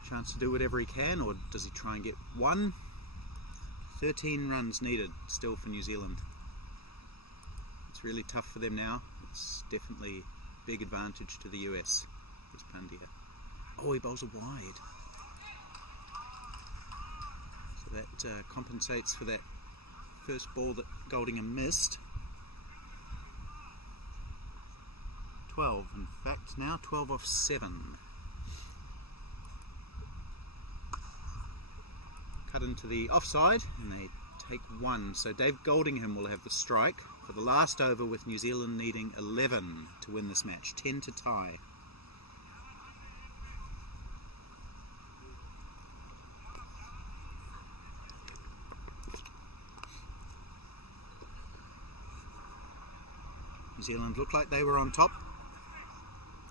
chance to do whatever he can, or does he try and get one? 13 runs needed still for New Zealand. It's really tough for them now. It's definitely a big advantage to the US. There's Pandya. Oh, he bowls a wide. So that compensates for that first ball that Goldingham missed. 12, in fact, now 12 off 7. Cut into the offside, and they take one. So Dave Goldingham will have the strike for the last over, with New Zealand needing 11 to win this match, 10 to tie. Zealand looked like they were on top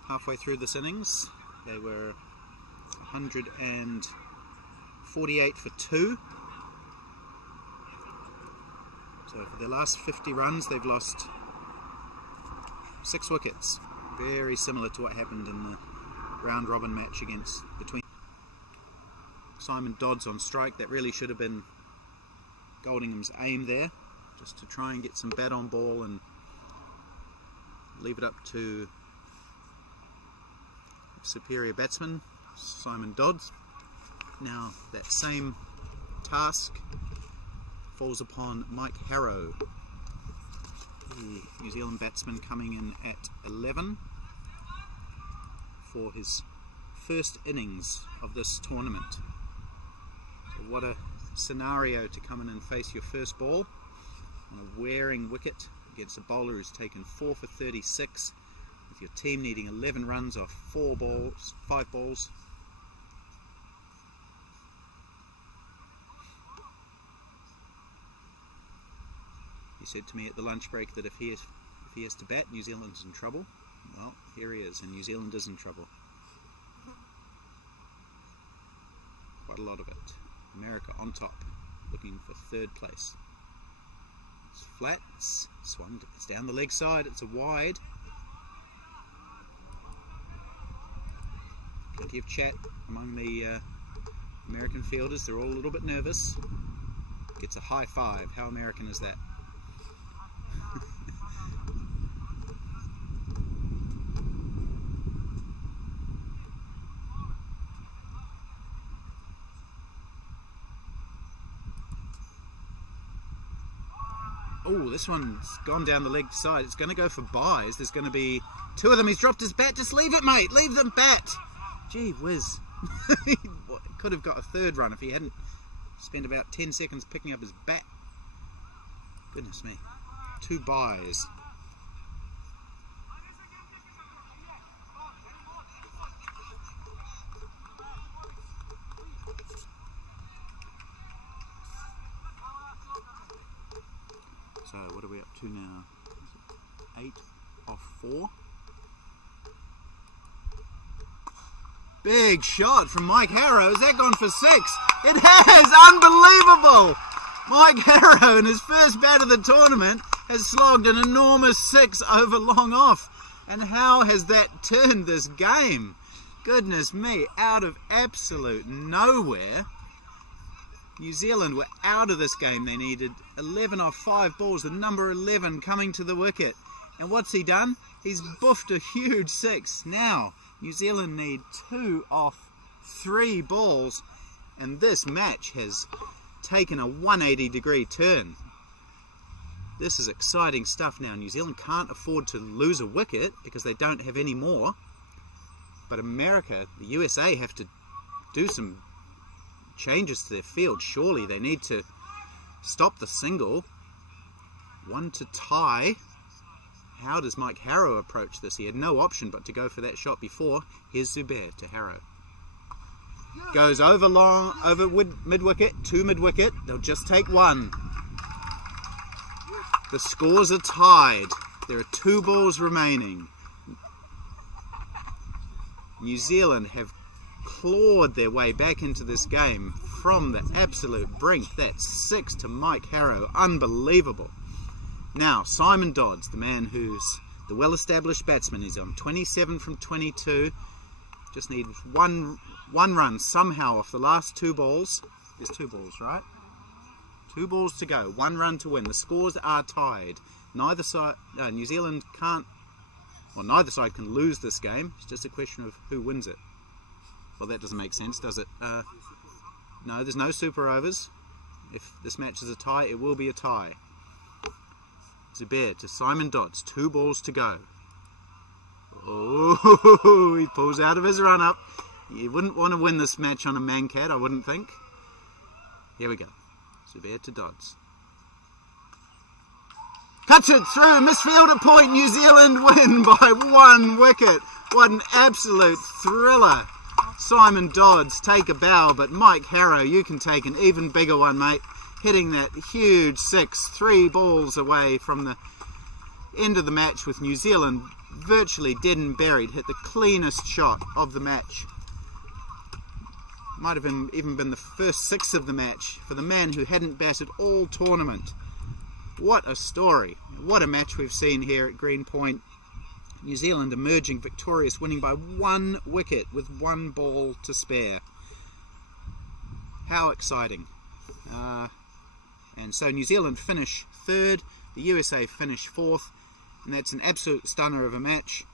halfway through this innings. They were 148 for 2. So for their last 50 runs, they've lost 6 wickets. Very similar to what happened in the round robin match between Simon Dodds on strike. That really should have been Goldingham's aim there, just to try and get some bat on ball and leave it up to superior batsman Simon Dodds. Now that same task falls upon Mike Harrow, the New Zealand batsman, coming in at 11 for his first innings of this tournament. So what a scenario to come in and face your first ball on a wearing wicket against a bowler who's taken 4 for 36, with your team needing 11 runs off 5 balls. He said to me at the lunch break that if he has to bat, New Zealand's in trouble. Well, here he is, and New Zealand is in trouble. Quite a lot of it. America on top, looking for 3rd place. It's flat, it's swung, it's down the leg side, it's a wide. Plenty of chat among the American fielders. They're all a little bit nervous. Gets a high 5. How American is that? Oh, this one's gone down the leg side. It's going to go for buys. There's going to be 2 of them. He's dropped his bat. Just leave it, mate. Leave them bat. Gee whiz. He could have got a 3rd run if he hadn't spent about 10 seconds picking up his bat. Goodness me. 2 buys. So what are we up to now? 8 off 4. Big shot from Mike Harrow. Has that gone for 6? It has! Unbelievable! Mike Harrow, in his first bat of the tournament, has slogged an enormous 6 over long off. And how has that turned this game? Goodness me, out of absolute nowhere. New Zealand were out of this game. They needed 11 off 5 balls, the number 11 coming to the wicket. And what's he done? He's buffed a huge 6. Now, New Zealand need 2 off 3 balls, and this match has taken a 180-degree turn. This is exciting stuff now. New Zealand can't afford to lose a wicket because they don't have any more. But America, the USA, have to do some changes to their field. Surely they need to stop the single. 1 to tie. How does Mike Harrow approach this? He had no option but to go for that shot before. Here's Zubair to Harrow. Goes over mid-wicket, to mid-wicket. They'll just take 1. The scores are tied. There are 2 balls remaining. New Zealand have clawed their way back into this game from the absolute brink. That's 6 to Mike Harrow. Unbelievable. Now, Simon Dodds, the man who's the well-established batsman, is on 27 from 22. Just need one run somehow off the last 2 balls. There's 2 balls, right? 2 balls to go. 1 run to win. The scores are tied. Neither side, New Zealand can't, well, neither side can lose this game. It's just a question of who wins it. Well, that doesn't make sense, does it? No, there's no super overs. If this match is a tie, it will be a tie. Zubair to Simon Dodds. 2 balls to go. Oh, he pulls out of his run-up. You wouldn't want to win this match on a man-cat, I wouldn't think. Here we go. Zubair to Dodds. Cuts it through. Misfielder point. New Zealand win by 1 wicket. What an absolute thriller. Simon Dodds take a bow, but Mike Harrow, you can take an even bigger one, mate. Hitting that huge 6, 3 balls away from the End of the match with New Zealand virtually dead and buried, hit the cleanest shot of the match. Might have even been the first 6 of the match for the man who hadn't batted all tournament. What a story. What a match we've seen here at Green Point. New Zealand emerging victorious, winning by 1 wicket with 1 ball to spare. How exciting. And so New Zealand finish 3rd, the USA finish 4th, and that's an absolute stunner of a match.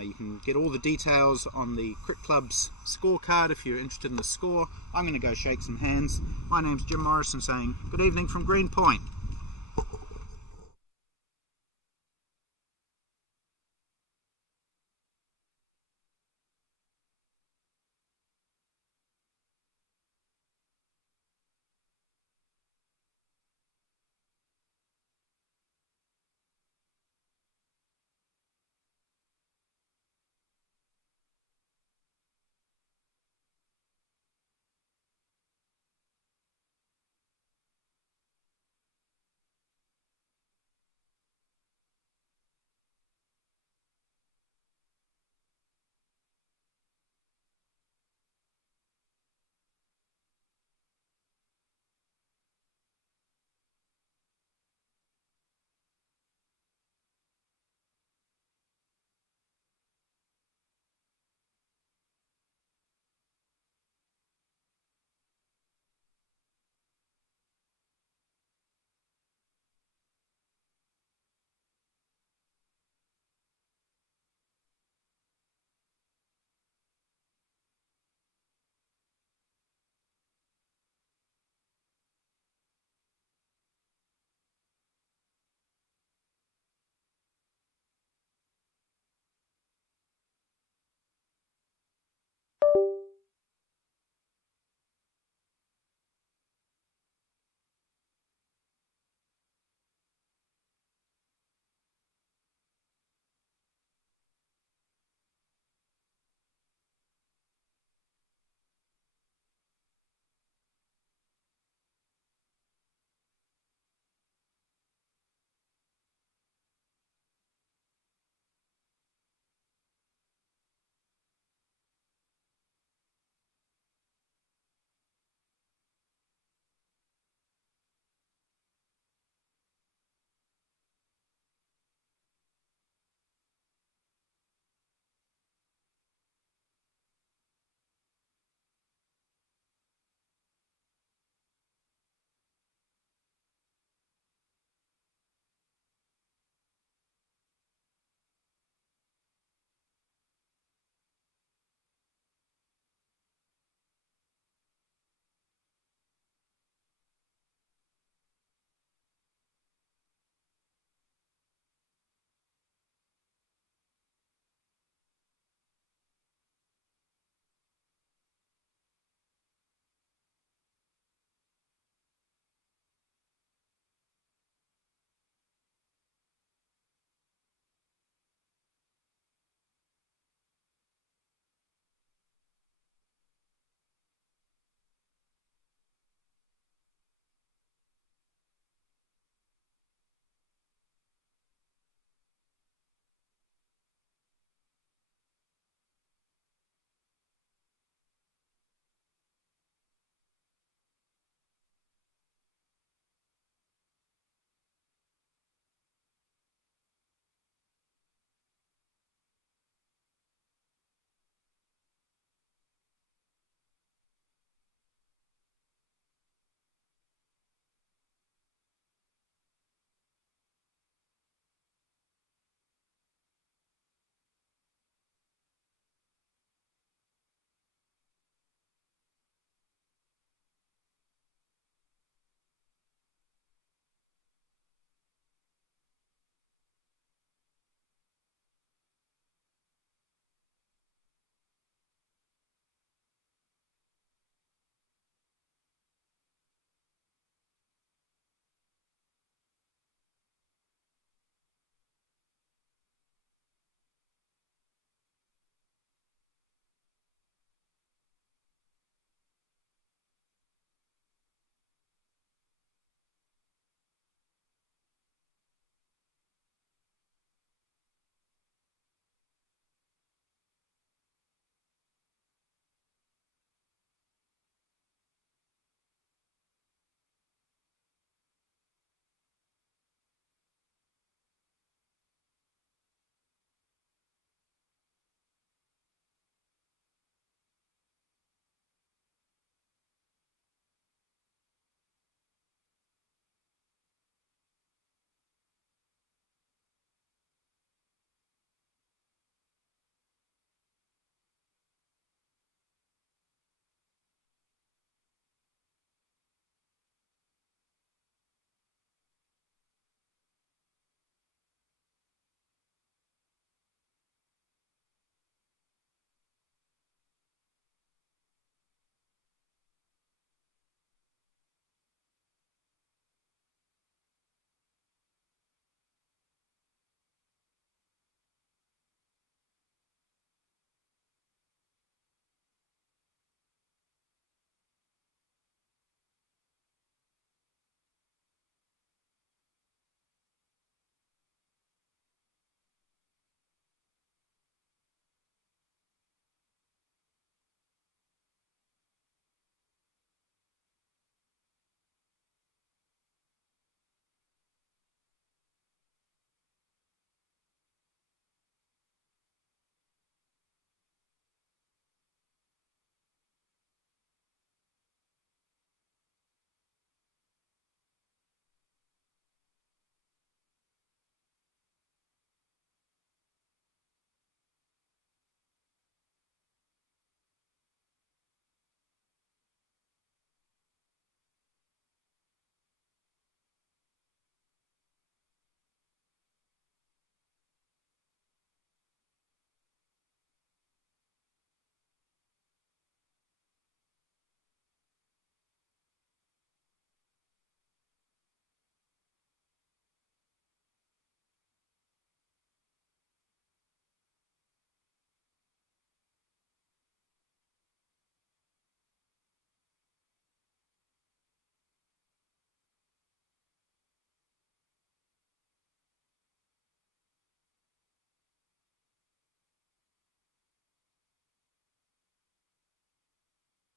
You can get all the details on the Cricket Club's scorecard if you're interested in the score. I'm going to go shake some hands. My name's Jim Morrison saying good evening from Green Point.